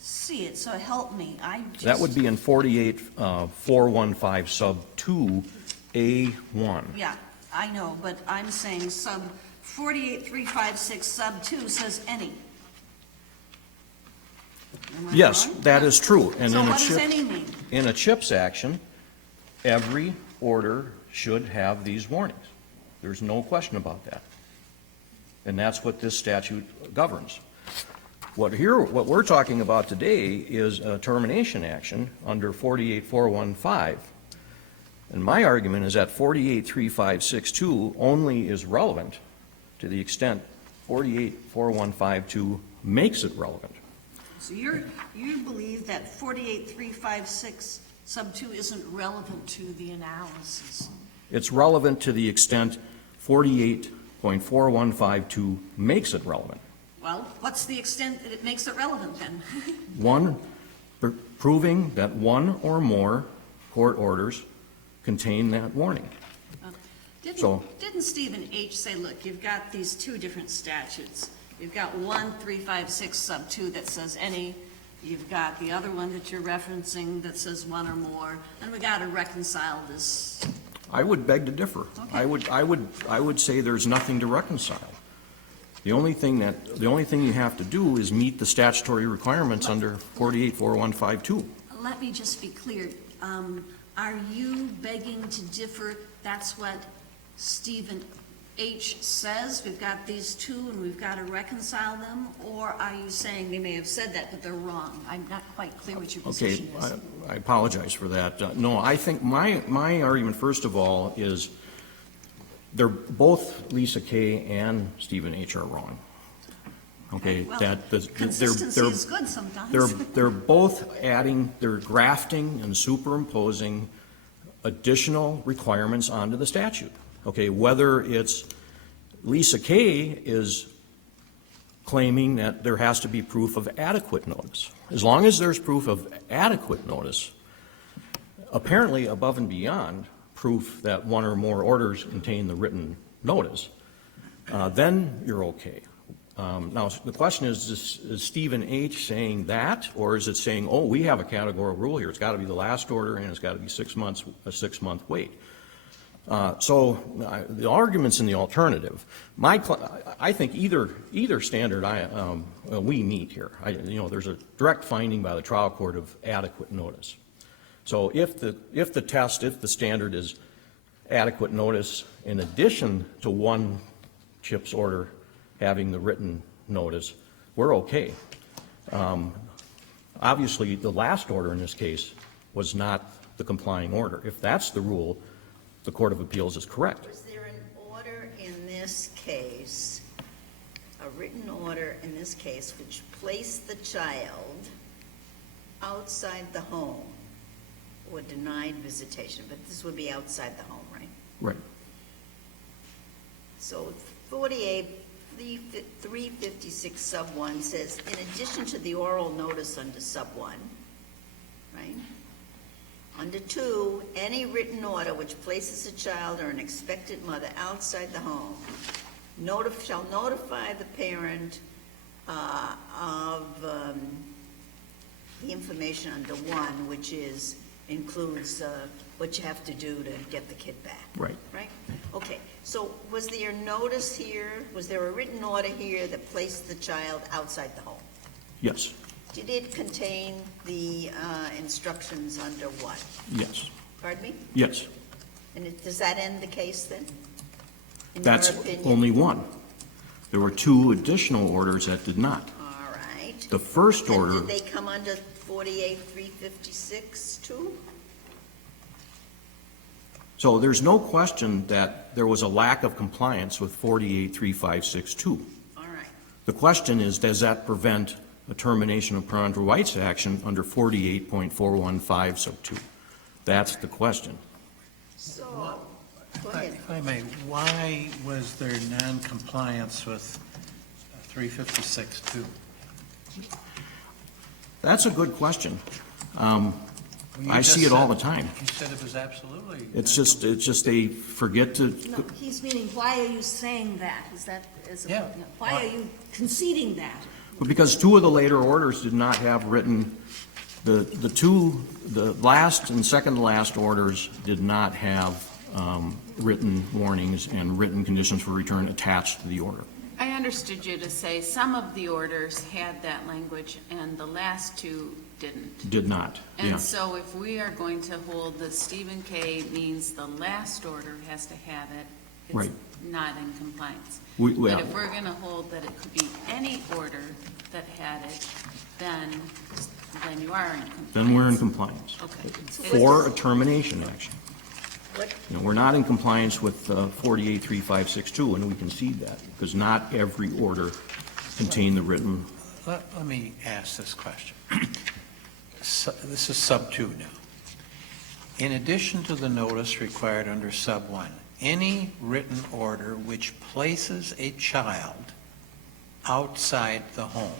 see it, so help me. That would be in 48415 sub 2A1. Yeah, I know, but I'm saying sub 48356 sub 2 says any. Yes, that is true. And so in what does any mean? In a CHIPS action, every order should have these warnings. There's no question about that. And that's what this statute governs. What we're talking about today is a termination action under 48415. And my argument is that 483562 only is relevant to the extent 48415.2 makes it relevant. So you believe that 48356 sub 2 isn't relevant to the analysis? It's relevant to the extent 48.4152 makes it relevant. Well, what's the extent that it makes it relevant then? One, proving that one or more court orders contain that warning. Didn't Stephen H. say, look, you've got these two different statutes. You've got 1.356 sub 2 that says any. You've got the other one that you're referencing that says one or more, and we got to reconcile this. I would beg to differ. Okay. I would say there's nothing to reconcile. The only thing you have to do is meet the statutory requirements under 484152. Let me just be clear. Are you begging to differ? That's what Stephen H says we've got these two and we've got to reconcile them? Or are you saying they may have said that, but they're wrong? I'm not quite clear what your Okay, position is. I apologize for that. No, I think my argument, first of all, is they're both Lisa K. and Stephen H. are wrong. Okay, Well, that consistency is good sometimes. they're both adding, they're grafting and superimposing additional requirements onto the statute. Okay, whether it's Lisa K. is claiming that there has to be proof of adequate notice. As long as there's proof of adequate notice, apparently above and beyond proof that one or more orders contain the written notice, then you're okay. Now, the question is Stephen H. saying that, or is it saying, oh, we have a categorical rule here, it's got to be the last order and it's got to be 6 months, a 6-month wait. So the argument's in the alternative. I think either standard we meet here. There's a direct finding by the trial court of adequate notice. So if the standard is adequate notice in addition to one CHIPS order having the written notice, we're okay. Obviously, the last order in this case was not the complying order. If that's the rule, the Court of Appeals is correct. Was there an order in this case, a written order in this case, which placed the child outside the home or denied visitation? But this would be outside the home, right? Right. So 356 sub 1 says, in addition to the oral notice under sub 1, right? Under 2, any written order which places a child or an expected mother outside the home shall notify the parent of the information under 1, which includes what you have to do to get the kid back. Right. Right? Okay. So was there notice here? Was there a written order here that placed the child outside the home? Yes. Did it contain the instructions under what? Yes. Pardon me? Yes. And does that end the case then? In That's your opinion? only one. There were 2 additional orders that did not. All right. The first order. And did they come under 48-356 too? So there's no question that there was a lack of compliance with 48-3562. All right. The question is, does that prevent a termination of parental rights action under 48.415 sub 2? That's the question. So, go ahead. If I may, why was there non-compliance with 356-2? That's a good question. I see it all the time. You said it was absolutely. It's just they forget to. No, he's meaning, why are you saying that? Yeah. Why are you conceding that? Because 2 of the later orders did not have written, the last and second to last orders did not have written warnings and written conditions for return attached to the order. I understood you to say some of the orders had that language and the last 2 didn't. Did not, yeah. And so if we are going to hold that Stephen K. means the last order has to have it, it's Right. not in compliance. But But if we're going to hold that it could be any order that had it, then you are in compliance. Then we're in compliance. Okay. For a termination action. What? We're not in compliance with 48.3562, and we concede that, because not every order contained the written. Let me ask this question. This is sub 2 now. In addition to the notice required under sub 1, any written order which places a child outside the home,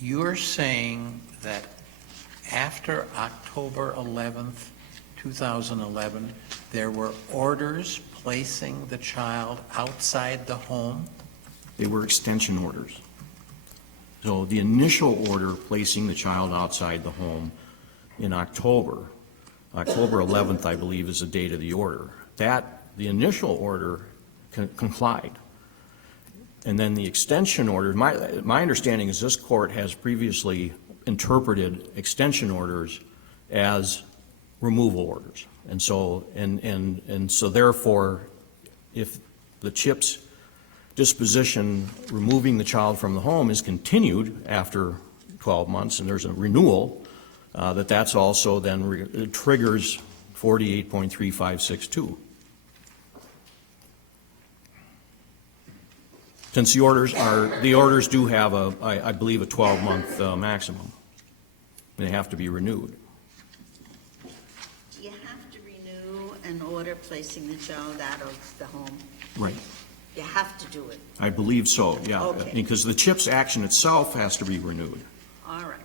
you're saying that after October 11th, 2011, there were orders placing the child outside the home? They were extension orders. So the initial order placing the child outside the home in October 11th, I believe, is the date of the order. The initial order complied. And then the extension order, my understanding is this court has previously interpreted extension orders as removal orders. And so therefore, if the CHIPS disposition, removing the child from the home, is continued after 12 months, and there's a renewal, that's also then it triggers 48.3562. Since the orders do have I believe a 12-month maximum. They have to be renewed. Do you have to renew an order placing the child out of the home? Right. You have to do it. I believe so, yeah. Okay. Because the CHIPS action itself has to be renewed. All right.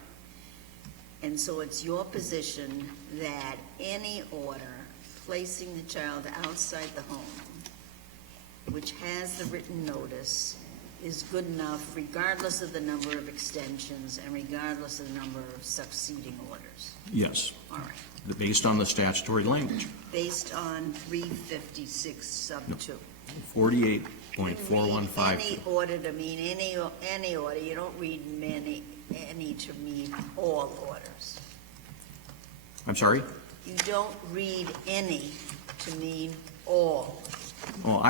And so it's your position that any order placing the child outside the home, which has the written notice, is good enough regardless of the number of extensions and regardless of the number of succeeding orders? Yes. All right. Based on the statutory language. Based on 356 sub 2. 48.415. Any order to mean any order. You don't read any to mean all orders. I'm sorry? You don't read any to mean all. Well,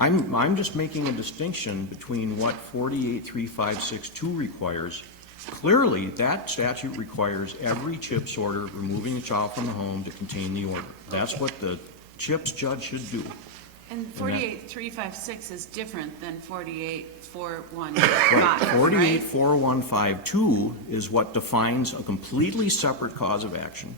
I'm just making a distinction between what 48.3562 requires. Clearly, that statute requires every CHIPS order removing a child from the home to contain the order. That's what the CHIPS judge should do. And 48.356 is different than 48.415, Right. 48.4152 is what defines a completely separate cause of action,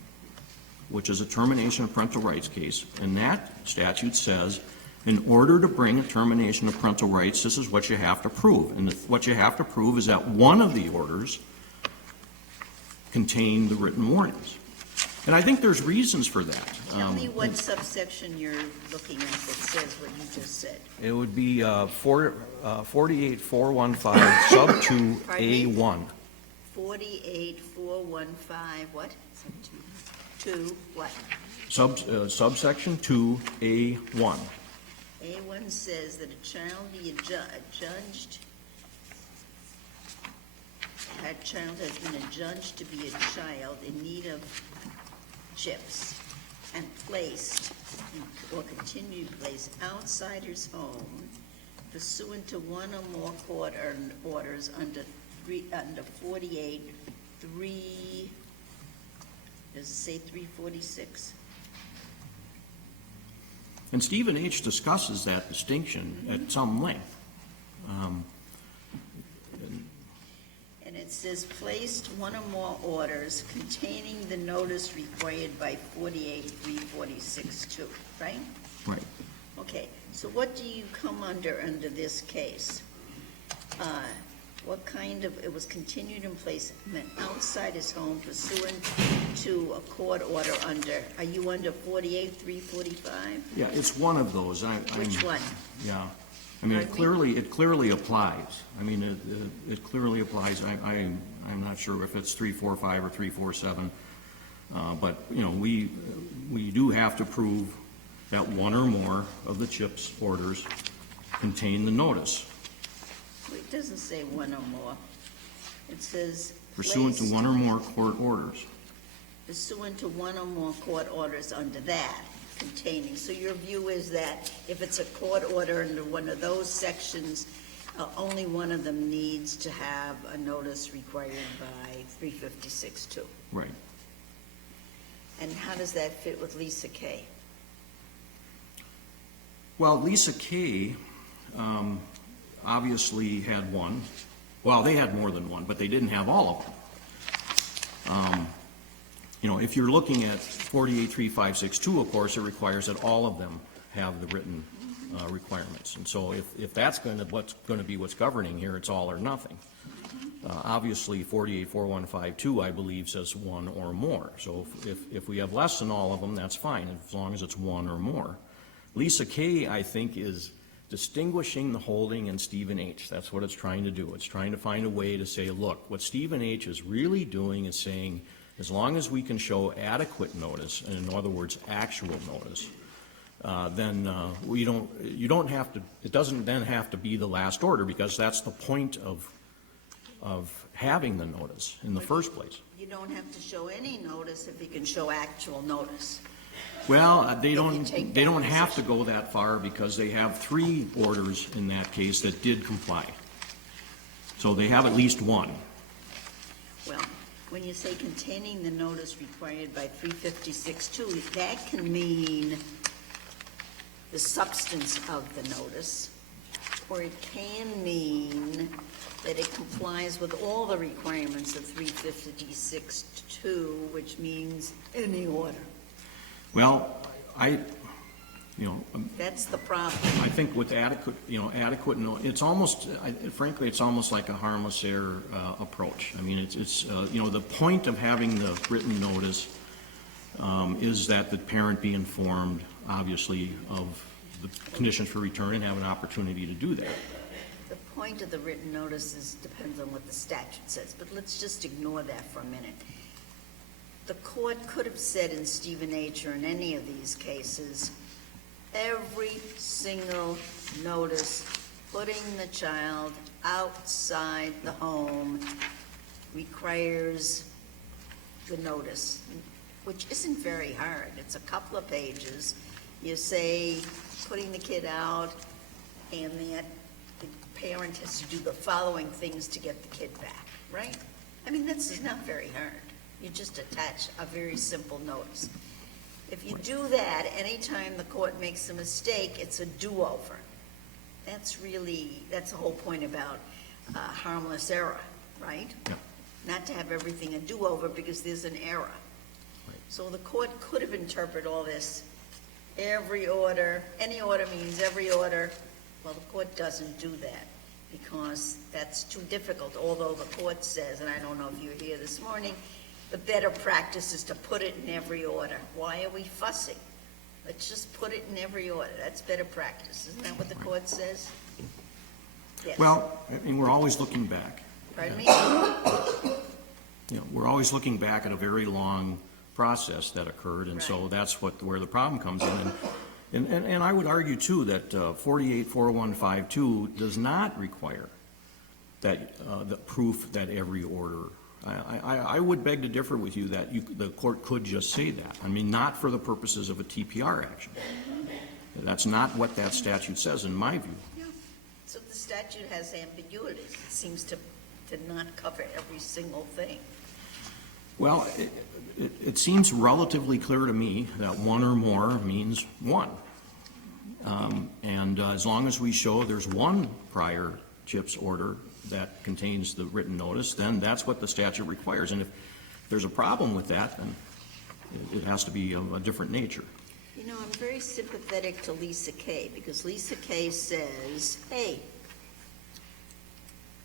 which is a termination of parental rights case. And that statute says, in order to bring a termination of parental rights, this is what you have to prove. And what you have to prove is that one of the orders contain the written warnings. And I think there's reasons for that. Tell me what subsection you're looking at that says what you just said. It would be 48.415 sub 2A1. 48.415 what? 2 what? Subsection 2A1. A1 says that a child be adjudged. That child has been adjudged to be a child in need of CHIPS and placed or continued placed outside his home pursuant to one or more court orders under 48.3, does it say 346? And Stephen H. discusses that distinction at some length. And it says placed one or more orders containing the notice required by 48.346.2, right? Right. Okay, so what do you come under this case? What kind of, it was continued in place, meant outside his home pursuant to a court order under, are you under 48.345? Yeah, it's one of those. Which one? Yeah. I mean, it clearly applies. I mean, it clearly applies. I'm not sure if it's 345 or 347, but you know, we do have to prove that one or more of the CHIPS orders contain the notice. It doesn't say one or more. It says Pursuant to one or more court orders. Pursuant to one or more court orders under that containing. So your view is that if it's a court order under one of those sections, only one of them needs to have a notice required by 356.2. Right. And how does that fit with Lisa K? Well, Lisa K. Obviously had one. Well, they had more than one, but they didn't have all of them. You know, if you're looking at 48.3562, of course, it requires that all of them have the written requirements. And so if that's what's going to be what's governing here, it's all or nothing. Obviously, 48.4152, I believe, says one or more. So if we have less than all of them, that's fine, as long as it's one or more. Lisa K., I think, is distinguishing the holding in Stephen H. That's what it's trying to do. It's trying to find a way to say, look, what Stephen H. is really doing is saying, as long as we can show adequate notice, and in other words, actual notice, then you don't have to, it doesn't then have to be the last order, because that's the point of having the notice in the first place. You don't have to show any notice if you can show actual notice. Well, they you don't, take they that don't have to go that far because they have 3 orders in that case that did comply. So they have at least one. Well, when you say containing the notice required by 356-2, that can mean the substance of the notice, or it can mean that it complies with all the requirements of 356-2, which means any order. Well, That's the problem. I think with adequate, it's almost, frankly, it's almost like a harmless error approach. I mean, it's the point of having the written notice is that the parent be informed, obviously, of the conditions for return and have an opportunity to do that. The point of the written notice depends on what the statute says, but let's just ignore that for a minute. The court could have said in Stephen H. or in any of these cases, every single notice putting the child outside the home requires the notice, which isn't very hard. It's a couple of pages. You say, putting the kid out, and that the parent has to do the following things to get the kid back, right? I mean, this is not very hard. You just attach a very simple notice. If you do that, anytime the court makes a mistake, it's a do-over. That's the whole point about harmless error, right? Yeah. Not to have everything a do-over because there's an error. Right. So the court could have interpreted all this, every order, any order means every order. Well, the court doesn't do that because that's too difficult, although the court says, and I don't know if you were here this morning, the better practice is to put it in every order. Why are we fussing? Let's just put it in every order. That's better practice. Isn't that what the court says? Yes. Well, I mean, we're always looking back. Pardon me? We're always looking back at a very long process that occurred, and so that's where the problem comes in. And I would argue, too, that 484152 does not require that the proof that every order. I would beg to differ with you that the court could just say that. I mean, not for the purposes of a TPR action. That's not what that statute says, in my view. Yeah. So the statute has ambiguity. It seems to not cover every single thing. Well, it seems relatively clear to me that one or more means one. And as long as we show there's one prior CHIPS order that contains the written notice, then that's what the statute requires. And if there's a problem with that, then it has to be of a different nature. You know, I'm very sympathetic to Lisa Kay, because Lisa Kay says, hey,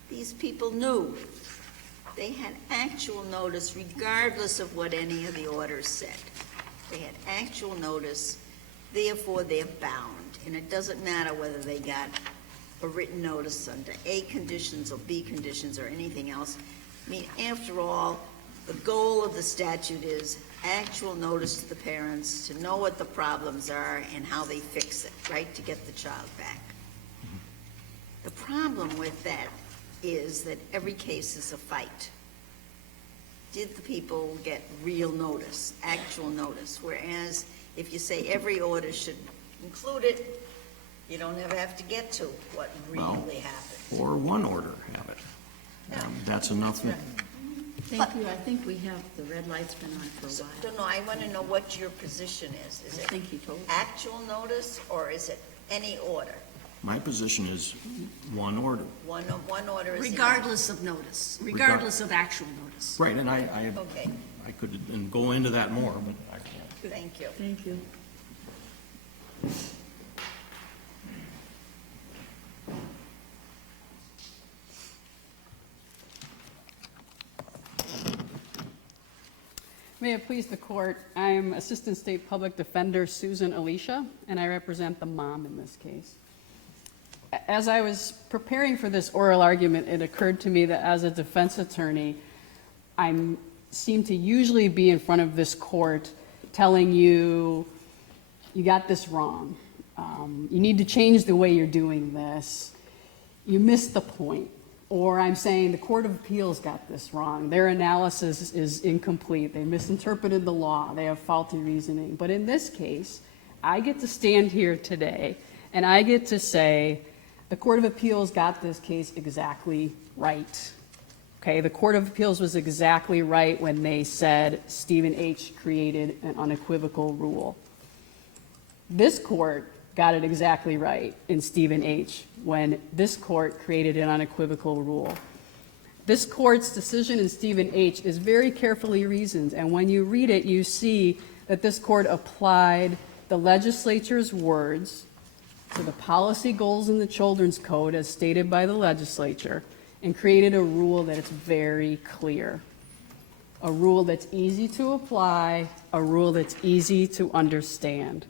these people knew. They had actual notice regardless of what any of the orders said. They had actual notice, therefore they're bound. And it doesn't matter whether they got a written notice under A conditions or B conditions or anything else. I mean, after all, the goal of the statute is actual notice to the parents to know what the problems are and how they fix it, right, to get the child back. The problem with that is that every case is a fight. Did the people get real notice, actual notice? Whereas if you say every order should include it, you don't ever have to get to what really happened. Or one order have it. That's enough. That's right. Thank you. I think we have, the red light's been on for a while. Don't know, I want to know what your position is. Is it actual notice or is it any order? My position is one order. One order is Regardless of notice, regardless of actual notice. Right, and I Okay, could go into that more, but I can't. thank you. Thank you. May it please the court, I'm Assistant State Public Defender Susan Alicia, and I represent the mom in this case. As I was preparing for this oral argument, it occurred to me that as a defense attorney, I seem to usually be in front of this court telling you, you got this wrong. You need to change the way you're doing this. You missed the point. Or I'm saying the Court of Appeals got this wrong. Their analysis is incomplete. They misinterpreted the law. They have faulty reasoning. But in this case, I get to stand here today and I get to say the Court of Appeals got this case exactly right. Okay, the Court of Appeals was exactly right when they said Stephen H. created an unequivocal rule. This court got it exactly right in Stephen H. when this court created an unequivocal rule. This court's decision in Stephen H. is very carefully reasoned, and when you read it, you see that this court applied the legislature's words to the policy goals in the Children's Code as stated by the legislature and created a rule that is very clear. A rule that's easy to apply, a rule that's easy to understand.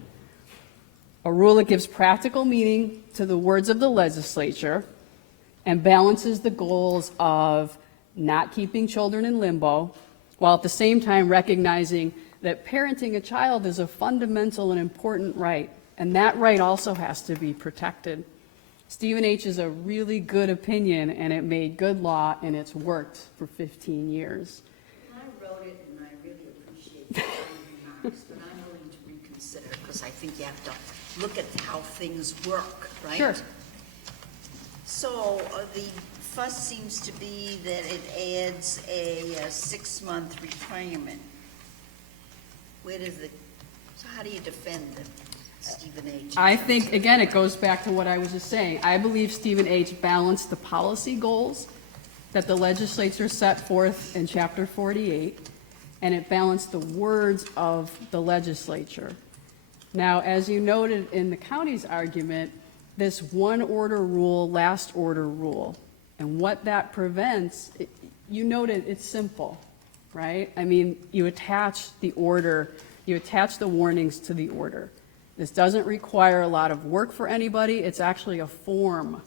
A rule that gives practical meaning to the words of the legislature and balances the goals of not keeping children in limbo, while at the same time recognizing that parenting a child is a fundamental and important right, and that right also has to be protected. Stephen H. is a really good opinion, and it made good law, and it's worked for 15 years. I wrote it, and I really appreciate the remarks, but I'm willing to reconsider, because I think you have to look at how things work, right? Sure. So the fuss seems to be that it adds a 6-month requirement. Where does it, so how do you defend Stephen H.? I think, again, it goes back to what I was just saying. I believe Stephen H. balanced the policy goals that the legislature set forth in Chapter 48, and it balanced the words of the legislature. Now, as you noted in the county's argument, this one order rule, last order rule, and what that prevents, you noted it's simple, right? I mean, you attach the order, you attach the warnings to the order. This doesn't require a lot of work for anybody. It's actually a form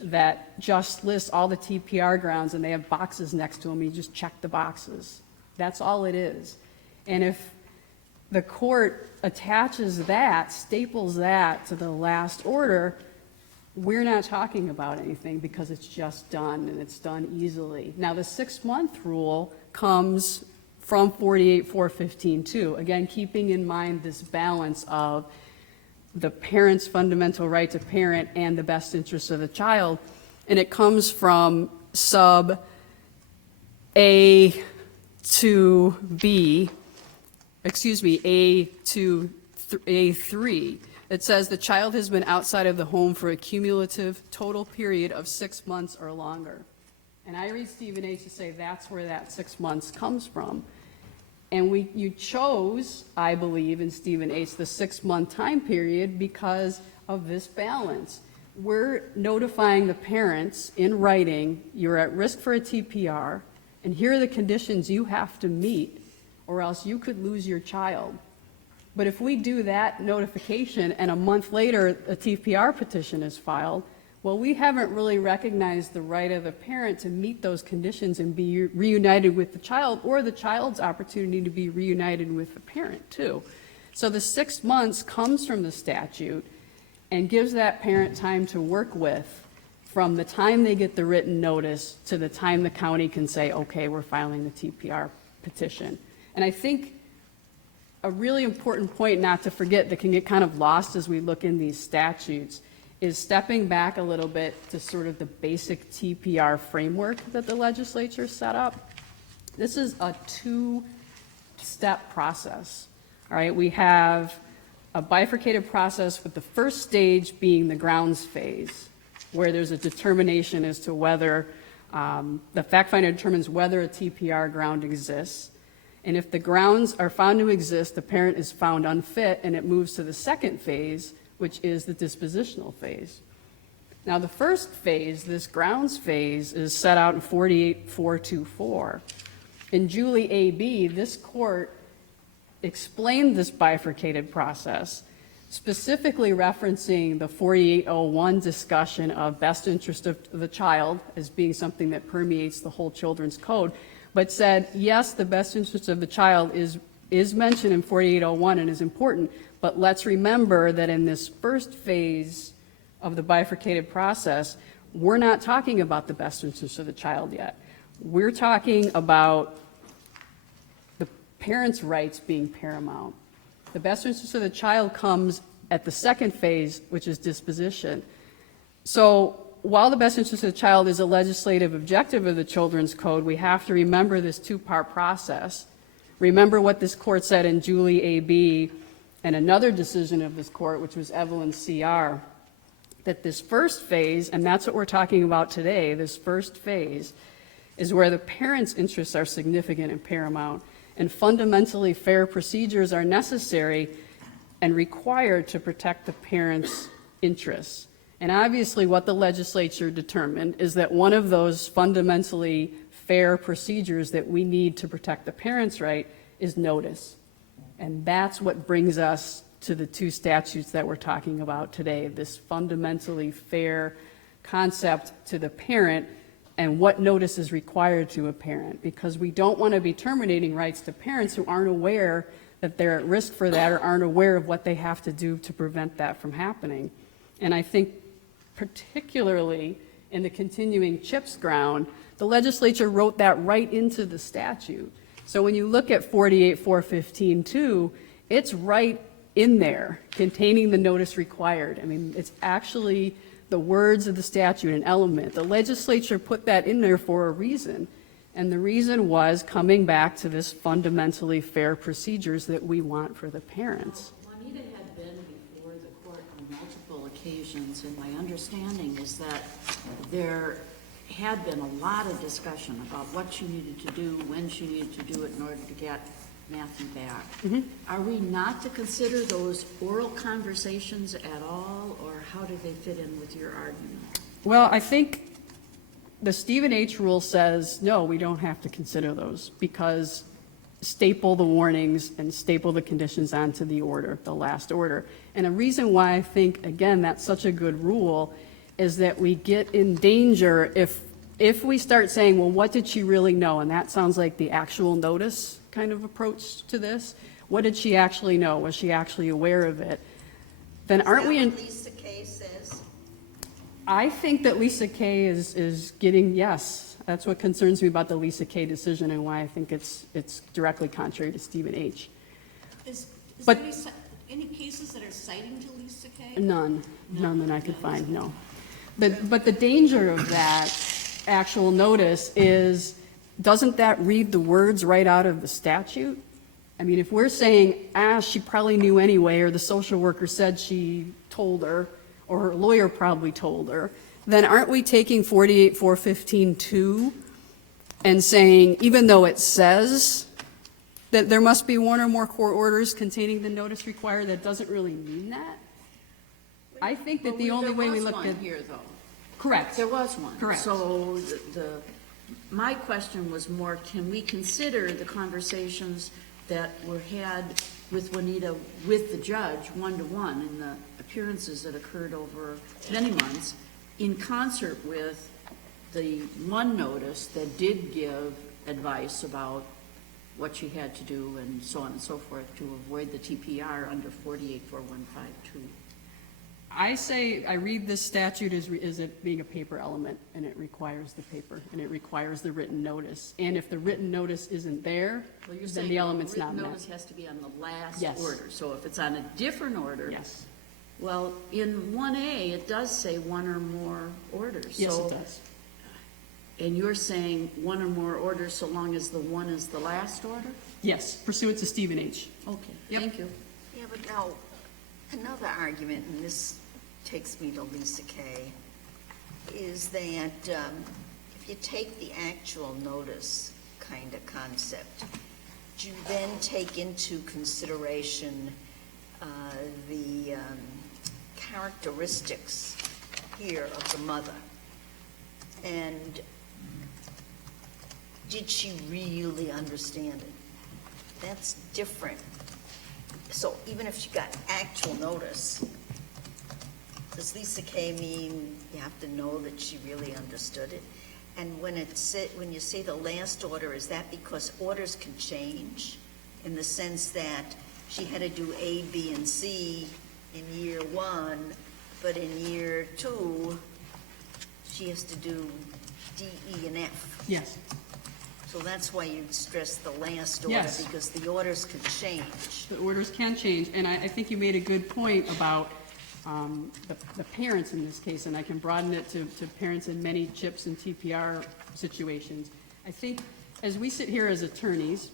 that just lists all the TPR grounds, and they have boxes next to them. You just check the boxes. That's all it is. And if the court attaches that, staples that to the last order, we're not talking about anything because it's just done, and it's done easily. Now, the 6-month rule comes from 48.415 again, keeping in mind this balance of the parent's fundamental right to parent and the best interests of the child, and it comes from sub A to B, A to A3. It says the child has been outside of the home for a cumulative total period of 6 months or longer. And I read Stephen H. to say that's where that 6 months comes from. And you chose, I believe, in Stephen H., the 6-month time period because of this balance. We're notifying the parents in writing, you're at risk for a TPR, and here are the conditions you have to meet, or else you could lose your child. But if we do that notification and a month later a TPR petition is filed, well, we haven't really recognized the right of the parent to meet those conditions and be reunited with the child, or the child's opportunity to be reunited with the parent too. So the 6 months comes from the statute and gives that parent time to work with from the time they get the written notice to the time the county can say, okay, we're filing the TPR petition. And I think a really important point not to forget that can get kind of lost as we look in these statutes is stepping back a little bit to sort of the basic TPR framework that the legislature set up. This is a 2-step process. All right, we have a bifurcated process with the first stage being the grounds phase, where there's a determination as to whether the fact finder determines whether a TPR ground exists. And if the grounds are found to exist, the parent is found unfit, and it moves to the second phase, which is the dispositional phase. Now, the first phase, this grounds phase, is set out in 48.424. In Julie A.B., this court explained this bifurcated process, specifically referencing the 4801 discussion of best interest of the child as being something that permeates the whole Children's Code, but said, yes, the best interest of the child is mentioned in 4801 and is important, but let's remember that in this first phase of the bifurcated process, we're not talking about the best interest of the child yet. We're talking about the parents' rights being paramount. The best interest of the child comes at the second phase, which is disposition. So while the best interest of the child is a legislative objective of the Children's Code, we have to remember this two-part process. Remember what this court said in Julie A.B. and another decision of this court, which was Evelyn C.R., that this first phase, and that's what we're talking about today, this first phase, is where the parents' interests are significant and paramount, and fundamentally fair procedures are necessary and required to protect the parents' interests. And obviously what the legislature determined is that one of those fundamentally fair procedures that we need to protect the parents' right is notice. And that's what brings us to the two statutes that we're talking about today, this fundamentally fair concept to the parent and what notice is required to a parent, because we don't want to be terminating rights to parents who aren't aware that they're at risk for that or aren't aware of what they have to do to prevent that from happening. And I think particularly in the continuing CHIPS ground, the legislature wrote that right into the statute. So when you look at 48.415.2, it's right in there containing the notice required. I mean, it's actually the words of the statute, an element. The legislature put that in there for a reason. And the reason was coming back to this fundamentally fair procedures that we want for the parents. Juanita had been before the court on multiple occasions, and my understanding is that there had been a lot of discussion about what she needed to do, when she needed to do it in order to get Matthew back. Are we not to consider those oral conversations at all, or how do they fit in with your argument? Well, I think the Stephen H. rule says, no, we don't have to consider those, because staple the warnings and staple the conditions onto the order, the last order. And a reason why I think, again, that's such a good rule is that we get in danger if we start saying, well, what did she really know? And that sounds like the actual notice kind of approach to this. What did she actually know? Was she actually aware of it? Then aren't we in... Lisa Kay says? I think that Lisa Kay is getting, yes, that's what concerns me about the Lisa Kay decision and why I think it's directly contrary to Stephen H. Is But- there any cases that are citing to Lisa Kay? None that I could find, no. But the danger of that actual notice is, doesn't that read the words right out of the statute? I mean, if we're saying, she probably knew anyway, or the social worker said she told her, or her lawyer probably told her, then aren't we taking 48.415.2 and saying, even though it says that there must be one or more court orders containing the notice required, that doesn't really mean that? I think that the only way we look at... There was one here, though. Correct. There was one. Correct. So my question was more, can we consider the conversations that were had with Juanita, with the judge, one-to-one, in the appearances that occurred over many months, in concert with the one notice that did give advice about what she had to do and so on and so forth to avoid the TPR under 48.4152? I say, I read this statute as it being a paper element, and it requires the paper, and it requires the written notice. And if the written notice isn't there, Well, you're then saying the element's not written met. notice has to be on the last Yes. order. So if it's on a different order. Yes. Well, in 1A, it does say one or more orders. Yes, So- it does. And you're saying one or more orders so long as the one is the last order? Yes, pursuant to Stephen H. Okay, Yep. thank you. Yeah, but now, another argument, and this takes me to Lisa Kay, is that if you take the actual notice kind of concept, do you then take into consideration the characteristics here of the mother? And did she really understand it? That's different. So even if she got actual notice, does Lisa Kay mean you have to know that she really understood it? And when you say the last order, is that because orders can change in the sense that she had to do A, B, and C in year one, but in year two, she has to do D, E, and F. Yes. So that's why you stress the last order, Yes. because the orders could change. The orders can change, and I think you made a good point about the parents in this case, and I can broaden it to parents in many CHIPS and TPR situations. I think as we sit here as attorneys,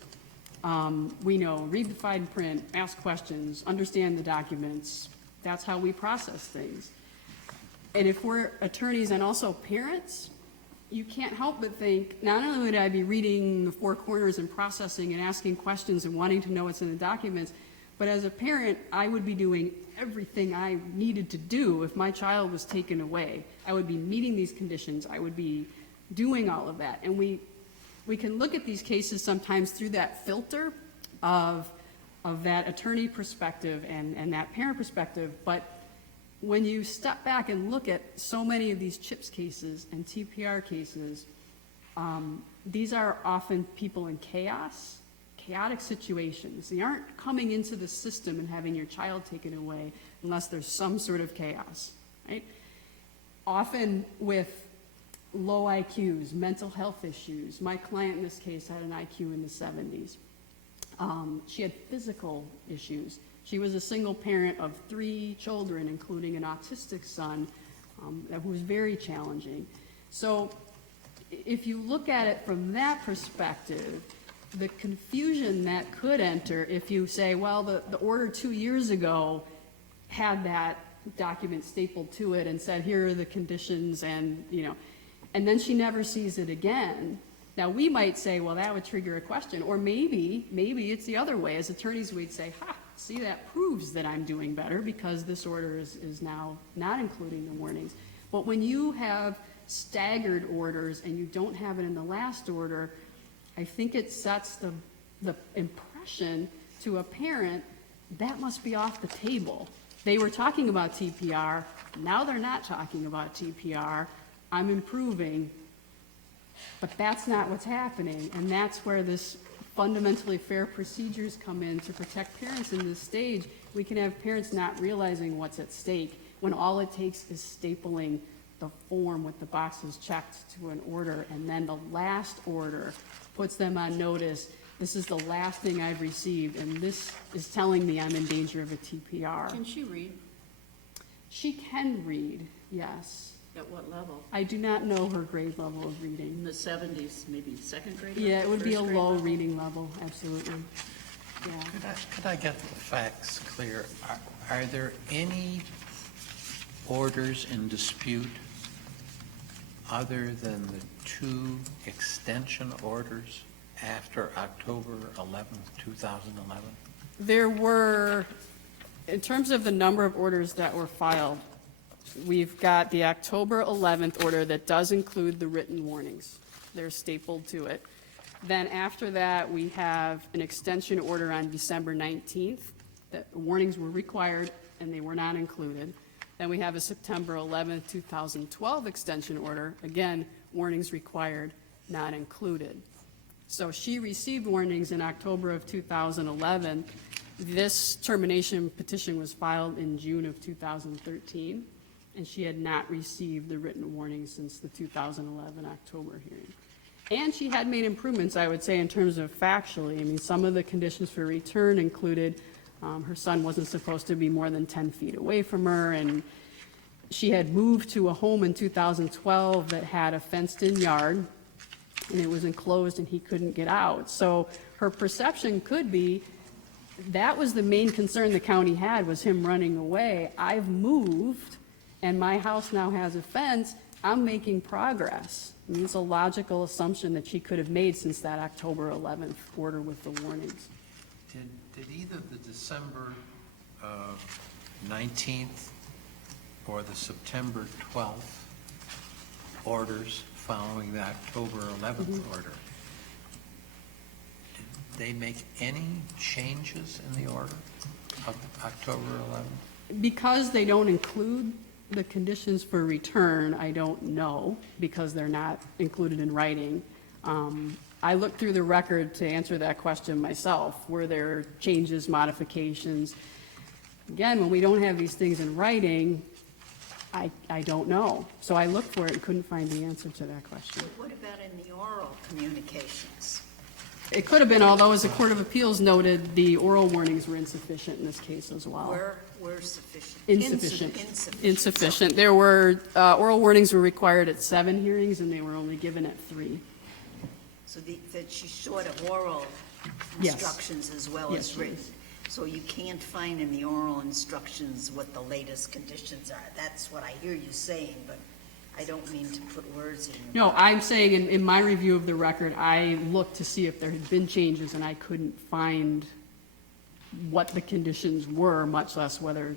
we know, read the fine print, ask questions, understand the documents. That's how we process things. And if we're attorneys and also parents, you can't help but think, not only would I be reading the four corners and processing and asking questions and wanting to know what's in the documents, but as a parent, I would be doing everything I needed to do if my child was taken away. I would be meeting these conditions. I would be doing all of that. And we can look at these cases sometimes through that filter of that attorney perspective and that parent perspective, but when you step back and look at so many of these CHIPS cases and TPR cases, these are often people in chaotic situations. They aren't coming into the system and having your child taken away unless there's some sort of chaos, right? Often with low IQs, mental health issues. My client in this case had an IQ in the 70s. She had physical issues. She was a single parent of 3 children, including an autistic son, who was very challenging. So if you look at it from that perspective, the confusion that could enter if you say, well, the order 2 years ago had that document stapled to it and said, here are the conditions, and, you know, and then she never sees it again. Now, we might say, well, that would trigger a question, or maybe it's the other way. As attorneys, we'd say, see, that proves that I'm doing better because this order is now not including the warnings. But when you have staggered orders and you don't have it in the last order, I think it sets the impression to a parent that must be off the table. They were talking about TPR, now they're not talking about TPR. I'm improving, but that's not what's happening, and that's where this fundamentally fair procedures come in to protect parents in this stage. We can have parents not realizing what's at stake when all it takes is stapling the form with the boxes checked to an order, and then the last order puts them on notice. This is the last thing I've received, and this is telling me I'm in danger of a TPR. Can she read? She can read, yes. At what level? I do not know her grade level of reading. In the 70s, maybe second grade? Yeah, it would be a first grade low level? reading level, absolutely. Yeah. Could I get the facts clear? Are there any orders in dispute other than the 2 extension orders after October 11th, 2011? There were, in terms of the number of orders that were filed, we've got the October 11th order that does include the written warnings. They're stapled to it. Then after that, we have an extension order on December 19th. That warnings were required and they were not included. Then we have a September 11th, 2012 extension order. Again, warnings required, not included. So she received warnings in October of 2011. This termination petition was filed in June of 2013, and she had not received the written warnings since the 2011 October hearing. And she had made improvements, I would say, in terms of factually. I mean, some of the conditions for return included her son wasn't supposed to be more than 10 feet away from her, and she had moved to a home in 2012 that had a fenced-in yard, and it was enclosed and he couldn't get out. So her perception could be that was the main concern the county had, was him running away. I've moved, and my house now has a fence. I'm making progress. I mean, it's a logical assumption that she could have made since that October 11th order with the warnings. Did either the December 19th or the September 12th orders following the October 11th order, did they make any changes in the order of October 11th? Because they don't include the conditions for return, I don't know, because they're not included in writing. I looked through the record to answer that question myself. Were there changes, modifications? Again, when we don't have these things in writing, I don't know. So I looked for it and couldn't find the answer to that question. What about in the oral communications? It could have been, although as the Court of Appeals noted, the oral warnings were insufficient in this case as well. Were sufficient? Insufficient. Insufficient. There were, oral warnings were required at 7 hearings, and they were only given at 3. So that she's short of oral Yes. instructions as well Yes, as she written. is. So you can't find in the oral instructions what the latest conditions are. That's what I hear you saying, but I don't mean to put words in your No, mouth. I'm saying in my review of the record, I looked to see if there had been changes, and I couldn't find what the conditions were, much less whether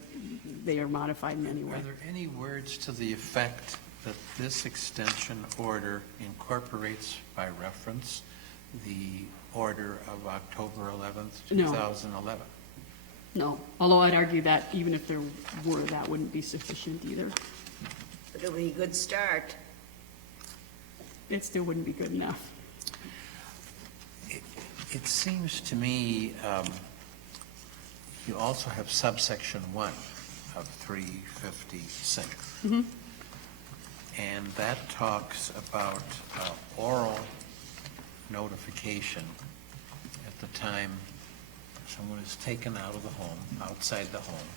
they are modified in any way. Are there any words to the effect that this extension order incorporates by reference the order of October 11th, No. 2011? No, although I'd argue that even if there were, that wouldn't be sufficient either. But it'll be a good start. It still wouldn't be good enough. It seems to me you also have subsection 1 of 356. Mm-hmm. And that talks about oral notification at the time someone is taken out of the home, outside the home,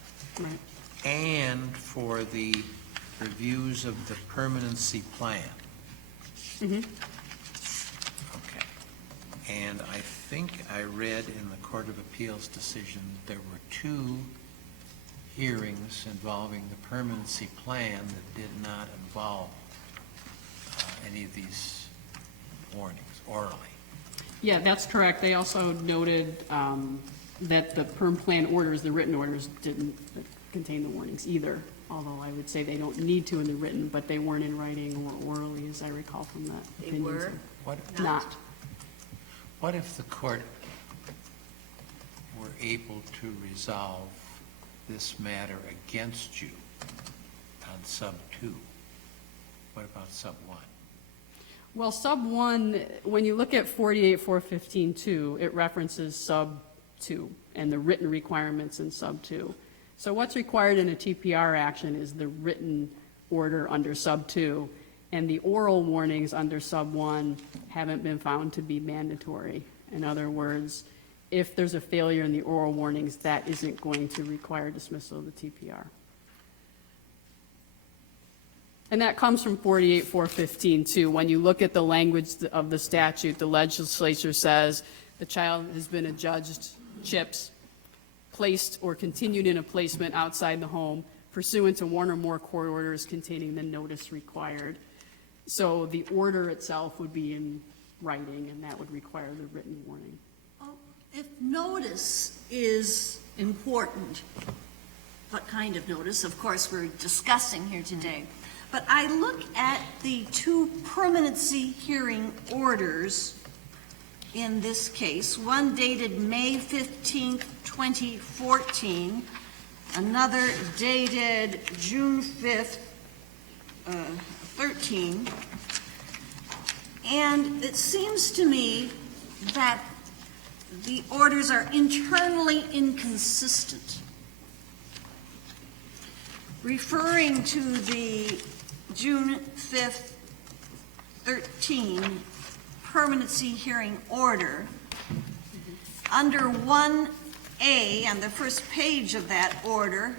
Right. and for the reviews of the permanency plan. Mm-hmm. Okay. And I think I read in the Court of Appeals decision that there were 2 hearings involving the permanency plan that did not involve any of these warnings orally. Yeah, that's correct. They also noted that the perm plan orders, the written orders, didn't contain the warnings either, although I would say they don't need to in the written, but they weren't in writing or orally, as I recall from that They opinion. were? Not. What if the court were able to resolve this matter against you on sub 2? What about sub 1? Well, sub 1, when you look at 48.415.2, it references sub 2 and the written requirements in sub 2. So what's required in a TPR action is the written order under sub 2, and the oral warnings under sub 1 haven't been found to be mandatory. In other words, if there's a failure in the oral warnings, that isn't going to require dismissal of the TPR. And that comes from 48.415 too. When you look at the language of the statute, the legislature says the child has been adjudged CHIPS, placed or continued in a placement outside the home pursuant to one or more court orders containing the notice required. So the order itself would be in writing, and that would require the written warning. If notice is important, what kind of notice? Of course, we're discussing here today. But I look at the 2 permanency hearing orders in this case, one dated May 15th, 2014, another dated June 5th, 13. And it seems to me that the orders are internally inconsistent. Referring to the June 5th, 13 permanency hearing order, under 1A on the first page of that order,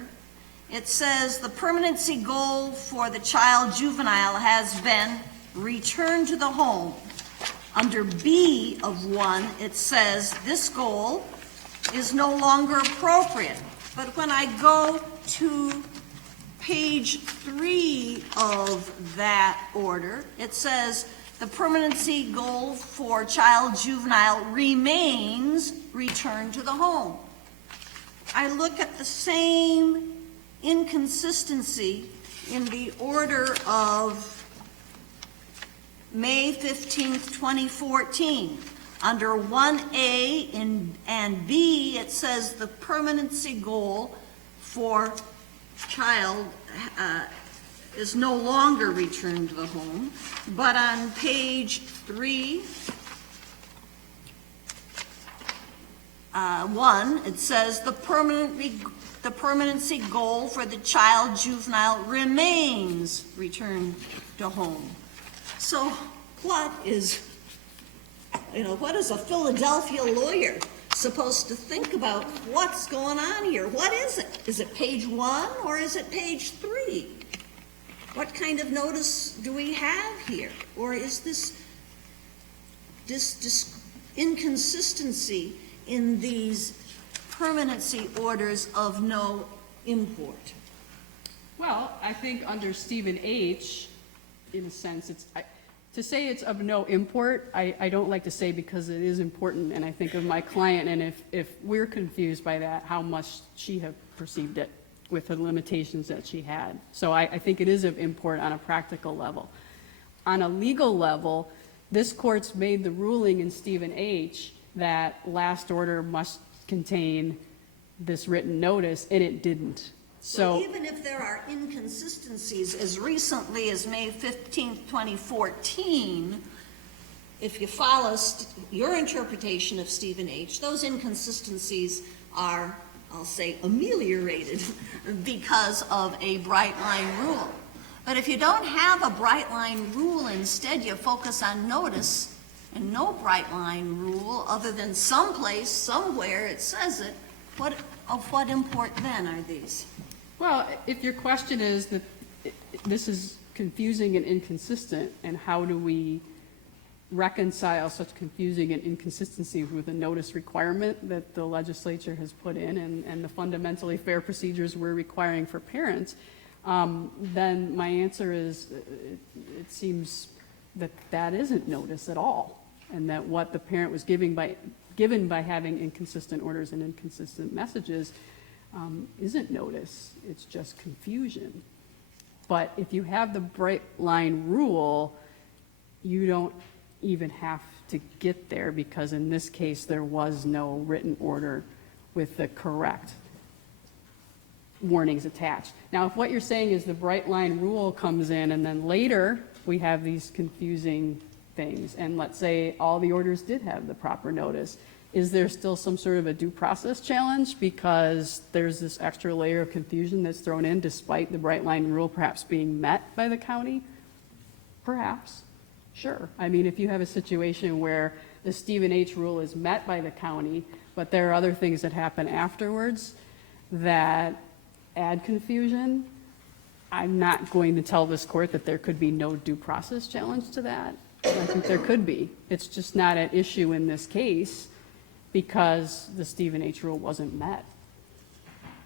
it says the permanency goal for the child juvenile has been returned to the home. Under B of 1, it says this goal is no longer appropriate. But when I go to page 3 of that order, it says the permanency goal for child juvenile remains returned to the home. I look at the same inconsistency in the order of May 15th, 2014. Under 1A and B, it says the permanency goal for child is no longer returned to the home. But on page 3 1, it says the permanency goal for the child juvenile remains return to home. So what is a Philadelphia lawyer supposed to think about what's going on here? What is it? Is it page 1 or is it page 3? What kind of notice do we have here? Or is this inconsistency in these permanency orders of no import? Well, I think under Stephen H., in a sense, to say it's of no import, I don't like to say, because it is important, and I think of my client, and if we're confused by that, how much she have perceived it with the limitations that she had. So I think it is of import on a practical level. On a legal level, this court's made the ruling in Stephen H. that last order must contain this written notice, and it didn't. So even if there are inconsistencies as recently as May 15th, 2014, if you follow your interpretation of Stephen H., those inconsistencies are, I'll say, ameliorated because of a bright line rule. But if you don't have a bright line rule, instead you focus on notice and no bright line rule other than someplace, somewhere it says it, of what import then are these? Well, if your question is that this is confusing and inconsistent, and how do we reconcile such confusing and inconsistencies with a notice requirement that the legislature has put in and the fundamentally fair procedures we're requiring for parents, then my answer is it seems that that isn't notice at all, and that what the parent was given by having inconsistent orders and inconsistent messages isn't notice, it's just confusion. But if you have the bright line rule, you don't even have to get there, because in this case there was no written order with the correct warnings attached. Now, if what you're saying is the bright line rule comes in and then later we have these confusing things, and let's say all the orders did have the proper notice, is there still some sort of a due process challenge because there's this extra layer of confusion that's thrown in despite the bright line rule perhaps being met by the county? Perhaps. Sure. I mean, if you have a situation where the Stephen H. rule is met by the county, but there are other things that happen afterwards that add confusion, I'm not going to tell this court that there could be no due process challenge to that. I think there could be. It's just not at issue in this case because the Stephen H. rule wasn't met.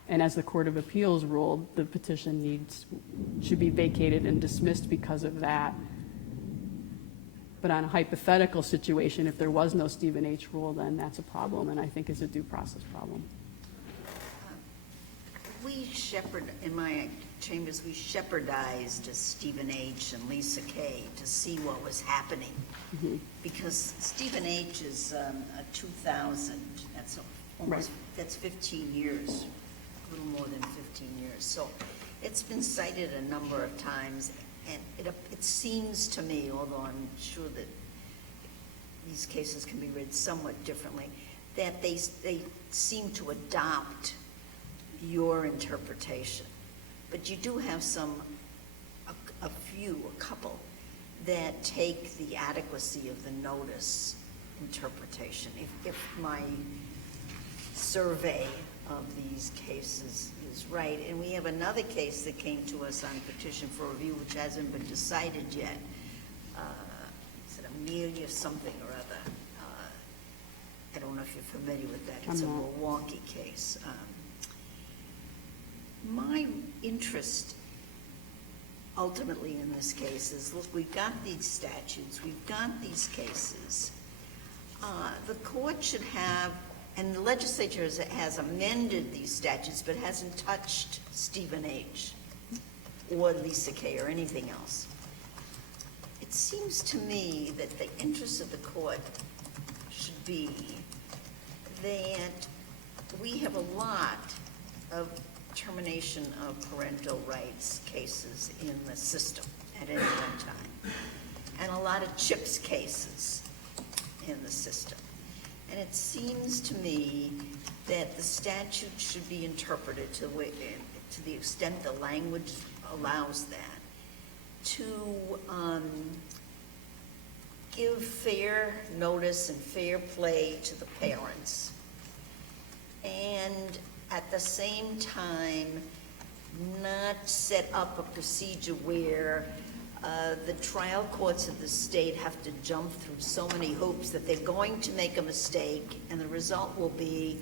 And as the Court of Appeals ruled, the petition should be vacated and dismissed because of that. But on a hypothetical situation, if there was no Stephen H. rule, then that's a problem, and I think it's a due process problem. In my chambers, we shepherdized Stephen H. and Lisa Kay to see what was happening. Mm-hmm. Because Stephen H. is a 2000, that's 15 years, a little more than 15 years. So it's been cited a number of times, and it seems to me, although I'm sure that these cases can be read somewhat differently, that they seem to adopt your interpretation. But you do have a couple that take the adequacy of the notice interpretation. If my survey of these cases is right, and we have another case that came to us on petition for review which hasn't been decided yet. Is it Amelia something or other? I don't know if you're familiar with that. It's a Milwaukee case. My interest ultimately in this case is, look, we've got these statutes, we've got these cases. The court should have, and the legislature has amended these statutes, but hasn't touched Stephen H. or Lisa Kay or anything else. It seems to me that the interest of the court should be that we have a lot of termination of parental rights cases in the system at any one time, and a lot of CHIPS cases in the system. And it seems to me that the statute should be interpreted to the extent the language allows that, to give fair notice and fair play to the parents, and at the same time, not set up a procedure where the trial courts of the state have to jump through so many hoops that they're going to make a mistake, and the result will be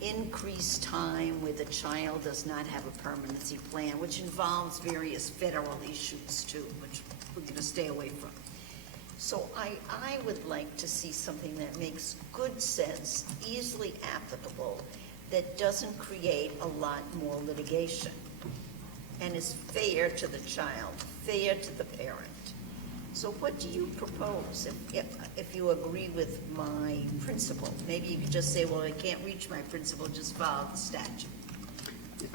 increased time where the child does not have a permanency plan, which involves various federal issues too, which we're going to stay away from. So I would like to see something that makes good sense, easily applicable, that doesn't create a lot more litigation, and is fair to the child, fair to the parent. So what do you propose if you agree with my principle? Maybe you could just say, well, I can't reach my principle, just follow the statute.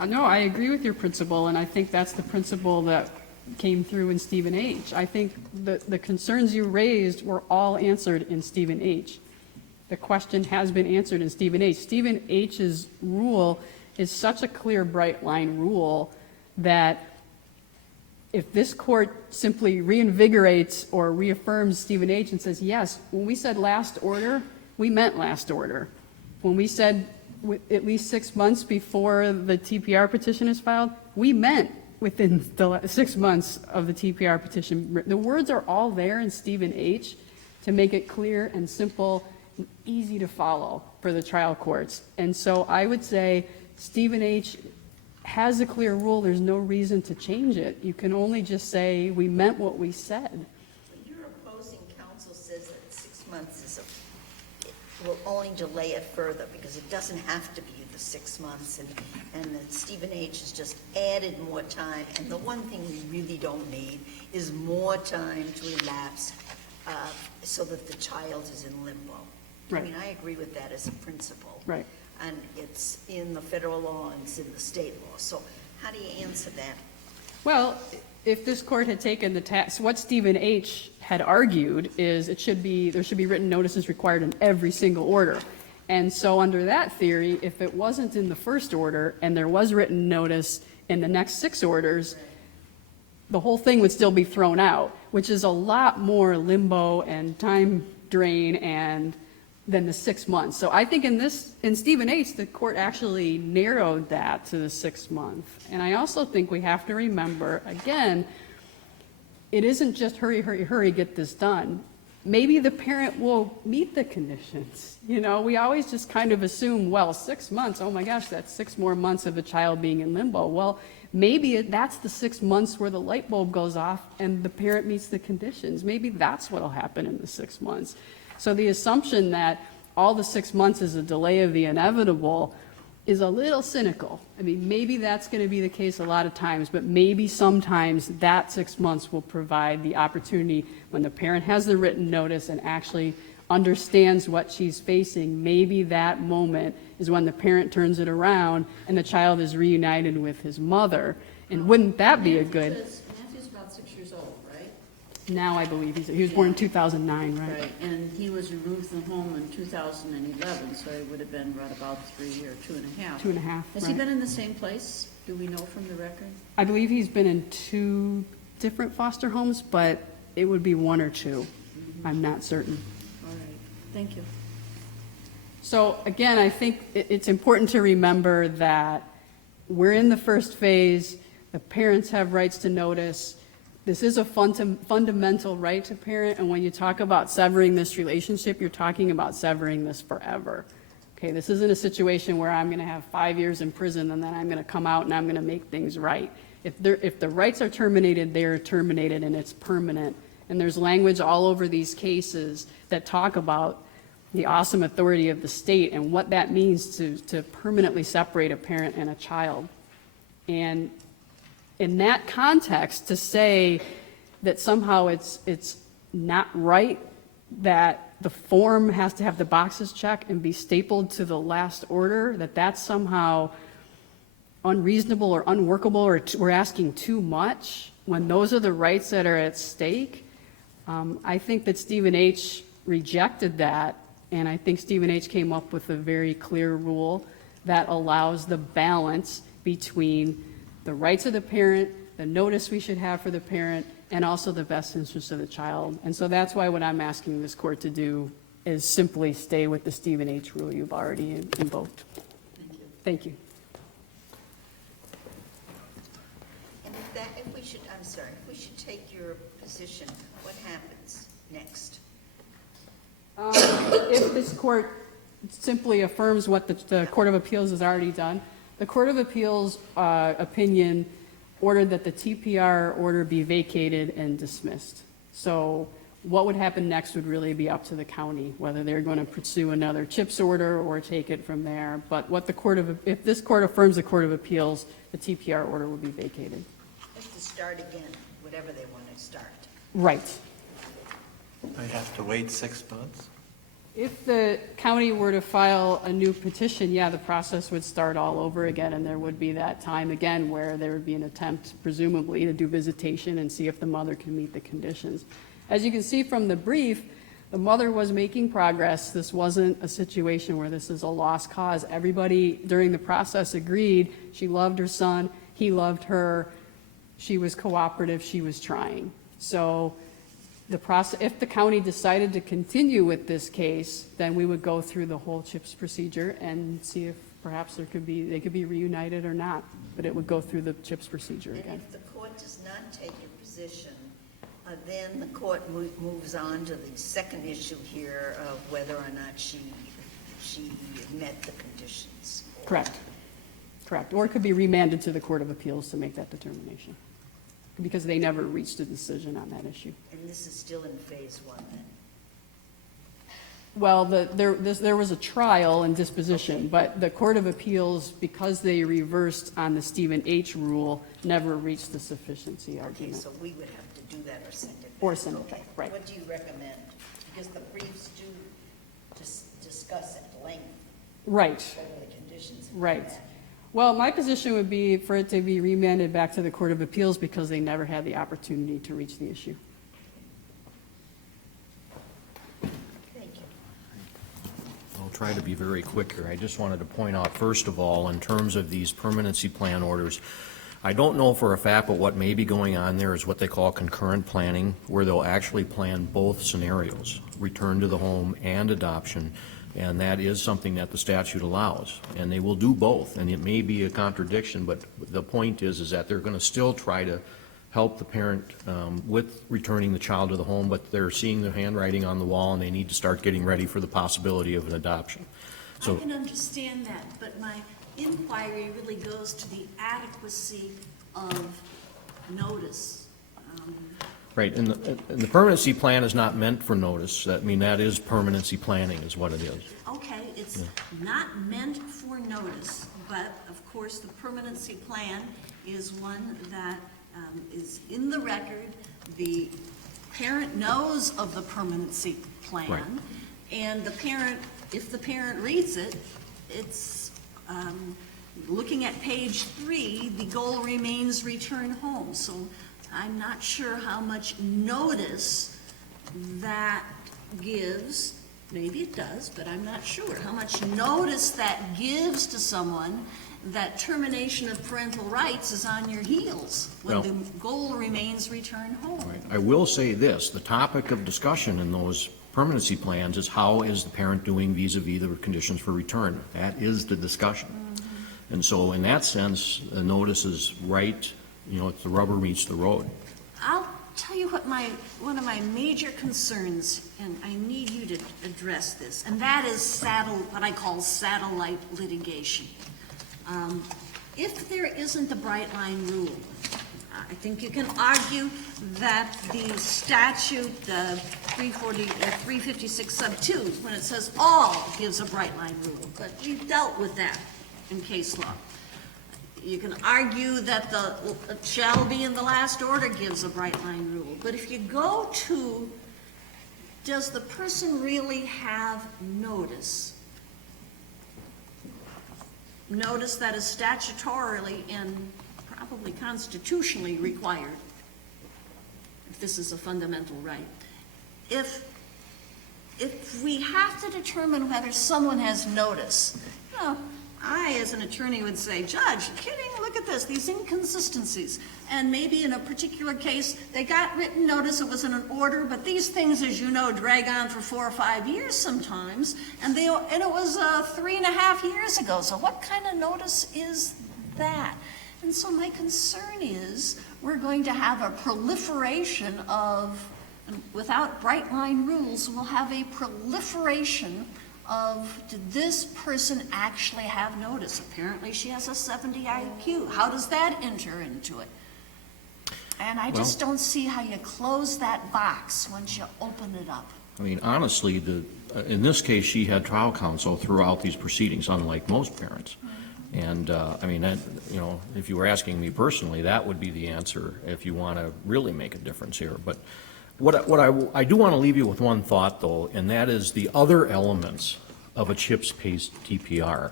No, I agree with your principle, and I think that's the principle that came through in Stephen H. I think the concerns you raised were all answered in Stephen H. The question has been answered in Stephen H. Stephen H's rule is such a clear, bright line rule that if this court simply reinvigorates or reaffirms Stephen H. and says, yes, when we said last order, we meant last order. When we said at least 6 months before the TPR petition is filed, we meant within the 6 months of the TPR petition. The words are all there in Stephen H. to make it clear and simple and easy to follow for the trial courts. And so I would say Stephen H. has a clear rule. There's no reason to change it. You can only just say, we meant what we said. Your opposing counsel says that 6 months it will only delay it further because it doesn't have to be the 6 months, and that Stephen H. has just added more time. And the one thing we really don't need is more time to elapse so that the child is in limbo. Right. I mean, I agree with that as a principle. Right. And it's in the federal law and it's in the state law. So how do you answer that? Well, if this court had taken the task, what Stephen H. had argued is there should be written notices required in every single order. And so under that theory, if it wasn't in the first order and there was written notice in the next 6 orders, the whole thing would still be thrown out, which is a lot more limbo and time drain than the 6 months. So I think in Stephen H., the court actually narrowed that to the 6 month. And I also think we have to remember, again, it isn't just hurry, hurry, hurry, get this done. Maybe the parent will meet the conditions. You know, we always just kind of assume, well, 6 months, oh my gosh, that's 6 more months of a child being in limbo. Well, maybe that's the 6 months where the light bulb goes off and the parent meets the conditions. Maybe that's what will happen in the 6 months. So the assumption that all the 6 months is a delay of the inevitable is a little cynical. I mean, maybe that's going to be the case a lot of times, but maybe sometimes that 6 months will provide the opportunity when the parent has the written notice and actually understands what she's facing. Maybe that moment is when the parent turns it around and the child is reunited with his mother. And wouldn't that be a good... Matthew's about 6 years old, right? Now I believe he was born in 2009, right? Right, and he was removed from home in 2011, so it would have been right about 3 or 2.5. 2.5, Has he been in the same place? Do we know from the record? I believe he's been in 2 different foster homes, but it would be 1 or 2. I'm not certain. All right, thank you. So again, I think it's important to remember that we're in the first phase. The parents have rights to notice. This is a fundamental right to parent, and when you talk about severing this relationship, you're talking about severing this forever. Okay, this isn't a situation where I'm going to have 5 years in prison and then I'm going to come out and I'm going to make things right. If the rights are terminated, they're terminated and it's permanent. And there's language all over these cases that talk about the awesome authority of the state and what that means to permanently separate a parent and a child. And in that context, to say that somehow it's not right that the form has to have the boxes checked and be stapled to the last order, that's somehow unreasonable or unworkable, or we're asking too much when those are the rights that are at stake. I think that Stephen H. rejected that And I think Stephen H. came up with a very clear rule that allows the balance between the rights of the parent, the notice we should have for the parent, and also the best interest of the child. And so that's why what I'm asking this court to do is simply stay with the Stephen H. rule you've already invoked. Thank you. And if we should take your position, what happens next? If this court simply affirms what the Court of Appeals has already done, the Court of Appeals opinion ordered that the TPR order be vacated and dismissed. So what would happen next would really be up to the county, whether they're going to pursue another CHIPS order or take it from there. But what if this court affirms the Court of Appeals, the TPR order will be vacated. Just to start again, whatever they want to start. Right. They have to wait 6 months? If the county were to file a new petition, yeah, the process would start all over again, and there would be that time again where there would be an attempt, presumably, to do visitation and see if the mother can meet the conditions. As you can see from the brief, the mother was making progress. This wasn't a situation where this is a lost cause. Everybody during the process agreed she loved her son, he loved her, she was cooperative, she was trying. So the process, if the county decided to continue with this case, then we would go through the whole CHIPS procedure and see if perhaps they could be reunited or not. But it would go through the CHIPS procedure again. And if the court does not take your position, then the court moves on to the second issue here of whether or not she met the conditions. Correct. Or it could be remanded to the Court of Appeals to make that determination, because they never reached a decision on that issue. And this is still in phase one then? Well, there was a trial and disposition, but the Court of Appeals, because they reversed on the Stephen H. rule, never reached the sufficiency argument. Okay, so we would have to do that or send it back. Or send it back, right. What do you recommend? Because the briefs do discuss at length. Right. Whether the conditions. Right. Well, my position would be for it to be remanded back to the Court of Appeals because they never had the opportunity to reach the issue. Thank you. I'll try to be very quick here. I just wanted to point out, first of all, in terms of these permanency plan orders, I don't know for a fact, but what may be going on there is what they call concurrent planning, where they'll actually plan both scenarios, return to the home and adoption. And that is something that the statute allows, and they will do both. And it may be a contradiction, but the point is that they're going to still try to help the parent with returning the child to the home, but they're seeing the handwriting on the wall, and they need to start getting ready for the possibility of an adoption. So, I can understand that, but my inquiry really goes to the adequacy of notice. right, and the permanency plan is not meant for notice. I mean, that is permanency planning is what it is. Okay, it's not meant for notice, but of course, the permanency plan is one that is in the record. The parent knows of the permanency plan, Right. and the parent, if the parent reads it, it's looking at page 3, the goal remains return home. So I'm not sure how much notice that gives. Maybe it does, but I'm not sure how much notice that gives to someone that termination of parental rights is on your heels when Well, the goal remains return home. I will say this, the topic of discussion in those permanency plans is how is the parent doing vis-a-vis the conditions for return. That is the discussion. And so in that sense, the notice is right, you know, the rubber meets the road. I'll tell you what one of my major concerns, and I need you to address this, and that is what I call satellite litigation. If there isn't a bright line rule, I think you can argue that the statute 356 sub 2, when it says all, gives a bright line rule, but we've dealt with that in case law. You can argue that the shall be in the last order gives a bright line rule, but if you go to, does the person really have notice? Notice that is statutorily and probably constitutionally required, if this is a fundamental right. If if we have to determine whether someone has notice, you know, I, as an attorney, would say, Judge, kidding, look at this, these inconsistencies. And maybe in a particular case, they got written notice, it was in an order, but these things, as you know, drag on for 4 or 5 years sometimes, and it was 3.5 years ago. So what kind of notice is that? And so my concern is we're going to have a proliferation of, without bright line rules, we'll have a proliferation of, did this person actually have notice? Apparently she has a 70 IQ. How does that enter into it? And I just don't see how you close that box once you open it up. I mean, honestly, in this case, she had trial counsel throughout these proceedings, unlike most parents. And, I mean, that, you know, if you were asking me personally, that would be the answer if you want to really make a difference here. But I do want to leave you with one thought, though, and that is the other elements of a CHIPS-based TPR.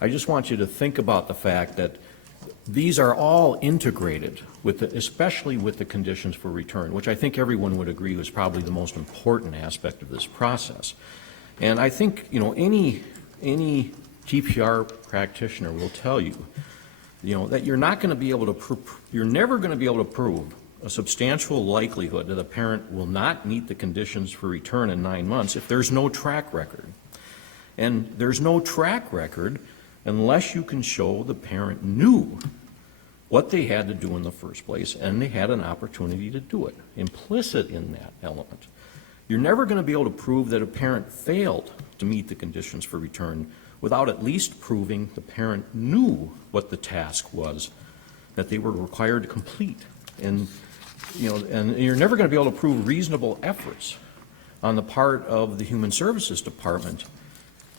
I just want you to think about the fact that these are all integrated, especially with the conditions for return, which I think everyone would agree was probably the most important aspect of this process. And I think, you know, any TPR practitioner will tell you, that you're not going to be able to, you're never going to be able to prove a substantial likelihood that a parent will not meet the conditions for return in 9 months if there's no track record. And there's no track record unless you can show the parent knew what they had to do in the first place and they had an opportunity to do it, implicit in that element. You're never going to be able to prove that a parent failed to meet the conditions for return without at least proving the parent knew what the task was that they were required to complete. And you're never going to be able to prove reasonable efforts on the part of the Human Services Department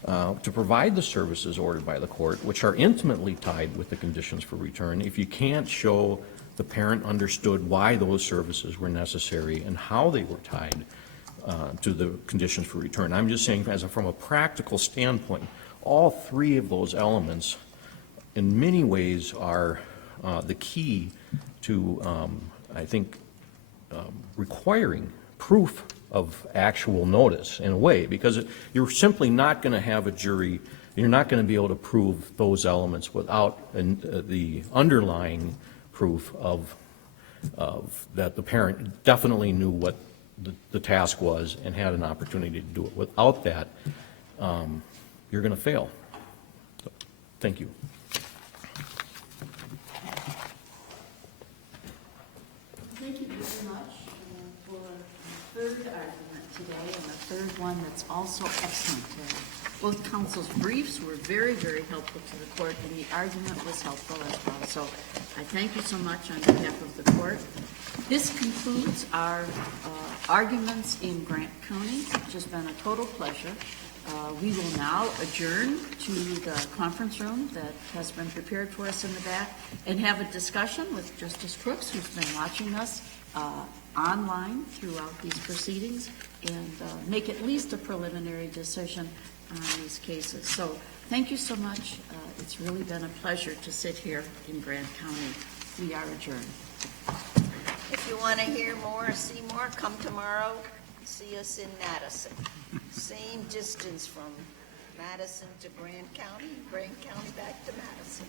to provide the services ordered by the court, which are intimately tied with the conditions for return, if you can't show the parent understood why those services were necessary and how they were tied to the conditions for return. I'm just saying, from a practical standpoint, all three of those elements in many ways are the key to, I think, requiring proof of actual notice in a way, because you're simply not going to have a jury, you're not going to be able to prove those elements without the underlying proof of that the parent definitely knew what the task was and had an opportunity to do it. Without that, you're going to fail. So, thank you. Thank you very much for the third argument today, and the third one that's also excellent. Both counsel's briefs were very, very helpful to the court, and the argument was helpful as well. So I thank you so much on behalf of the court. This concludes our arguments in Grant County, which has been a total pleasure. We will now adjourn to the conference room that has been prepared for us in the back and have a discussion with Justice Crooks, who's been watching us online throughout these proceedings, and make at least a preliminary decision on these cases. So thank you so much. It's really been a pleasure to sit here in Grant County. We are adjourned. If you want to hear more or see more, come tomorrow. See us in Madison. Same distance from Madison to Grant County, Grant County back to Madison.